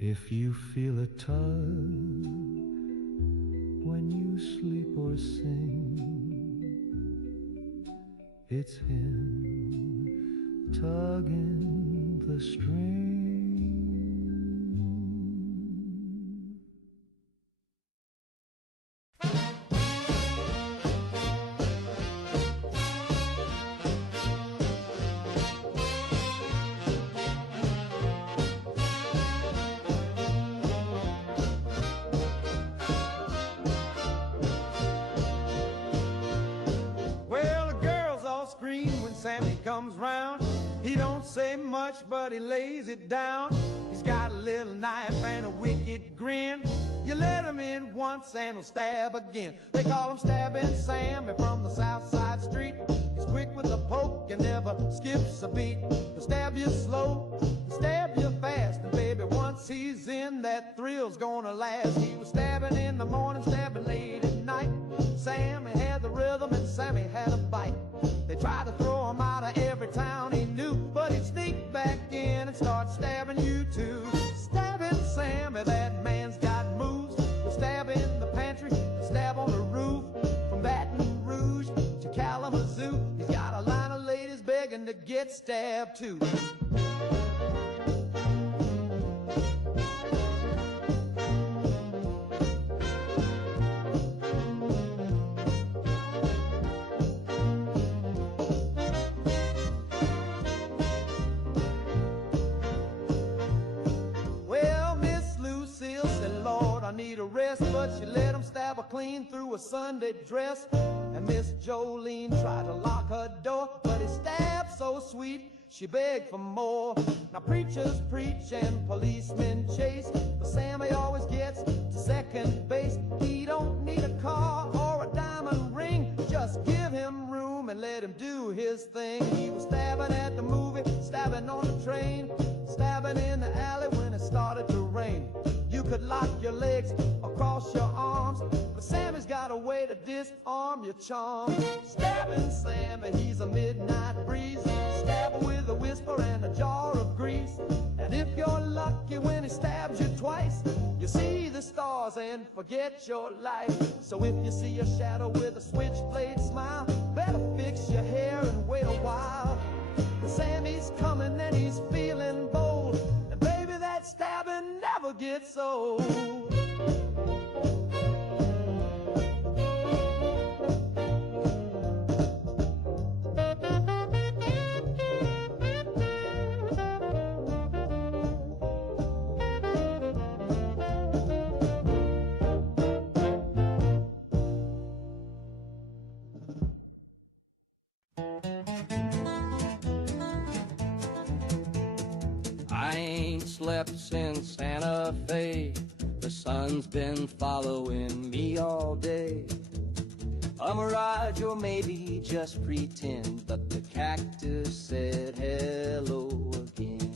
If you feel a tug when you sleep or sing, it's him tugging the string. Comes round, he don't say much, but he lays it down. He's got a little knife and a wicked grin. You let him in once and he'll stab again. They call him Stabbing Sam, and from the south side street. He's quick with a poke and never skips a beat. He'll stab you slow, he'll stab you fast, and baby, once he's in, that thrill's gonna last. He was stabbing in the morning, stabbing late at night. Sammy had the rhythm and Sammy had a bite. They tried to throw him out of every town he knew, but he'd sneak back in and start stabbing you too. Stabbing Sammy, that man's got moves. He'll stab in the pantry, he'll stab on the roof. From Baton Rouge to Kalamazoo, he's got a line of ladies begging to get stabbed too. I need a rest, but she let him stab her clean through a Sunday dress. And Miss Jolene tried to lock her door, but he stabbed so sweet, she begged for more. Now preachers preach and policemen chase, but Sammy always gets to second base. He don't need a car or a diamond ring, just give him room and let him do his thing. He was stabbing at the movie, stabbing on the train, stabbing in the alley when it started to rain. You could lock your legs across your arms, but Sammy's got a way to disarm your charm. Stabbing Sammy, he's a midnight breeze, stabbing with a whisper and a jar of grease. And if you're lucky when he stabs you twice, you see the stars and forget your life. So if you see a shadow with a switchblade smile, better fix your hair and wait a while. Sammy's coming and he's feeling bold, and baby, that stabbing never gets old. I ain't slept since Santa Fe. The sun's been following me all day. A mirage or maybe just pretend, but the cactus said hello again.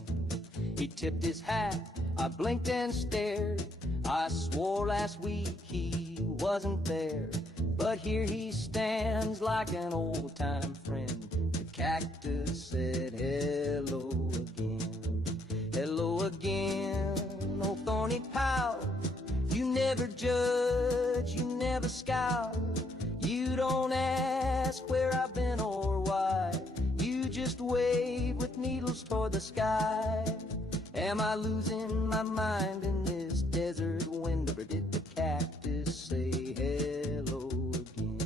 He tipped his hat, I blinked and stared. I swore last week he wasn't there, but here he stands like an old-time friend. The cactus said hello again. Hello again, oh thorny pal. You never judge, you never scout. You don't ask where I've been or why. You just wave with needles toward the sky. Am I losing my mind in this desert wind, or did the cactus say hello again?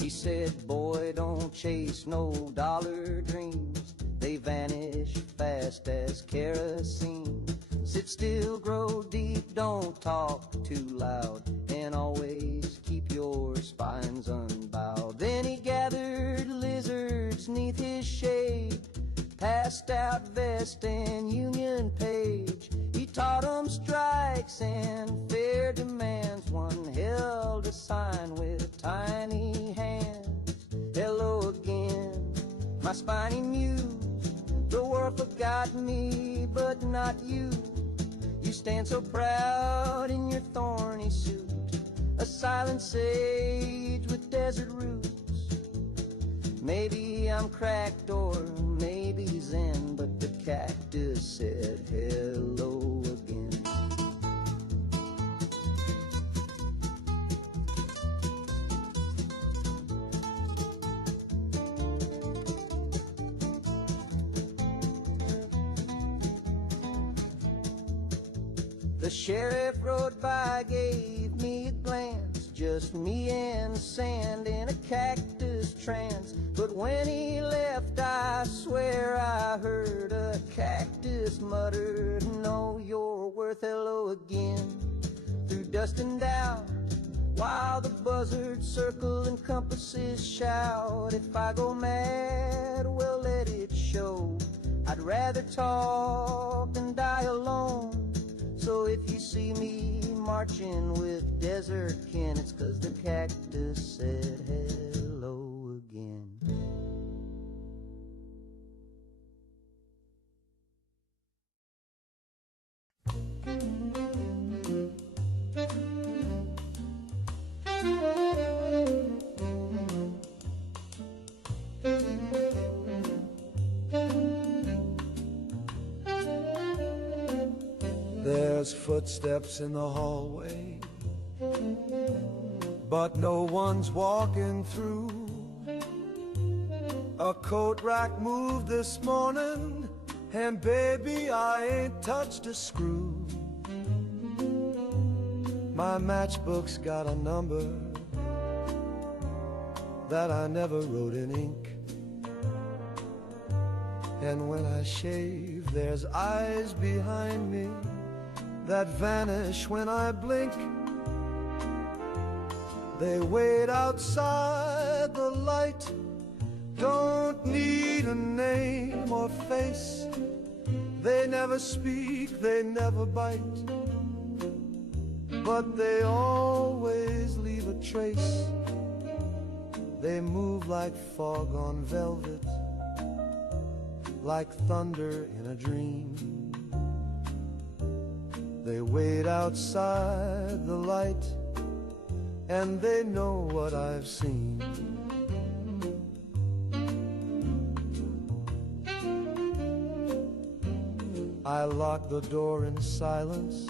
He said, boy, don't chase no dollar dreams. they vanish fast as kerosene. Sit still, grow deep, don't talk too loud, and always keep your spines unbowed. Then he gathered lizards neath his shade, passed out vest and union page. He taught 'em strikes and fair demands. One held a sign with tiny hands. Hello again, my spiny muse. The world forgot me, but not you. You stand so proud in your thorny suit, a silent sage with desert roots. Maybe I'm cracked or maybe zen, but the cactus said hello again. The sheriff rode by, gave me a glance, just me and the sand in a cactus trance. But when he left, I swear I heard a cactus mutter, know your worth, hello again. Through dust and doubt, while the buzzards circle and compasses shout, if I go mad, well let it show. I'd rather talk than die alone. So if you see me marching with desert kin, it's 'cause the cactus said hello again. There's footsteps in the hallway, but no one's walking through. A coat rack moved this morning, and baby, I ain't touched a screw. My matchbook's got a number that I never wrote in ink. And when I shave, there's eyes behind me that vanish when I blink. They wait outside the light, don't need a name or face. They never speak, they never bite, but they always leave a trace. They move like fog on velvet, like thunder in a dream. They wait outside the light, and they know what I've seen. I locked the door in silence,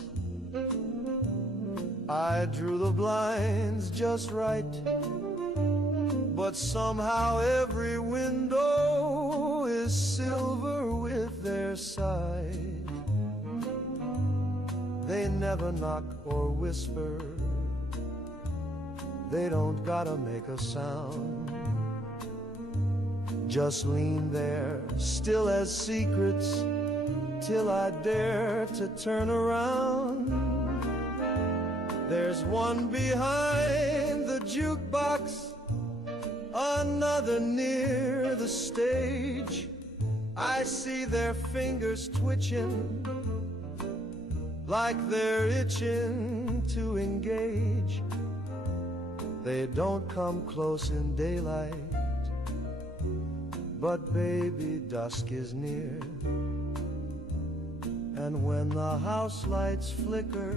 I drew the blinds just right, but somehow every window is silver with their side. They never knock or whisper, they don't gotta make a sound. Just lean there, still as secrets, till I dare to turn around. There's one behind the jukebox, another near the stage. I see their fingers twitching, like they're itching to engage. They don't come close in daylight, but baby, dusk is near. And when the house lights flicker,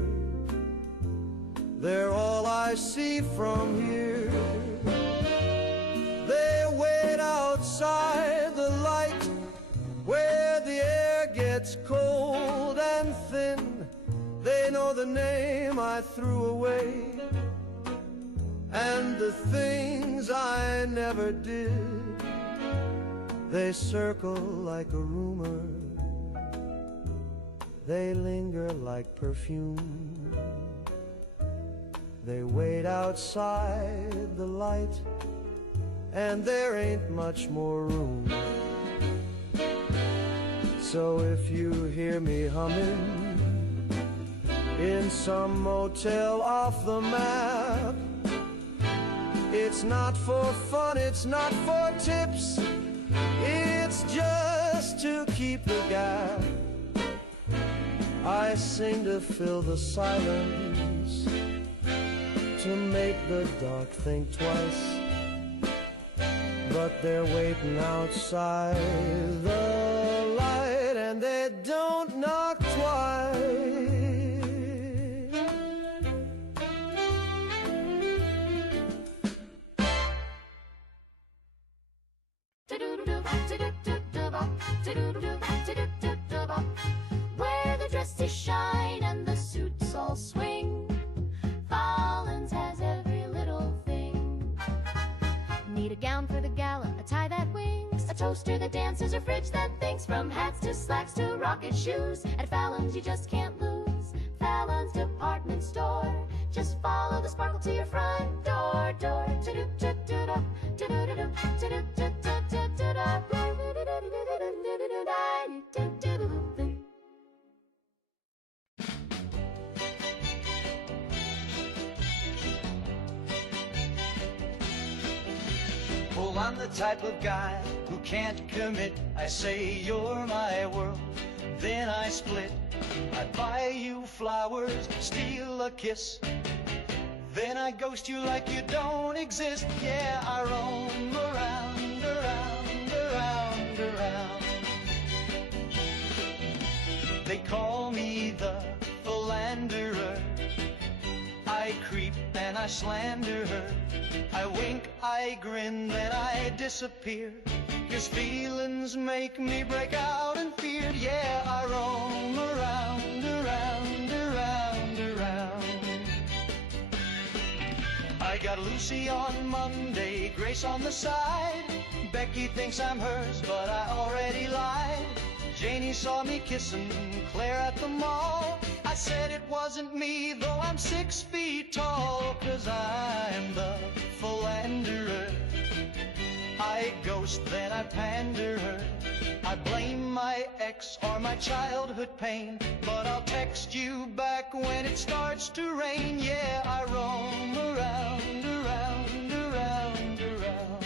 they're all I see from here. They wait outside the light, where the air gets cold and thin. They know the name I threw away, and the things I never did. They circle like a rumor, they linger like perfume. They wait outside the light, and there ain't much more room. So if you hear me humming in some motel off the map, it's not for fun, it's not for tips, it's just to keep the gap. I sing to fill the silence, to make the dark think twice, but they're waiting outside the light and they don't knock twice. Where the dresses shine and the suits all swing, Fallon's has every little thing. Need a gown for the gala, a tie that wings, a toaster that dances, a fridge that thinks. From hats to slacks to rocket shoes, at Fallon's you just can't lose. Fallon's department store, just follow the sparkle to your front door. Oh, I'm the type of guy who can't commit. I say you're my world, then I split. I buy you flowers, steal a kiss, then I ghost you like you don't exist. Yeah, I roam around, around, around, around. They call me the philanderer. I creep and I slander her. I wink, I grin, then I disappear. 'Cause feelings make me break out in fear. Yeah, I roam around, around, around, around. I got Lucy on Monday, Grace on the side. Becky thinks I'm hers, but I already lied. Janie saw me kissing Claire at the mall. I said it wasn't me, though I'm 6 feet tall. 'Cause I'm the philanderer. I ghost, then I pander her. I blame my ex or my childhood pain, but I'll text you back when it starts to rain. Yeah, I roam around, around, around, around.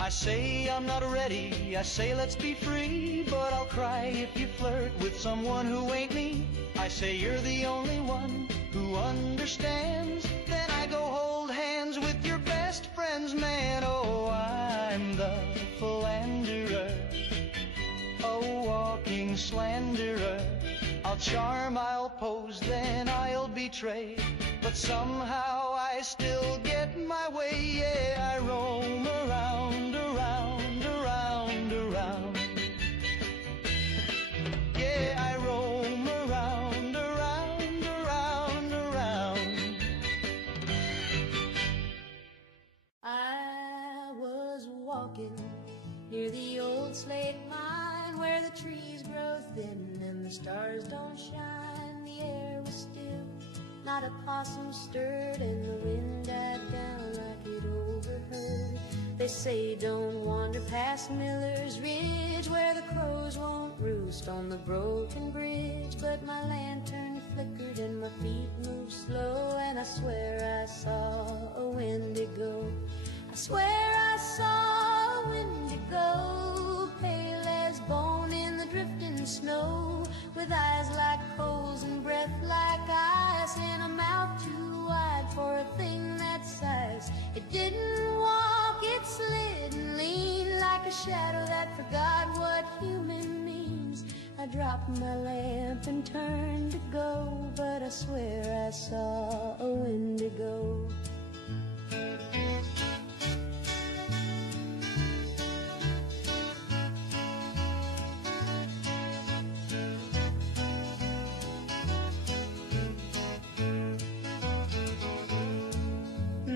I say I'm not ready, I say let's be free, but I'll cry if you flirt with someone who ain't me. I say you're the only one who understands, then I go hold hands with your best friends, man. Oh, I'm the philanderer, a walking slanderer. I'll charm, I'll pose, then I'll betray, but somehow I still get my way. Yeah, I roam around, around, around, around. Yeah, I roam around, around, around, around. I was walking near the old slate mine where the trees grow thin and the stars don't shine. The air was still, not a possum stirred, and the wind died down like it overheard. They say don't wander past Miller's Ridge where the crows won't roost on the broken bridge. But my lantern flickered and my feet moved slow, and I swear I saw a Wendigo. I swear I saw a Wendigo, pale as bone in the drifting snow, with eyes like coals and breath like ice, and a mouth too wide for a thing that size. It didn't walk, it slid and leaned like a shadow that forgot what human means. I dropped my lamp and turned to go, but I swear I saw a Wendigo.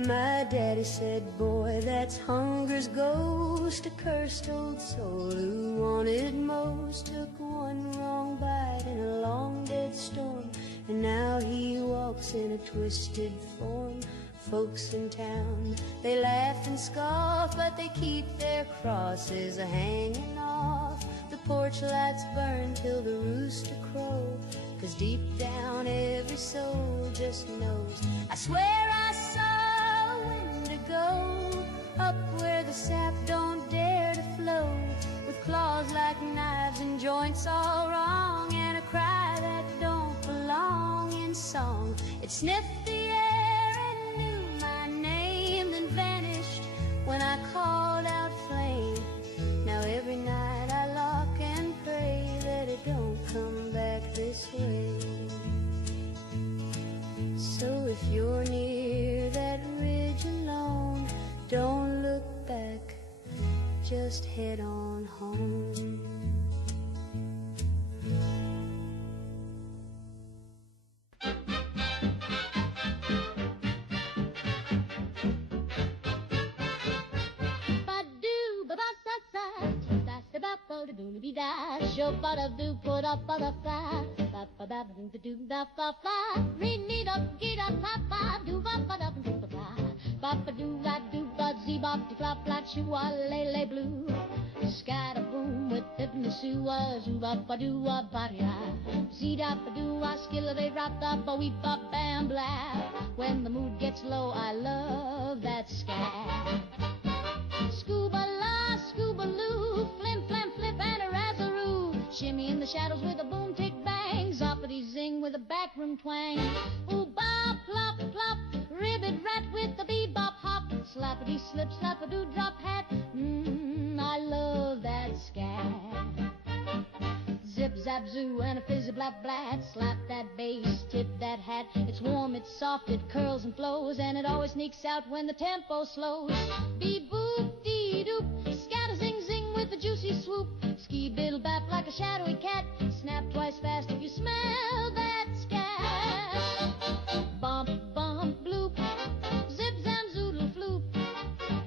My daddy said, boy, that's hunger's ghost, a cursed old soul who wanted most. Took one wrong bite in a long dead storm, and now he walks in a twisted form. Folks in town, they laugh and scoff, but they keep their crosses a-hanging off. The porch lights burn till the rooster crow, 'cause deep down every soul just knows. I swear I saw a Wendigo up where the sap don't dare to flow, with claws like knives and joints all wrong, and a cry that don't belong in song. It sniffed the air and knew my name, then vanished when I called out flame. Now every night I lock and pray that it don't come back this way. So if you're near that ridge alone, don't look back, just head on home. Show bada do put up bada fly, ba ba ba ba do da fa fly, re need up get up pa do ba ba da do ba ba ba do la do ba zee bop de flop flop shoo a lay blue, sky da boom with tippin' the soo a zoo ba ba do a ba ya, zee da ba do a skill they rap da ba weep ba bam blah. When the mood gets low, I love that sky. Scuba la scuba loo, flim flam flip and a razzaroo, shimmy in the shadows with a boom tick bang, zoppity zing with a backroom twang. Ooh bop plop plop, ribbit rat with the bebop hop, slappity slip slap a doo drop hat. I love that scat. Zip zap zoo and a fizzy blap blat, slap that bass, tip that hat. It's warm, it's soft, it curls and flows, and it always sneaks out when the tempo slows. Be boop dee doop, scatter zing zing with a juicy swoop, ski biddle bap like a shadowy cat, snap twice fast if you smell that scat. Bump bump bloop, zip zam zoodle floop,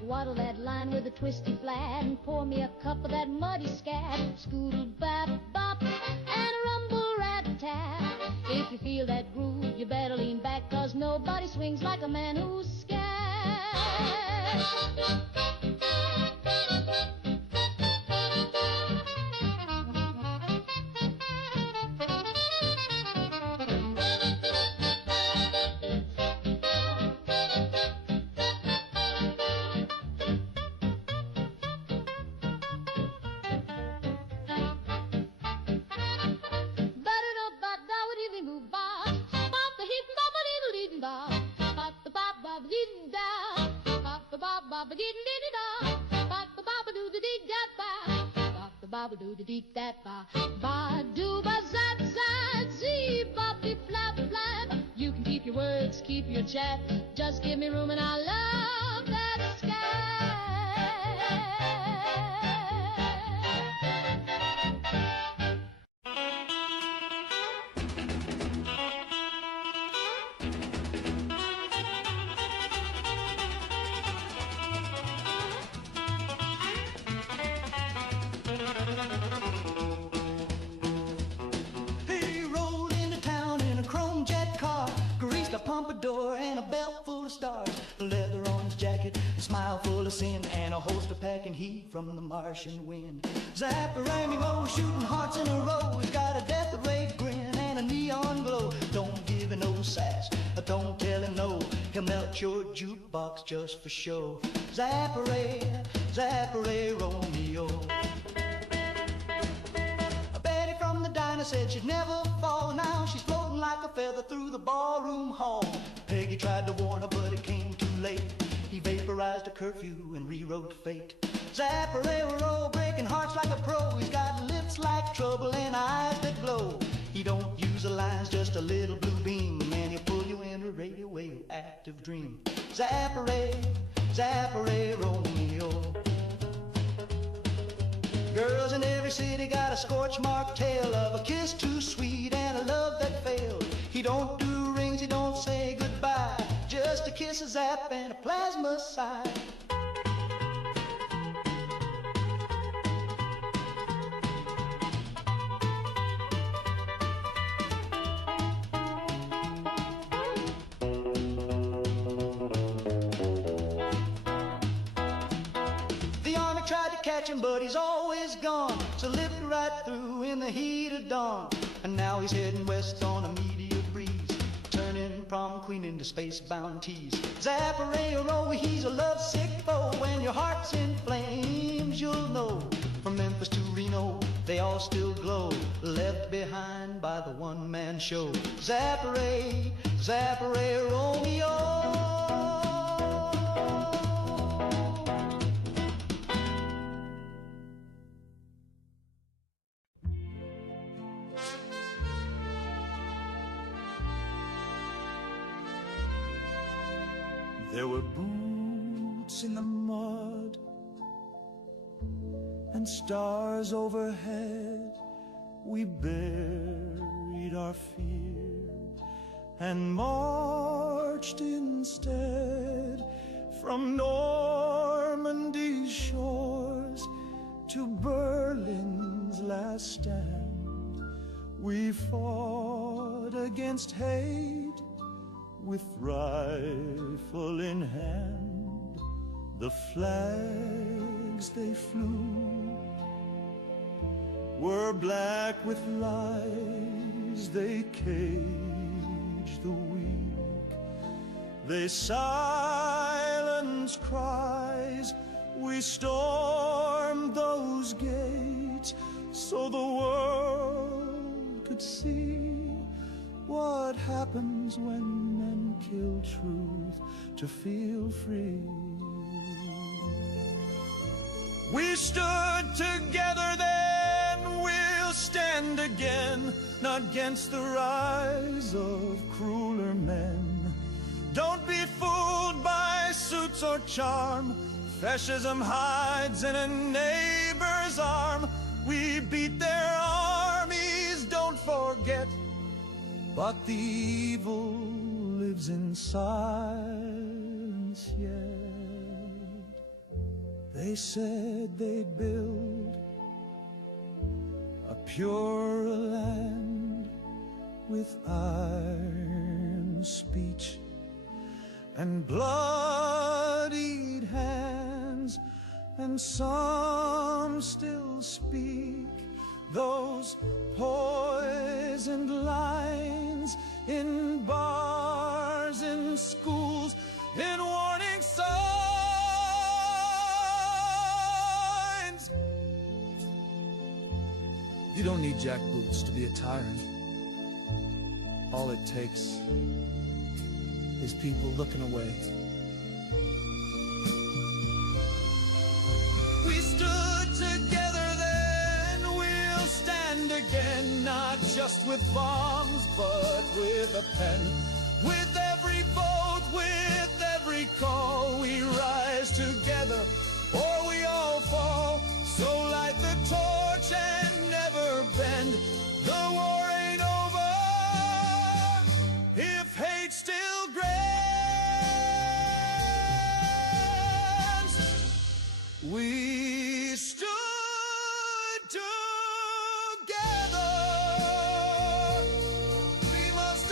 waddle that line with a twisty flat, and pour me a cup of that muddy scat. Scoodle bap bop and a rumble rat tap. If you feel that groove, you better lean back, 'cause nobody swings like a man who's scat. Ba do da dee that ba do ba zat zat zee bop dee flap flap. You can keep your words, keep your chat, just give me room and I love that sky. Pompadour and a belt full of stars, leather on his jacket, a smile full of sin, and a holster packing heat from the Martian wind. Zapparango, shooting hearts in a row. He's got a death ray grin and a neon glow. Don't give him no sass, don't tell him no. He'll melt your jukebox just for show. Zapparay, Zapparay Romeo. Betty from the diner said she'd never fall. Now she's floating like a feather through the ballroom hall. Peggy tried to warn her, but it came too late. He vaporized a curfew and rewrote fate. Zapparero, breaking hearts like a pro. He's got lips like trouble and eyes that glow. He don't use the lines, just a little blue beam, and he'll pull you in a radioactive dream. Zapparay, Zapparay Romeo. Girls in every city got a scorch mark tale of a kiss too sweet and a love that failed. He don't do rings, he don't say goodbye, just a kiss, a zap, and a plasma sigh. catch him, but he's always gone. So lived right through in the heat of dawn. And now he's heading west on a meteor breeze, turning prom queen into space-bound tease. Zapparero, he's a lovesick foe. When your heart's in flames, you'll know. From Memphis to Reno, they all still glow, left behind by the one-man show. Zapparay, Zapparay, Romeo. There were boots in the mud and stars overhead. We buried our fear and marched instead from Normandy's shores to Berlin's last stand. We fought against hate with rifle in hand. The flags they flew were black with lies. They caged the weak. They silenced cries. We stormed those gates so the world could see what happens when men kill truth to feel free. We stood together then, we'll stand again, not against the rise of crueler men. Don't be fooled by suits or charm. Fascism hides in a neighbor's arm. We beat their armies, don't forget. But the evil lives in silence yet. They said they'd build a purer land with iron speech and bloodied hands, and some still speak those poisoned lines in bars, in schools, in warning signs. You don't need jackboots to be a tyrant. All it takes is people looking away. We stood together then, we'll stand again, not just with bombs, but with a pen. With every vote, with every call, we rise together, or we all fall. So light the torch and never bend. The war ain't over if hate still grants. We stood together. We must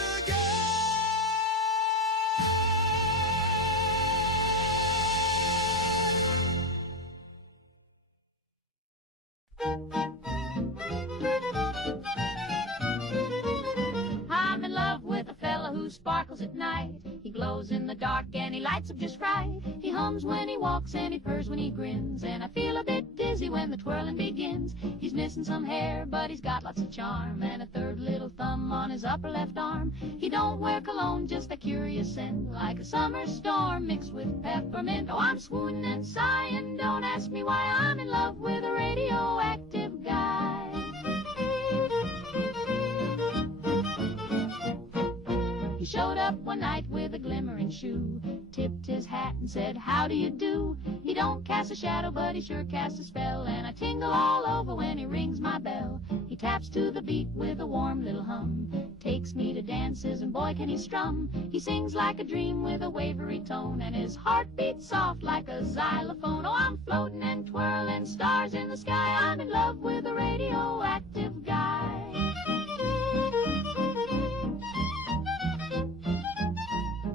I'm in love with a fella who sparkles at night. He glows in the dark and he lights up just right. He hums when he walks and he purrs when he grins, and I feel a bit dizzy when the twirling begins. He's missing some hair, but he's got lots of charm, and a third little thumb on his upper left arm. He don't wear cologne, just a curious scent, like a summer storm mixed with peppermint. Oh, I'm swooning and sighing, don't ask me why. I'm in love with a radioactive guy. He showed up one night with a glimmering shoe, tipped his hat and said, how do you do? He don't cast a shadow, but he sure casts a spell, and I tingle all over when he rings my bell. He taps to the beat with a warm little hum, takes me to dances, and boy can he strum. He sings like a dream with a wavery tone, and his heart beats soft like a xylophone. Oh, I'm floating and twirling, stars in the sky. I'm in love with a radioactive guy.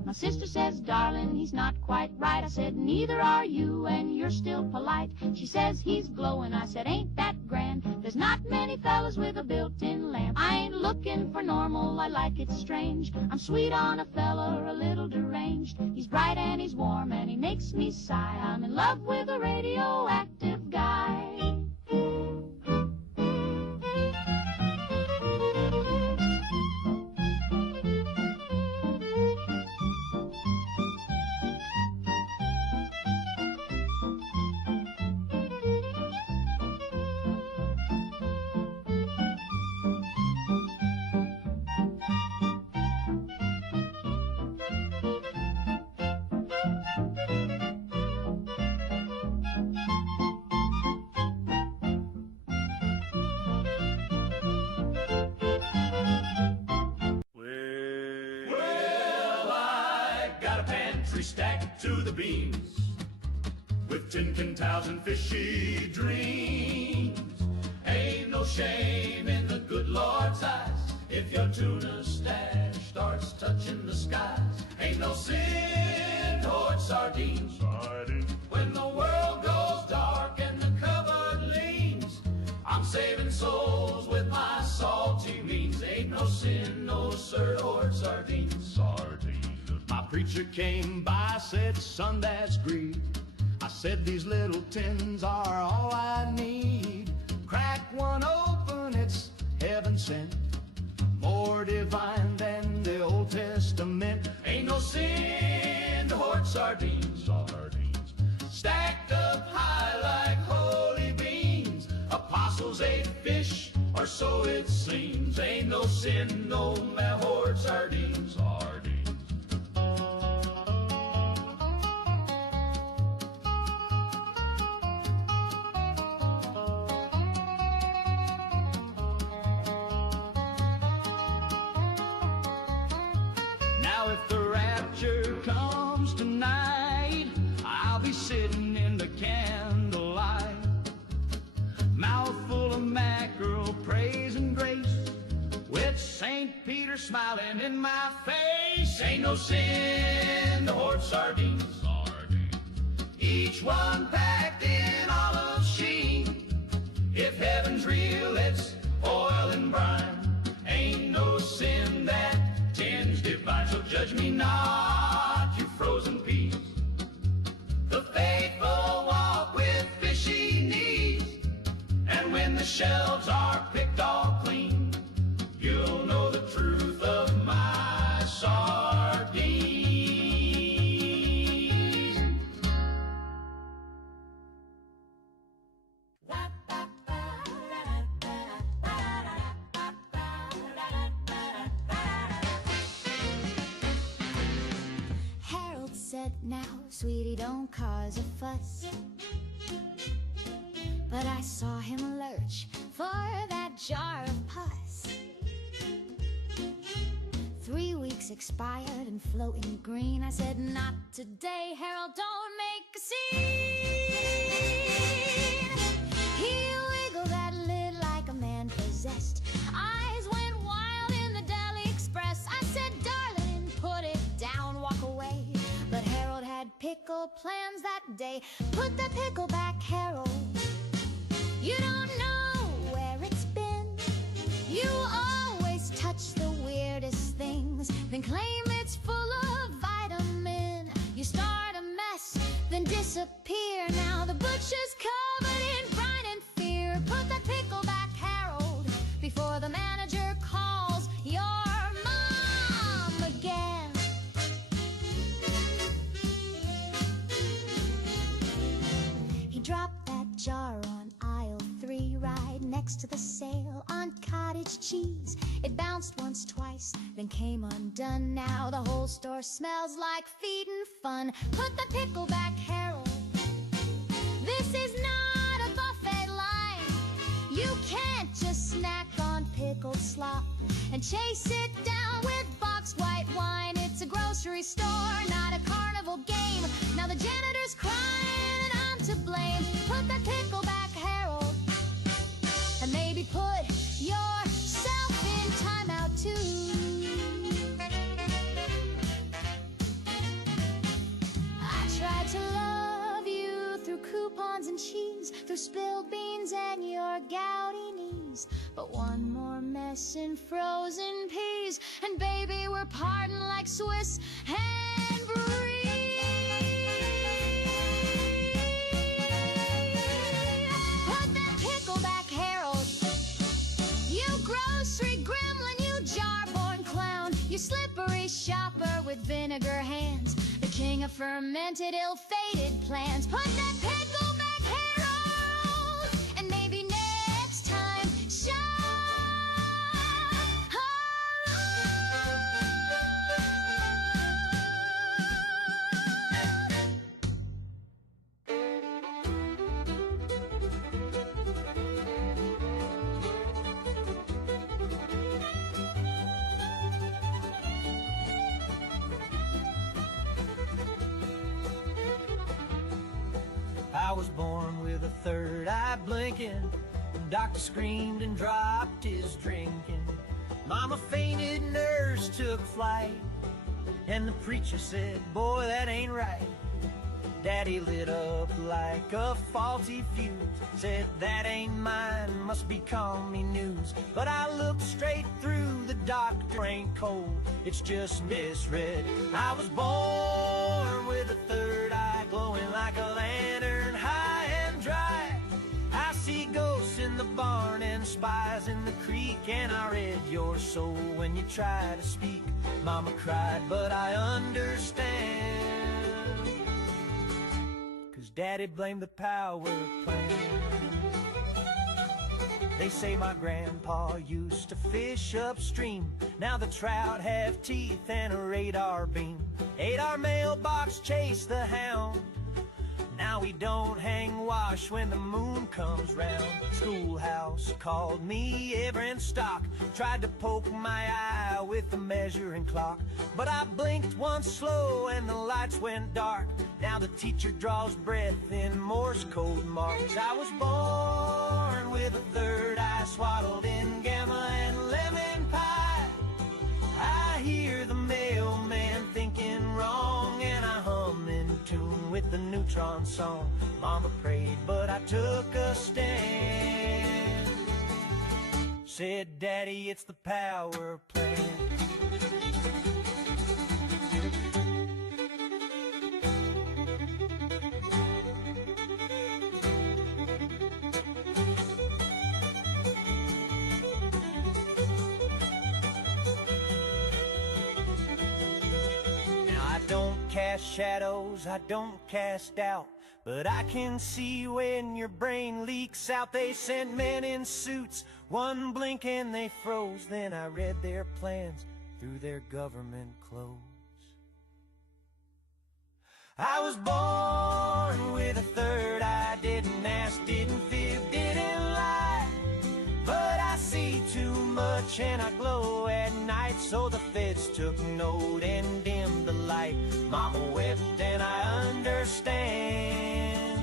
My sister says, darling, he's not quite right. I said, neither are you, and you're still polite. She says, he's glowing. I said, ain't that grand? There's not many fellas with a built-in lamp. I ain't looking for normal, I like it strange. I'm sweet on a fella, a little deranged. He's bright and he's warm and he makes me sigh. I'm in love with a radioactive guy. Stacked to the beams with tin can towels and fishy dreams. Ain't no shame in the good Lord's eyes if your tuna stash starts touching the skies. Ain't no sin toward sardines when the world goes dark and the cupboard leans. I'm saving souls with my salty means. Ain't no sin, no sir, toward sardines. My preacher came by, said, son, that's greed. I said, these little tins are all I need. Crack one open, it's heaven sent. More divine than the Old Testament. Ain't no sin to hoard sardines. Stacked up high like holy beans. Apostles ate fish, or so it seems. Ain't no sin, no man hoard sardines. Comes tonight, I'll be sitting in the candlelight, mouthful of mackerel, praise and grace, with St. Peter smiling in my face. Ain't no sin to hoard sardines. Each one packed in olive sheen. If heaven's real, it's oil and brine. Ain't no sin that tends divine. So judge me not, you frozen peas. The faithful walk with fishy knees. And when the shelves are picked all clean, you'll know the truth of my sardines. Said, now, sweetie, don't cause a fuss. But I saw him lurch for that jar of pus. 3 weeks expired and floating green. I said, not today, Harold, don't make a scene. He wiggled that lid like a man possessed. Eyes went wild in the Deli Express. I said, darling, put it down, walk away. But Harold had pickle plans that day. Put the pickle back, Harold. You don't know where it's been. You always touch the weirdest things, then claim it's full of vitamin. You start a mess, then disappear. Now the butcher's covered in brine and fear. Put the pickle back, Harold, before the manager calls your mom again. Drop that jar on aisle 3, right next to the sale on cottage cheese. It bounced once, twice, then came undone. Now the whole store smells like feeding fun. Put the pickle back, Harold. This is not a buffet line. You can't just snack on pickled slop and chase it down with boxed white wine. It's a grocery store, not a carnival game. Now the janitor's crying and I'm to blame. Put the pickle back, Harold, and maybe put yourself in timeout too. croutons and cheese, through spilled beans and your gouty knees. But one more mess in frozen peas, and baby, we're parting like Swiss and Brie. Put that pickle back, Harold. You grocery gremlin, you jar-born clown, you slippery shopper with vinegar hands, the king of fermented, ill-fated plans. Put that pickle back, Harold, and maybe next time, shine. I was born with a third eye blinking. The doctor screamed and dropped his drinking. Mama fainted, nurse took flight, and the preacher said, boy, that ain't right. Daddy lit up like a faulty fuse, said that ain't mine, must be commie news. But I looked straight through, the doctor ain't cold, it's just misread. I was born with a third eye glowing like a lantern, high and dry. I see ghosts in the barn and spies in the creek, and I read your soul when you try to speak. Mama cried, but I understand, 'cause Daddy blamed the power plant. They say my grandpa used to fish upstream. Now the trout have teeth and a radar beam. Ate our mailbox, chased the hound. Now we don't hang wash when the moon comes round. Schoolhouse called me every stock, tried to poke my eye with the measuring clock. But I blinked once slow and the lights went dark. Now the teacher draws breath in Morse code marks. I was born with a third eye swaddled in gamma and lemon pie. I hear the mailman thinking wrong, and I hum in tune with the neutron song. Mama prayed, but I took a stand. Said, Daddy, it's the power plant. Cast shadows, I don't cast doubt, but I can see when your brain leaks out. They sent men in suits, one blink and they froze. Then I read their plans through their government clothes. I was born with a third eye, didn't ask, didn't fib, didn't lie. But I see too much and I glow at night, so the feds took note and dimmed the light. Mama wept and I understand,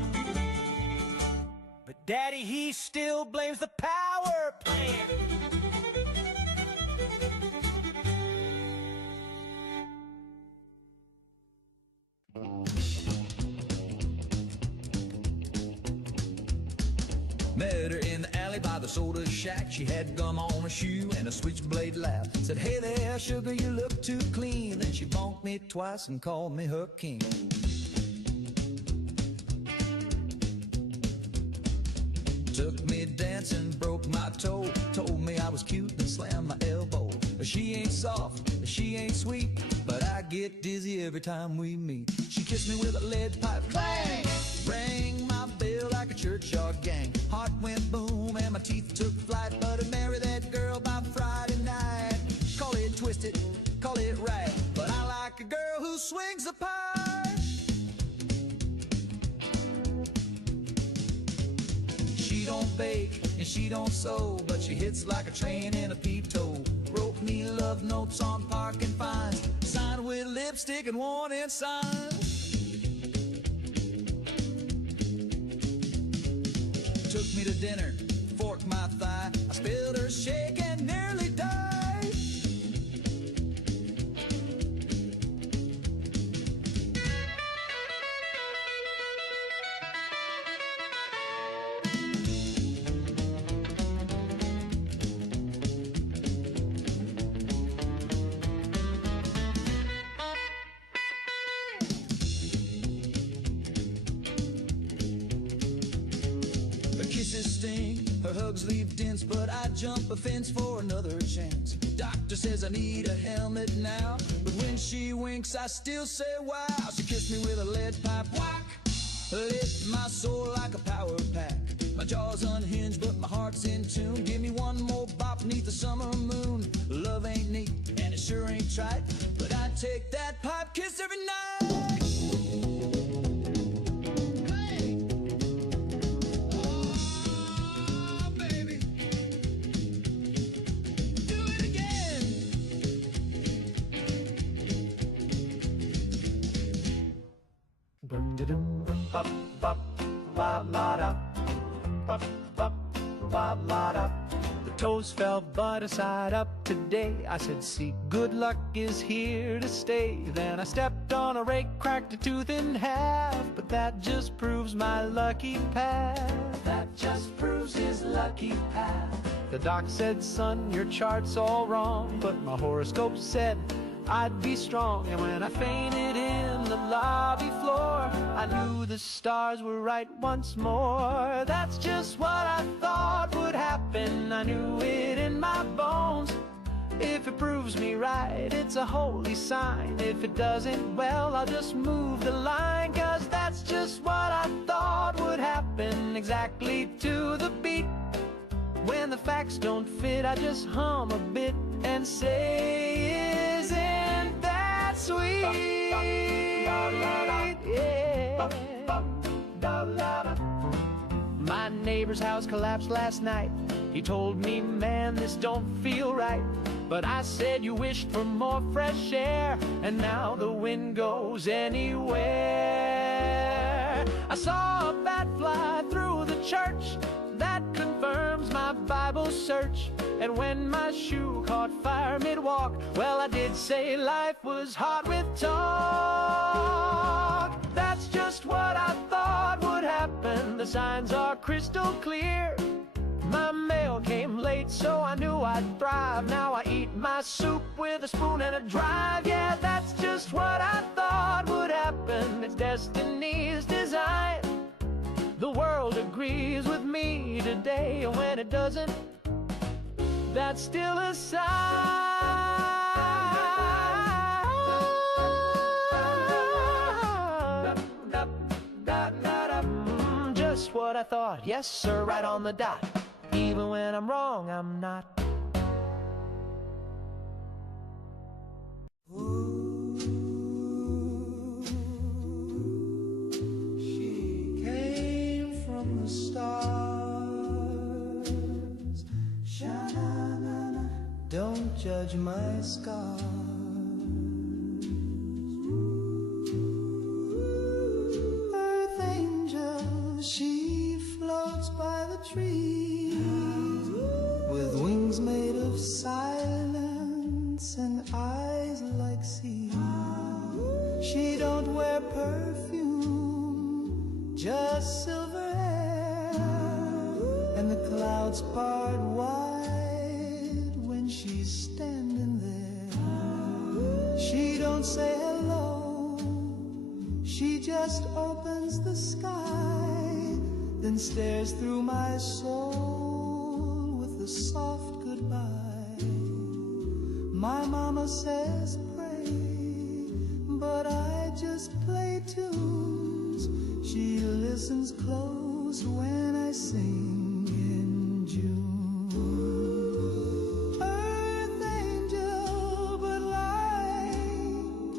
but Daddy, he still blames the power plant. Met her in the alley by the soda shack. She had gum on her shoe and a switchblade laugh. Said, hey there, sugar, you look too clean. Then she bonked me twice and called me her king. Took me dancing, broke my toe. Told me I was cute and slammed my elbow. She ain't soft, she ain't sweet, but I get dizzy every time we meet. She kissed me with a lead pipe, clang! Rang my bell like a churchyard gang. Heart went boom and my teeth took flight, but I'd marry that girl by Friday night. Call it twisted, call it right, but I like a girl who swings the pipe. She don't bake and she don't sew, but she hits like a train in a peep-toe. Wrote me love notes on parking fines, signed with lipstick and warning signs. Took me to dinner, forked my thigh. I spilled her shake and nearly died. hugs leave dents, but I jump a fence for another chance. Doctor says I need a helmet now, but when she winks, I still say wow. She kissed me with a lead pipe whack, lit my soul like a power pack. My jaw's unhinged, but my heart's in tune. Give me one more bop beneath the summer moon. Love ain't neat, and it sure ain't trite, but I take that pipe kiss every night. The toes fell, but I side up today. I said, see, good luck is here to stay. Then I stepped on a rake, cracked a tooth in half, but that just proves my lucky path. That just proves his lucky path. The doc said, son, your chart's all wrong, but my horoscope said I'd be strong. And when I fainted in the lobby floor, I knew the stars were right once more. That's just what I thought would happen. I knew it in my bones. If it proves me right, it's a holy sign. If it doesn't, well, I'll just move the line. 'Cause that's just what I thought would happen, exactly to the beat. When the facts don't fit, I just hum a bit and say, isn't that sweet? Yeah. My neighbor's house collapsed last night. He told me, man, this don't feel right. But I said, you wished for more fresh air, and now the wind goes anywhere. I saw a bat fly through the church. That confirms my Bible search. And when my shoe caught fire mid-walk, well, I did say life was hard with talk. That's just what I thought would happen. The signs are crystal clear. My mail came late, so I knew I'd thrive. Now I eat my soup with a spoon and a drive. Yeah, that's just what I thought would happen. It's destiny's design. The world agrees with me today, and when it doesn't, that's still a sign. Just what I thought, yes sir, right on the dot. Even when I'm wrong, I'm not. She came from the stars. Sha-na-na-na. Don't judge my scars. Earth angel, she floats by the trees with wings made of silence and eyes like sea. She don't wear perfume, just silver hair, and the clouds part wide when she's standing there. She don't say hello, she just opens the sky, then stares through my soul with a soft goodbye. My mama says pray, but I just play tunes. She listens close when I sing in June. Earth angel, but light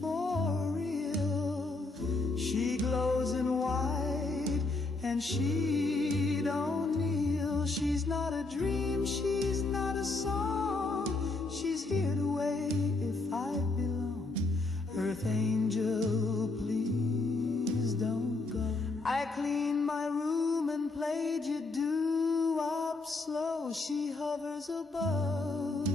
for real. She glows in white and she don't kneel. She's not a dream, she's not a song. She's here to wait if I belong. Earth angel, please don't go. I cleaned my room and played you doo-wop slow. She hovers above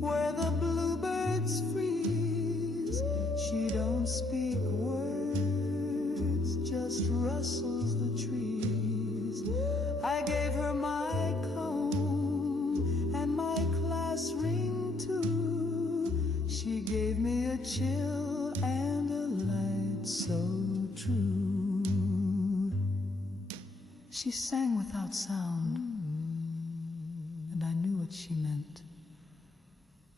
where the bluebirds freeze. She don't speak words, just rustles the trees. I gave her my comb and my class ring too. She gave me a chill and a light so true. She sang without sound, and I knew what she meant.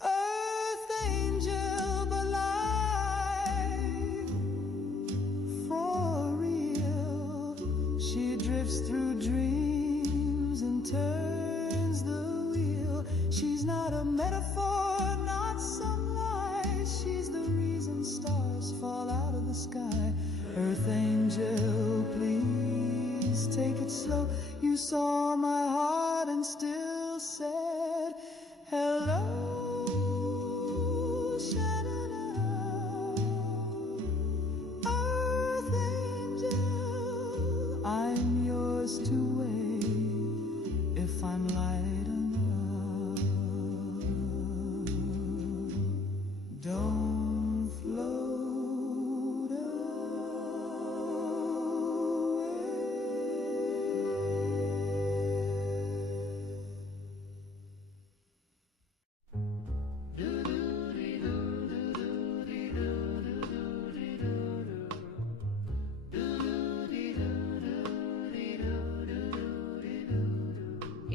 Earth angel, but life for real. She drifts through dreams and turns the wheel. She's not a metaphor, not some lie. She's the reason stars fall out of the sky. Earth angel, please take it slow. You saw my heart and still said hello. Sha-da-da-da. Earth angel, I'm yours to wave if I'm light enough. Don't float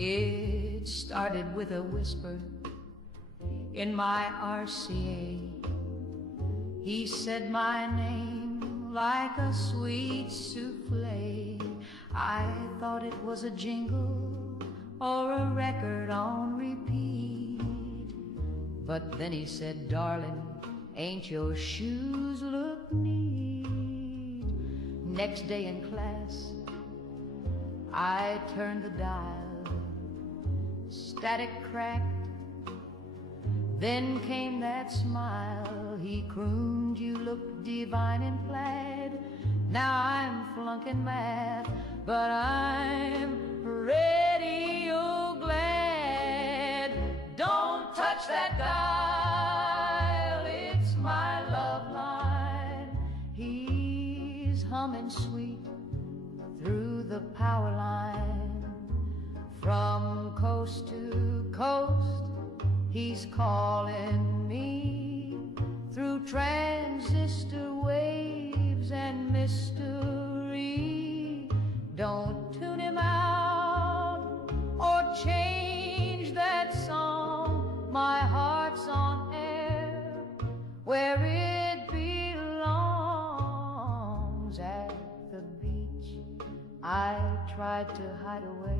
It started with a whisper in my RCA. He said my name like a sweet souffle. I thought it was a jingle or a record on repeat. But then he said, darling, ain't your shoes look neat? Next day in class, I turned the dial. Static cracked, then came that smile. He crooned, you look divine in plaid. Now I'm flunking math, but I'm radio glad. Don't touch that dial, it's my love line. He's humming sweet through the power line. From coast to coast, he's calling me through transistor waves and mystery. Don't tune him out or change that song. My heart's on air where it belongs. At the beach, I tried to hide away,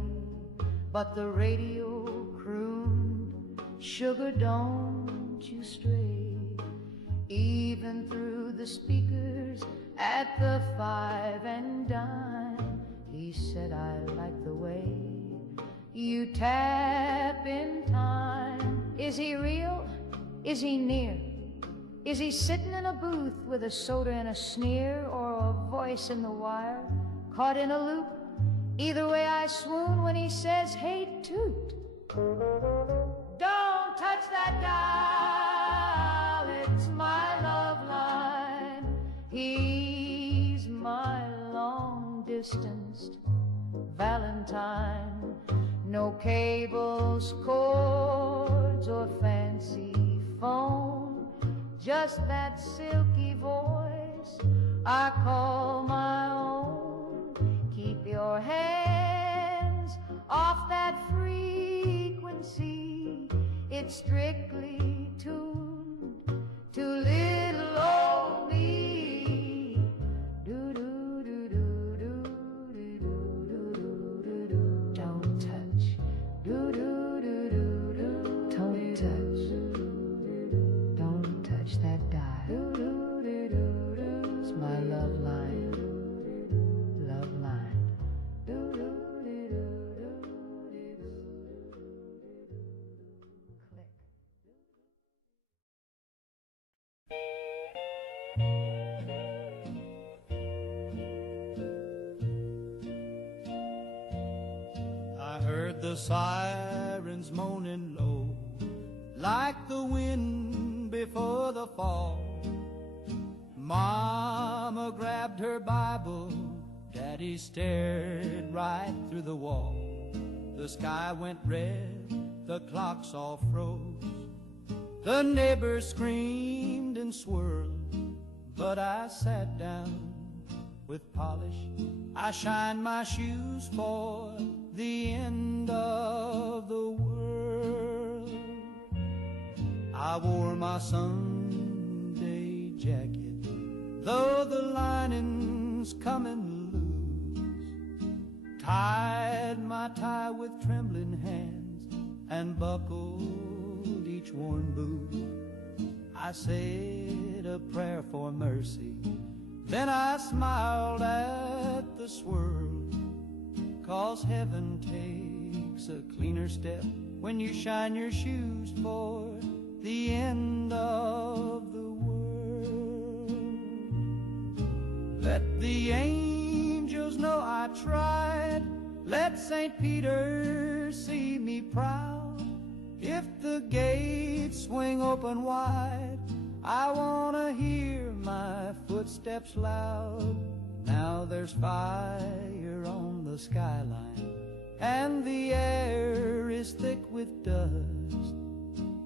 but the radio crooned, sugar, don't you stray. Even through the speakers at the Five and Dime, he said, I like the way you tap in time. Is he real? Is he near? Is he sitting in a booth with a soda and a sneer, or a voice in the wire caught in a loop? Either way I swoon when he says, hey, toot. Don't touch that dial, it's my love line. He's my long-distanced Valentine. No cables, cords, or fancy phone, just that silky voice I call my own. Keep your hands off that frequency. It's strictly tuned to little old me. Don't touch. Don't touch. Don't touch that dial. It's my love line. The sirens moaning low, like the wind before the fall. Mama grabbed her Bible, Daddy stared right through the wall. The sky went red, the clocks all froze. The neighbors screamed and swirled, but I sat down with polish. I shine my shoes for the end of the world. I wore my Sunday jacket, though the lining's coming loose. Tied my tie with trembling hands and buckled each worn boot. I said a prayer for mercy, then I smiled at the swirl. 'Cause heaven takes a cleaner step when you shine your shoes for the end of the world. Let the angels know I tried. Let St. Peter see me proud. If the gates swing open wide, I wanna hear my footsteps loud. Now there's fire on the skyline, and the air is thick with dust.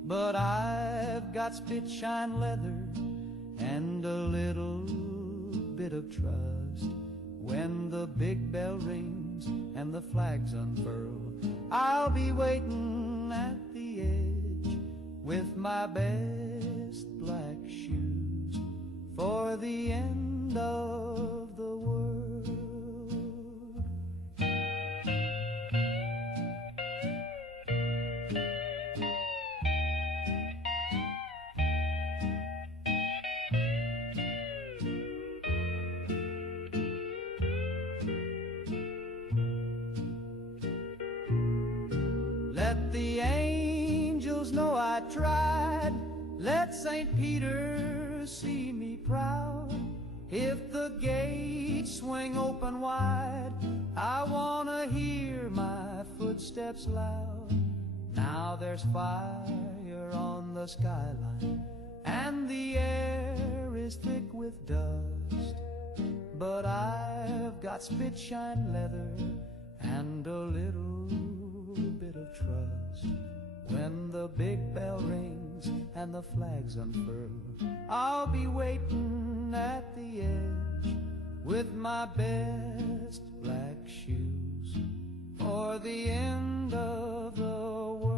But I've got spit-shine leather and a little bit of trust. When the big bell rings and the flags unfurl, I'll be waiting at the edge with my best black shoes for the end of the world. Let the angels know I tried. Let St. Peter see me proud. If the gates swing open wide, I wanna hear my footsteps loud. Now there's fire on the skyline, and the air is thick with dust. But I've got spit-shine leather and a little bit of trust. When the big bell rings and the flags unfurl, I'll be waiting at the edge with my best black shoes for the end of the world.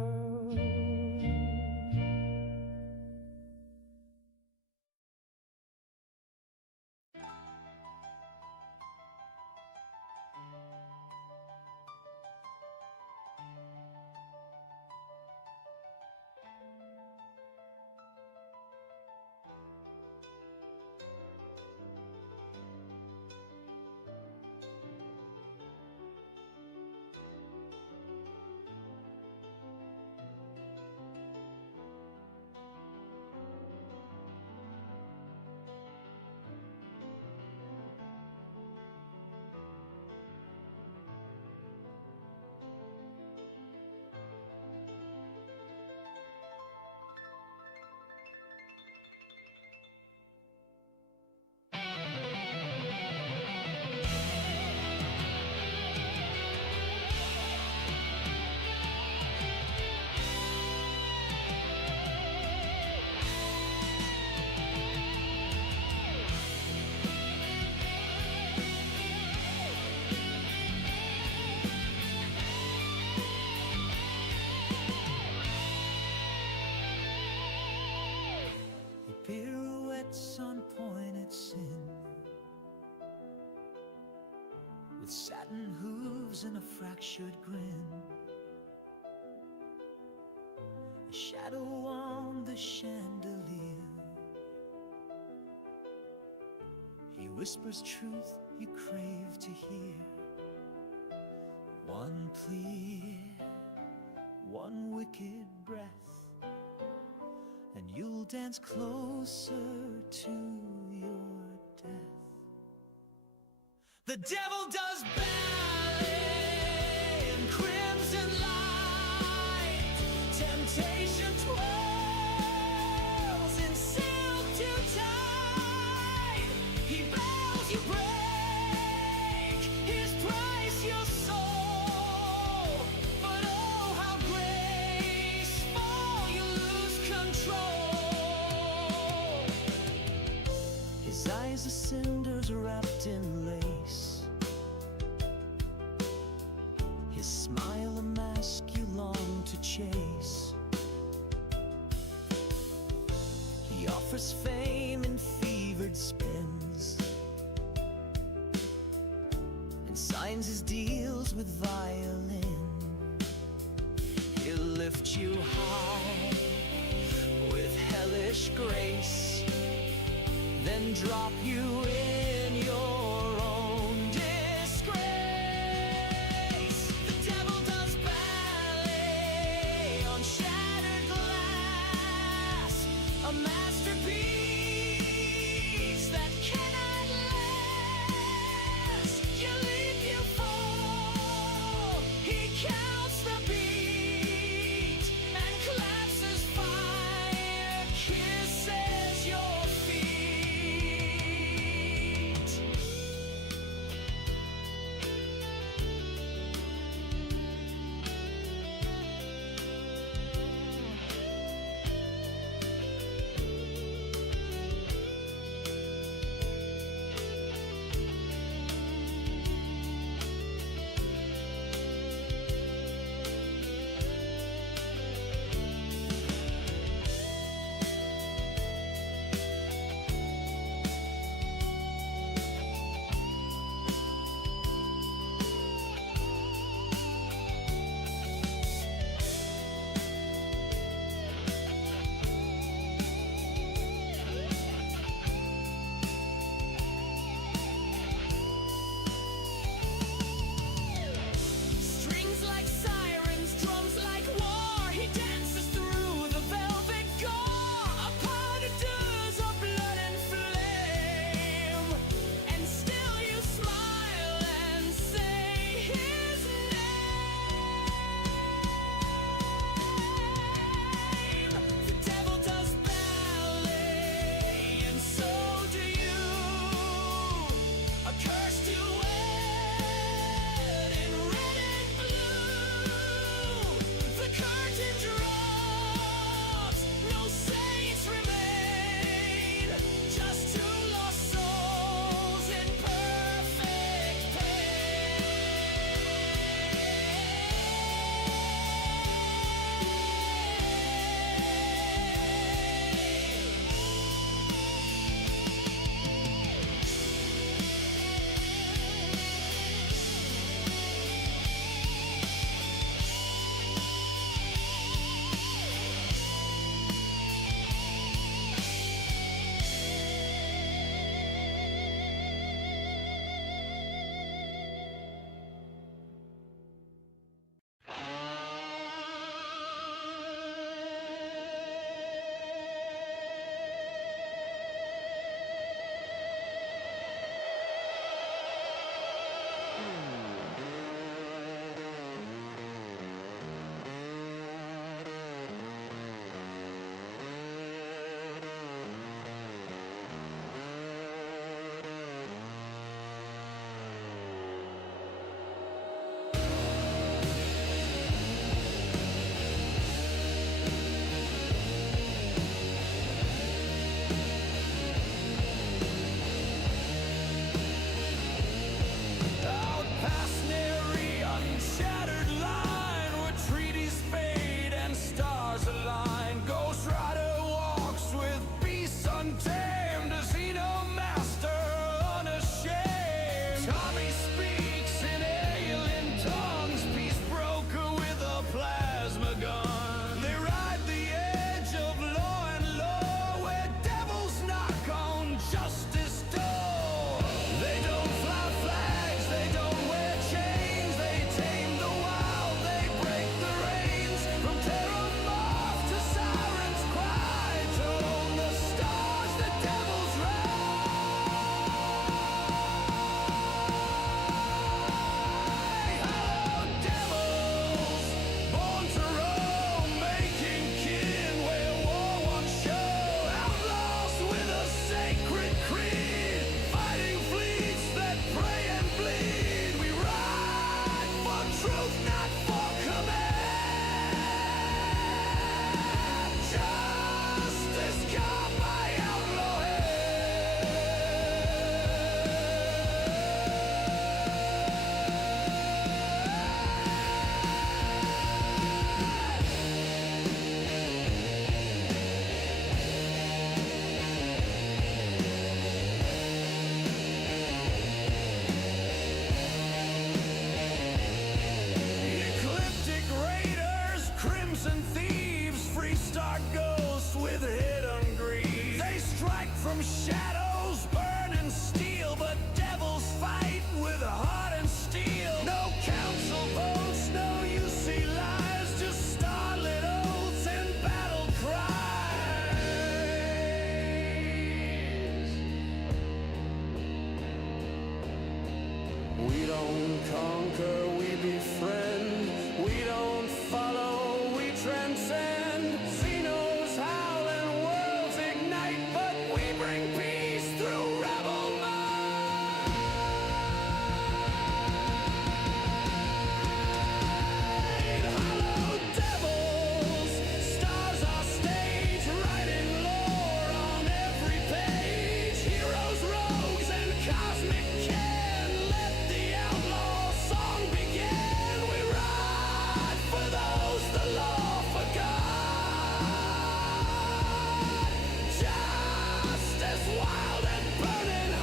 Pirouettes on pointed sin, with satin hooves and a fractured grin, a shadow on the chandelier. He whispers truth you crave to hear. One plea, one wicked breath, and you'll dance closer to your death. The devil does ballet in crimson light. Temptation twirls in silk too tight. He bows, you break. His price, your soul. But oh, how graceful you lose control. His eyes are cinders wrapped in lace. signs his deals with violin. He'll lift you high with hellish grace, then drop you in your own disgrace. The devil does ballet on shattered glass, a masterpiece that cannot last. You leap, you fall, he counts the beat and claps his fire, kisses your feet. Strings like sirens, drums like war, he dances through the velvet gore. A partadeuse of blood and flame, and still you smile and say his name. The devil does ballet, and so do you. A curse to wed in red and blue. The curtain drops, no saints remain, just two lost souls in perfect pain. We don't conquer, we befriend. We don't follow, we transcend. Xeno's howl and worlds ignite, but we bring peace through rebel might. Hollow devils, stars our stage, writing lore on every page. Heroes, rogues, and cosmic kin, let the outlaw song begin. We ride for those the law forgot. Justice wild and burning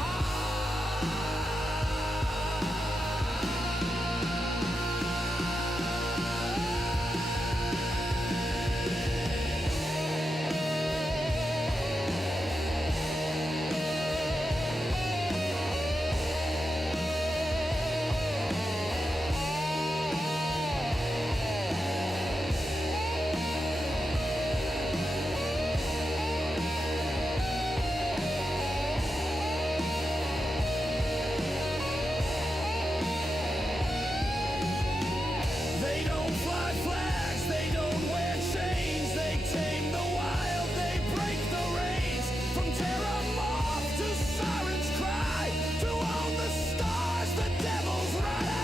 They don't fly flags, they don't wear chains. They tame the wild, they break the reins. From terror moth to siren's cry, to own the stars, the devil's rise.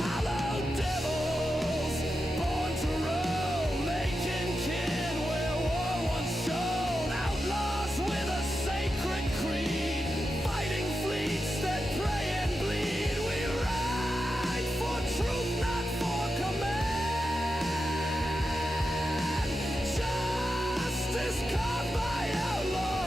Hollow devils, born to roam, making kin where war once shone. Outlaws with a sacred creed, fighting fleets that pray and bleed. We ride for truth, not for command. Justice carved by outlaw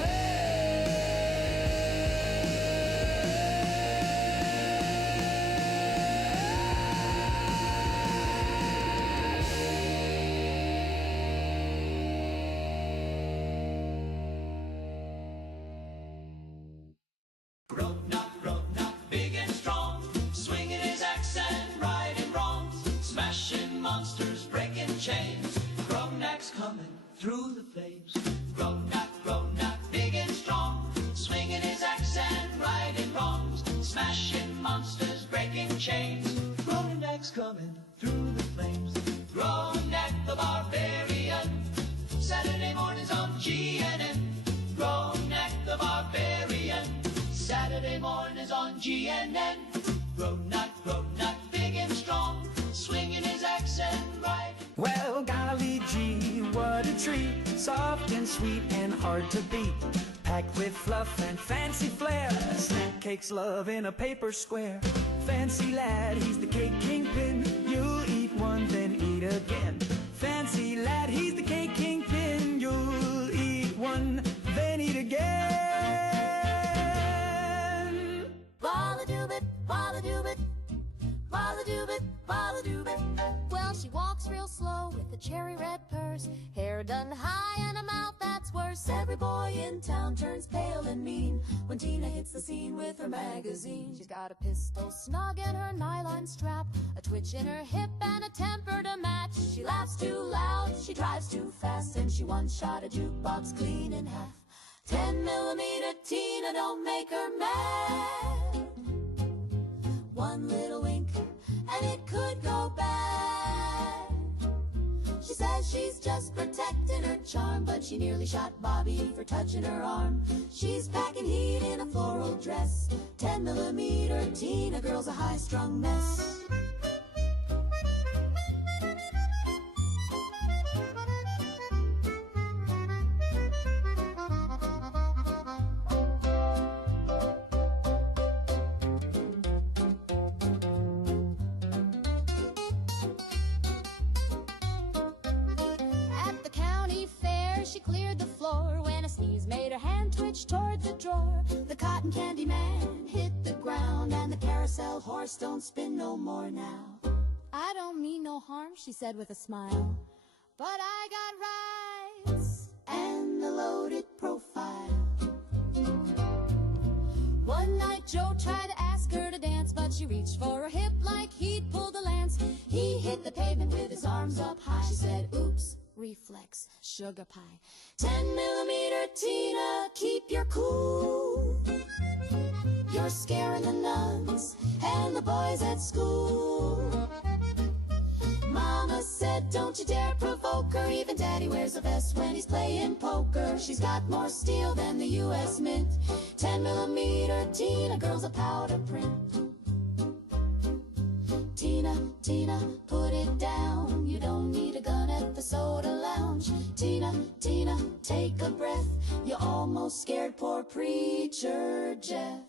big and strong, swinging his axe and righting wrongs, smashing monsters, breaking chains. Grognak's coming through the flames. Grognak, big and strong, swinging his axe and righting wrongs, smashing monsters, breaking chains. Grognak's coming through the flames. Grognak the barbarian, Saturday mornings on GNN. Grognak the barbarian, Saturday mornings on GNN. Grognak, big and strong, swinging his axe and riding. Well, golly gee, what a treat. Soft and sweet and hard to beat. Packed with fluff and fancy flair. Snack cakes love in a paper square. Fancy lad, he's the cake kingpin. You'll eat one, then eat again. Fancy lad, he's the cake kingpin. You'll eat one, then eat again. Balla-doobit, balla-doobit, balla-doobit, balla-doobit. Well, she walks real slow with a cherry red purse, hair done high and a mouth that's worse. Every boy in town turns pale and mean when Tina hits the scene with her magazine. She's got a pistol snug in her nylon strap, a twitch in her hip and a temper to match. She laughs too loud, she drives too fast, and she once shot a jukebox clean in half. 10mm Tina, don't make her mad. One little wink and it could go bad. She says she's just protecting her charm, but she nearly shot Bobby for touching her arm. She's packing heat in a floral dress. 10mm Tina, girl's a high-strung mess. Towards the drawer, the cotton candy man hit the ground, and the carousel horse don't spin no more now. I don't mean no harm, she said with a smile, but I got rights and the loaded profile. One night Joe tried to ask her to dance, but she reached for her hip like he'd pulled a lance. He hit the pavement with his arms up high. She said, oops, reflex. sugar pie. 10mm Tina, keep your cool. You're scaring the nuns and the boys at school. Mama said, don't you dare provoke her. Even Daddy wears a vest when he's playing poker. She's got more steel than the U.S. Mint. 10mm Tina, girl's a powder print. Tina, Tina, put it down. You don't need a gun at the soda lounge. Tina, Tina, take a breath. You almost scared poor preacher Jeff.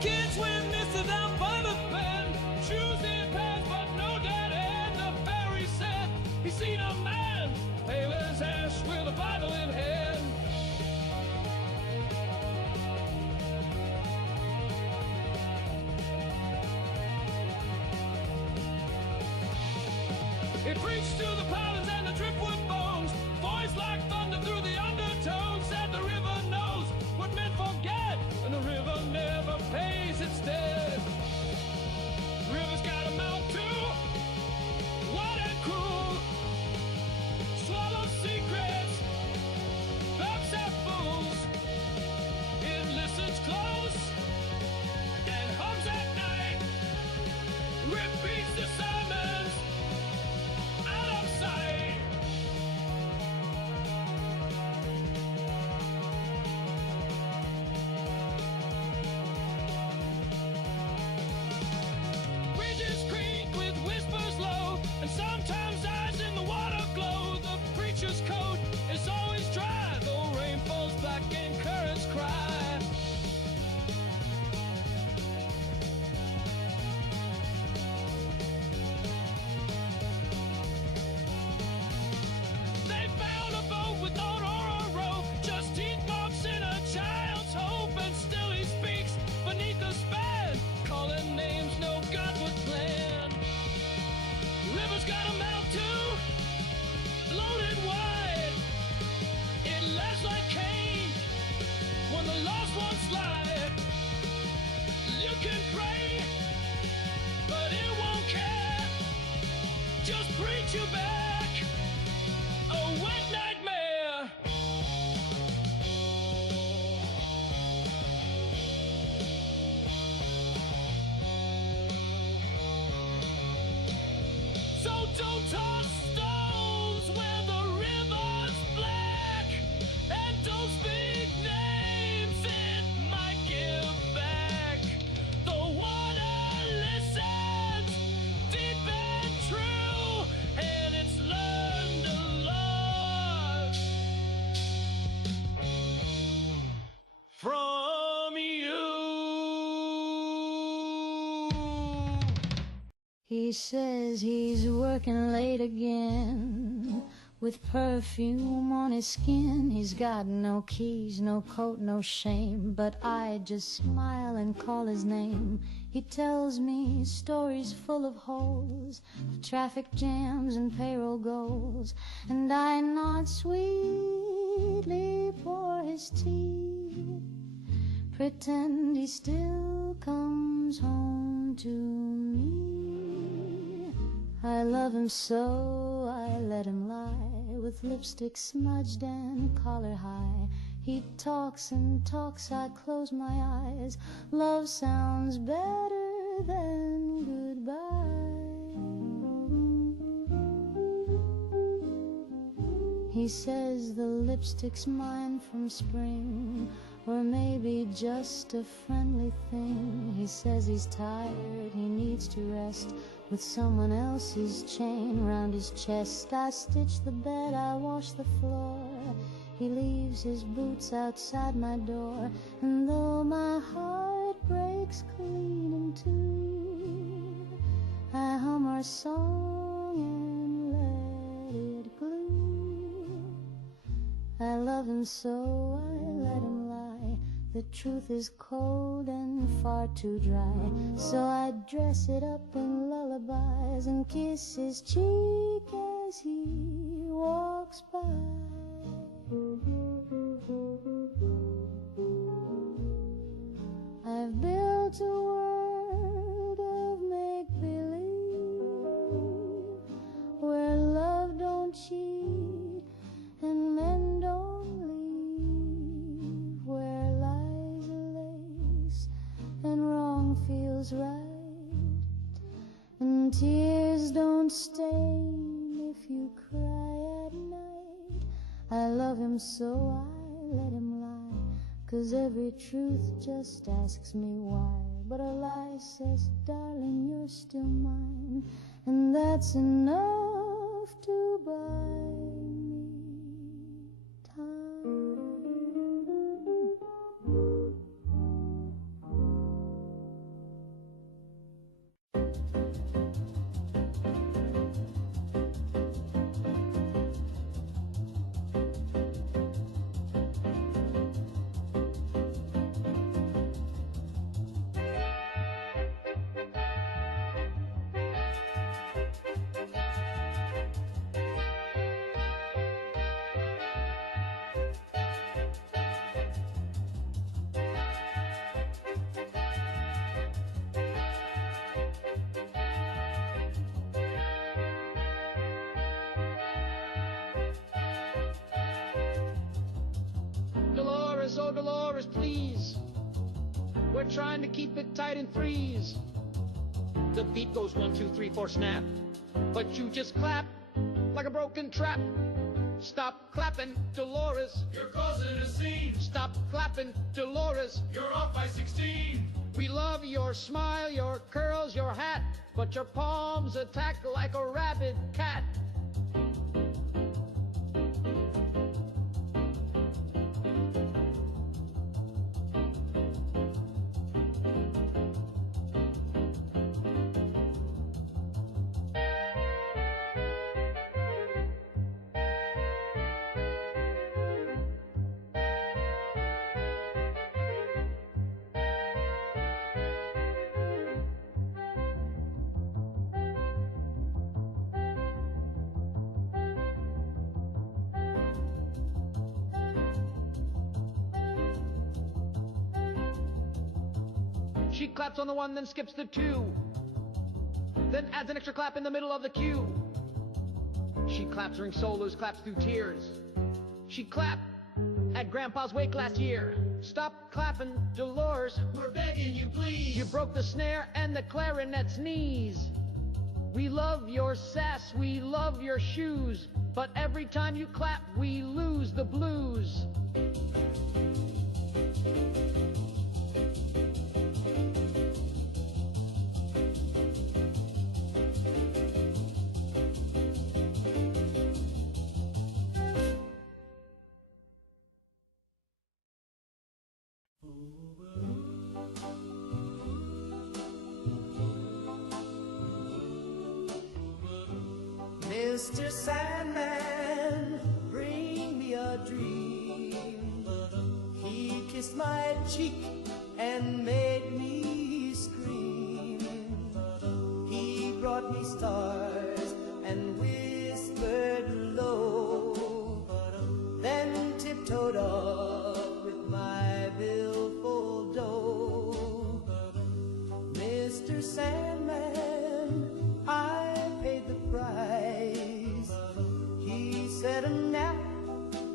Kids went missing out by the bend. Shoes in pants, but no dead end. The fairy said he seen a man, pale as ash, with a Bible in hand. It preached to the pylons and the driftwood bones. Voice like thunder through the undertones. Said the river knows what men forget, and the river never pays its debt. River's got a mouth too, wide and cruel. Swallows secrets, babs at fools. It listens close and hums at night. Repeats the sermons out of sight. Bridges creak with whispers low, and sometimes eyes in the water glow. The preacher's coat is always dry, though rain falls black and currents cry. They found a boat without oar or rope, just teeth marks in a child's hope, and still he speaks beneath the span, calling names no God would plan. River's got a mouth too, loaded wide. It laughs like Cain when the lost ones slide. You can pray, but it won't care. Just preach you back a wet nightmare. So don't toss stones where the river's black, and don't speak names, it might give back. The water listens deep and true, and it's learned a lot from you. He says he's working late again, with perfume on his skin. He's got no keys, no coat, no shame, but I just smile and call his name. He tells me stories full of holes, of traffic jams and payroll goals, and I nod sweetly for his tea, pretend he still comes home to me. I love him so I let him lie, with lipstick smudged and collar high. He talks and talks, I close my eyes. Love sounds better than goodbye. He says the lipstick's mine from spring, or maybe just a friendly thing. He says he's tired, he needs to rest, with someone else's chain round his chest. I stitch the bed, I wash the floor. He leaves his boots outside my door, and though my heart breaks clean in two, I hum our song and let it glue. love him so I let him lie. The truth is cold and far too dry, so I dress it up in lullabies and kiss his cheek as he walks by. I've built a world of make-believe where love don't cheat and men don't leave, where lies are lace and wrong feels right, and tears don't stain if you cry at night. I love him so I let him lie, 'cause every truth just asks me why. But a lie says, darling, you're still mine, and that's enough to buy me time. Dolores, oh Dolores, please. We're trying to keep it tight and freeze. The beat goes 1, 2, 3, 4, snap. But you just clap like a broken trap. Stop clapping, Dolores. You're causing a scene. Stop clapping, Dolores. You're off by 16. We love your smile, your curls, your hat, but your palms attack like a rabid cat. She claps on the 1, then skips the 2, then adds an extra clap in the middle of the cue. She claps during solos, claps through tears. She clapped at Grandpa's wake last year. Stop clapping, Dolores. We're begging you, please. You broke the snare and the clarinet's knees. We love your sass, we love your shoes, but every time you clap, we lose the blues. Mr. Sandman, bring me a dream. He kissed my cheek and made me scream. He brought me stars and whispered low, then tiptoed off with my billfold dough. Mr. Sandman, I paid the price. He said a nap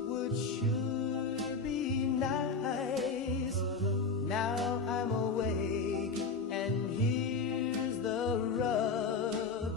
would sure be nice. Now I'm awake and here's the rub.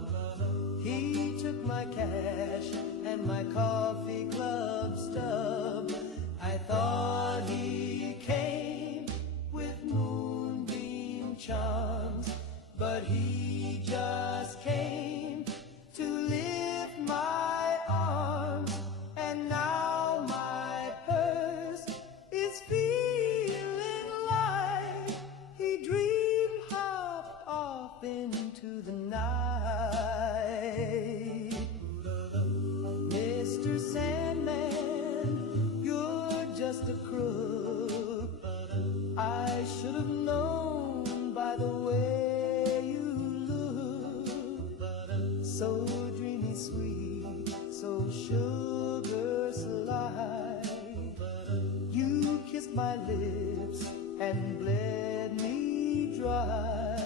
my lips and bled me dry.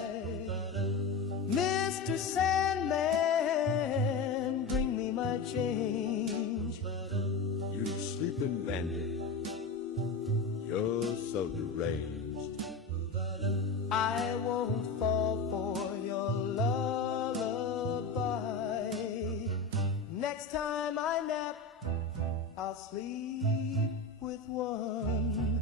Mr. Sandman, bring me my change. You sleeping bandit, you're so deranged. I won't fall for your lullaby. Next time I nap, I'll sleep with one.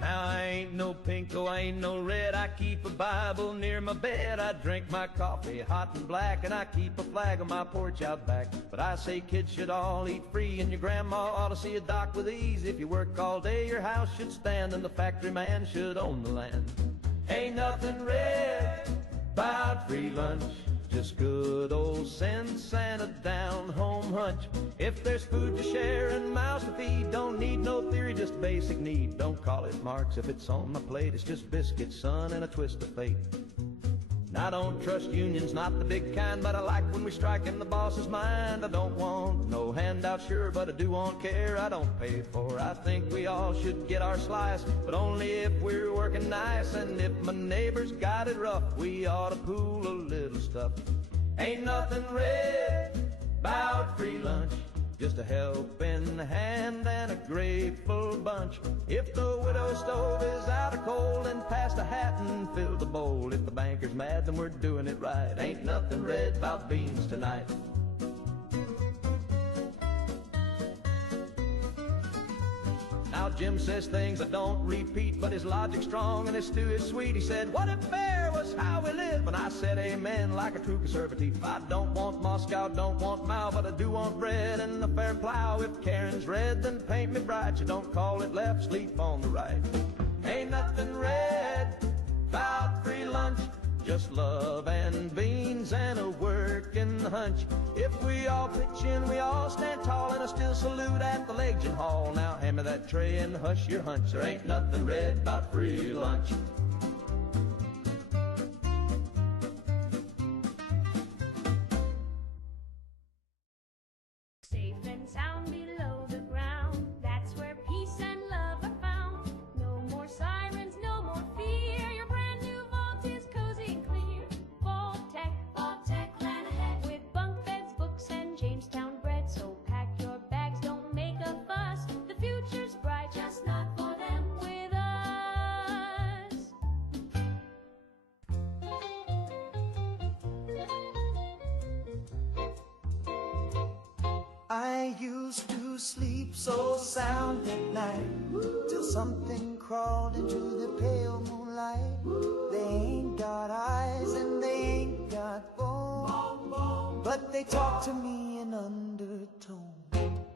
Now I ain't no pinko, I ain't no red. I keep a Bible near my bed. I drink my coffee hot and black, and I keep a flag on my porch out back. But I say kids should all eat free, and your grandma ought to see a doc with ease. If you work all day, your house should stand, and the factory man should own the land. Ain't nothing red about free lunch, just good old sense and a down-home hunch. If there's food to share and mouths to feed, don't need no theory, just basic need. Don't call it Marx if it's on my plate. It's just biscuits, son, and a twist of fate. Now I don't trust unions, not the big kind, but I like when we strike in the boss's mind. I don't want no handout, sure, but I do want care I don't pay for. I think we all should get our slice, but only if we're working nice. And if my neighbors got it rough, we ought to pool a little stuff. Ain't nothing red about free lunch, just a helping hand and a grateful bunch. If the widow stove is out of coal, then pass the hat and fill the bowl. If the banker's mad, then we're doing it right. Ain't nothing red about beans tonight. Now Jim says things I don't repeat, but his logic's strong and his stew is sweet. He said, what if fair was how we live? And I said amen like a true conservative. I don't want Moscow, don't want Mao, but I do want bread and a fair plow. If Karen's red, then paint me bright. You don't call it left, sleep on the right. Ain't nothing red about free lunch, just love and beans and a working hunch. If we all pitch in, we all stand tall, and I still salute at the Legion Hall. Now hand me that tray and hush your hunch. There ain't nothing red about free lunch. Safe and sound below the ground, that's where peace and love are found. No more sirens, no more fear. Your brand new vault is cozy and clear. Vault-Tec, plan ahead with bunk beds, books, and Jamestown bread. So pack your bags, don't make a fuss. The future's bright, just not for them. With us. I used to sleep so sound at night, till something crawled into the pale moonlight. They ain't got eyes and they ain't got bones, but they talk to me in undertone.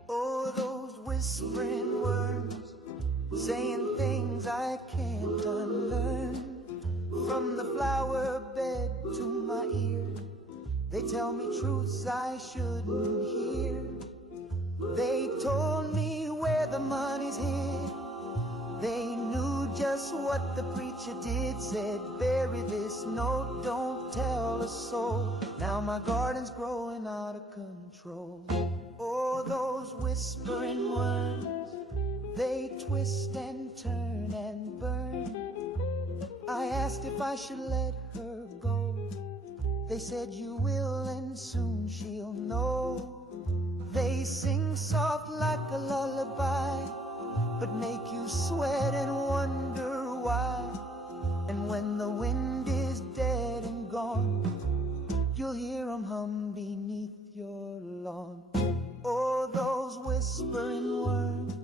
Oh, those whispering words, saying things I can't unlearn. From the flower bed to my ear, they tell me truths I shouldn't hear. They told me where the money's hid. They knew just what the preacher did. Said, bury this note, don't tell a soul. Now my garden's growing out of control. Oh, those whispering words, they twist and turn and burn. I asked if I should let her go. They said you will and soon she'll know. They sing soft like a lullaby, but make you sweat and wonder why. And when the wind is dead and gone, you'll hear them hum beneath your lawn. Oh, those whispering worms,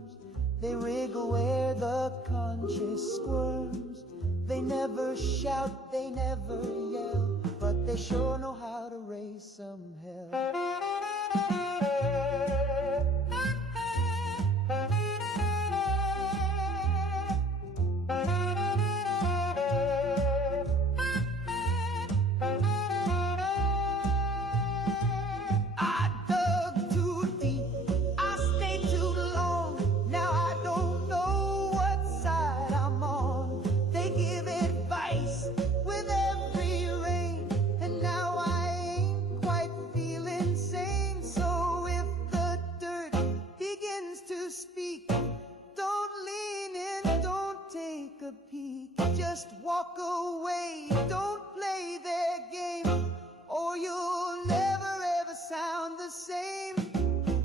they wriggle where the conscience squirms. They never shout, they never yell, but they sure know how to raise some hell. walk away. Don't play their game, or you'll never ever sound the same.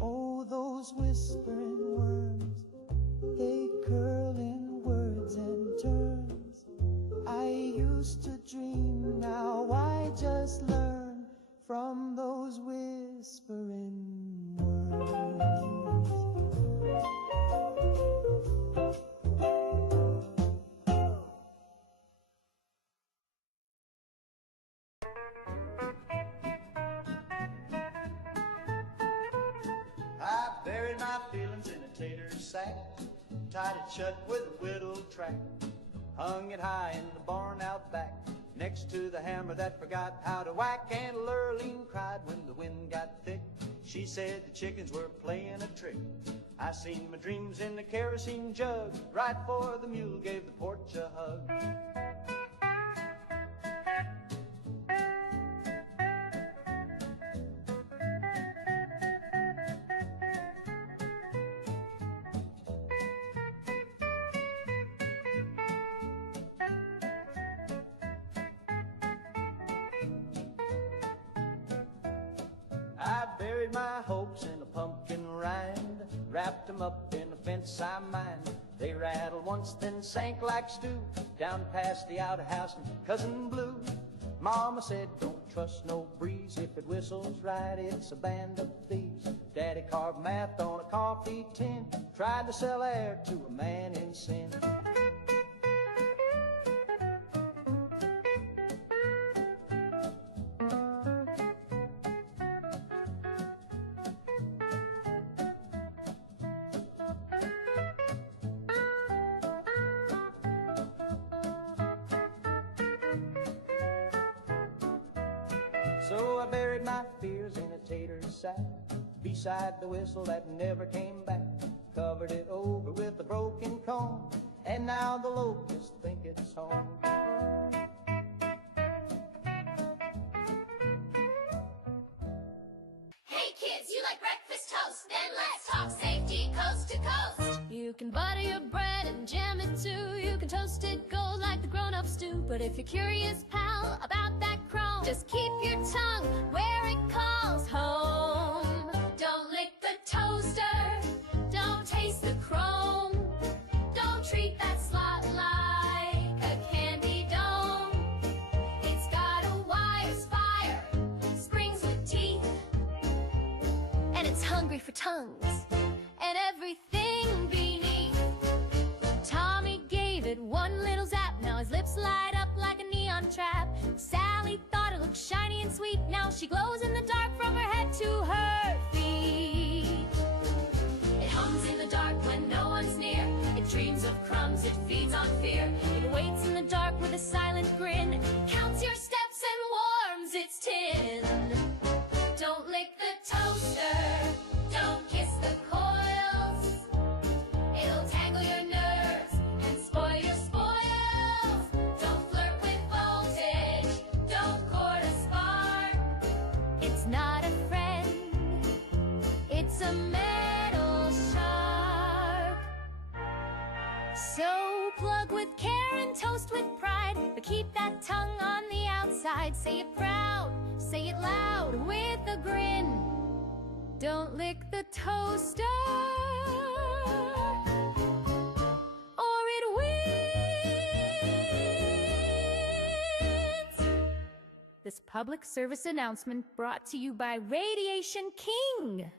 Oh, those whispering worms, they curl in words and terms. I used to dream, now I just learn from those whispering words. I buried my feelings in a tater sack, tied it shut with a whittle track, hung it high in the barn out back, next to the hammer that forgot how to whack. And Lurleen cried when the wind got thick. She said the chickens were playing a trick. I seen my dreams in the kerosene jug, right before the mule gave the porch a hug. I buried my hopes in a pumpkin rind, wrapped them up in a fence I mind. They rattled once, then sank like stew, down past the outhouse and Cousin Blue. Mama said, don't trust no breeze, if it whistles right, it's a band of thieves. Daddy carved math on a coffee tin, tried to sell air to a man in sin. So I buried my fears in a tater sack, beside the whistle that never came back, covered it over with a broken comb, and now the locusts think it's home. Hey kids, you like breakfast toast? Then let's talk safety coast to coast. You can butter your bread and jam it too. You can toast it gold like the grown-ups do. But if you're curious, pal, about that chrome, just keep your tongue where it calls home. Don't lick the toaster. Don't taste the chrome. Don't treat that slot like a candy dome. It's got a wire spire, springs with teeth, And it's hungry for tongues and everything beneath. Tommy gave it one little zap. Now his lips light up like a neon trap. Sally thought it looked shiny and sweet. Now she glows in the dark from her head to her feet. it hums in the dark when no one's near. It dreams of crumbs, it feeds on fear. It waits in the dark with a silent grin. Counts your steps and warms its tin. Don't lick the toaster. Don't kiss the coils. It'll tangle your nerves and spoil your spoils. Don't flirt with voltage. Don't court a spark. It's not a friend, it's a metal shark. So plug with care and toast with pride, but keep that tongue on the outside. Say it proud, say it loud with a grin. Don't lick the toaster, or it wins. This public service announcement brought to you by Radiation King.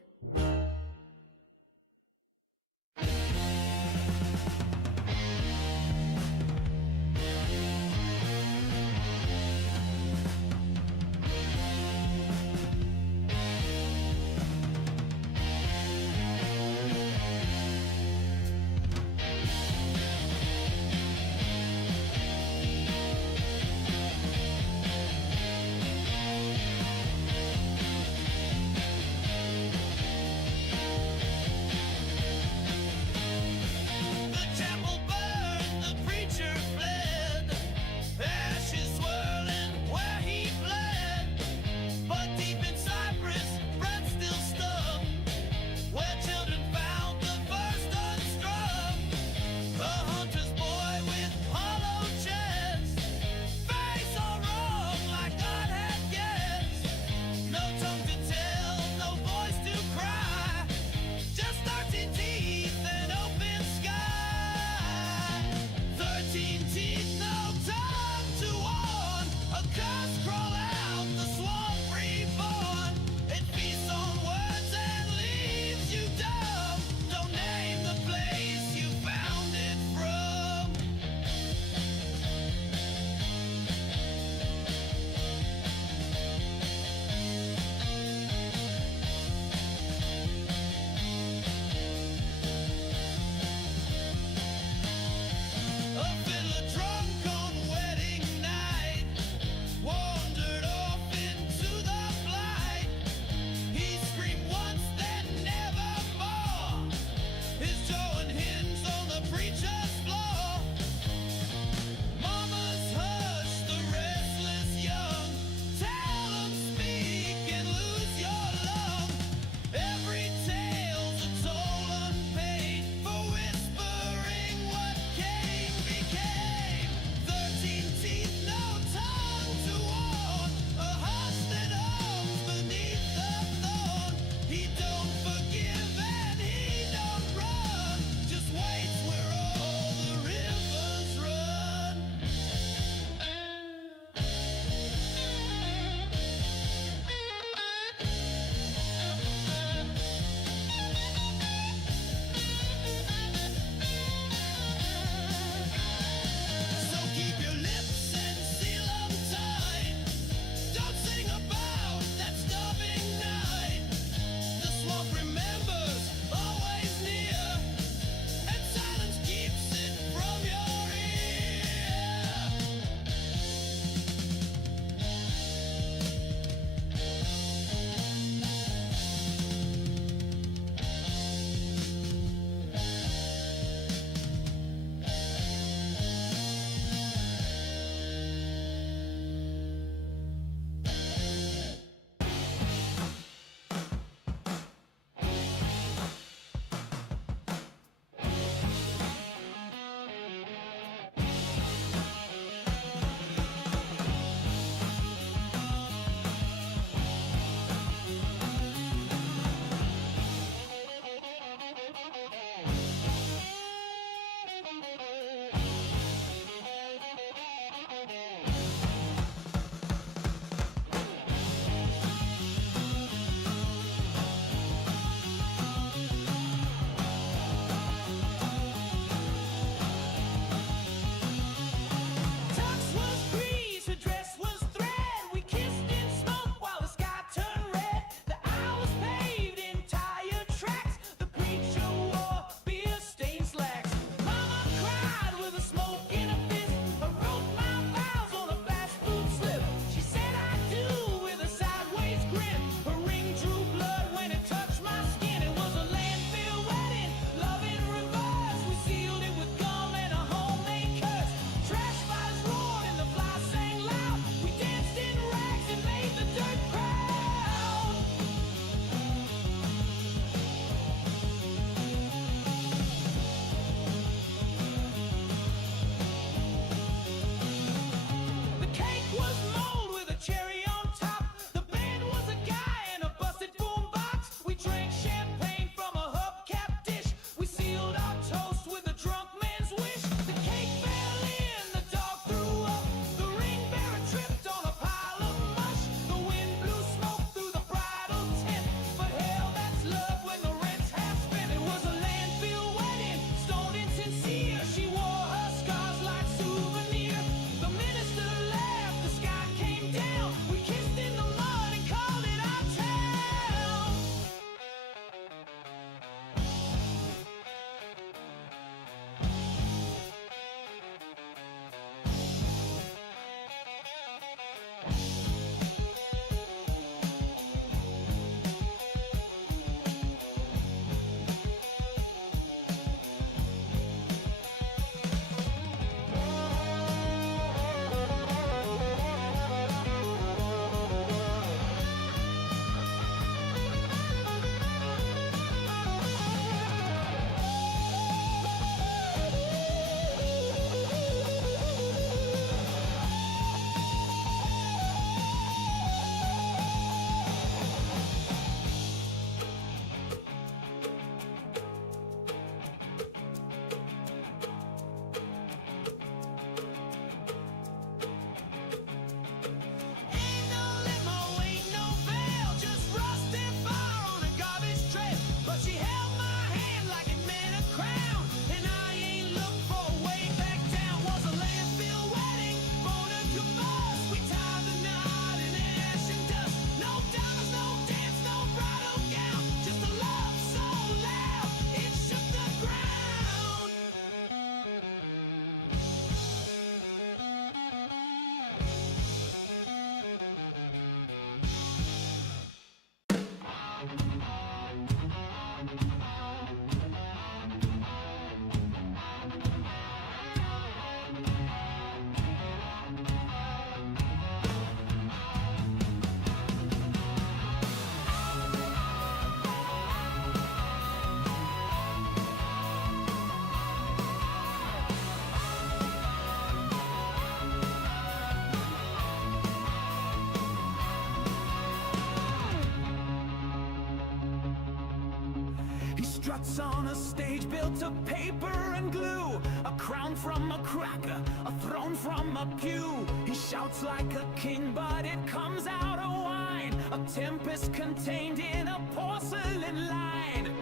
struts on a stage built of paper and glue, a crown from a cracker, a throne from a pew. He shouts like a king, but it comes out of wine, a tempest contained in a porcelain line.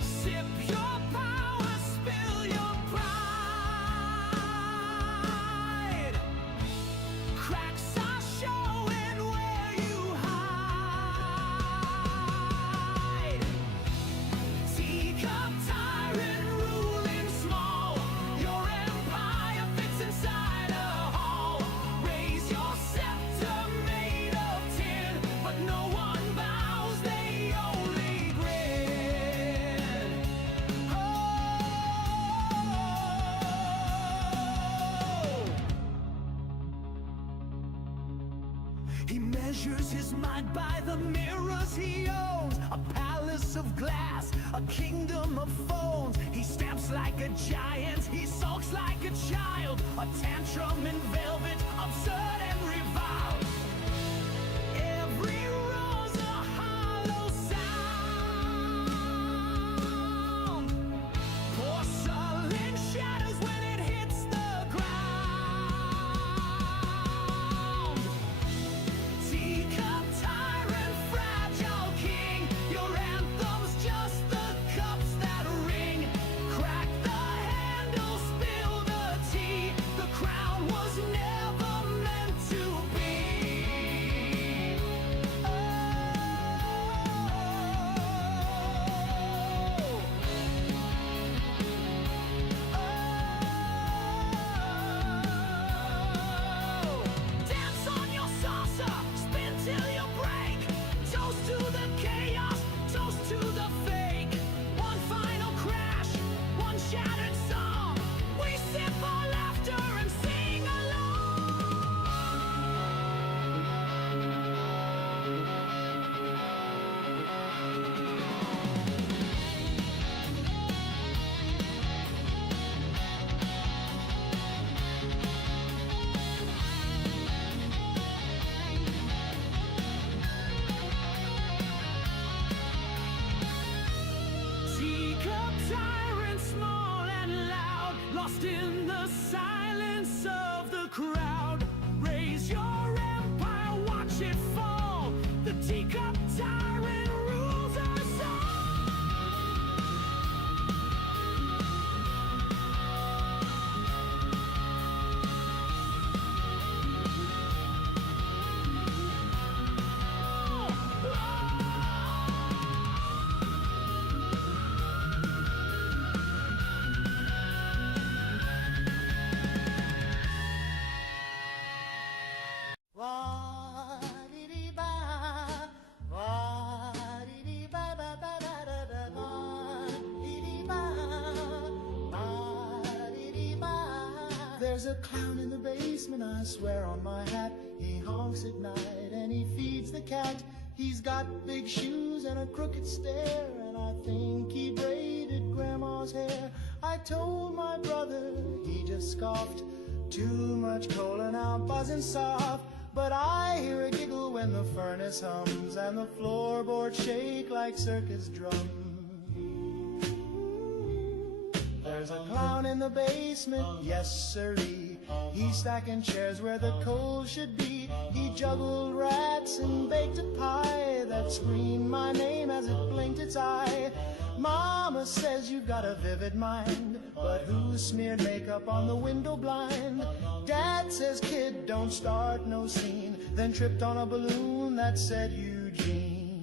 Sip your power, spill your pride. Cracks are showing where you hide. Teacup tyrant ruling small, your empire fits inside a hall. Raise your scepter made of tin, but no one bows, they only grin. Oh. He measures his might by the mirrors he owns, a palace of glass, a kingdom of phones. He stamps like a giant, he sulks like a child, a tantrum in velvet, absurd and reviled. Every roar's a hollow sound. Porcelain shatters when it hits the ground. Teacup tyrant, fragile king, your anthem's just the cups that ring. Crack the handle, spill the tea, the crown was never meant to be. Dance on your saucer, spin till you break. Toast to the chaos, toast to the fake. One final crash, one shattered song. We sip our laughter and sing Teacup tyrant, small and loud, lost in the silence of the crowd. Raise your empire, watch it fall. The teacup tyrant rules us all. There's a clown in the basement, I swear on my hat. He honks at night and he feeds the cat. He's got big shoes and a crooked stare, and I think he braided grandma's hair. I told my brother, he just scoffed. Too much cola now buzzing soft. But I hear a giggle when the furnace hums and the floorboards shake like circus drums. There's a clown in the basement, yes sirree. He's stacking chairs where the coal should be. He juggled rats and baked a pie that screamed my name as it blinked its eye. Mama says you've got a vivid mind, but who smeared makeup on the window blind? Dad says, kid, don't start no scene, then tripped on a balloon that said Eugene.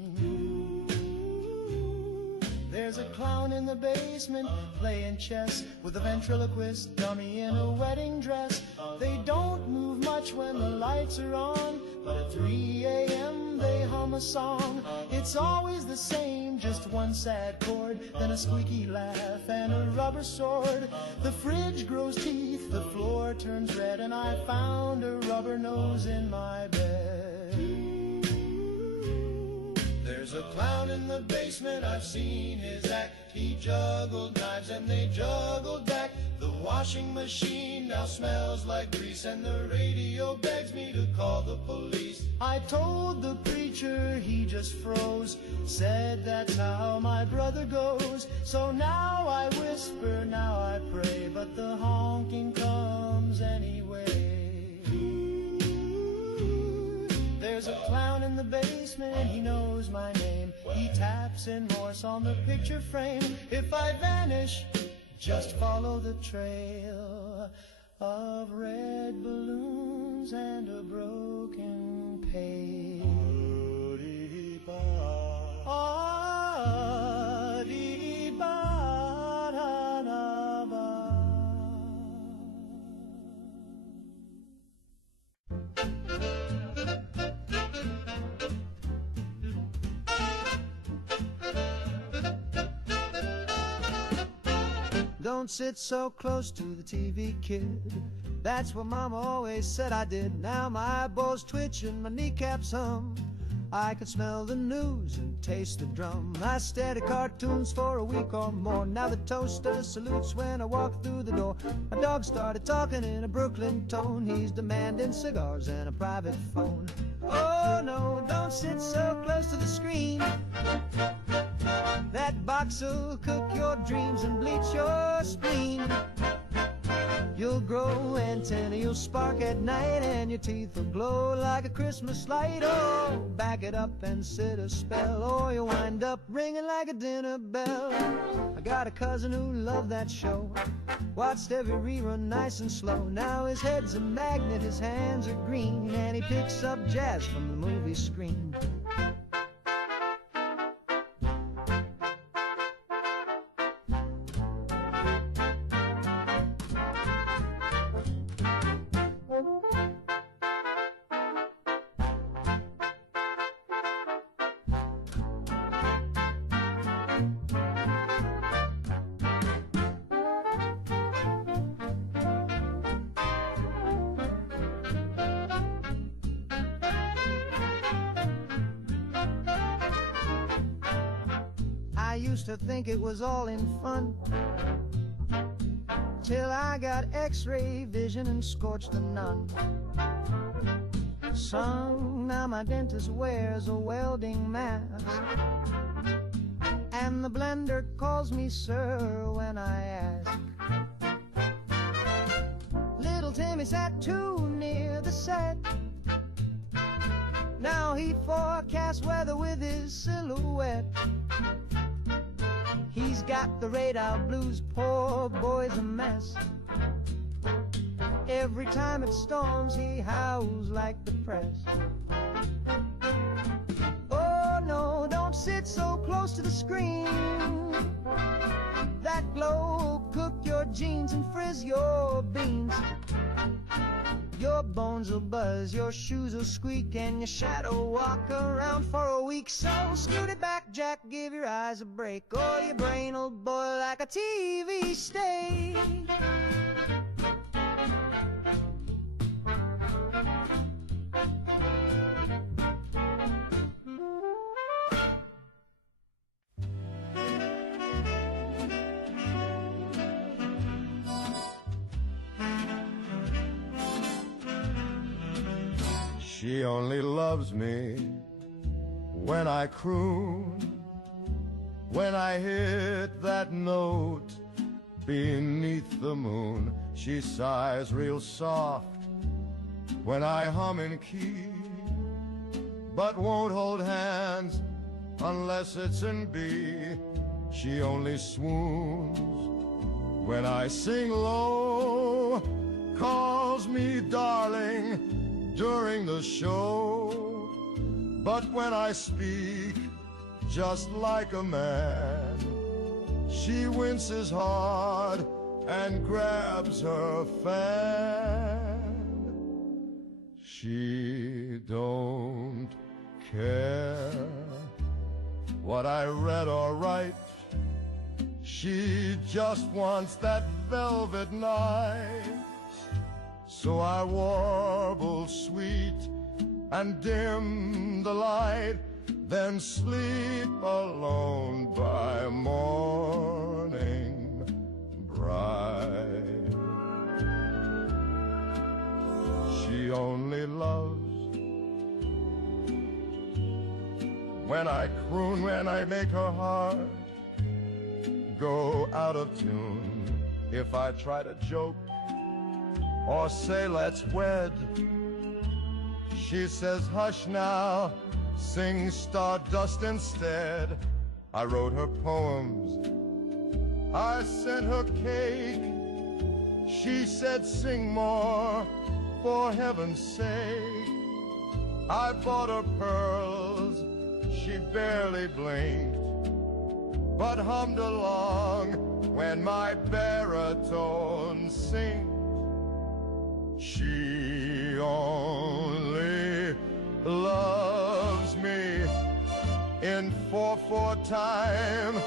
There's a clown in the basement playing chess with a ventriloquist dummy in a wedding dress. They don't move much when the lights are on, but at 3 a.m. they hum a song. It's always the same, just one sad chord, then a squeaky laugh and a rubber sword. The fridge grows teeth, the floor turns red, and I found a rubber nose in my bed. There's There's a clown in the basement, I've seen his act. He juggled knives and they juggled back. The washing machine now smells like grease, and the radio begs me to call the police. I told the preacher, he just froze, said that's how my brother goes. So now I whisper, now I pray, but the honking comes anyway. There's a clown in the basement, he knows my name. He taps in Morse on the picture frame. If I vanish, just follow the trail of red balloons and a broken pail. Don't sit so close to the TV, kid. That's what Mama always said I did. Now my eyeballs twitch and my kneecaps hum. I can smell the news and taste the drum. I stared at cartoons for a week or more. Now the toaster salutes when I walk through the door. My dog started talking in a Brooklyn tone. He's demanding cigars and a private phone. Oh no, don't sit so close to the screen. That box'll cook your dreams and bleach your spleen. You'll grow antennae, you'll spark at night, and your teeth will glow like a Christmas light. Oh, back it up and sit a spell, or you'll wind up ringing like a dinner bell. I got a cousin who loved that show, watched every rerun nice and slow. Now his head's a magnet, his hands are green, and he picks up jazz from the movie screen. To think it was all in fun, till I got x-ray vision and scorched the nun. Son, now my dentist wears a welding mask, and the blender calls me sir when I ask. Little Timmy sat too near the set. Now he forecasts weather with his silhouette. He's got the radar blues, poor boy's a mess. Every time it storms, he howls like the press. Oh no, don't sit so close to the screen. That glow cook your jeans and frizz your beans. Your bones will buzz, your shoes will squeak, and your shadow walk around for a week. So scoot it back, Jack, give your eyes a break, or your brain will boil like a TV steak. She only loves me when I croon, when I hit that note beneath the moon. She sighs real soft when I hum in key, but won't hold hands unless it's in B. She only swoons when I sing low, calls me darling during the show, but when I speak just like a man, she winces hard and grabs her fan. She don't care what I read or write, she just wants that velvet night. So I warble sweet and dim the light, then sleep alone by morning bright. She only loves when I croon, when I make her heart go out of tune. If I try to joke or say let's wed, she says hush now, sing Stardust instead. I wrote her poems, I sent her cake. She said sing more, for heaven's sake. I bought her pearls, she barely blinked, but hummed along when my baritone synced. She only loves me in 4/4 time,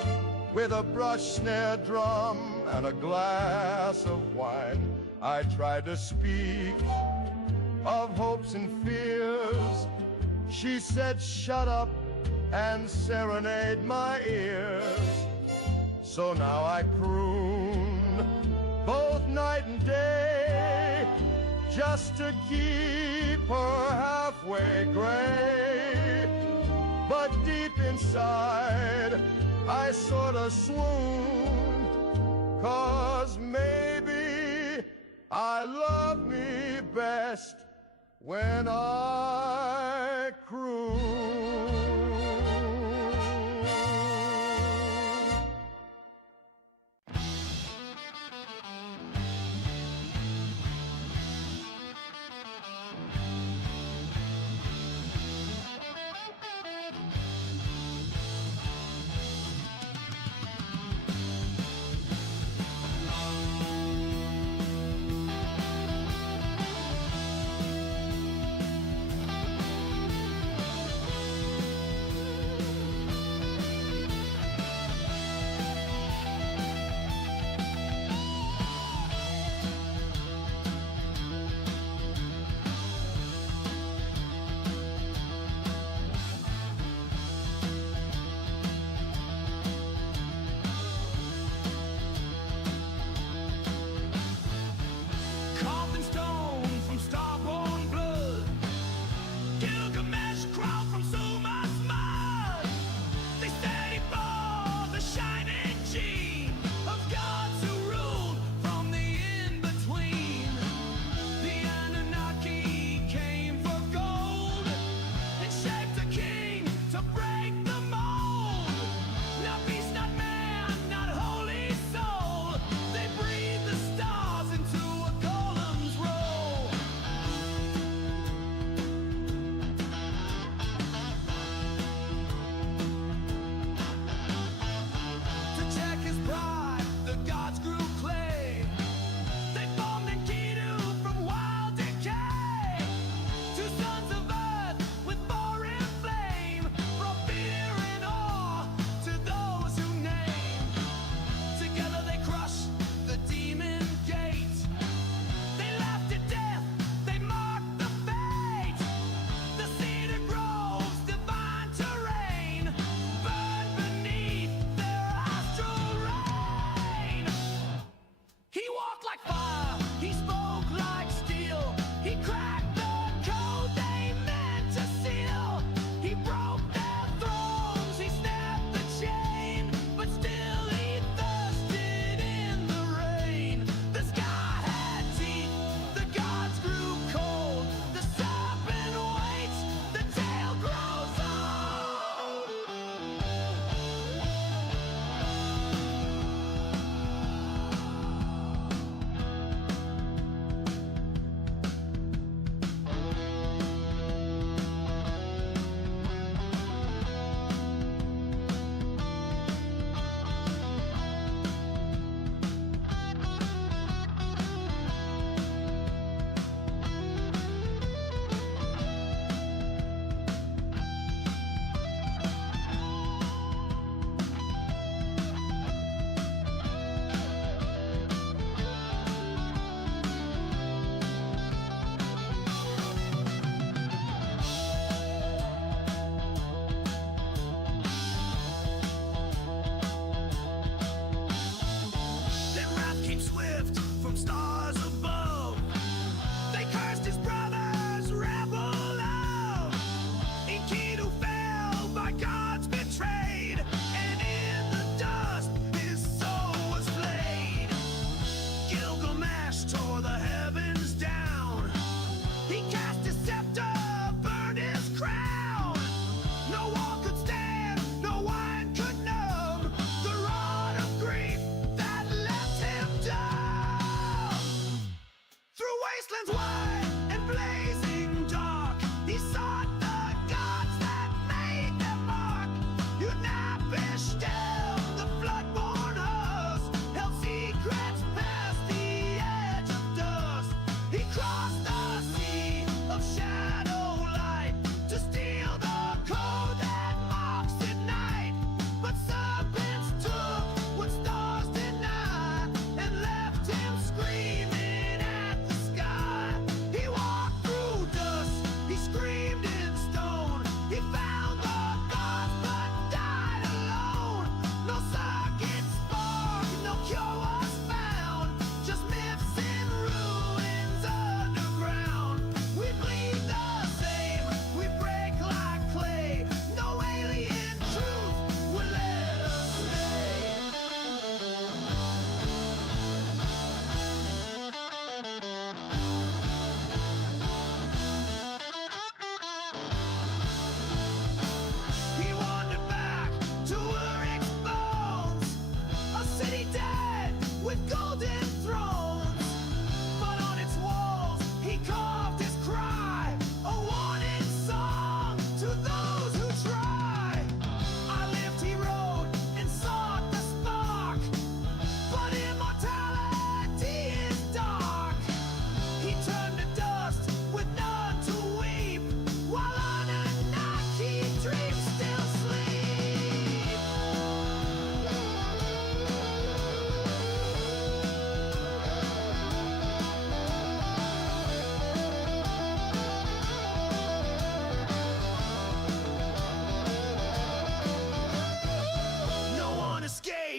with a brush, snare, drum, and a glass of wine. I tried to speak of hopes and fears. She said shut up and serenade my ears. So now I croon both night and day, just to keep her halfway gray. But deep inside I sort of swoon, 'cause maybe I love me best when I croon.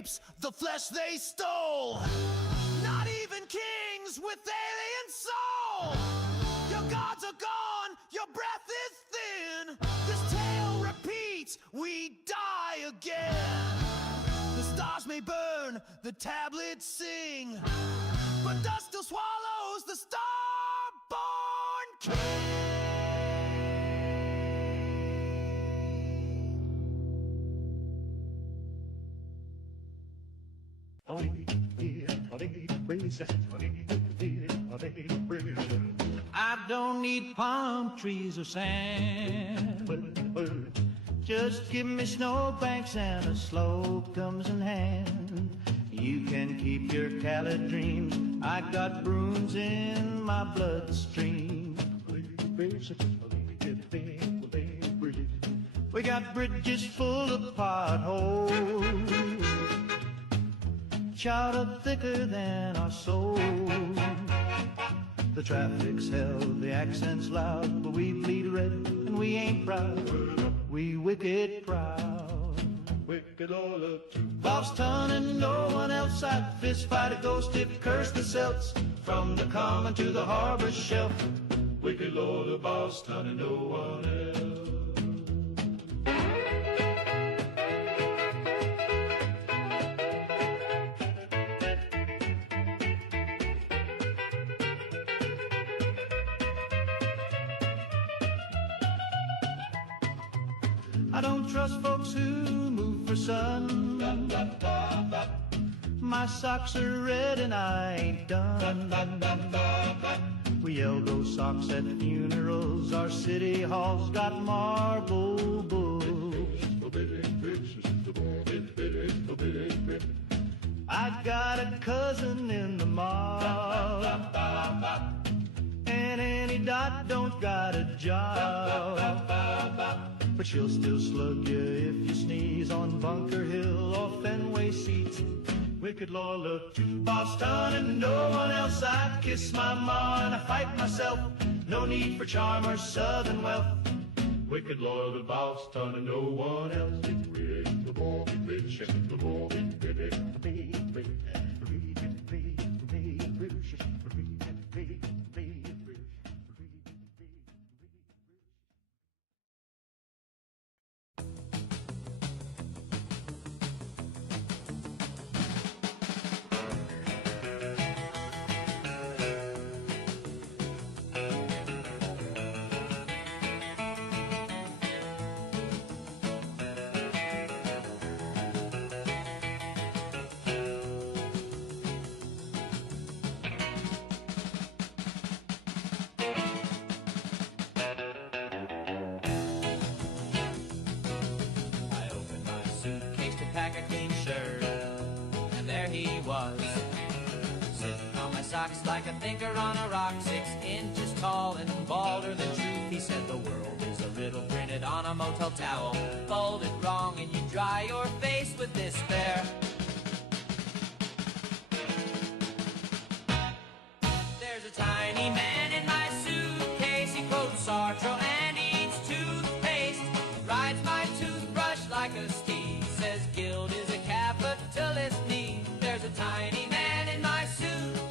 apes, the flesh they stole. Not even kings with alien soul. Your gods are gone, your breath is thin. This tale repeats, we die again. The stars may burn, the tablets sing, but dust still swallows the star-born king. I don't need palm trees or sand. Just give me snowbanks and a slope comes in hand. You can keep your callid dreams. I got bruins in my bloodstream. We got bridges full of potholes, chowder thicker than our souls. The traffic's hell, the accent's loud, but we bleed red and we ain't proud. We wicked proud. Wicked all up to Boston and no one else. I'd fist fight a ghost if curse the Celts. From the common to the harbor shelf. Wicked Lord of Boston and no one else. I don't trust folks who move for sun. My socks are red and I ain't done. We yell those socks at funerals. Our city hall's got marble bulls. I got a cousin in the mob, and Annie Dot don't got a job. But she'll still slug you if you sneeze on Bunker Hill or Fenway seats. Wicked Lord, look to Boston and no one else. I'd kiss my ma and I fight myself. No need for charm or southern wealth. Wicked Lord of Boston and no one else. We ain't the more rich and the more pack a clean shirt, and there he was, sitting on my socks like a thinker on a rock, 6 inches tall and balder than truth. He said the world is a riddle printed on a motel towel, fold it wrong and you dry your face with despair. There's a tiny man in my suitcase, he quotes Sartre and eats toothpaste, rides my toothbrush like a skin.